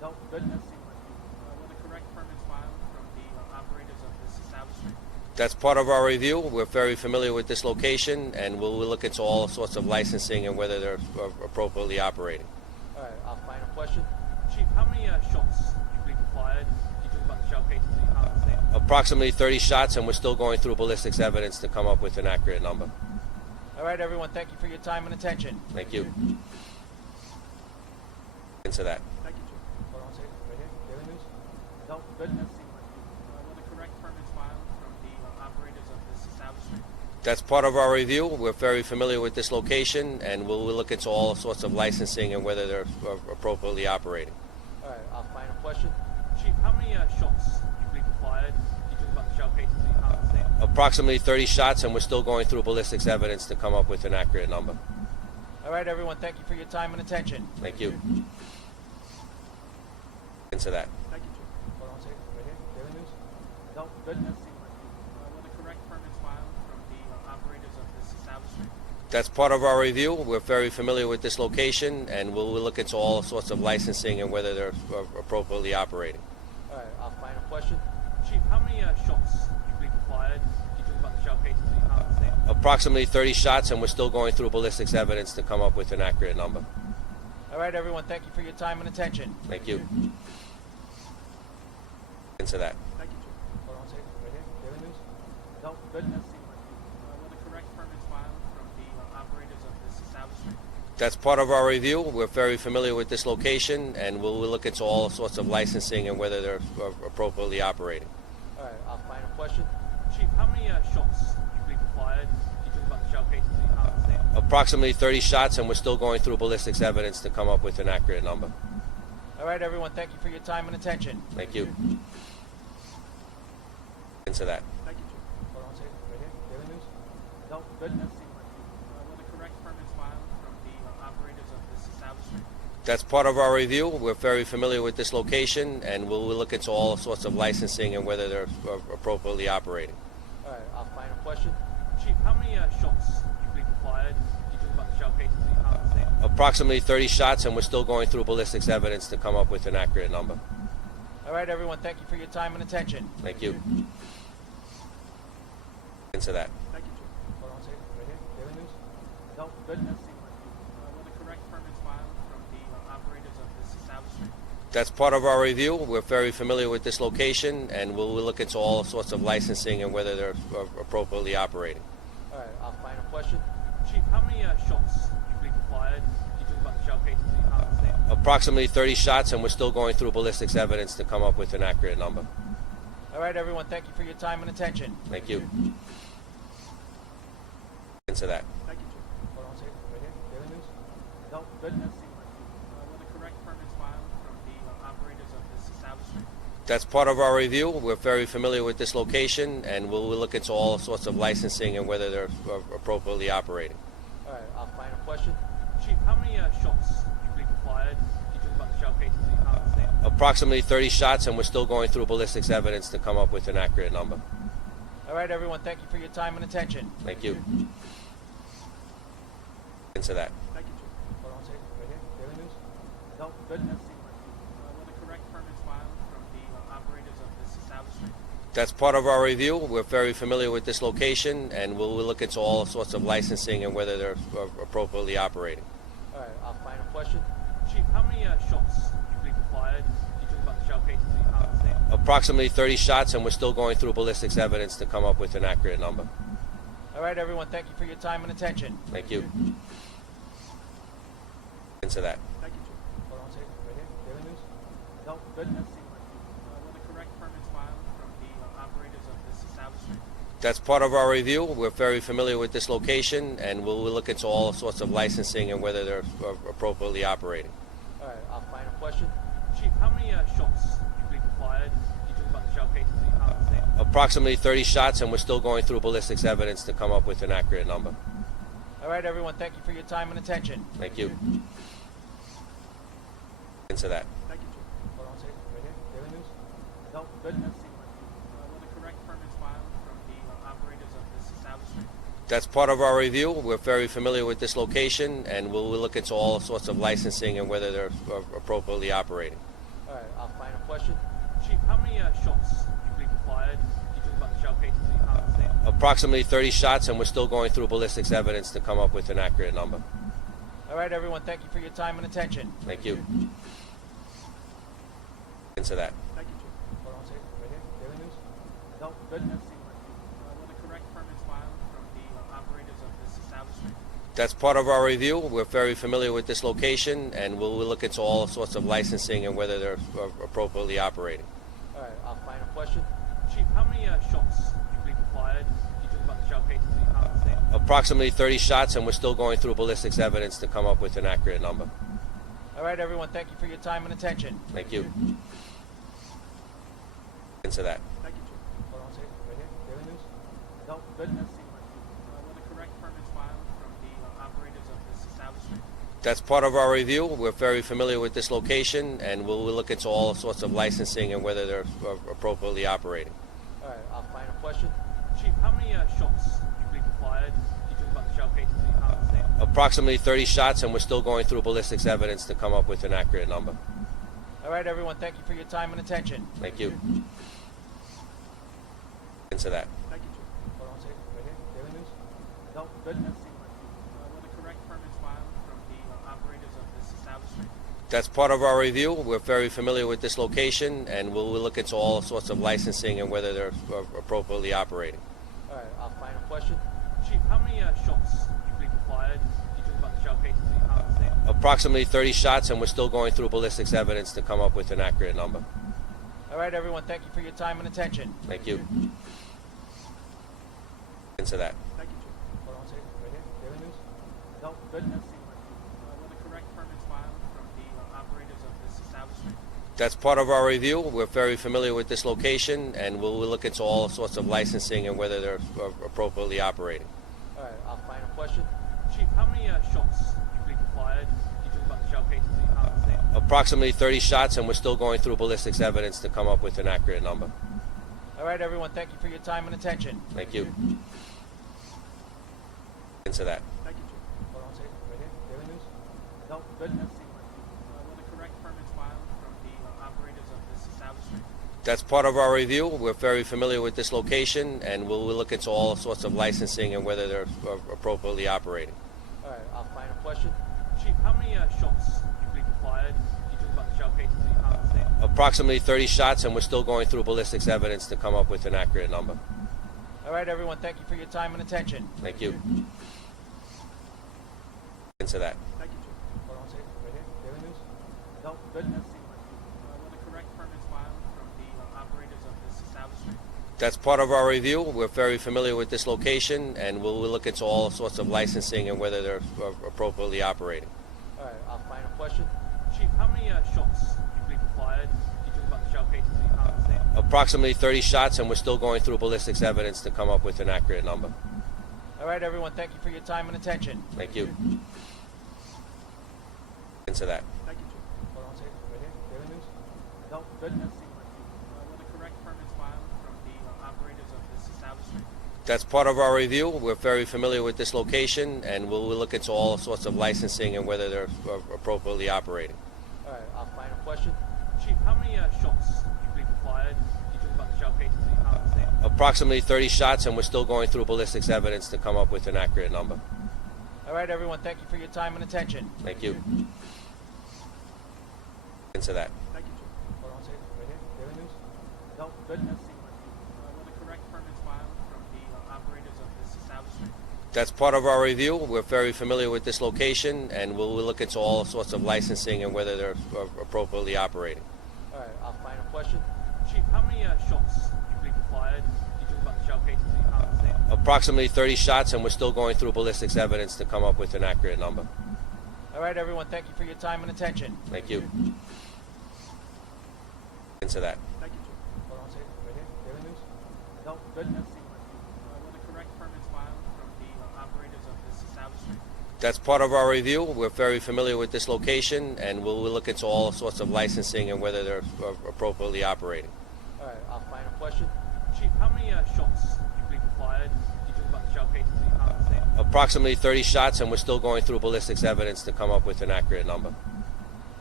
No, good. Were the correct permits filed from the operators of this establishment? That's part of our review. We're very familiar with this location, and we'll look into all sorts of licensing and whether they're appropriately operating. All right, I'll find a question. Chief, how many shots do you believe were fired? You talk about the shell casings that you found on the scene. Approximately 30 shots, and we're still going through ballistics evidence to come up with an accurate number. All right, everyone, thank you for your time and attention. Thank you. Into that. Thank you, Chief. Hold on a second. Right here. Daily News? No, good. Were the correct permits filed from the operators of this establishment? That's part of our review. We're very familiar with this location, and we'll look into all sorts of licensing and whether they're appropriately operating. All right, I'll find a question. Chief, how many shots do you believe were fired? You talk about the shell casings that you found on the scene. Approximately 30 shots, and we're still going through ballistics evidence to come up with an accurate number. All right, everyone, thank you for your time and attention. Thank you. Into that. Thank you, Chief. Hold on a second. Right here. Daily News? No, good. Were the correct permits filed from the operators of this establishment? That's part of our review. We're very familiar with this location, and we'll look into all sorts of licensing and whether they're appropriately operating. All right, I'll find a question. Chief, how many shots do you believe were fired? You talk about the shell casings that you found on the scene. Approximately 30 shots, and we're still going through ballistics evidence to come up with an accurate number. All right, everyone, thank you for your time and attention. Thank you. Into that. Thank you, Chief. Hold on a second. Right here. Daily News? No, good. Were the correct permits filed from the operators of this establishment? That's part of our review. We're very familiar with this location, and we'll look into all sorts of licensing and whether they're appropriately operating. All right, I'll find a question. Chief, how many shots do you believe were fired? You talk about the shell casings that you found on the scene. Approximately 30 shots, and we're still going through ballistics evidence to come up with an accurate number. All right, everyone, thank you for your time and attention. Thank you. Into that. Thank you, Chief. Hold on a second. Right here. Daily News? No, good. Were the correct permits filed from the operators of this establishment? That's part of our review. We're very familiar with this location, and we'll look into all sorts of licensing and whether they're appropriately operating. All right, I'll find a question. Chief, how many shots do you believe were fired? You talk about the shell casings that you found on the scene. Approximately 30 shots, and we're still going through ballistics evidence to come up with an accurate number. All right, everyone, thank you for your time and attention. Thank you. Into that. Thank you, Chief. Hold on a second. Right here. Daily News? No, good. Were the correct permits filed from the operators of this establishment? That's part of our review. We're very familiar with this location, and we'll look into all sorts of licensing and whether they're appropriately operating. All right, I'll find a question. Chief, how many shots do you believe were fired? You talk about the shell casings that you found on the scene. Approximately 30 shots, and we're still going through ballistics evidence to come up with an accurate number. All right, everyone, thank you for your time and attention. Thank you. Into that. Thank you, Chief. Hold on a second. Right here. Daily News? No, good. Were the correct permits filed from the operators of this establishment? That's part of our review. We're very familiar with this location, and we'll look into all sorts of licensing and whether they're appropriately operating. All right, I'll find a question. Chief, how many shots do you believe were fired? You talk about the shell casings that you found on the scene. Approximately 30 shots, and we're still going through ballistics evidence to come up with an accurate number. All right, everyone, thank you for your time and attention. Thank you. Into that. Thank you, Chief. Hold on a second. Right here. Daily News? No, good. Were the correct permits filed from the operators of this establishment? That's part of our review. We're very familiar with this location, and we'll look into all sorts of licensing and whether they're appropriately operating. All right, I'll find a question. Chief, how many shots do you believe were fired? You talk about the shell casings that you found on the scene. Approximately 30 shots, and we're still going through ballistics evidence to come up with an accurate number. All right, everyone, thank you for your time and attention. Thank you. Into that. Thank you, Chief. Hold on a second. Right here. Daily News? No, good. Were the correct permits filed from the operators of this establishment? That's part of our review. We're very familiar with this location, and we'll look into all sorts of licensing and whether they're appropriately operating. All right, I'll find a question. Chief, how many shots do you believe were fired? You talk about the shell casings that you found on the scene. Approximately 30 shots, and we're still going through ballistics evidence to come up with an accurate number. All right, everyone, thank you for your time and attention. Thank you. Into that. Thank you, Chief. Hold on a second. Right here. Daily News? No, good. Were the correct permits filed from the operators of this establishment? That's part of our review. We're very familiar with this location, and we'll look into all sorts of licensing and whether they're appropriately operating. All right, I'll find a question. Chief, how many shots do you believe were fired? You talk about the shell casings that you found on scene. Approximately 30 shots, and we're still going through ballistics evidence to come up with an accurate number. All right, everyone, thank you for your time and attention. Thank you. Into that. Thank you, Chief. Hold on a second. Right here. Daily News? No, good. Were the correct permits filed from the operators of this establishment? That's part of our review. We're very familiar with this location, and we'll look into all sorts of licensing and whether they're appropriately operating. All right, I'll find a question. Chief, how many shots do you believe were fired? You talk about the shell casings that you found on scene. Approximately 30 shots, and we're still going through ballistics evidence to come up with an accurate number. All right, everyone, thank you for your time and attention. Thank you. Into that. Thank you, Chief. Hold on a second. Right here. Daily News? No, good. Were the correct permits filed from the operators of this establishment? That's part of our review. We're very familiar with this location, and we'll look into all sorts of licensing and whether they're appropriately operating. All right, I'll find a question. Chief, how many shots do you believe were fired? You talk about the shell casings that you found on scene. Approximately 30 shots, and we're still going through ballistics evidence to come up with an accurate number. All right, everyone, thank you for your time and attention. Thank you. Into that. Thank you, Chief. Hold on a second. Right here. Daily News? No, good. Were the correct permits filed from the operators of this establishment? That's part of our review. We're very familiar with this location, and we'll look into all sorts of licensing and whether they're appropriately operating. All right, I'll find a question. Chief, how many shots do you believe were fired? You talk about the shell casings that you found on scene. Approximately 30 shots, and we're still going through ballistics evidence to come up with an accurate number. All right, everyone, thank you for your time and attention. Thank you. Into that. Thank you, Chief. Hold on a second. Right here. Daily News? No, good. Were the correct permits filed from the operators of this establishment? That's part of our review. We're very familiar with this location, and we'll look into all sorts of licensing and whether they're appropriately operating. All right, I'll find a question. Chief, how many shots do you believe were fired? You talk about the shell casings that you found on scene. Approximately 30 shots, and we're still going through ballistics evidence to come up with an accurate number. All right, everyone, thank you for your time and attention. Thank you. Into that. Thank you, Chief. Hold on a second. Right here. Daily News? No, good. Were the correct permits filed from the operators of this establishment? That's part of our review. We're very familiar with this location, and we'll look into all sorts of licensing and whether they're appropriately operating. All right, I'll find a question. Chief, how many shots do you believe were fired? You talk about the shell casings that you found on scene. Approximately 30 shots, and we're still going through ballistics evidence to come up with an accurate number. All right, everyone, thank you for your time and attention. Thank you. Into that. Thank you, Chief. Hold on a second. Right here. Daily News? No, good. Were the correct permits filed from the operators of this establishment? That's part of our review. We're very familiar with this location, and we'll look into all sorts of licensing and whether they're appropriately operating. All right, I'll find a question. Chief, how many shots do you believe were fired? You talk about the shell casings that you found on scene. Approximately 30 shots, and we're still going through ballistics evidence to come up with an accurate number. All right, everyone, thank you for your time and attention. Thank you. Into that. Thank you, Chief. Hold on a second. Right here. Daily News? No, good. Were the correct permits filed from the operators of this establishment? That's part of our review. We're very familiar with this location, and we'll look into all sorts of licensing and whether they're appropriately operating. All right, I'll find a question. Chief, how many shots do you believe were fired? You talk about the shell casings that you found on scene. Approximately 30 shots, and we're still going through ballistics evidence to come up with an accurate number. All right, everyone, thank you for your time and attention. Thank you. Into that. Thank you, Chief. Hold on a second. Right here. Daily News? No, good. Were the correct permits filed from the operators of this establishment? That's part of our review. We're very familiar with this location, and we'll look into all sorts of licensing and whether they're appropriately operating. All right, I'll find a question. Chief, how many shots do you believe were fired? You talk about the shell casings that you found on scene. Approximately 30 shots, and we're still going through ballistics evidence to come up with an accurate number. All right, everyone, thank you for your time and attention. Thank you. Into that. Thank you, Chief. Hold on a second. Right here. Daily News? No, good. Were the correct permits filed from the operators of this establishment? That's part of our review. We're very familiar with this location, and we'll look into all sorts of licensing and whether they're appropriately operating. All right, I'll find a question. Chief, how many shots do you believe were fired? You talk about the shell casings that you found on scene. Approximately 30 shots, and we're still going through ballistics evidence to come up with an accurate number.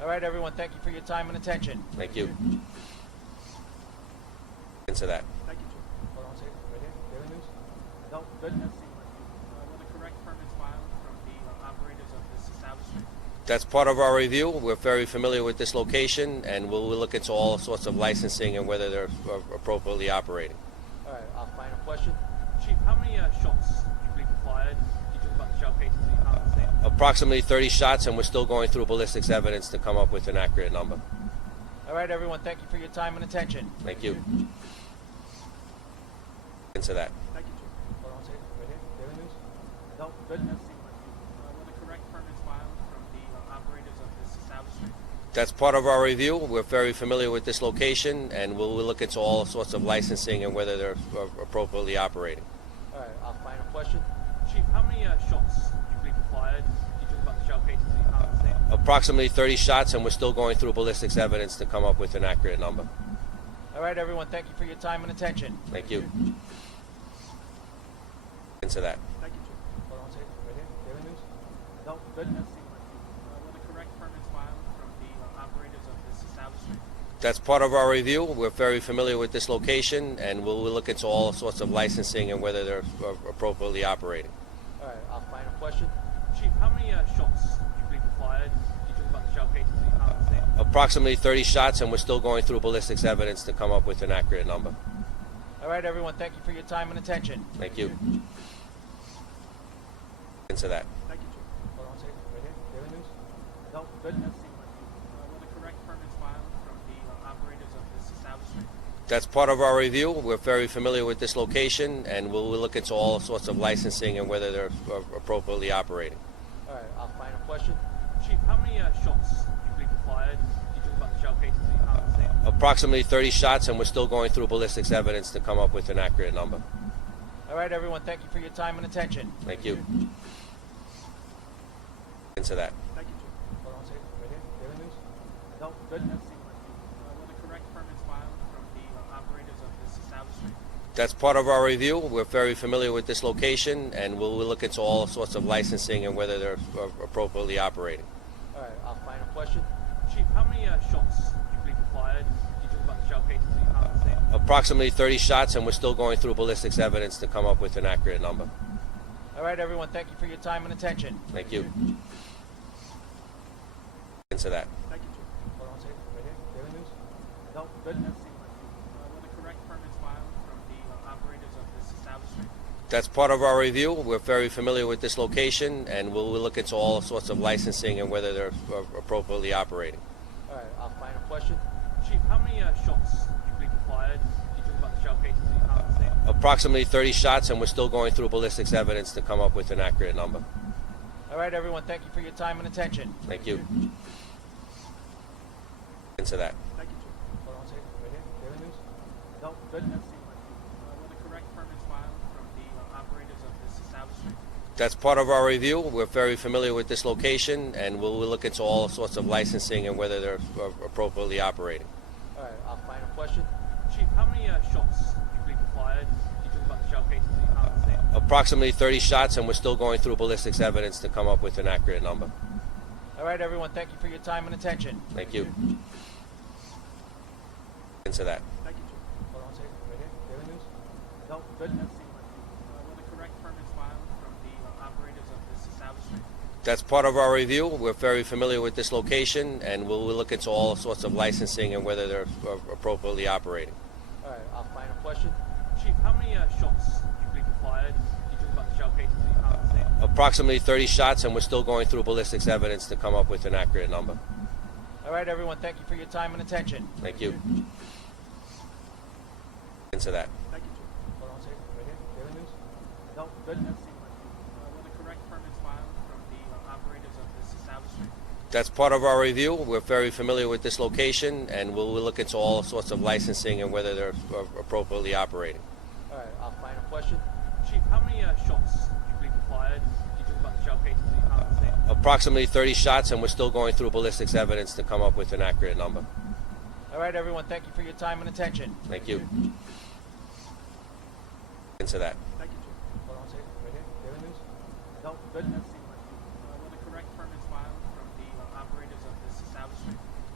All right, everyone, thank you for your time and attention. Thank you. Into that. Thank you, Chief. Hold on a second. Right here. Daily News? No, good. Were the correct permits filed from the operators of this establishment? That's part of our review. We're very familiar with this location, and we'll look into all sorts of licensing and whether they're appropriately operating. All right, our final question. Chief, how many shots do you believe were fired? You talk about the shell casings that you found on the scene. Approximately 30 shots, and we're still going through ballistics evidence to come up with an accurate number. All right, everyone, thank you for your time and attention. Thank you. Into that. Thank you, Chief. Hold on a second. Right here. Daily News? No, good. Were the correct permits filed from the operators of this establishment? That's part of our review. We're very familiar with this location, and we'll look into all sorts of licensing and whether they're appropriately operating. All right, our final question. Chief, how many shots do you believe were fired? You talk about the shell casings that you found on the scene. Approximately 30 shots, and we're still going through ballistics evidence to come up with an accurate number. All right, everyone, thank you for your time and attention. Thank you. Into that. Thank you, Chief. Hold on a second. Right here. Daily News? No, good. Were the correct permits filed from the operators of this establishment? That's part of our review. We're very familiar with this location, and we'll look into all sorts of licensing and whether they're appropriately operating. All right, our final question. Chief, how many shots do you believe were fired? You talk about the shell casings that you found on the scene. Approximately 30 shots, and we're still going through ballistics evidence to come up with an accurate number. All right, everyone, thank you for your time and attention. Thank you. Into that. Thank you, Chief. Hold on a second. Right here. Daily News? No, good. Were the correct permits filed from the operators of this establishment? That's part of our review. We're very familiar with this location, and we'll look into all sorts of licensing and whether they're appropriately operating. All right, our final question. Chief, how many shots do you believe were fired? You talk about the shell casings that you found on the scene. Approximately 30 shots, and we're still going through ballistics evidence to come up with an accurate number. All right, everyone, thank you for your time and attention. Thank you. Into that. Thank you, Chief. Hold on a second. Right here. Daily News? No, good. Were the correct permits filed from the operators of this establishment? That's part of our review. We're very familiar with this location, and we'll look into all sorts of licensing and whether they're appropriately operating. All right, our final question. Chief, how many shots do you believe were fired? You talk about the shell casings that you found on the scene. Approximately 30 shots, and we're still going through ballistics evidence to come up with an accurate number. All right, everyone, thank you for your time and attention. Thank you. Into that. Thank you, Chief. Hold on a second. Right here. Daily News? No, good. Were the correct permits filed from the operators of this establishment? That's part of our review. We're very familiar with this location, and we'll look into all sorts of licensing and whether they're appropriately operating. All right, our final question. Chief, how many shots do you believe were fired? You talk about the shell casings that you found on the scene. Approximately 30 shots, and we're still going through ballistics evidence to come up with an accurate number. All right, everyone, thank you for your time and attention. Thank you. Into that. Thank you, Chief. Hold on a second. Right here. Daily News? No, good. Were the correct permits filed from the operators of this establishment? That's part of our review. We're very familiar with this location, and we'll look into all sorts of licensing and whether they're appropriately operating. All right, our final question. Chief, how many shots do you believe were fired? You talk about the shell casings that you found on the scene. Approximately 30 shots, and we're still going through ballistics evidence to come up with an accurate number. All right, everyone, thank you for your time and attention. Thank you. Into that. Thank you, Chief. Hold on a second. Right here. Daily News? No, good. Were the correct permits filed from the operators of this establishment? That's part of our review. We're very familiar with this location, and we'll look into all sorts of licensing and whether they're appropriately operating. All right, our final question. Chief, how many shots do you believe were fired? You talk about the shell casings that you found on the scene. Approximately 30 shots, and we're still going through ballistics evidence to come up with an accurate number. All right, everyone, thank you for your time and attention. Thank you. Into that. Thank you, Chief. Hold on a second. Right here. Daily News? No, good. Were the correct permits filed from the operators of this establishment? That's part of our review. We're very familiar with this location, and we'll look into all sorts of licensing and whether they're appropriately operating. All right, our final question. Chief, how many shots do you believe were fired? You talk about the shell casings that you found on the scene. Approximately 30 shots, and we're still going through ballistics evidence to come up with an accurate number. All right, everyone, thank you for your time and attention. Thank you. Into that. Thank you, Chief. Hold on a second. Right here. Daily News? No, good. Were the correct permits filed from the operators of this establishment?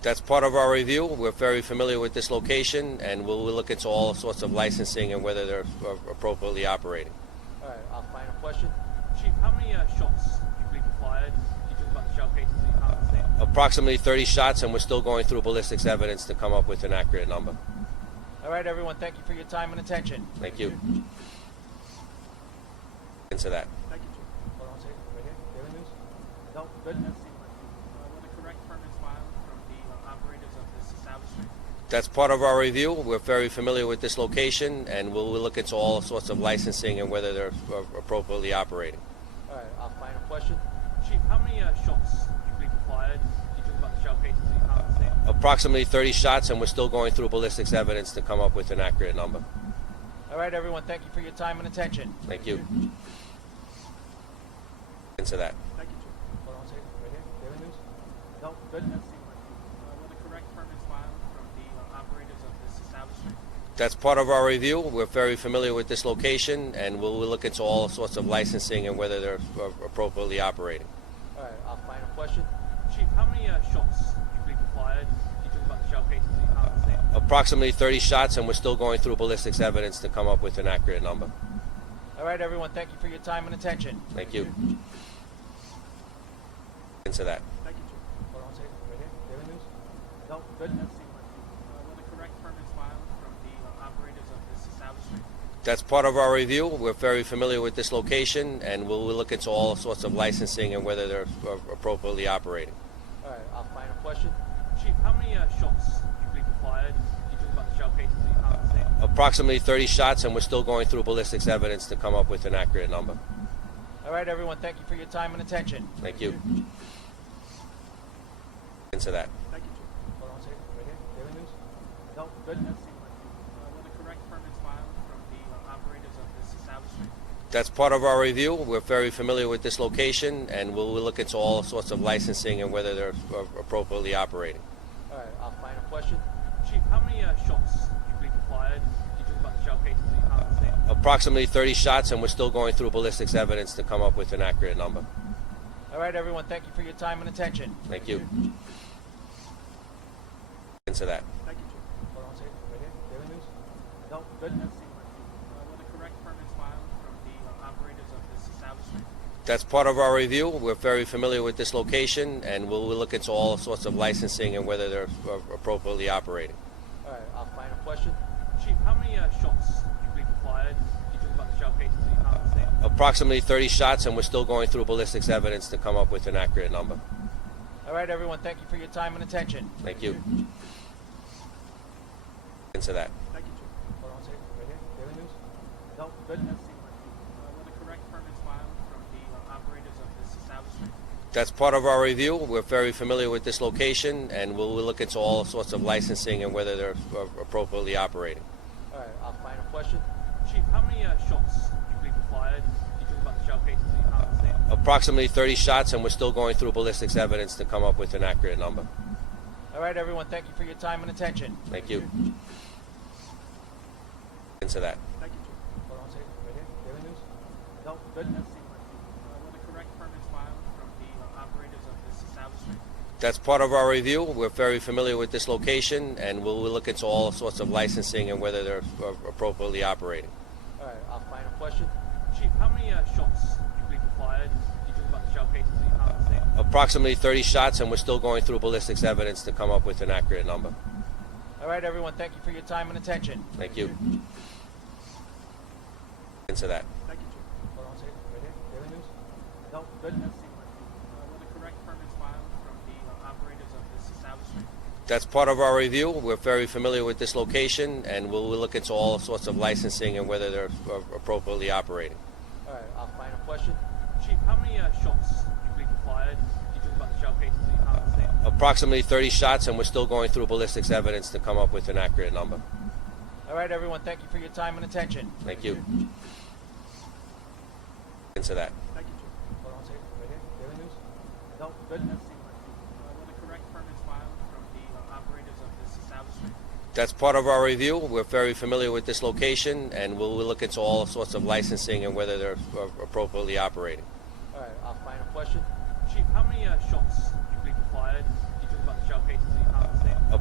That's part of our review. We're very familiar with this location, and we'll look into all sorts of licensing and whether they're appropriately operating. All right, our final question. Chief, how many shots do you believe were fired? You talk about the shell casings that you found on the scene. Approximately 30 shots, and we're still going through ballistics evidence to come up with an accurate number. All right, everyone, thank you for your time and attention. Thank you. Into that. Thank you, Chief. Hold on a second. Right here. Daily News? No, good. Were the correct permits filed from the operators of this establishment? That's part of our review. We're very familiar with this location, and we'll look into all sorts of licensing and whether they're appropriately operating. All right, our final question. Chief, how many shots do you believe were fired? You talk about the shell casings that you found on the scene. Approximately 30 shots, and we're still going through ballistics evidence to come up with an accurate number. All right, everyone, thank you for your time and attention. Thank you. Into that. Thank you, Chief. Hold on a second. Right here. Daily News? No, good. Were the correct permits filed from the operators of this establishment? That's part of our review. We're very familiar with this location, and we'll look into all sorts of licensing and whether they're appropriately operating. All right, our final question. Chief, how many shots do you believe were fired? You talk about the shell casings that you found on the scene. Approximately 30 shots, and we're still going through ballistics evidence to come up with an accurate number. All right, everyone, thank you for your time and attention. Thank you. Into that. Thank you, Chief. Hold on a second. Right here. Daily News? No, good. Were the correct permits filed from the operators of this establishment? That's part of our review. We're very familiar with this location, and we'll look into all sorts of licensing and whether they're appropriately operating. All right, our final question. Chief, how many shots do you believe were fired? You talk about the shell casings that you found on the scene. Approximately 30 shots, and we're still going through ballistics evidence to come up with an accurate number. All right, everyone, thank you for your time and attention. Thank you. Into that. Thank you, Chief. Hold on a second. Right here. Daily News? No, good. Were the correct permits filed from the operators of this establishment? That's part of our review. We're very familiar with this location, and we'll look into all sorts of licensing and whether they're appropriately operating. All right, our final question. Chief, how many shots do you believe were fired? You talk about the shell casings that you found on the scene. Approximately 30 shots, and we're still going through ballistics evidence to come up with an accurate number. All right, everyone, thank you for your time and attention. Thank you. Into that. Thank you, Chief. Hold on a second. Right here. Daily News? No, good. Were the correct permits filed from the operators of this establishment? That's part of our review. We're very familiar with this location, and we'll look into all sorts of licensing and whether they're appropriately operating. All right, our final question. Chief, how many shots do you believe were fired? You talk about the shell casings that you found on the scene. Approximately 30 shots, and we're still going through ballistics evidence to come up with an accurate number. All right, everyone, thank you for your time and attention. Thank you. Into that. Thank you, Chief. Hold on a second. Right here. Daily News? No, good. Were the correct permits filed from the operators of this establishment? That's part of our review. We're very familiar with this location, and we'll look into all sorts of licensing and whether they're appropriately operating. All right, our final question. Chief, how many shots do you believe were fired? You talk about the shell casings that you found on the scene. Approximately 30 shots, and we're still going through ballistics evidence to come up with an accurate number. All right, everyone, thank you for your time and attention. Thank you. Into that. Thank you, Chief. Hold on a second. Right here. Daily News? No, good. Were the correct permits filed from the operators of this establishment? That's part of our review. We're very familiar with this location, and we'll look into all sorts of licensing and whether they're appropriately operating. All right, our final question. Chief, how many shots do you believe were fired? You talk about the shell casings that you found on the scene. Approximately 30 shots, and we're still going through ballistics evidence to come up with an accurate number. All right, everyone, thank you for your time and attention. Thank you. Into that. Thank you, Chief. Hold on a second. Right here. Daily News? No, good. Were the correct permits filed from the operators of this establishment? That's part of our review. We're very familiar with this location, and we'll look into all sorts of licensing and whether they're appropriately operating. All right, our final question. Chief, how many shots do you believe were fired? You talk about the shell casings that you found on the scene. Approximately 30 shots, and we're still going through ballistics evidence to come up with an accurate number. All right, everyone, thank you for your time and attention. Thank you. Into that. Thank you, Chief. Hold on a second. Right here. Daily News? No, good. Were the correct permits filed from the operators of this establishment? That's part of our review. We're very familiar with this location, and we'll look into all sorts of licensing and whether they're appropriately operating. All right, our final question. Chief, how many shots do you believe were fired? You talk about the shell casings that you found on the scene.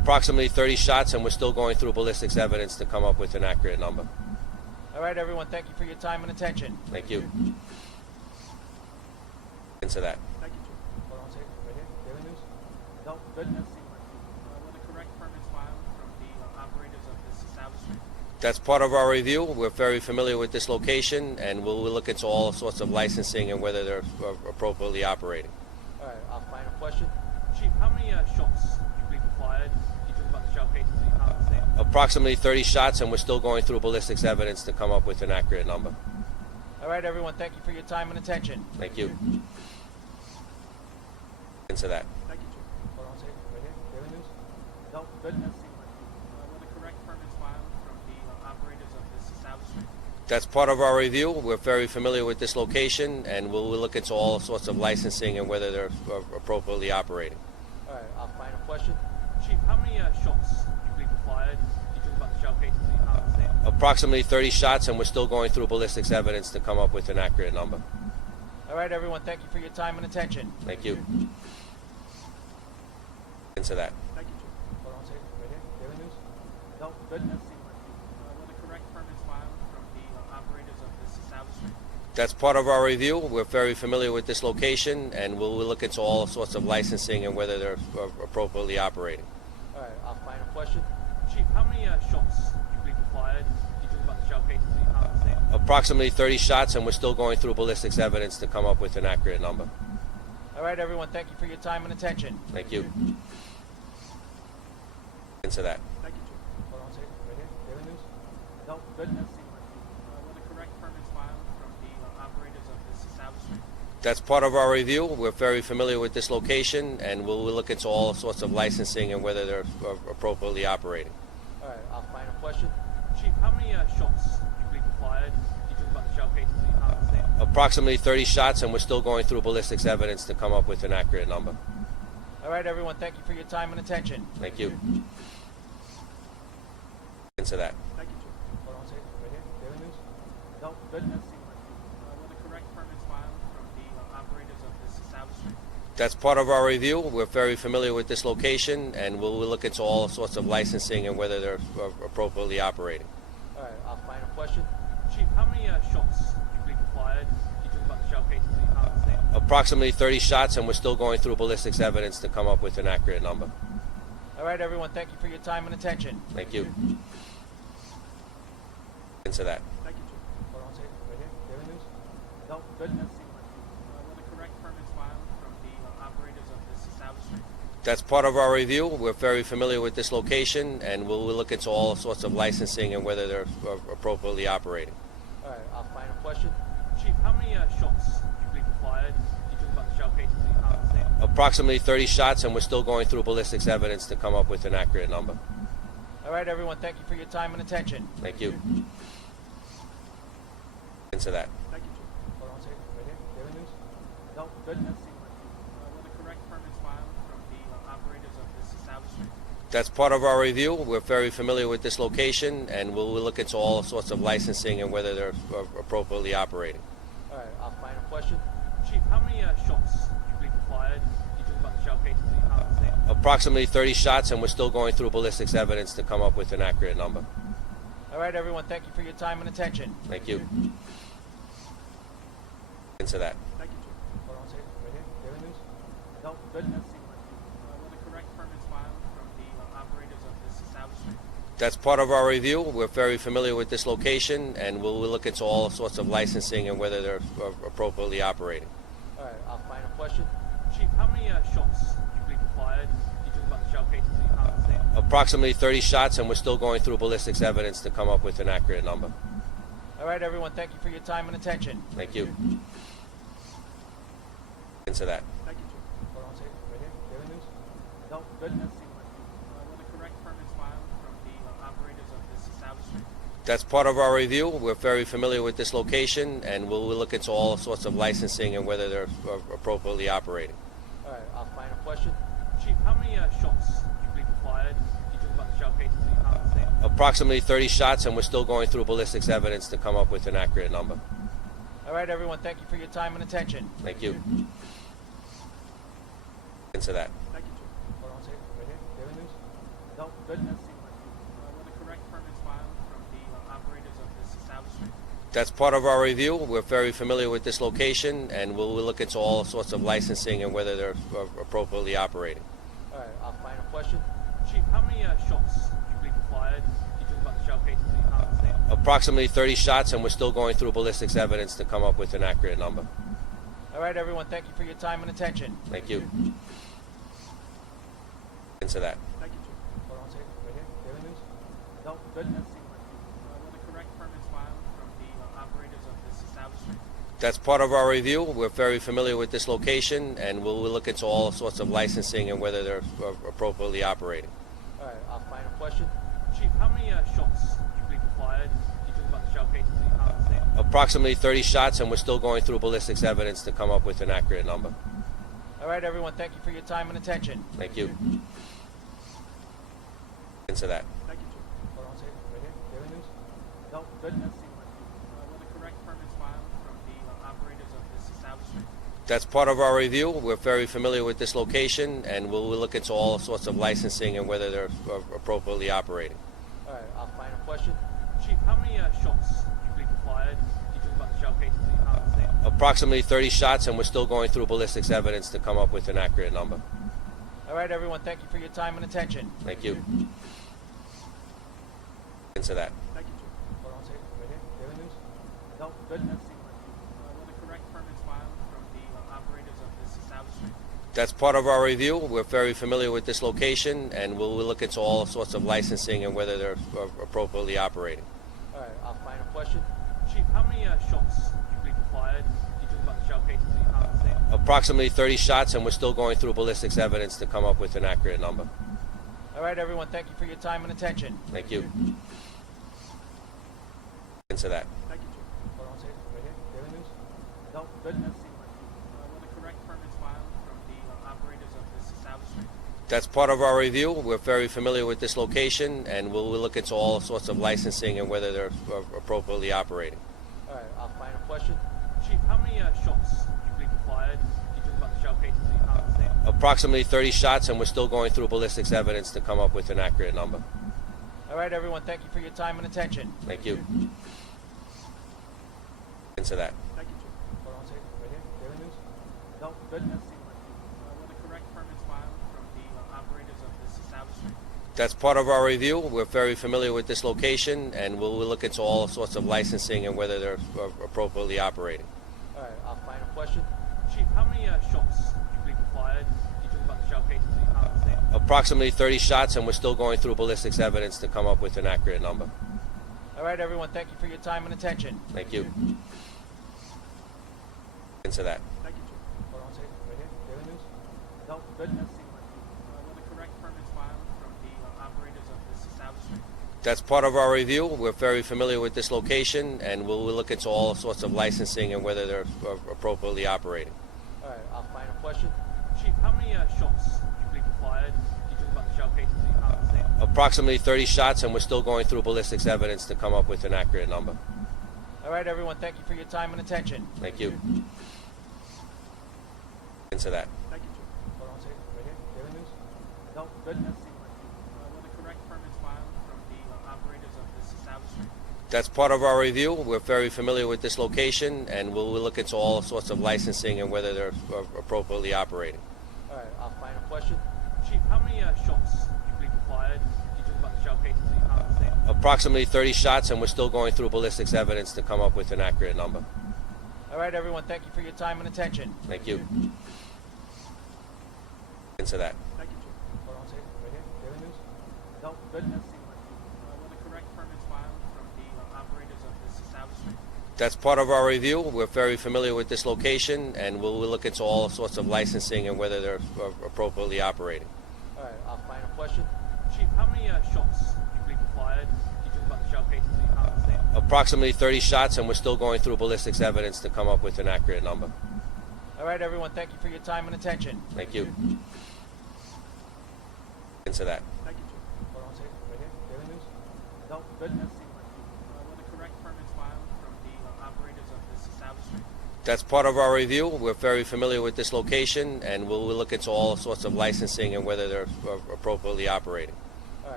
Approximately 30 shots, and we're still going through ballistics evidence to come up with an accurate number. All right, everyone, thank you for your time and attention. Thank you. Into that. Thank you, Chief. Hold on a second. Right here. Daily News? No, good. Were the correct permits filed from the operators of this establishment? That's part of our review. We're very familiar with this location, and we'll look into all sorts of licensing and whether they're appropriately operating. All right, I'll find a question. Chief, how many shots do you believe were fired? You talk about the shell cases in the state. Approximately 30 shots, and we're still going through ballistics evidence to come up with an accurate number. All right, everyone, thank you for your time and attention. Thank you. Into that. Thank you, Chief. Hold on a second. Right here. Daily News? No, good. Were the correct permits filed from the operators of this establishment? That's part of our review. We're very familiar with this location, and we'll look into all sorts of licensing and whether they're appropriately operating. All right, I'll find a question. Chief, how many shots do you believe were fired? You talk about the shell cases in the state. Approximately 30 shots, and we're still going through ballistics evidence to come up with an accurate number. All right, everyone, thank you for your time and attention. Thank you. Into that. Thank you, Chief. Hold on a second. Right here. Daily News? No, good. Were the correct permits filed from the operators of this establishment? That's part of our review. We're very familiar with this location, and we'll look into all sorts of licensing and whether they're appropriately operating. All right, I'll find a question. Chief, how many shots do you believe were fired? You talk about the shell cases in the state. Approximately 30 shots, and we're still going through ballistics evidence to come up with an accurate number. All right, everyone, thank you for your time and attention. Thank you. Into that. Thank you, Chief. Hold on a second. Right here. Daily News? No, good. Were the correct permits filed from the operators of this establishment? That's part of our review. We're very familiar with this location, and we'll look into all sorts of licensing and whether they're appropriately operating. All right, I'll find a question. Chief, how many shots do you believe were fired? You talk about the shell cases in the state. Approximately 30 shots, and we're still going through ballistics evidence to come up with an accurate number. All right, everyone, thank you for your time and attention. Thank you. Into that. Thank you, Chief. Hold on a second. Right here. Daily News? No, good. Were the correct permits filed from the operators of this establishment? That's part of our review. We're very familiar with this location, and we'll look into all sorts of licensing and whether they're appropriately operating. All right, I'll find a question. Chief, how many shots do you believe were fired? You talk about the shell cases in the state. Approximately 30 shots, and we're still going through ballistics evidence to come up with an accurate number. All right, everyone, thank you for your time and attention. Thank you. Into that. Thank you, Chief. Hold on a second. Right here. Daily News? No, good. Were the correct permits filed from the operators of this establishment? That's part of our review. We're very familiar with this location, and we'll look into all sorts of licensing and whether they're appropriately operating. All right, I'll find a question. Chief, how many shots do you believe were fired? You talk about the shell cases in the state. Approximately 30 shots, and we're still going through ballistics evidence to come up with an accurate number. All right, everyone, thank you for your time and attention. Thank you. Into that. Thank you, Chief. Hold on a second. Right here. Daily News? No, good. Were the correct permits filed from the operators of this establishment? That's part of our review. We're very familiar with this location, and we'll look into all sorts of licensing and whether they're appropriately operating. All right, I'll find a question. Chief, how many shots do you believe were fired? You talk about the shell cases in the state. Approximately 30 shots, and we're still going through ballistics evidence to come up with an accurate number. All right, everyone, thank you for your time and attention. Thank you. Into that. Thank you, Chief. Hold on a second. Right here. Daily News? No, good. Were the correct permits filed from the operators of this establishment? That's part of our review. We're very familiar with this location, and we'll look into all sorts of licensing and whether they're appropriately operating. All right, I'll find a question. Chief, how many shots do you believe were fired? You talk about the shell cases in the state. Approximately 30 shots, and we're still going through ballistics evidence to come up with an accurate number. All right, everyone, thank you for your time and attention. Thank you. Into that. Thank you, Chief. Hold on a second. Right here. Daily News? No, good. Were the correct permits filed from the operators of this establishment? That's part of our review. We're very familiar with this location, and we'll look into all sorts of licensing and whether they're appropriately operating. All right, I'll find a question. Chief, how many shots do you believe were fired? You talk about the shell cases in the state. Approximately 30 shots, and we're still going through ballistics evidence to come up with an accurate number. All right, everyone, thank you for your time and attention. Thank you. Into that. Thank you, Chief. Hold on a second. Right here. Daily News? No, good. Were the correct permits filed from the operators of this establishment? That's part of our review. We're very familiar with this location, and we'll look into all sorts of licensing and whether they're appropriately operating. All right, final question. Chief, how many shots do you believe were fired? You talk about the shell casings in your conversation. Approximately 30 shots, and we're still going through ballistics evidence to come up with an accurate number. All right, everyone, thank you for your time and attention. Thank you. Into that. Thank you, Chief. Hold on a second. Right here. Daily News? No, good. Were the correct permits filed from the operators of this establishment? That's part of our review. We're very familiar with this location, and we'll look into all sorts of licensing and whether they're appropriately operating. All right, final question. Chief, how many shots do you believe were fired? You talk about the shell casings in your conversation. Approximately 30 shots, and we're still going through ballistics evidence to come up with an accurate number. All right, everyone, thank you for your time and attention. Thank you. Into that. Thank you, Chief. Hold on a second. Right here. Daily News? No, good. Were the correct permits filed from the operators of this establishment? That's part of our review. We're very familiar with this location, and we'll look into all sorts of licensing and whether they're appropriately operating. All right, final question. Chief, how many shots do you believe were fired? You talk about the shell casings in your conversation. Approximately 30 shots, and we're still going through ballistics evidence to come up with an accurate number. All right, everyone, thank you for your time and attention. Thank you. Into that. Thank you, Chief. Hold on a second. Right here. Daily News? No, good. Were the correct permits filed from the operators of this establishment? That's part of our review. We're very familiar with this location, and we'll look into all sorts of licensing and whether they're appropriately operating. All right, final question. Chief, how many shots do you believe were fired? You talk about the shell casings in your conversation. Approximately 30 shots, and we're still going through ballistics evidence to come up with an accurate number. All right, everyone, thank you for your time and attention. Thank you. Into that. Thank you, Chief. Hold on a second. Right here. Daily News? No, good. Were the correct permits filed from the operators of this establishment? That's part of our review. We're very familiar with this location, and we'll look into all sorts of licensing and whether they're appropriately operating. All right, final question. Chief, how many shots do you believe were fired? You talk about the shell casings in your conversation. Approximately 30 shots, and we're still going through ballistics evidence to come up with an accurate number. All right, everyone, thank you for your time and attention. Thank you. Into that. Thank you, Chief. Hold on a second. Right here. Daily News? No, good. Were the correct permits filed from the operators of this establishment? That's part of our review. We're very familiar with this location, and we'll look into all sorts of licensing and whether they're appropriately operating. All right, final question. Chief, how many shots do you believe were fired? You talk about the shell casings in your conversation. Approximately 30 shots, and we're still going through ballistics evidence to come up with an accurate number. All right, everyone, thank you for your time and attention. Thank you. Into that. Thank you, Chief. Hold on a second. Right here. Daily News? No, good. Were the correct permits filed from the operators of this establishment? That's part of our review. We're very familiar with this location, and we'll look into all sorts of licensing and whether they're appropriately operating. All right, final question. Chief, how many shots do you believe were fired? You talk about the shell casings in your conversation. Approximately 30 shots, and we're still going through ballistics evidence to come up with an accurate number. All right, everyone, thank you for your time and attention. Thank you. Into that. Thank you, Chief. Hold on a second. Right here. Daily News? No, good. Were the correct permits filed from the operators of this establishment? That's part of our review. We're very familiar with this location, and we'll look into all sorts of licensing and whether they're appropriately operating. All right, final question. Chief, how many shots do you believe were fired? You talk about the shell casings in your conversation. Approximately 30 shots, and we're still going through ballistics evidence to come up with an accurate number. All right, everyone, thank you for your time and attention. Thank you. Into that. Thank you, Chief. Hold on a second. Right here. Daily News? No, good. Were the correct permits filed from the operators of this establishment? That's part of our review. We're very familiar with this location, and we'll look into all sorts of licensing and whether they're appropriately operating. All right, final question. Chief, how many shots do you believe were fired? You talk about the shell casings in your conversation. Approximately 30 shots, and we're still going through ballistics evidence to come up with an accurate number. All right, everyone, thank you for your time and attention. Thank you. Into that. Thank you, Chief. Hold on a second. Right here. Daily News? No, good. Were the correct permits filed from the operators of this establishment? That's part of our review. We're very familiar with this location, and we'll look into all sorts of licensing and whether they're appropriately operating. All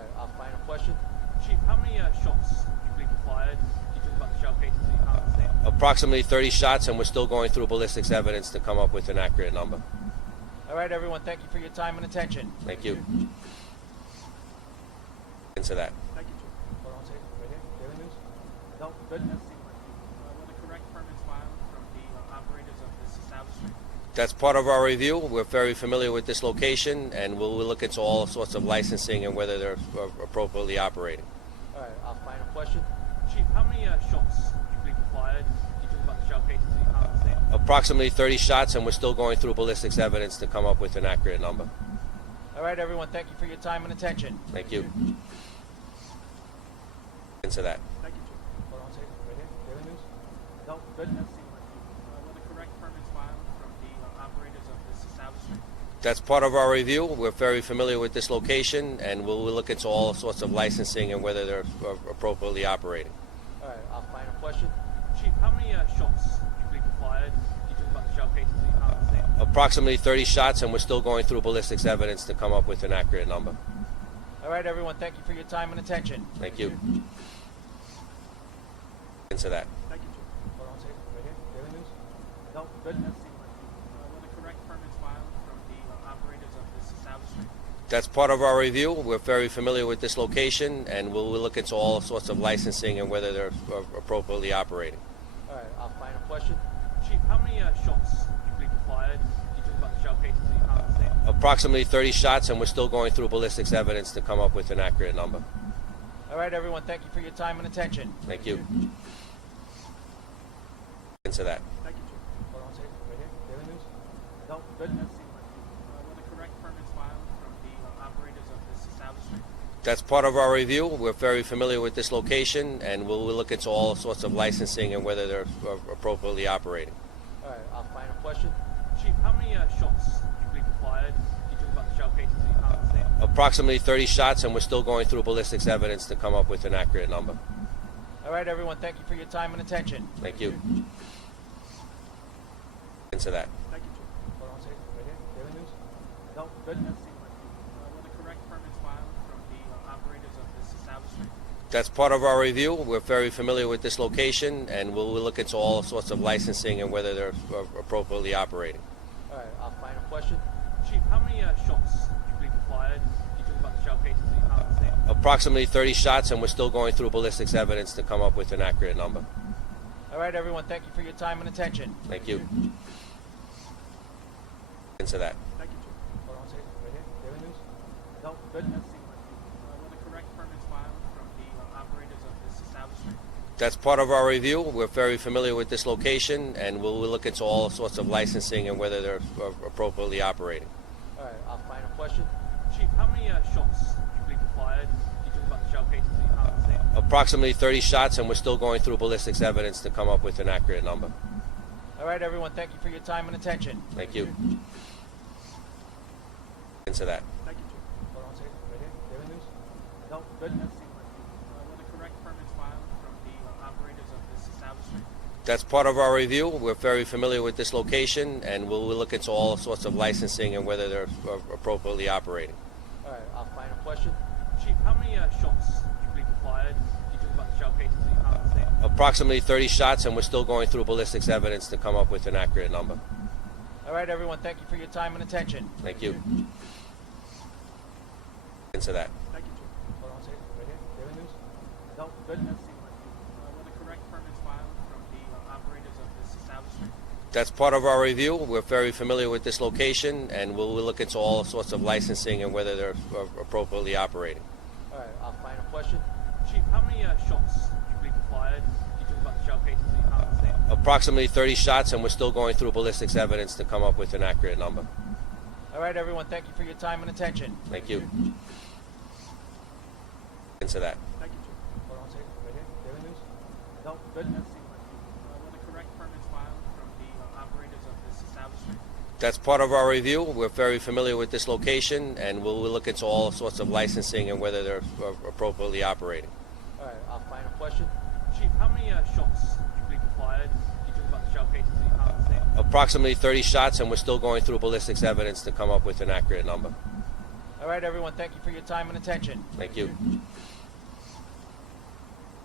question? Chief, how many shots do you believe were fired? You talk about the shell casings that you found on the scene. Approximately 30 shots, and we're still going through ballistics evidence to come up with an accurate number. All right, everyone, thank you for your time and attention. Thank you. Into that. Thank you, Chief. Hold on a second. Right here. Daily News? No, good. Were the correct permits filed from the operators of this establishment? That's part of our review. We're very familiar with this location, and we'll look into all sorts of licensing and whether they're appropriately operating. All right, I'll find a question. Chief, how many shots do you believe were fired? You talk about the shell casings that you found on the scene. Approximately 30 shots, and we're still going through ballistics evidence to come up with an accurate number. All right, everyone, thank you for your time and attention. Thank you. Into that. Thank you, Chief. Hold on a second. Right here. Daily News? No, good. Were the correct permits filed from the operators of this establishment? That's part of our review. We're very familiar with this location, and we'll look into all sorts of licensing and whether they're appropriately operating. All right, I'll find a question. Chief, how many shots do you believe were fired? You talk about the shell casings that you found on the scene. Approximately 30 shots, and we're still going through ballistics evidence to come up with an accurate number. All right, everyone, thank you for your time and attention. Thank you. Into that. Thank you, Chief. Hold on a second. Right here. Daily News? No, good. Were the correct permits filed from the operators of this establishment? That's part of our review. We're very familiar with this location, and we'll look into all sorts of licensing and whether they're appropriately operating. All right, I'll find a question. Chief, how many shots do you believe were fired? You talk about the shell casings that you found on the scene. Approximately 30 shots, and we're still going through ballistics evidence to come up with an accurate number. All right, everyone, thank you for your time and attention. Thank you. Into that. Thank you, Chief. Hold on a second. Right here. Daily News? No, good. Were the correct permits filed from the operators of this establishment? That's part of our review. We're very familiar with this location, and we'll look into all sorts of licensing and whether they're appropriately operating. All right, I'll find a question. Chief, how many shots do you believe were fired? You talk about the shell casings that you found on the scene. Approximately 30 shots, and we're still going through ballistics evidence to come up with an accurate number. All right, everyone, thank you for your time and attention. Thank you. Into that. Thank you, Chief. Hold on a second. Right here. Daily News? No, good. Were the correct permits filed from the operators of this establishment? That's part of our review. We're very familiar with this location, and we'll look into all sorts of licensing and whether they're appropriately operating. All right, I'll find a question. Chief, how many shots do you believe were fired? You talk about the shell casings that you found on the scene. Approximately 30 shots, and we're still going through ballistics evidence to come up with an accurate number. All right, everyone, thank you for your time and attention. Thank you. Into that. Thank you, Chief. Hold on a second. Right here. Daily News? No, good. Were the correct permits filed from the operators of this establishment? That's part of our review. We're very familiar with this location, and we'll look into all sorts of licensing and whether they're appropriately operating. All right, I'll find a question. Chief, how many shots do you believe were fired? You talk about the shell casings that you found on the scene. Approximately 30 shots, and we're still going through ballistics evidence to come up with an accurate number. All right, everyone, thank you for your time and attention. Thank you. Into that. Thank you, Chief. Hold on a second. Right here. Daily News? No, good. Were the correct permits filed from the operators of this establishment? That's part of our review. We're very familiar with this location, and we'll look into all sorts of licensing and whether they're appropriately operating. All right, I'll find a question. Chief, how many shots do you believe were fired? You talk about the shell casings that you found on the scene. Approximately 30 shots, and we're still going through ballistics evidence to come up with an accurate number. All right, everyone, thank you for your time and attention. Thank you. Into that. Thank you, Chief. Hold on a second. Right here. Daily News? No, good. Were the correct permits filed from the operators of this establishment? That's part of our review. We're very familiar with this location, and we'll look into all sorts of licensing and whether they're appropriately operating. All right, I'll find a question. Chief, how many shots do you believe were fired? You talk about the shell casings that you found on the scene. Approximately 30 shots, and we're still going through ballistics evidence to come up with an accurate number. All right, everyone, thank you for your time and attention. Thank you. Into that. Thank you, Chief. Hold on a second. Right here. Daily News? No, good. Were the correct permits filed from the operators of this establishment? That's part of our review. We're very familiar with this location, and we'll look into all sorts of licensing and whether they're appropriately operating. All right, I'll find a question. Chief, how many shots do you believe were fired? You talk about the shell casings that you found on the scene. Approximately 30 shots, and we're still going through ballistics evidence to come up with an accurate number. All right, everyone, thank you for your time and attention. Thank you.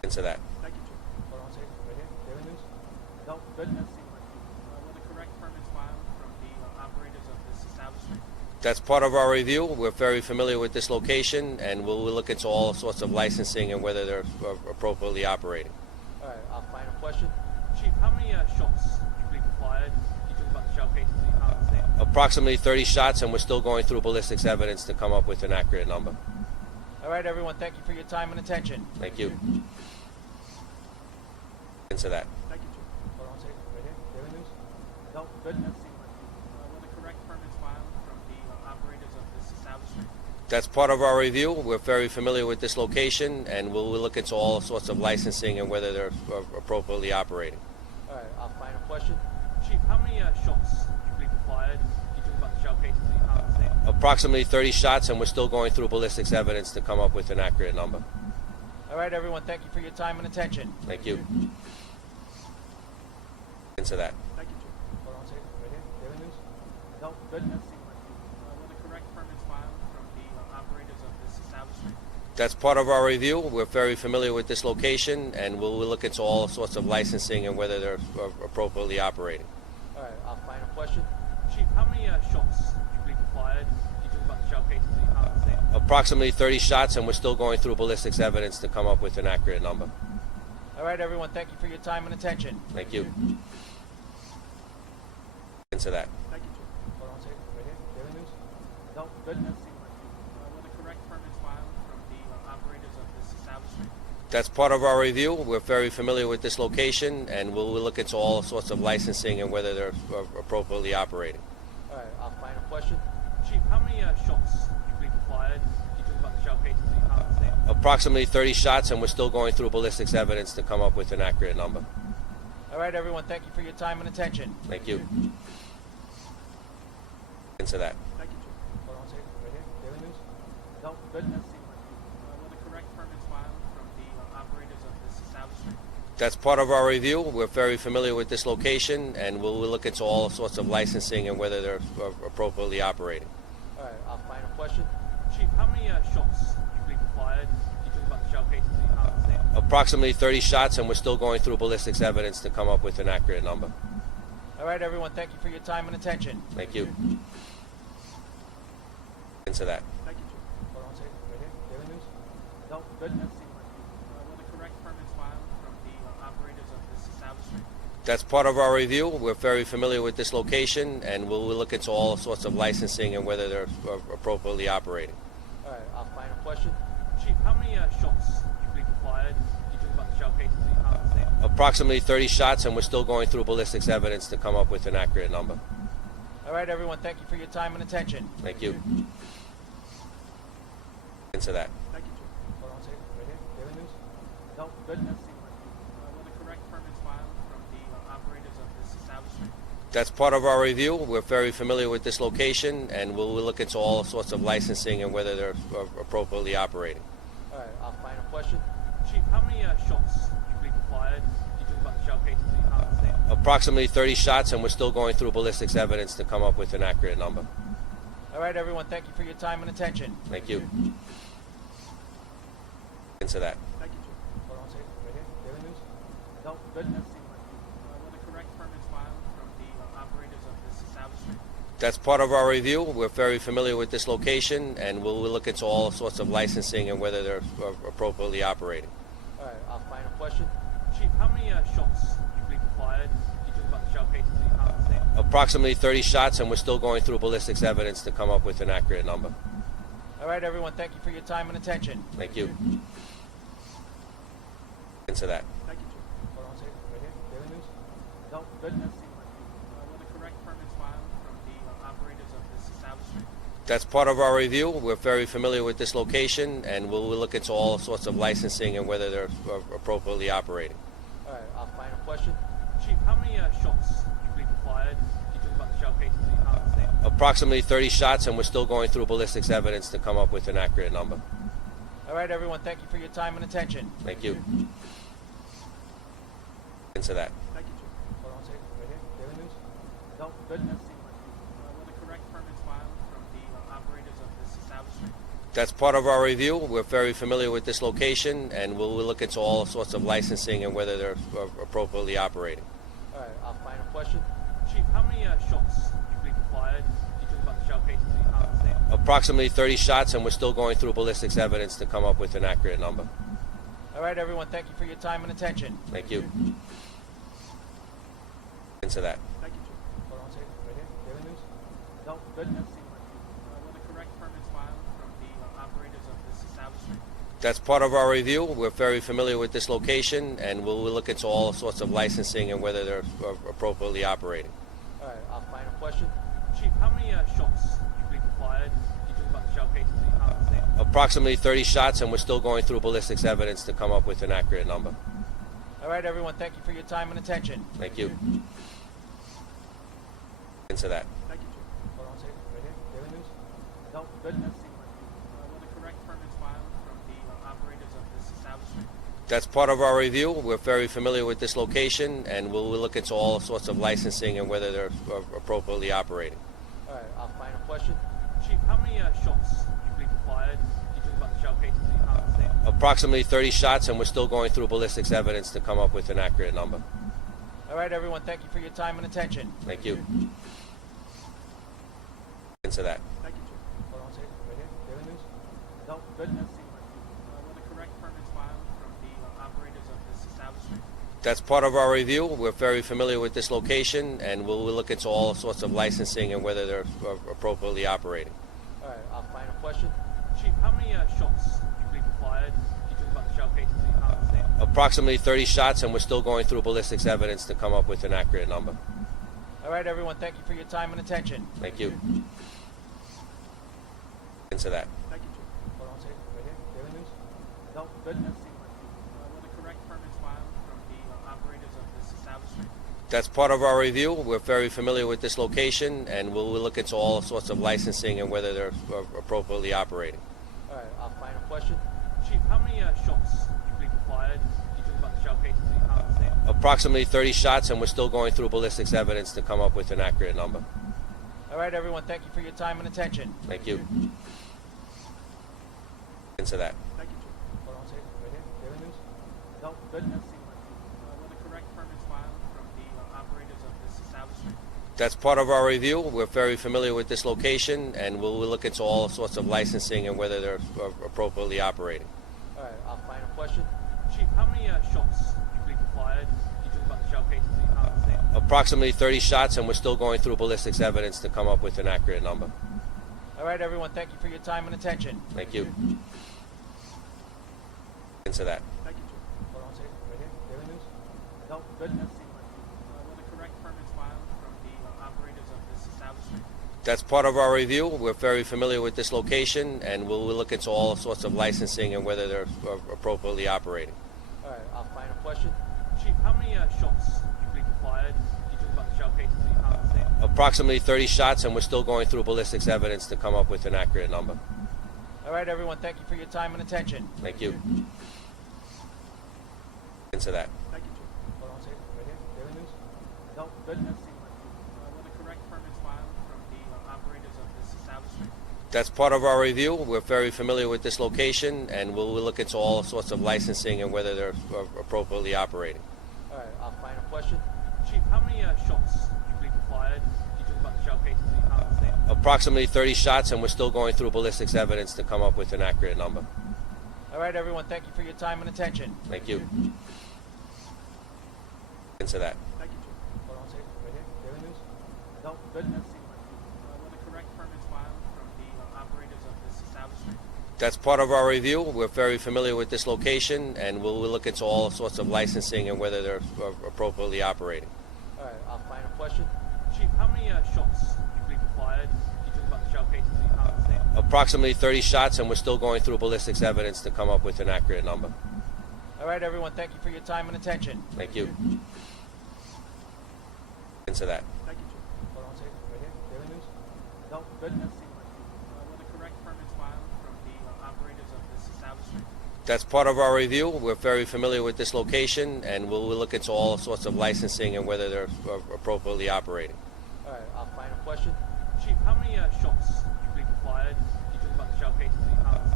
into that. Thank you, Chief. Hold on a second. Right here. Daily News? No? Good? Were the correct permits filed from the operators of this establishment? That's part of our review. We're very familiar with this location, and we'll look into all sorts of licensing and whether they're appropriately operating. All right. Our final question. Chief, how many shots do you believe were fired? You talked about the shell casings in the conversation. Approximately 30 shots, and we're still going through ballistics evidence to come up with an accurate number. All right, everyone. Thank you for your time and attention. Thank you. Into that. Thank you, Chief. Hold on a second. Right here. Daily News? No? Good? Were the correct permits filed from the operators of this establishment? That's part of our review. We're very familiar with this location, and we'll look into all sorts of licensing and whether they're appropriately operating. All right. Our final question. Chief, how many shots do you believe were fired? You talked about the shell casings in the conversation. Approximately 30 shots, and we're still going through ballistics evidence to come up with an accurate number. All right, everyone. Thank you for your time and attention. Thank you. Into that. Thank you, Chief. Hold on a second. Right here. Daily News? No? Good? Were the correct permits filed from the operators of this establishment? That's part of our review. We're very familiar with this location, and we'll look into all sorts of licensing and whether they're appropriately operating. All right. Our final question. Chief, how many shots do you believe were fired? You talked about the shell casings in the conversation. Approximately 30 shots, and we're still going through ballistics evidence to come up with an accurate number. All right, everyone. Thank you for your time and attention. Thank you. Into that. Thank you, Chief. Hold on a second. Right here. Daily News? No? Good? Were the correct permits filed from the operators of this establishment? That's part of our review. We're very familiar with this location, and we'll look into all sorts of licensing and whether they're appropriately operating. All right. Our final question. Chief, how many shots do you believe were fired? You talked about the shell casings in the conversation. Approximately 30 shots, and we're still going through ballistics evidence to come up with an accurate number. All right, everyone. Thank you for your time and attention. Thank you. Into that. Thank you, Chief. Hold on a second. Right here. Daily News? No? Good? Were the correct permits filed from the operators of this establishment? That's part of our review. We're very familiar with this location, and we'll look into all sorts of licensing and whether they're appropriately operating. All right. Our final question. Chief, how many shots do you believe were fired? You talked about the shell casings in the conversation. Approximately 30 shots, and we're still going through ballistics evidence to come up with an accurate number. All right, everyone. Thank you for your time and attention. Thank you. Into that. Thank you, Chief. Hold on a second. Right here. Daily News? No? Good? Were the correct permits filed from the operators of this establishment? That's part of our review. We're very familiar with this location, and we'll look into all sorts of licensing and whether they're appropriately operating. All right. Our final question. Chief, how many shots do you believe were fired? You talked about the shell casings in the conversation. Approximately 30 shots, and we're still going through ballistics evidence to come up with an accurate number. All right, everyone. Thank you for your time and attention. Thank you. Into that. Thank you, Chief. Hold on a second. Right here. Daily News? No? Good? Were the correct permits filed from the operators of this establishment? That's part of our review. We're very familiar with this location, and we'll look into all sorts of licensing and whether they're appropriately operating. All right. Our final question. Chief, how many shots do you believe were fired? You talked about the shell casings in the conversation. Approximately 30 shots, and we're still going through ballistics evidence to come up with an accurate number. All right, everyone. Thank you for your time and attention. Thank you. Into that. Thank you, Chief. Hold on a second. Right here. Daily News? No? Good? Were the correct permits filed from the operators of this establishment? That's part of our review. We're very familiar with this location, and we'll look into all sorts of licensing and whether they're appropriately operating. All right. Our final question. Chief, how many shots do you believe were fired? You talked about the shell casings in the conversation. Approximately 30 shots, and we're still going through ballistics evidence to come up with an accurate number. All right, everyone. Thank you for your time and attention. Thank you. Into that. Thank you, Chief. Hold on a second. Right here. Daily News? No? Good? Were the correct permits filed from the operators of this establishment? That's part of our review. We're very familiar with this location, and we'll look into all sorts of licensing and whether they're appropriately operating. All right. Our final question. Chief, how many shots do you believe were fired? You talked about the shell casings in the conversation. Approximately 30 shots, and we're still going through ballistics evidence to come up with an accurate number. All right, everyone. Thank you for your time and attention. Thank you. Into that. Thank you, Chief. Hold on a second. Right here. Daily News? No? Good? Were the correct permits filed from the operators of this establishment? That's part of our review. We're very familiar with this location, and we'll look into all sorts of licensing and whether they're appropriately operating. All right, our final question. Chief, how many shots do you believe were fired? You talked about the shell casings that you found today. Approximately 30 shots, and we're still going through ballistics evidence to come up with an accurate number. All right, everyone, thank you for your time and attention. Thank you. Into that. Thank you, Chief. Hold on a second. Right here. Daily News? No, good. Were the correct permits filed from the operators of this establishment? That's part of our review. We're very familiar with this location, and we'll look into all sorts of licensing and whether they're appropriately operating. All right, our final question. Chief, how many shots do you believe were fired? You talked about the shell casings that you found today. Approximately 30 shots, and we're still going through ballistics evidence to come up with an accurate number. All right, everyone, thank you for your time and attention. Thank you. Into that. Thank you, Chief. Hold on a second. Right here. Daily News? No, good. Were the correct permits filed from the operators of this establishment? That's part of our review. We're very familiar with this location, and we'll look into all sorts of licensing and whether they're appropriately operating. All right, our final question. Chief, how many shots do you believe were fired? You talked about the shell casings that you found today. Approximately 30 shots, and we're still going through ballistics evidence to come up with an accurate number. All right, everyone, thank you for your time and attention. Thank you. Into that. Thank you, Chief. Hold on a second. Right here. Daily News? No, good. Were the correct permits filed from the operators of this establishment? That's part of our review. We're very familiar with this location, and we'll look into all sorts of licensing and whether they're appropriately operating. All right, our final question. Chief, how many shots do you believe were fired? You talked about the shell casings that you found today. Approximately 30 shots, and we're still going through ballistics evidence to come up with an accurate number. All right, everyone, thank you for your time and attention. Thank you. Into that. Thank you, Chief. Hold on a second. Right here. Daily News? No, good. Were the correct permits filed from the operators of this establishment? That's part of our review. We're very familiar with this location, and we'll look into all sorts of licensing and whether they're appropriately operating. All right, our final question. Chief, how many shots do you believe were fired? You talked about the shell casings that you found today. Approximately 30 shots, and we're still going through ballistics evidence to come up with an accurate number. All right, everyone, thank you for your time and attention. Thank you. Into that. Thank you, Chief. Hold on a second. Right here. Daily News? No, good. Were the correct permits filed from the operators of this establishment? That's part of our review. We're very familiar with this location, and we'll look into all sorts of licensing and whether they're appropriately operating. All right, our final question. Chief, how many shots do you believe were fired? You talked about the shell casings that you found today. Approximately 30 shots, and we're still going through ballistics evidence to come up with an accurate number. All right, everyone, thank you for your time and attention. Thank you. Into that. Thank you, Chief. Hold on a second. Right here. Daily News? No, good. Were the correct permits filed from the operators of this establishment? That's part of our review. We're very familiar with this location, and we'll look into all sorts of licensing and whether they're appropriately operating. All right, our final question. Chief, how many shots do you believe were fired? You talked about the shell casings that you found today. Approximately 30 shots, and we're still going through ballistics evidence to come up with an accurate number. All right, everyone, thank you for your time and attention. Thank you. Into that. Thank you, Chief. Hold on a second. Right here. Daily News? No, good. Were the correct permits filed from the operators of this establishment? That's part of our review. We're very familiar with this location, and we'll look into all sorts of licensing and whether they're appropriately operating. All right, our final question. Chief, how many shots do you believe were fired? You talked about the shell casings that you found today. Approximately 30 shots, and we're still going through ballistics evidence to come up with an accurate number. All right, everyone, thank you for your time and attention. Thank you. Into that. Thank you, Chief. Hold on a second. Right here. Daily News? No, good. Were the correct permits filed from the operators of this establishment? That's part of our review. We're very familiar with this location, and we'll look into all sorts of licensing and whether they're appropriately operating. All right, our final question. Chief, how many shots do you believe were fired? You talked about the shell casings that you found today. Approximately 30 shots, and we're still going through ballistics evidence to come up with an accurate number. All right, everyone, thank you for your time and attention. Thank you. Into that. Thank you, Chief. Hold on a second. Right here. Daily News? No, good. Were the correct permits filed from the operators of this establishment? That's part of our review. We're very familiar with this location, and we'll look into all sorts of licensing and whether they're appropriately operating. All right, our final question. Chief, how many shots do you believe were fired? You talked about the shell casings that you found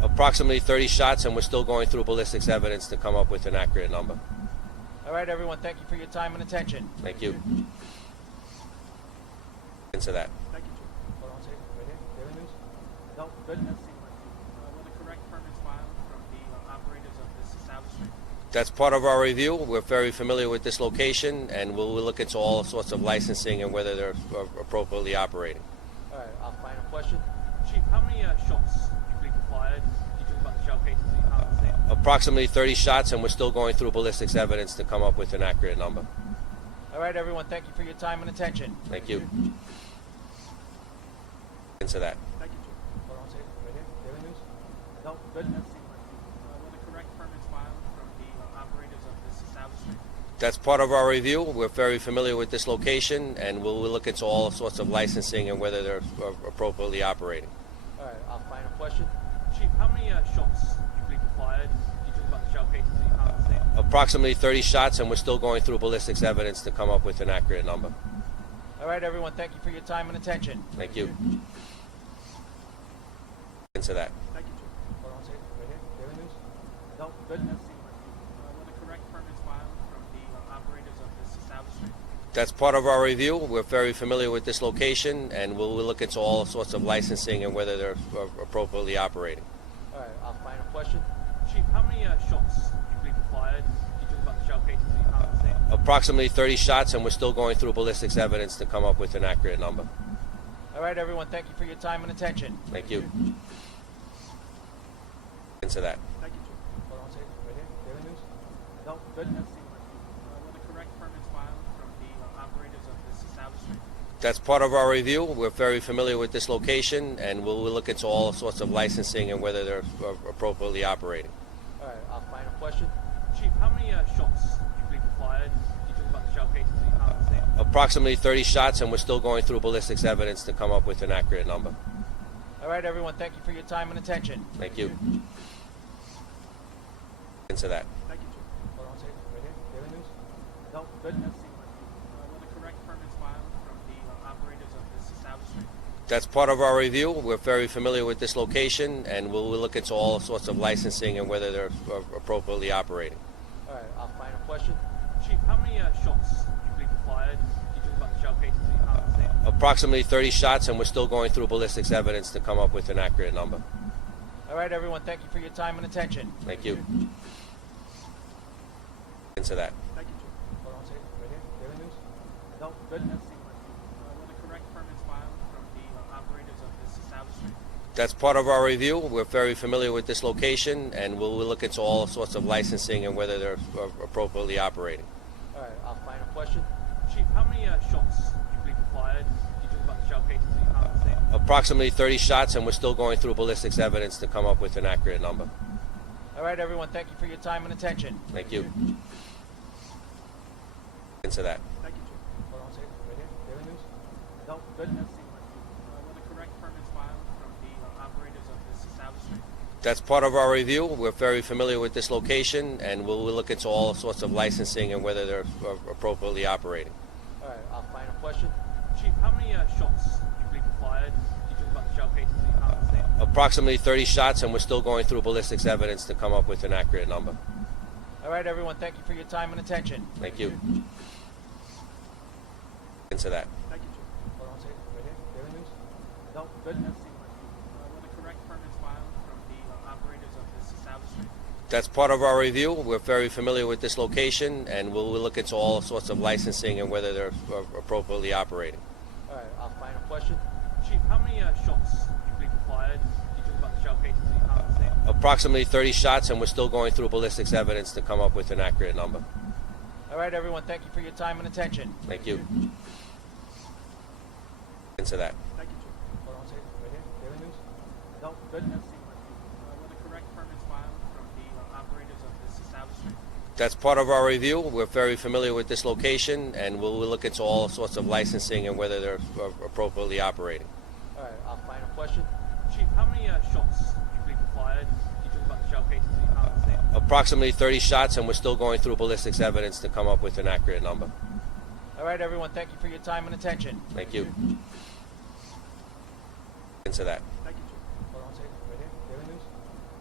Approximately 30 shots, and we're still going through ballistics evidence to come up with an accurate number. All right, everyone, thank you for your time and attention. Thank you. Into that. Thank you, Chief. Hold on a second. Right here. Daily News? No, good. Were the correct permits filed from the operators of this establishment? That's part of our review. We're very familiar with this location, and we'll look into all sorts of licensing and whether they're appropriately operating. All right, I'll find a question. Chief, how many shots do you believe were fired? You talk about the shell cases in your conversation. Approximately 30 shots, and we're still going through ballistics evidence to come up with an accurate number. All right, everyone, thank you for your time and attention. Thank you. Into that. Thank you, Chief. Hold on a second. Right here. Daily News? No, good. Were the correct permits filed from the operators of this establishment? That's part of our review. We're very familiar with this location, and we'll look into all sorts of licensing and whether they're appropriately operating. All right, I'll find a question. Chief, how many shots do you believe were fired? You talk about the shell cases in your conversation. Approximately 30 shots, and we're still going through ballistics evidence to come up with an accurate number. All right, everyone, thank you for your time and attention. Thank you. Into that. Thank you, Chief. Hold on a second. Right here. Daily News? No, good. Were the correct permits filed from the operators of this establishment? That's part of our review. We're very familiar with this location, and we'll look into all sorts of licensing and whether they're appropriately operating. All right, I'll find a question. Chief, how many shots do you believe were fired? You talk about the shell cases in your conversation. Approximately 30 shots, and we're still going through ballistics evidence to come up with an accurate number. All right, everyone, thank you for your time and attention. Thank you. Into that. Thank you, Chief. Hold on a second. Right here. Daily News? No, good. Were the correct permits filed from the operators of this establishment? That's part of our review. We're very familiar with this location, and we'll look into all sorts of licensing and whether they're appropriately operating. All right, I'll find a question. Chief, how many shots do you believe were fired? You talk about the shell cases in your conversation. Approximately 30 shots, and we're still going through ballistics evidence to come up with an accurate number. All right, everyone, thank you for your time and attention. Thank you. Into that. Thank you, Chief. Hold on a second. Right here. Daily News? No, good. Were the correct permits filed from the operators of this establishment? That's part of our review. We're very familiar with this location, and we'll look into all sorts of licensing and whether they're appropriately operating. All right, I'll find a question. Chief, how many shots do you believe were fired? You talk about the shell cases in your conversation. Approximately 30 shots, and we're still going through ballistics evidence to come up with an accurate number. All right, everyone, thank you for your time and attention. Thank you. Into that. Thank you, Chief. Hold on a second. Right here. Daily News? No, good. Were the correct permits filed from the operators of this establishment? That's part of our review. We're very familiar with this location, and we'll look into all sorts of licensing and whether they're appropriately operating. All right, I'll find a question. Chief, how many shots do you believe were fired? You talk about the shell cases in your conversation. Approximately 30 shots, and we're still going through ballistics evidence to come up with an accurate number. All right, everyone, thank you for your time and attention. Thank you. Into that. Thank you, Chief. Hold on a second. Right here. Daily News? No, good. Were the correct permits filed from the operators of this establishment? That's part of our review. We're very familiar with this location, and we'll look into all sorts of licensing and whether they're appropriately operating. All right, I'll find a question. Chief, how many shots do you believe were fired? You talk about the shell cases in your conversation. Approximately 30 shots, and we're still going through ballistics evidence to come up with an accurate number. All right, everyone, thank you for your time and attention. Thank you. Into that. Thank you, Chief. Hold on a second. Right here. Daily News? No, good. Were the correct permits filed from the operators of this establishment? That's part of our review. We're very familiar with this location, and we'll look into all sorts of licensing and whether they're appropriately operating. All right, I'll find a question. Chief, how many shots do you believe were fired? You talk about the shell cases in your conversation. Approximately 30 shots, and we're still going through ballistics evidence to come up with an accurate number. All right, everyone, thank you for your time and attention. Thank you. Into that. Thank you, Chief. Hold on a second. Right here. Daily News? No, good. Were the correct permits filed from the operators of this establishment? That's part of our review. We're very familiar with this location, and we'll look into all sorts of licensing and whether they're appropriately operating. All right, I'll find a question. Chief, how many shots do you believe were fired? You talk about the shell cases in your conversation. Approximately 30 shots, and we're still going through ballistics evidence to come up with an accurate number. All right, everyone, thank you for your time and attention. Thank you. Into that. Thank you, Chief. Hold on a second. Right here. Daily News?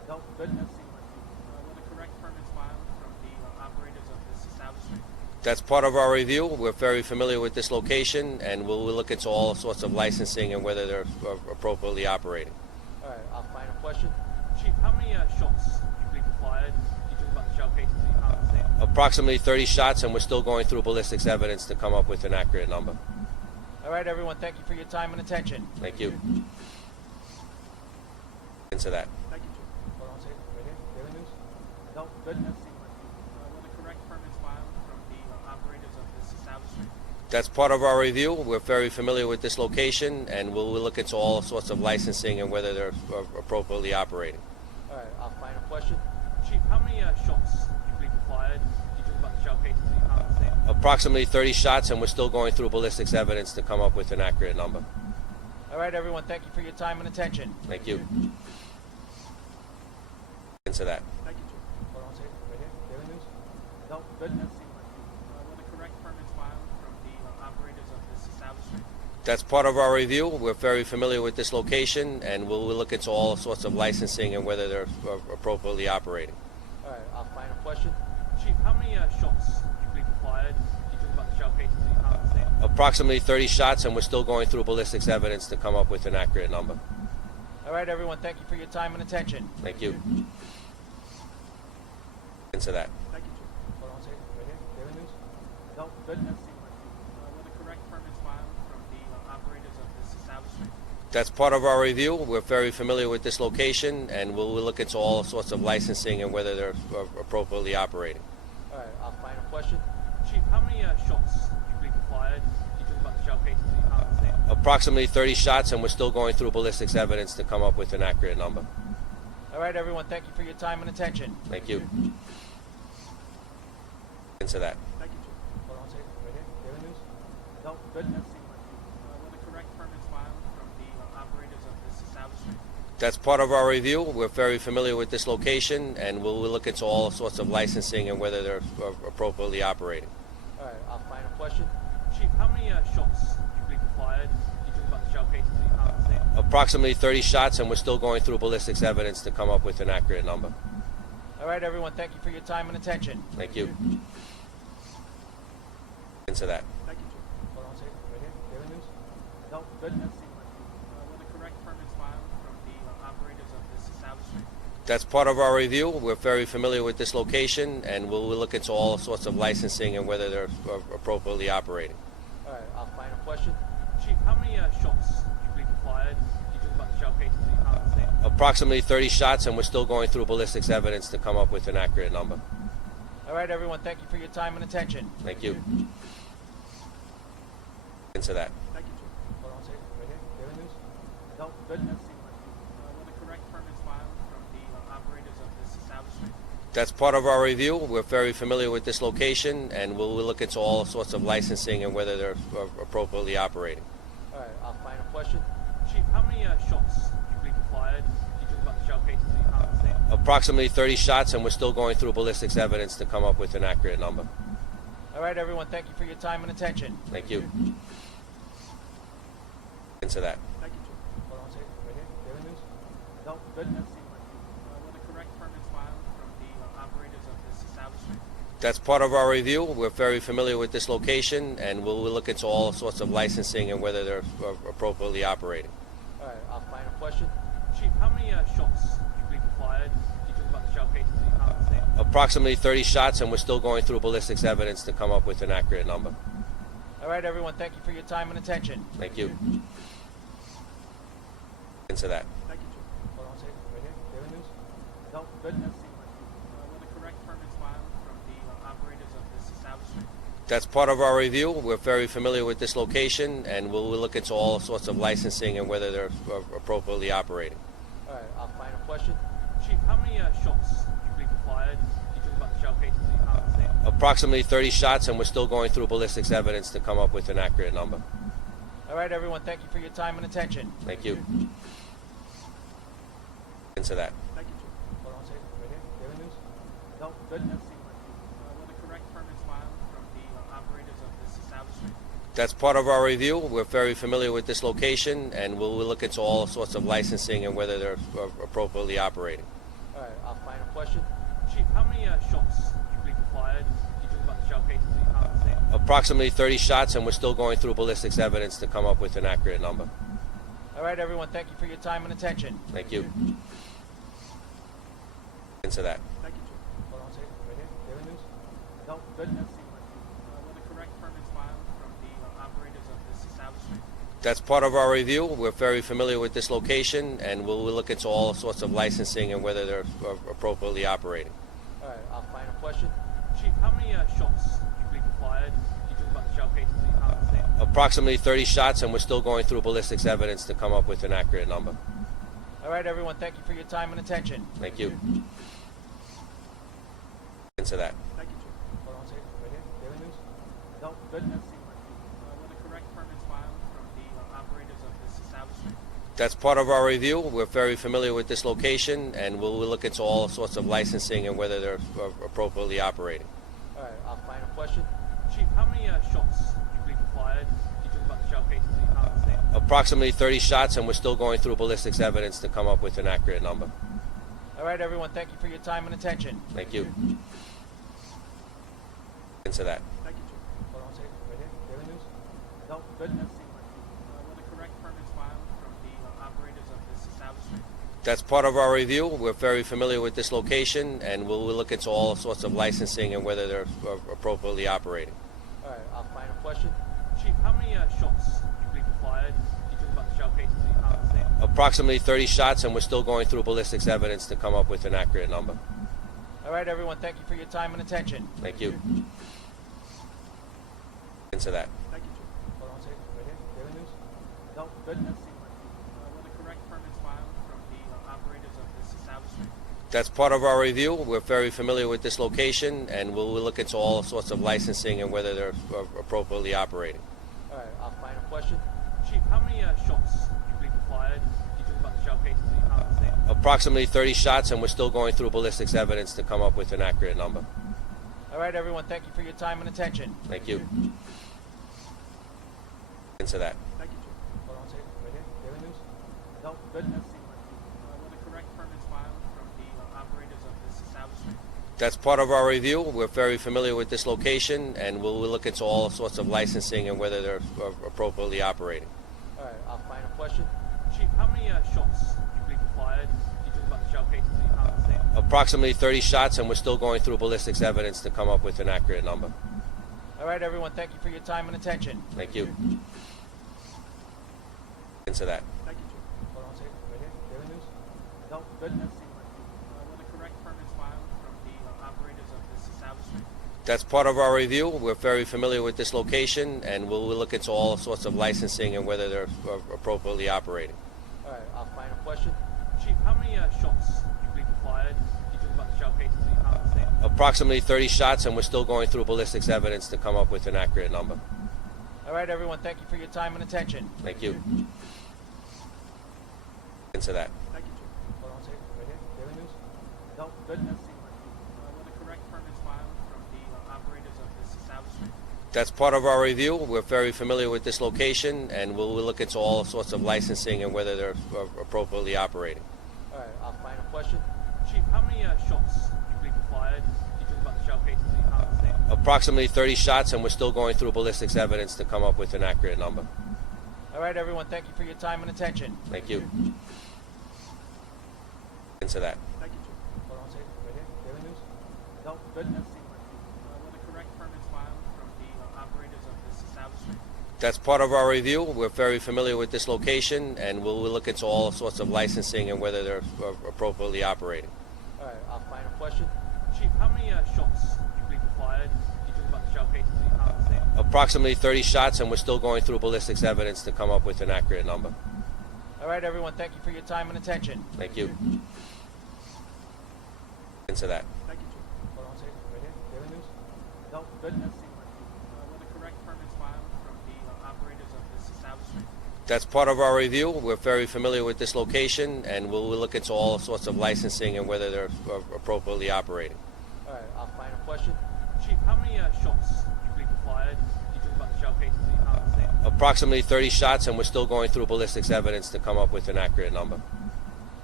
No, good. Were the correct permits filed from the operators of this establishment? That's part of our review. We're very familiar with this location, and we'll look into all sorts of licensing and whether they're appropriately operating. All right, I'll find a question. Chief, how many shots do you believe were fired? You talk about the shell casings in your conversation. Approximately 30 shots, and we're still going through ballistics evidence to come up with an accurate number. All right, everyone, thank you for your time and attention. Thank you. Into that. Thank you, Chief. Hold on a second. Right here. Daily News? No, good. Were the correct permits filed from the operators of this establishment? That's part of our review. We're very familiar with this location, and we'll look into all sorts of licensing and whether they're appropriately operating. All right, I'll find a question. Chief, how many shots do you believe were fired? You talk about the shell casings in your conversation. Approximately 30 shots, and we're still going through ballistics evidence to come up with an accurate number. All right, everyone, thank you for your time and attention. Thank you. Into that. Thank you, Chief. Hold on a second. Right here. Daily News? No, good. Were the correct permits filed from the operators of this establishment? That's part of our review. We're very familiar with this location, and we'll look into all sorts of licensing and whether they're appropriately operating. All right, I'll find a question. Chief, how many shots do you believe were fired? You talk about the shell casings in your conversation. Approximately 30 shots, and we're still going through ballistics evidence to come up with an accurate number. All right, everyone, thank you for your time and attention. Thank you. Into that. Thank you, Chief. Hold on a second. Right here. Daily News? No, good. Were the correct permits filed from the operators of this establishment? That's part of our review. We're very familiar with this location, and we'll look into all sorts of licensing and whether they're appropriately operating. All right, I'll find a question. Chief, how many shots do you believe were fired? You talk about the shell casings in your conversation. Approximately 30 shots, and we're still going through ballistics evidence to come up with an accurate number. All right, everyone, thank you for your time and attention. Thank you. Into that. Thank you, Chief. Hold on a second. Right here. Daily News? No, good. Were the correct permits filed from the operators of this establishment? That's part of our review. We're very familiar with this location, and we'll look into all sorts of licensing and whether they're appropriately operating. All right, I'll find a question. Chief, how many shots do you believe were fired? You talk about the shell casings in your conversation. Approximately 30 shots, and we're still going through ballistics evidence to come up with an accurate number. All right, everyone, thank you for your time and attention. Thank you. Into that. Thank you, Chief. Hold on a second. Right here. Daily News? No, good. Were the correct permits filed from the operators of this establishment? That's part of our review. We're very familiar with this location, and we'll look into all sorts of licensing and whether they're appropriately operating. All right, I'll find a question. Chief, how many shots do you believe were fired? You talk about the shell casings in your conversation. Approximately 30 shots, and we're still going through ballistics evidence to come up with an accurate number. All right, everyone, thank you for your time and attention. Thank you. Into that. Thank you, Chief. Hold on a second. Right here. Daily News? No, good. Were the correct permits filed from the operators of this establishment? That's part of our review. We're very familiar with this location, and we'll look into all sorts of licensing and whether they're appropriately operating. All right, I'll find a question. Chief, how many shots do you believe were fired? You talk about the shell casings in your conversation. Approximately 30 shots, and we're still going through ballistics evidence to come up with an accurate number. All right, everyone, thank you for your time and attention. Thank you. Into that. Thank you, Chief. Hold on a second. Right here. Daily News? No, good. Were the correct permits filed from the operators of this establishment? That's part of our review. We're very familiar with this location, and we'll look into all sorts of licensing and whether they're appropriately operating. All right, I'll find a question. Chief, how many shots do you believe were fired? You talk about the shell casings in your conversation. Approximately 30 shots, and we're still going through ballistics evidence to come up with an accurate number. All right, everyone, thank you for your time and attention. Thank you. Into that. Thank you, Chief. Hold on a second. Right here. Daily News? No, good. Were the correct permits filed from the operators of this establishment? That's part of our review. We're very familiar with this location, and we'll look into all sorts of licensing and whether they're appropriately operating. All right, I'll find a question. Chief, how many shots do you believe were fired? You talk about the shell casings in your conversation. Approximately 30 shots, and we're still going through ballistics evidence to come up with an accurate number. All right, everyone, thank you for your time and attention. Thank you. Into that. Thank you, Chief. Hold on a second. Right here. Daily News? No, good. Were the correct permits filed from the operators of this establishment? That's part of our review. We're very familiar with this location, and we'll look into all sorts of licensing and whether they're appropriately operating. All right, Our final question. Chief, how many shots do you believe were fired? You talk about the shell casings that you found at the scene. Approximately 30 shots, and we're still going through ballistics evidence to come up with an accurate number. All right, everyone, thank you for your time and attention. Thank you. Into that. Thank you, Chief. Hold on a second. Right here. Daily News? No, good. Were the correct permits filed from the operators of this establishment? That's part of our review. We're very familiar with this location, and we'll look into all sorts of licensing and whether they're appropriately operating. All right, our final question. Chief, how many shots do you believe were fired? You talk about the shell casings that you found at the scene. Approximately 30 shots, and we're still going through ballistics evidence to come up with an accurate number. All right, everyone, thank you for your time and attention. Thank you. Into that. Thank you, Chief. Hold on a second. Right here. Daily News? No, good. Were the correct permits filed from the operators of this establishment? That's part of our review. We're very familiar with this location, and we'll look into all sorts of licensing and whether they're appropriately operating. All right, our final question. Chief, how many shots do you believe were fired? You talk about the shell casings that you found at the scene. Approximately 30 shots, and we're still going through ballistics evidence to come up with an accurate number. All right, everyone, thank you for your time and attention. Thank you. Into that. Thank you, Chief. Hold on a second. Right here. Daily News? No, good. Were the correct permits filed from the operators of this establishment? That's part of our review. We're very familiar with this location, and we'll look into all sorts of licensing and whether they're appropriately operating. All right, our final question. Chief, how many shots do you believe were fired? You talk about the shell casings that you found at the scene. Approximately 30 shots, and we're still going through ballistics evidence to come up with an accurate number. All right, everyone, thank you for your time and attention. Thank you. Into that. Thank you, Chief. Hold on a second. Right here. Daily News? No, good. Were the correct permits filed from the operators of this establishment? That's part of our review. We're very familiar with this location, and we'll look into all sorts of licensing and whether they're appropriately operating. All right, our final question. Chief, how many shots do you believe were fired? You talk about the shell casings that you found at the scene. Approximately 30 shots, and we're still going through ballistics evidence to come up with an accurate number. All right, everyone, thank you for your time and attention. Thank you. Into that. Thank you, Chief. Hold on a second. Right here. Daily News? No, good. Were the correct permits filed from the operators of this establishment? That's part of our review. We're very familiar with this location, and we'll look into all sorts of licensing and whether they're appropriately operating. All right, our final question. Chief, how many shots do you believe were fired? You talk about the shell casings that you found at the scene. Approximately 30 shots, and we're still going through ballistics evidence to come up with an accurate number. All right, everyone, thank you for your time and attention. Thank you. Into that. Thank you, Chief. Hold on a second. Right here. Daily News? No, good. Were the correct permits filed from the operators of this establishment? That's part of our review. We're very familiar with this location, and we'll look into all sorts of licensing and whether they're appropriately operating. All right, our final question. Chief, how many shots do you believe were fired? You talk about the shell casings that you found at the scene. Approximately 30 shots, and we're still going through ballistics evidence to come up with an accurate number. All right, everyone, thank you for your time and attention. Thank you. Into that. Thank you, Chief. Hold on a second. Right here. Daily News? No, good. Were the correct permits filed from the operators of this establishment? That's part of our review. We're very familiar with this location, and we'll look into all sorts of licensing and whether they're appropriately operating. All right, our final question. Chief, how many shots do you believe were fired? You talk about the shell casings that you found at the scene. Approximately 30 shots, and we're still going through ballistics evidence to come up with an accurate number. All right, everyone, thank you for your time and attention. Thank you. Into that. Thank you, Chief. Hold on a second. Right here. Daily News? No, good. Were the correct permits filed from the operators of this establishment? That's part of our review. We're very familiar with this location, and we'll look into all sorts of licensing and whether they're appropriately operating. All right, our final question. Chief, how many shots do you believe were fired? You talk about the shell casings that you found at the scene. Approximately 30 shots, and we're still going through ballistics evidence to come up with an accurate number. All right, everyone, thank you for your time and attention. Thank you. Into that. Thank you, Chief. Hold on a second. Right here. Daily News? No, good. Were the correct permits filed from the operators of this establishment? That's part of our review. We're very familiar with this location, and we'll look into all sorts of licensing and whether they're appropriately operating. All right, our final question. Chief, how many shots do you believe were fired? You talk about the shell casings that you found at the scene. Approximately 30 shots, and we're still going through ballistics evidence to come up with an accurate number. All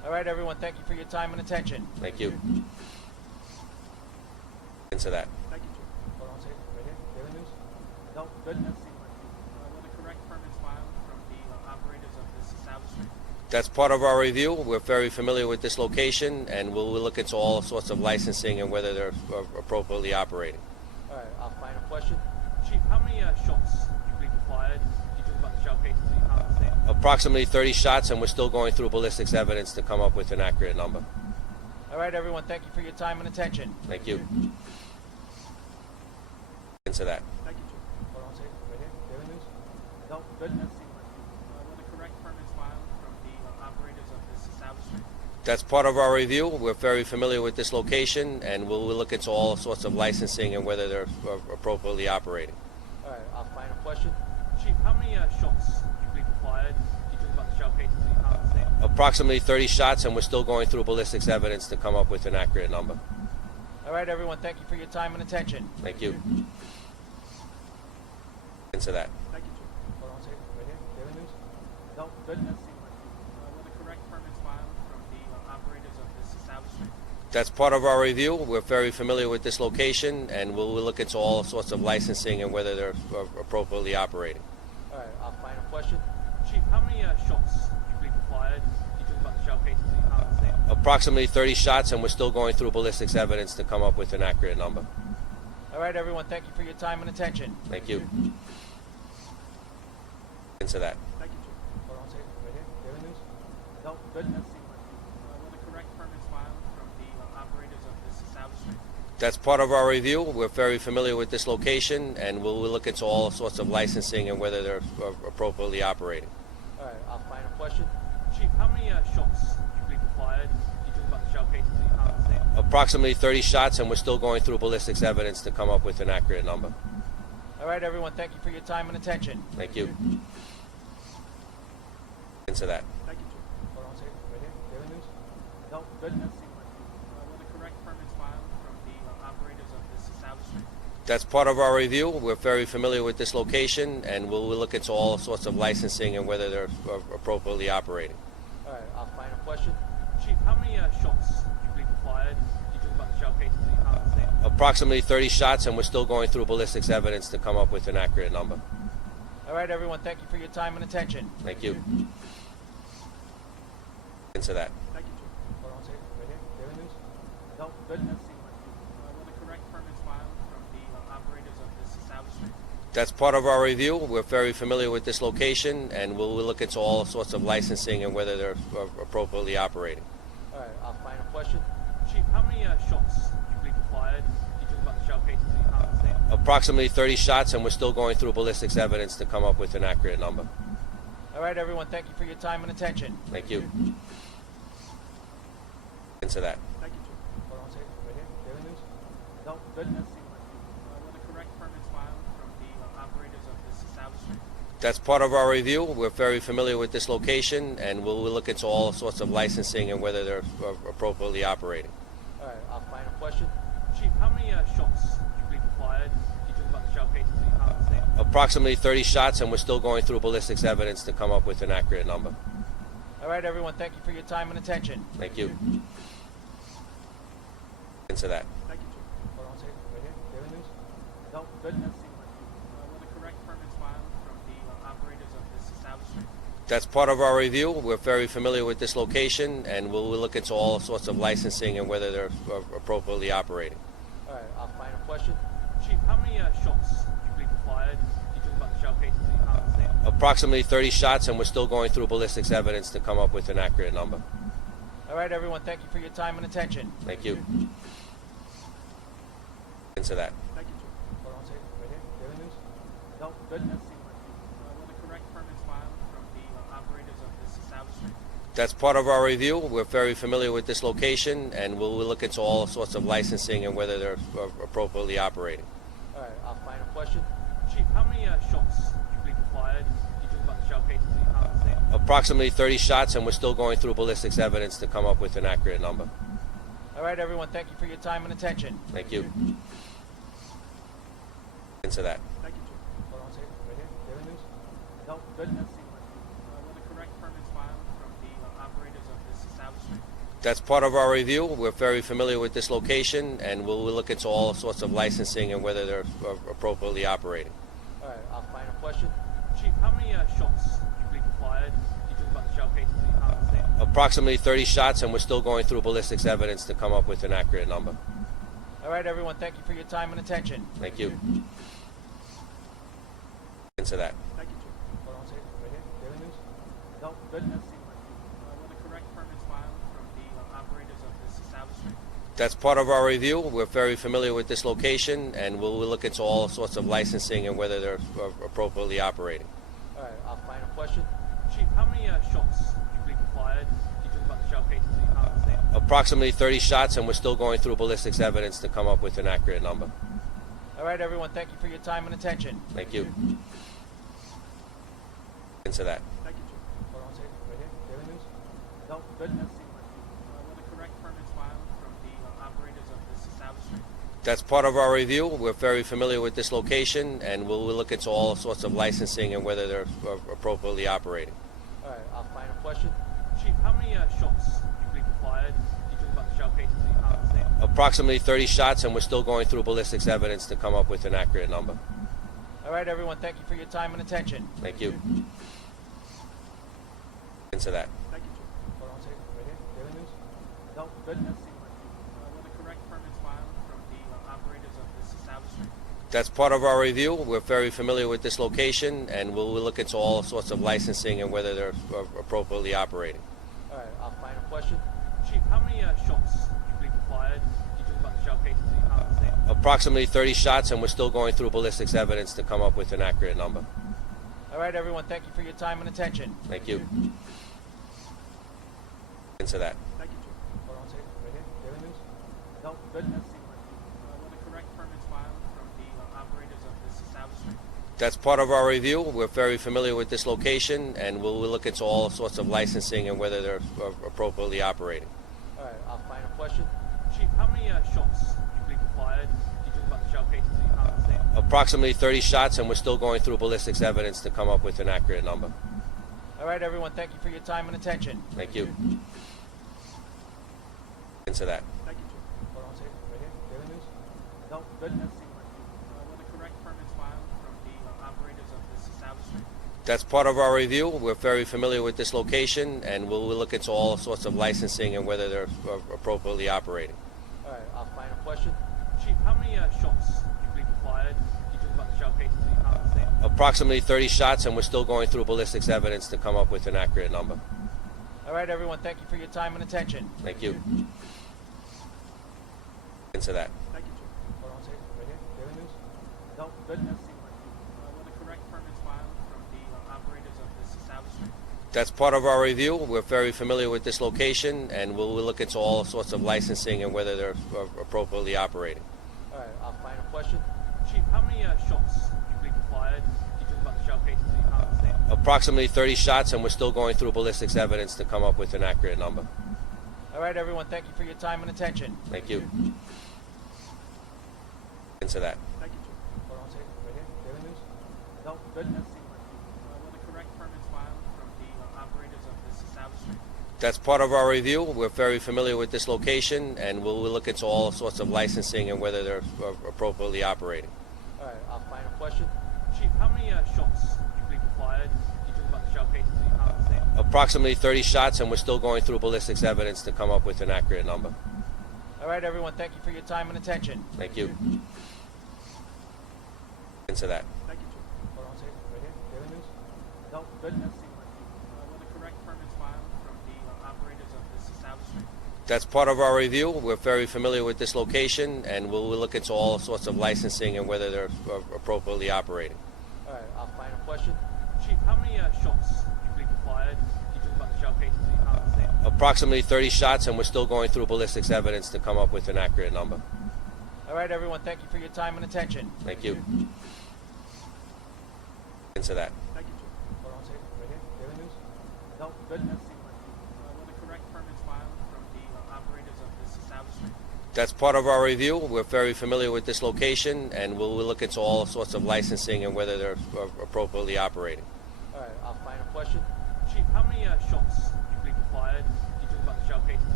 All right, everyone, thank you for your time and attention. Thank you. Into that. Thank you, Chief. Hold on a second. Right here. Daily News? No, good. Were the correct permits filed from the operators of this establishment? That's part of our review. We're very familiar with this location, and we'll look into all sorts of licensing and whether they're appropriately operating. All right, I'll find a question. Chief, how many shots do you believe were fired? You talk about the shell cases that you found on the scene. Approximately 30 shots, and we're still going through ballistics evidence to come up with an accurate number. All right, everyone, thank you for your time and attention. Thank you. Into that. Thank you, Chief. Hold on a second. Right here. Daily News? No, good. Were the correct permits filed from the operators of this establishment? That's part of our review. We're very familiar with this location, and we'll look into all sorts of licensing and whether they're appropriately operating. All right, I'll find a question. Chief, how many shots do you believe were fired? You talk about the shell cases that you found on the scene. Approximately 30 shots, and we're still going through ballistics evidence to come up with an accurate number. All right, everyone, thank you for your time and attention. Thank you. Into that. Thank you, Chief. Hold on a second. Right here. Daily News? No, good. Were the correct permits filed from the operators of this establishment? That's part of our review. We're very familiar with this location, and we'll look into all sorts of licensing and whether they're appropriately operating. All right, I'll find a question. Chief, how many shots do you believe were fired? You talk about the shell cases that you found on the scene. Approximately 30 shots, and we're still going through ballistics evidence to come up with an accurate number. All right, everyone, thank you for your time and attention. Thank you. Into that. Thank you, Chief. Hold on a second. Right here. Daily News? No, good. Were the correct permits filed from the operators of this establishment? That's part of our review. We're very familiar with this location, and we'll look into all sorts of licensing and whether they're appropriately operating. All right, I'll find a question. Chief, how many shots do you believe were fired? You talk about the shell cases that you found on the scene. Approximately 30 shots, and we're still going through ballistics evidence to come up with an accurate number. All right, everyone, thank you for your time and attention. Thank you. Into that. Thank you, Chief. Hold on a second. Right here. Daily News? No, good. Were the correct permits filed from the operators of this establishment? That's part of our review. We're very familiar with this location, and we'll look into all sorts of licensing and whether they're appropriately operating. All right, I'll find a question. Chief, how many shots do you believe were fired? You talk about the shell cases that you found on the scene. Approximately 30 shots, and we're still going through ballistics evidence to come up with an accurate number. All right, everyone, thank you for your time and attention. Thank you. Into that. Thank you, Chief. Hold on a second. Right here. Daily News? No, good. Were the correct permits filed from the operators of this establishment? That's part of our review. We're very familiar with this location, and we'll look into all sorts of licensing and whether they're appropriately operating. All right, I'll find a question. Chief, how many shots do you believe were fired? You talk about the shell cases that you found on the scene. Approximately 30 shots, and we're still going through ballistics evidence to come up with an accurate number. All right, everyone, thank you for your time and attention. Thank you. Into that. Thank you, Chief. Hold on a second. Right here. Daily News? No, good. Were the correct permits filed from the operators of this establishment? That's part of our review. We're very familiar with this location, and we'll look into all sorts of licensing and whether they're appropriately operating. All right, I'll find a question. Chief, how many shots do you believe were fired? You talk about the shell cases that you found on the scene. Approximately 30 shots, and we're still going through ballistics evidence to come up with an accurate number. All right, everyone, thank you for your time and attention. Thank you. Into that. Thank you, Chief. Hold on a second. Right here. Daily News? No, good. Were the correct permits filed from the operators of this establishment? That's part of our review. We're very familiar with this location, and we'll look into all sorts of licensing and whether they're appropriately operating. All right, I'll find a question. Chief, how many shots do you believe were fired? You talk about the shell cases that you found on the scene. Approximately 30 shots, and we're still going through ballistics evidence to come up with an accurate number. All right, everyone, thank you for your time and attention. Thank you. Into that. Thank you, Chief. Hold on a second. Right here. Daily News? No, good. Were the correct permits filed from the operators of this establishment? That's part of our review. We're very familiar with this location, and we'll look into all sorts of licensing and whether they're appropriately operating. All right, I'll find a question. Chief, how many shots do you believe were fired? You talk about the shell cases that you found on the scene. Approximately 30 shots, and we're still going through ballistics evidence to come up with an accurate number. All right, everyone, thank you for your time and attention. Thank you. Into that. Thank you, Chief. Hold on a second. Right here. Daily News? No, good. Were the correct permits filed from the operators of this establishment? establishment? That's part of our review. We're very familiar with this location, and we'll look into all sorts of licensing and whether they're appropriately operating. All right, our final question. Chief, how many shots do you believe were fired? You talk about the shell casings that you found on scene. Approximately 30 shots, and we're still going through ballistics evidence to come up with an accurate number. All right, everyone, thank you for your time and attention. Thank you. Into that. Thank you, Chief. Hold on a second. Right here. Daily News? No, good. Were the correct permits filed from the operators of this establishment? That's part of our review. We're very familiar with this location, and we'll look into all sorts of licensing and whether they're appropriately operating. All right, our final question. Chief, how many shots do you believe were fired? You talk about the shell casings that you found on scene. Approximately 30 shots, and we're still going through ballistics evidence to come up with an accurate number. All right, everyone, thank you for your time and attention. Thank you. Into that. Thank you, Chief. Hold on a second. Right here. Daily News? No, good. Were the correct permits filed from the operators of this establishment? That's part of our review. We're very familiar with this location, and we'll look into all sorts of licensing and whether they're appropriately operating. All right, our final question. Chief, how many shots do you believe were fired? You talk about the shell casings that you found on scene. Approximately 30 shots, and we're still going through ballistics evidence to come up with an accurate number. All right, everyone, thank you for your time and attention. Thank you. Into that. Thank you, Chief. Hold on a second. Right here. Daily News? No, good. Were the correct permits filed from the operators of this establishment? That's part of our review. We're very familiar with this location, and we'll look into all sorts of licensing and whether they're appropriately operating. All right, our final question. Chief, how many shots do you believe were fired? You talk about the shell casings that you found on scene. Approximately 30 shots, and we're still going through ballistics evidence to come up with an accurate number. All right, everyone, thank you for your time and attention. Thank you. Into that. Thank you, Chief. Hold on a second. Right here. Daily News? No, good. Were the correct permits filed from the operators of this establishment? That's part of our review. We're very familiar with this location, and we'll look into all sorts of licensing and whether they're appropriately operating. All right, our final question. Chief, how many shots do you believe were fired? You talk about the shell casings that you found on scene. Approximately 30 shots, and we're still going through ballistics evidence to come up with an accurate number. All right, everyone, thank you for your time and attention. Thank you. Into that. Thank you, Chief. Hold on a second. Right here. Daily News? No, good. Were the correct permits filed from the operators of this establishment? That's part of our review. We're very familiar with this location, and we'll look into all sorts of licensing and whether they're appropriately operating. All right, our final question. Chief, how many shots do you believe were fired? You talk about the shell casings that you found on scene. Approximately 30 shots, and we're still going through ballistics evidence to come up with an accurate number. All right, everyone, thank you for your time and attention. Thank you. Into that. Thank you, Chief. Hold on a second. Right here. Daily News? No, good. Were the correct permits filed from the operators of this establishment? That's part of our review. We're very familiar with this location, and we'll look into all sorts of licensing and whether they're appropriately operating. All right, our final question. Chief, how many shots do you believe were fired? You talk about the shell casings that you found on scene. Approximately 30 shots, and we're still going through ballistics evidence to come up with an accurate number. All right, everyone, thank you for your time and attention. Thank you. Into that. Thank you, Chief. Hold on a second. Right here. Daily News? No, good. Were the correct permits filed from the operators of this establishment? That's part of our review. We're very familiar with this location, and we'll look into all sorts of licensing and whether they're appropriately operating. All right, our final question. Chief, how many shots do you believe were fired? You talk about the shell casings that you found on scene. Approximately 30 shots, and we're still going through ballistics evidence to come up with an accurate number. All right, everyone, thank you for your time and attention. Thank you. Into that. Thank you, Chief. Hold on a second. Right here. Daily News? No, good. Were the correct permits filed from the operators of this establishment? That's part of our review. We're very familiar with this location, and we'll look into all sorts of licensing and whether they're appropriately operating. All right, our final question. Chief, how many shots do you believe were fired? You talk about the shell casings that you found on scene. Approximately 30 shots, and we're still going through ballistics evidence to come up with an accurate number. All right, everyone, thank you for your time and attention. Thank you. Into that. Thank you, Chief. Hold on a second. Right here. Daily News? No, good. Were the correct permits filed from the operators of this establishment? That's part of our review. We're very familiar with this location, and we'll look into all sorts of licensing and whether they're appropriately operating. All right, our final question. Chief, how many shots do you believe were fired? You talk about the shell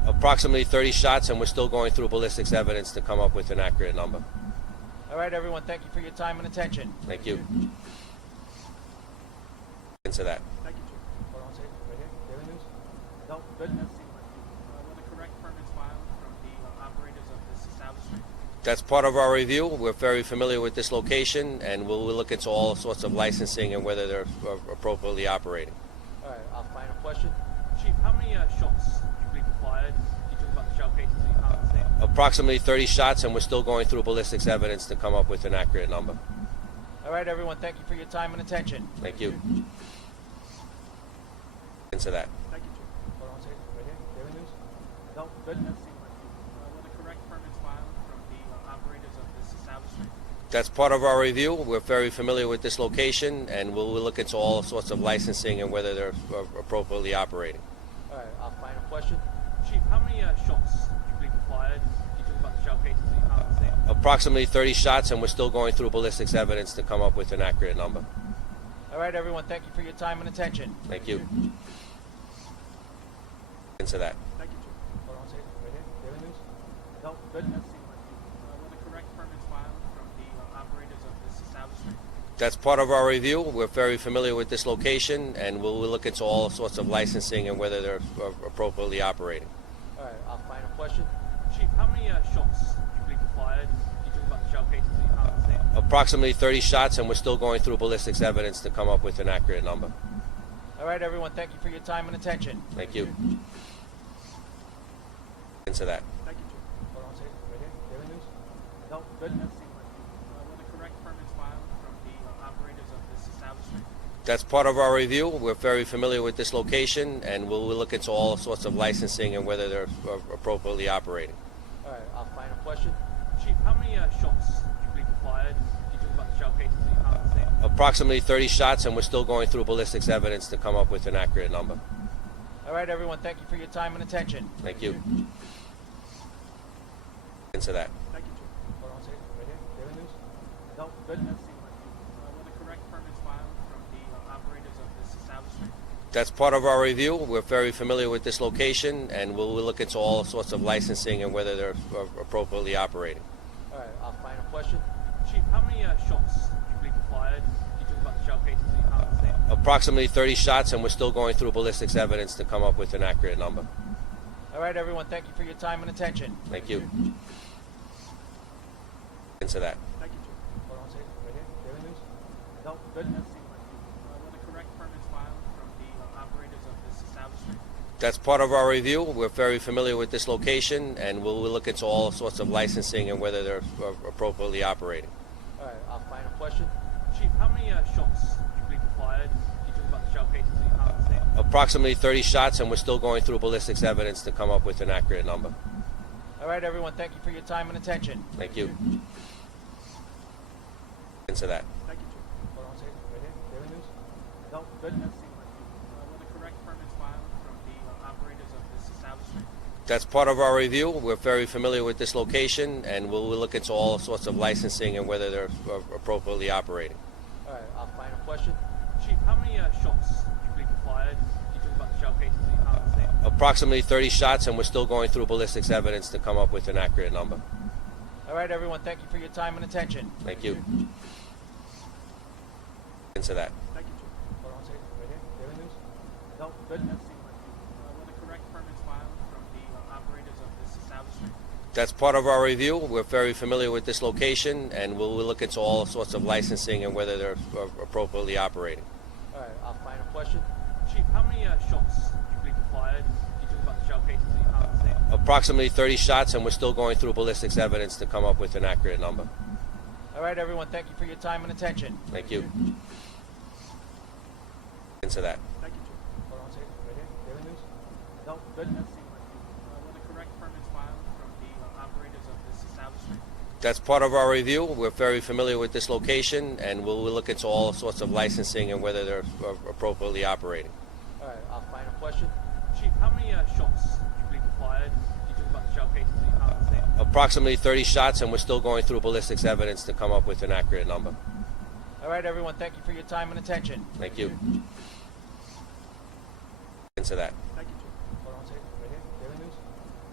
Approximately 30 shots, and we're still going through ballistics evidence to come up with an accurate number. All right, everyone, thank you for your time and attention. Thank you. Into that. Thank you, Chief. Hold on a second. Right here. Daily News? No, good. Were the correct permits filed from the operators of this establishment? That's part of our review. We're very familiar with this location, and we'll look into all sorts of licensing and whether they're appropriately operating. All right, I'll find a question. Chief, how many shots do you believe were fired? You talk about the shell cases in your conversation. Approximately 30 shots, and we're still going through ballistics evidence to come up with an accurate number. All right, everyone, thank you for your time and attention. Thank you. Into that. Thank you, Chief. Hold on a second. Right here. Daily News? No, good. Were the correct permits filed from the operators of this establishment? That's part of our review. We're very familiar with this location, and we'll look into all sorts of licensing and whether they're appropriately operating. All right, I'll find a question. Chief, how many shots do you believe were fired? You talk about the shell cases in your conversation. Approximately 30 shots, and we're still going through ballistics evidence to come up with an accurate number. All right, everyone, thank you for your time and attention. Thank you. Into that. Thank you, Chief. Hold on a second. Right here. Daily News? No, good. Were the correct permits filed from the operators of this establishment? That's part of our review. We're very familiar with this location, and we'll look into all sorts of licensing and whether they're appropriately operating. All right, I'll find a question. Chief, how many shots do you believe were fired? You talk about the shell cases in your conversation. Approximately 30 shots, and we're still going through ballistics evidence to come up with an accurate number. All right, everyone, thank you for your time and attention. Thank you. Into that. Thank you, Chief. Hold on a second. Right here. Daily News? No, good. Were the correct permits filed from the operators of this establishment? That's part of our review. We're very familiar with this location, and we'll look into all sorts of licensing and whether they're appropriately operating. All right, I'll find a question. Chief, how many shots do you believe were fired? You talk about the shell cases in your conversation. Approximately 30 shots, and we're still going through ballistics evidence to come up with an accurate number. All right, everyone, thank you for your time and attention. Thank you. Into that. Thank you, Chief. Hold on a second. Right here. Daily News? No, good. Were the correct permits filed from the operators of this establishment? That's part of our review. We're very familiar with this location, and we'll look into all sorts of licensing and whether they're appropriately operating. All right, I'll find a question. Chief, how many shots do you believe were fired? You talk about the shell cases in your conversation. Approximately 30 shots, and we're still going through ballistics evidence to come up with an accurate number. All right, everyone, thank you for your time and attention. Thank you. Into that. Thank you, Chief. Hold on a second. Right here. Daily News? No, good. Were the correct permits filed from the operators of this establishment? That's part of our review. We're very familiar with this location, and we'll look into all sorts of licensing and whether they're appropriately operating. All right, I'll find a question. Chief, how many shots do you believe were fired? You talk about the shell cases in your conversation. Approximately 30 shots, and we're still going through ballistics evidence to come up with an accurate number. All right, everyone, thank you for your time and attention. Thank you. Into that. Thank you, Chief. Hold on a second. Right here. Daily News? No, good. Were the correct permits filed from the operators of this establishment? That's part of our review. We're very familiar with this location, and we'll look into all sorts of licensing and whether they're appropriately operating. All right, I'll find a question. Chief, how many shots do you believe were fired? You talk about the shell cases in your conversation. Approximately 30 shots, and we're still going through ballistics evidence to come up with an accurate number. All right, everyone, thank you for your time and attention. Thank you. Into that. Thank you, Chief. Hold on a second. Right here. Daily News? No, good. Were the correct permits filed from the operators of this establishment? That's part of our review. We're very familiar with this location, and we'll look into all sorts of licensing and whether they're appropriately operating. All right, I'll find a question. Chief, how many shots do you believe were fired? You talk about the shell cases in your conversation. Approximately 30 shots, and we're still going through ballistics evidence to come up with an accurate number. All right, everyone, thank you for your time and attention. Thank you. Into that. Thank you, Chief. Hold on a second. Right here. Daily News? No, good. Were the correct permits filed from the operators of this establishment? That's part of our review. We're very familiar with this location, and we'll look into all sorts of licensing and whether they're appropriately operating. All right, I'll find a question. Chief, how many shots do you believe were fired? You talk about the shell cases in your conversation. Approximately 30 shots, and we're still going through ballistics evidence to come up with an accurate number. All right, everyone, thank you for your time and attention. Thank you. Into that. Thank you, Chief. Hold on a second. Right here. Daily News?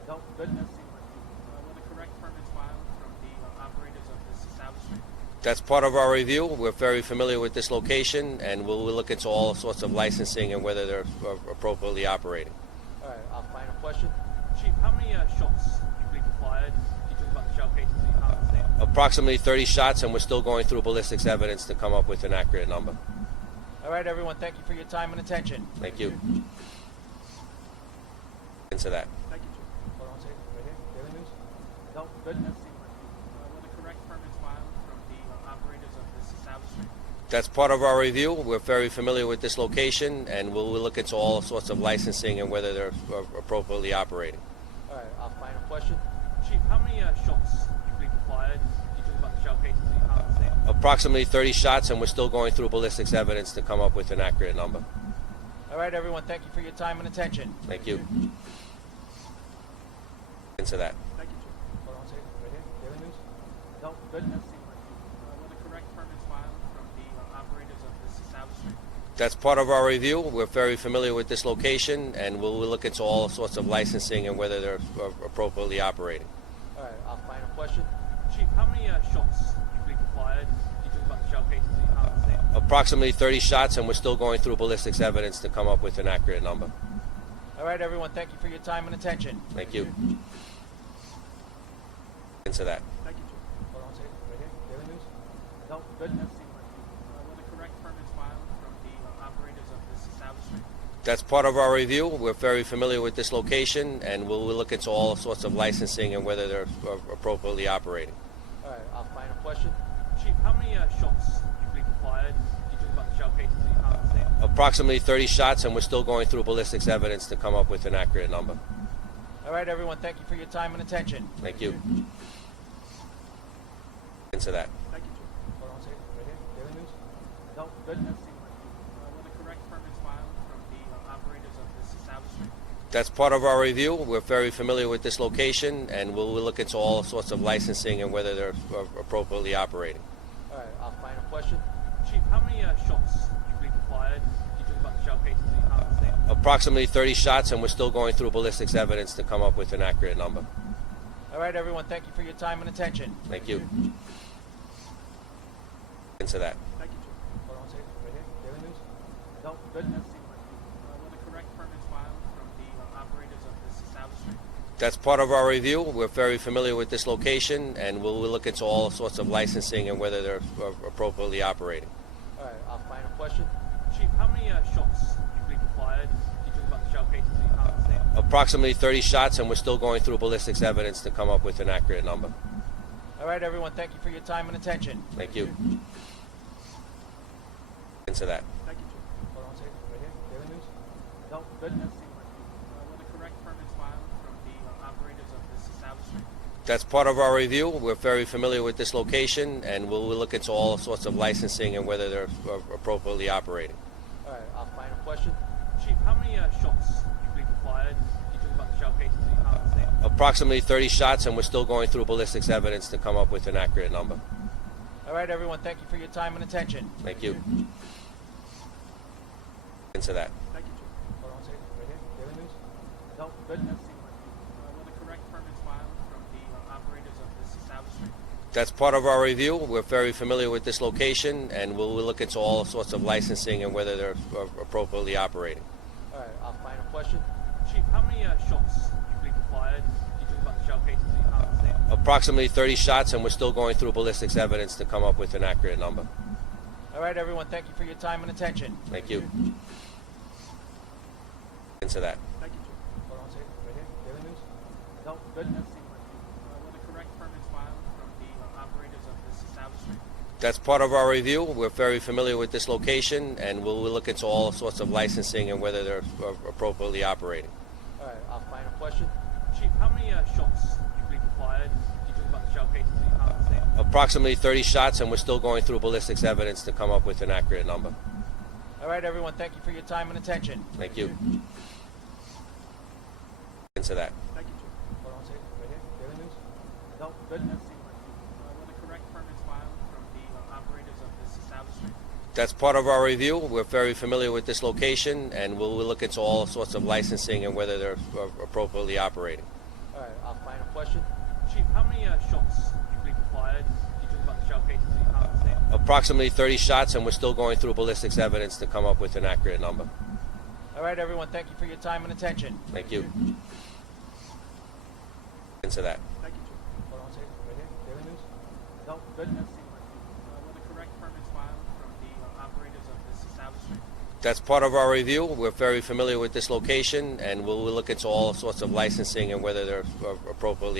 No, good. Were the correct permits filed from the operators of this establishment? That's part of our review. We're very familiar with this location, and we'll look into all sorts of licensing and whether they're appropriately operating. All right, I'll final question. Chief, how many shots do you believe were fired? You talk about the shell casings that you found on the scene. Approximately 30 shots, and we're still going through ballistics evidence to come up with an accurate number. All right, everyone, thank you for your time and attention. Thank you. Into that. Thank you, Chief. Hold on a second. Right here. Daily News? No, good. Were the correct permits filed from the operators of this establishment? That's part of our review. We're very familiar with this location, and we'll look into all sorts of licensing and whether they're appropriately operating. All right, I'll final question. Chief, how many shots do you believe were fired? You talk about the shell casings that you found on the scene. Approximately 30 shots, and we're still going through ballistics evidence to come up with an accurate number. All right, everyone, thank you for your time and attention. Thank you. Into that. Thank you, Chief. Hold on a second. Right here. Daily News? No, good. Were the correct permits filed from the operators of this establishment? That's part of our review. We're very familiar with this location, and we'll look into all sorts of licensing and whether they're appropriately operating. All right, I'll final question. Chief, how many shots do you believe were fired? You talk about the shell casings that you found on the scene. Approximately 30 shots, and we're still going through ballistics evidence to come up with an accurate number. All right, everyone, thank you for your time and attention. Thank you. Into that. Thank you, Chief. Hold on a second. Right here. Daily News? No, good. Were the correct permits filed from the operators of this establishment? That's part of our review. We're very familiar with this location, and we'll look into all sorts of licensing and whether they're appropriately operating. All right, I'll final question. Chief, how many shots do you believe were fired? You talk about the shell casings that you found on the scene. Approximately 30 shots, and we're still going through ballistics evidence to come up with an accurate number. All right, everyone, thank you for your time and attention. Thank you. Into that. Thank you, Chief. Hold on a second. Right here. Daily News? No, good. Were the correct permits filed from the operators of this establishment? That's part of our review. We're very familiar with this location, and we'll look into all sorts of licensing and whether they're appropriately operating. All right, I'll final question. Chief, how many shots do you believe were fired? You talk about the shell casings that you found on the scene. Approximately 30 shots, and we're still going through ballistics evidence to come up with an accurate number. All right, everyone, thank you for your time and attention. Thank you. Into that. Thank you, Chief. Hold on a second. Right here. Daily News? No, good. Were the correct permits filed from the operators of this establishment? That's part of our review. We're very familiar with this location, and we'll look into all sorts of licensing and whether they're appropriately operating. All right, I'll final question. Chief, how many shots do you believe were fired? You talk about the shell casings that you found on the scene. Approximately 30 shots, and we're still going through ballistics evidence to come up with an accurate number. All right, everyone, thank you for your time and attention. Thank you. Into that. Thank you, Chief. Hold on a second. Right here. Daily News? No, good. Were the correct permits filed from the operators of this establishment? That's part of our review. We're very familiar with this location, and we'll look into all sorts of licensing and whether they're appropriately operating. All right, I'll final question. Chief, how many shots do you believe were fired? You talk about the shell casings that you found on the scene. Approximately 30 shots, and we're still going through ballistics evidence to come up with an accurate number. All right, everyone, thank you for your time and attention. Thank you. Into that. Thank you, Chief. Hold on a second. Right here. Daily News? No, good. Were the correct permits filed from the operators of this establishment? That's part of our review. We're very familiar with this location, and we'll look into all sorts of licensing and whether they're appropriately operating. All right, I'll final question. Chief, how many shots do you believe were fired? You talk about the shell casings that you found on the scene. Approximately 30 shots, and we're still going through ballistics evidence to come up with an accurate number. All right, everyone, thank you for your time and attention. Thank you. Into that. Thank you, Chief. Hold on a second. Right here. Daily News? No, good. Were the correct permits filed from the operators of this establishment? That's part of our review. We're very familiar with this location, and we'll look into all sorts of licensing and whether they're appropriately operating. All right, I'll final question. Chief, how many shots do you believe were fired? You talk about the shell casings that you found on the scene. Approximately 30 shots, and we're still going through ballistics evidence to come up with an accurate number. All right, everyone, thank you for your time and attention. Thank you. Into that. Thank you, Chief. Hold on a second. Right here. Daily News? No, good. Were the correct permits filed from the operators of this establishment? That's part of our review. We're very familiar with this location, and we'll look into all sorts of licensing and whether they're appropriately operating. All right, Our final question. Chief, how many shots do you believe were fired? You talk about the shell cases that you found at the scene. Approximately 30 shots, and we're still going through ballistics evidence to come up with an accurate number. All right, everyone. Thank you for your time and attention. Thank you. Into that. Thank you, Chief. Hold on a second. Right here. Daily News. No. Good. Were the correct permits filed from the operators of this establishment? That's part of our review. We're very familiar with this location, and we'll look into all sorts of licensing and whether they're appropriately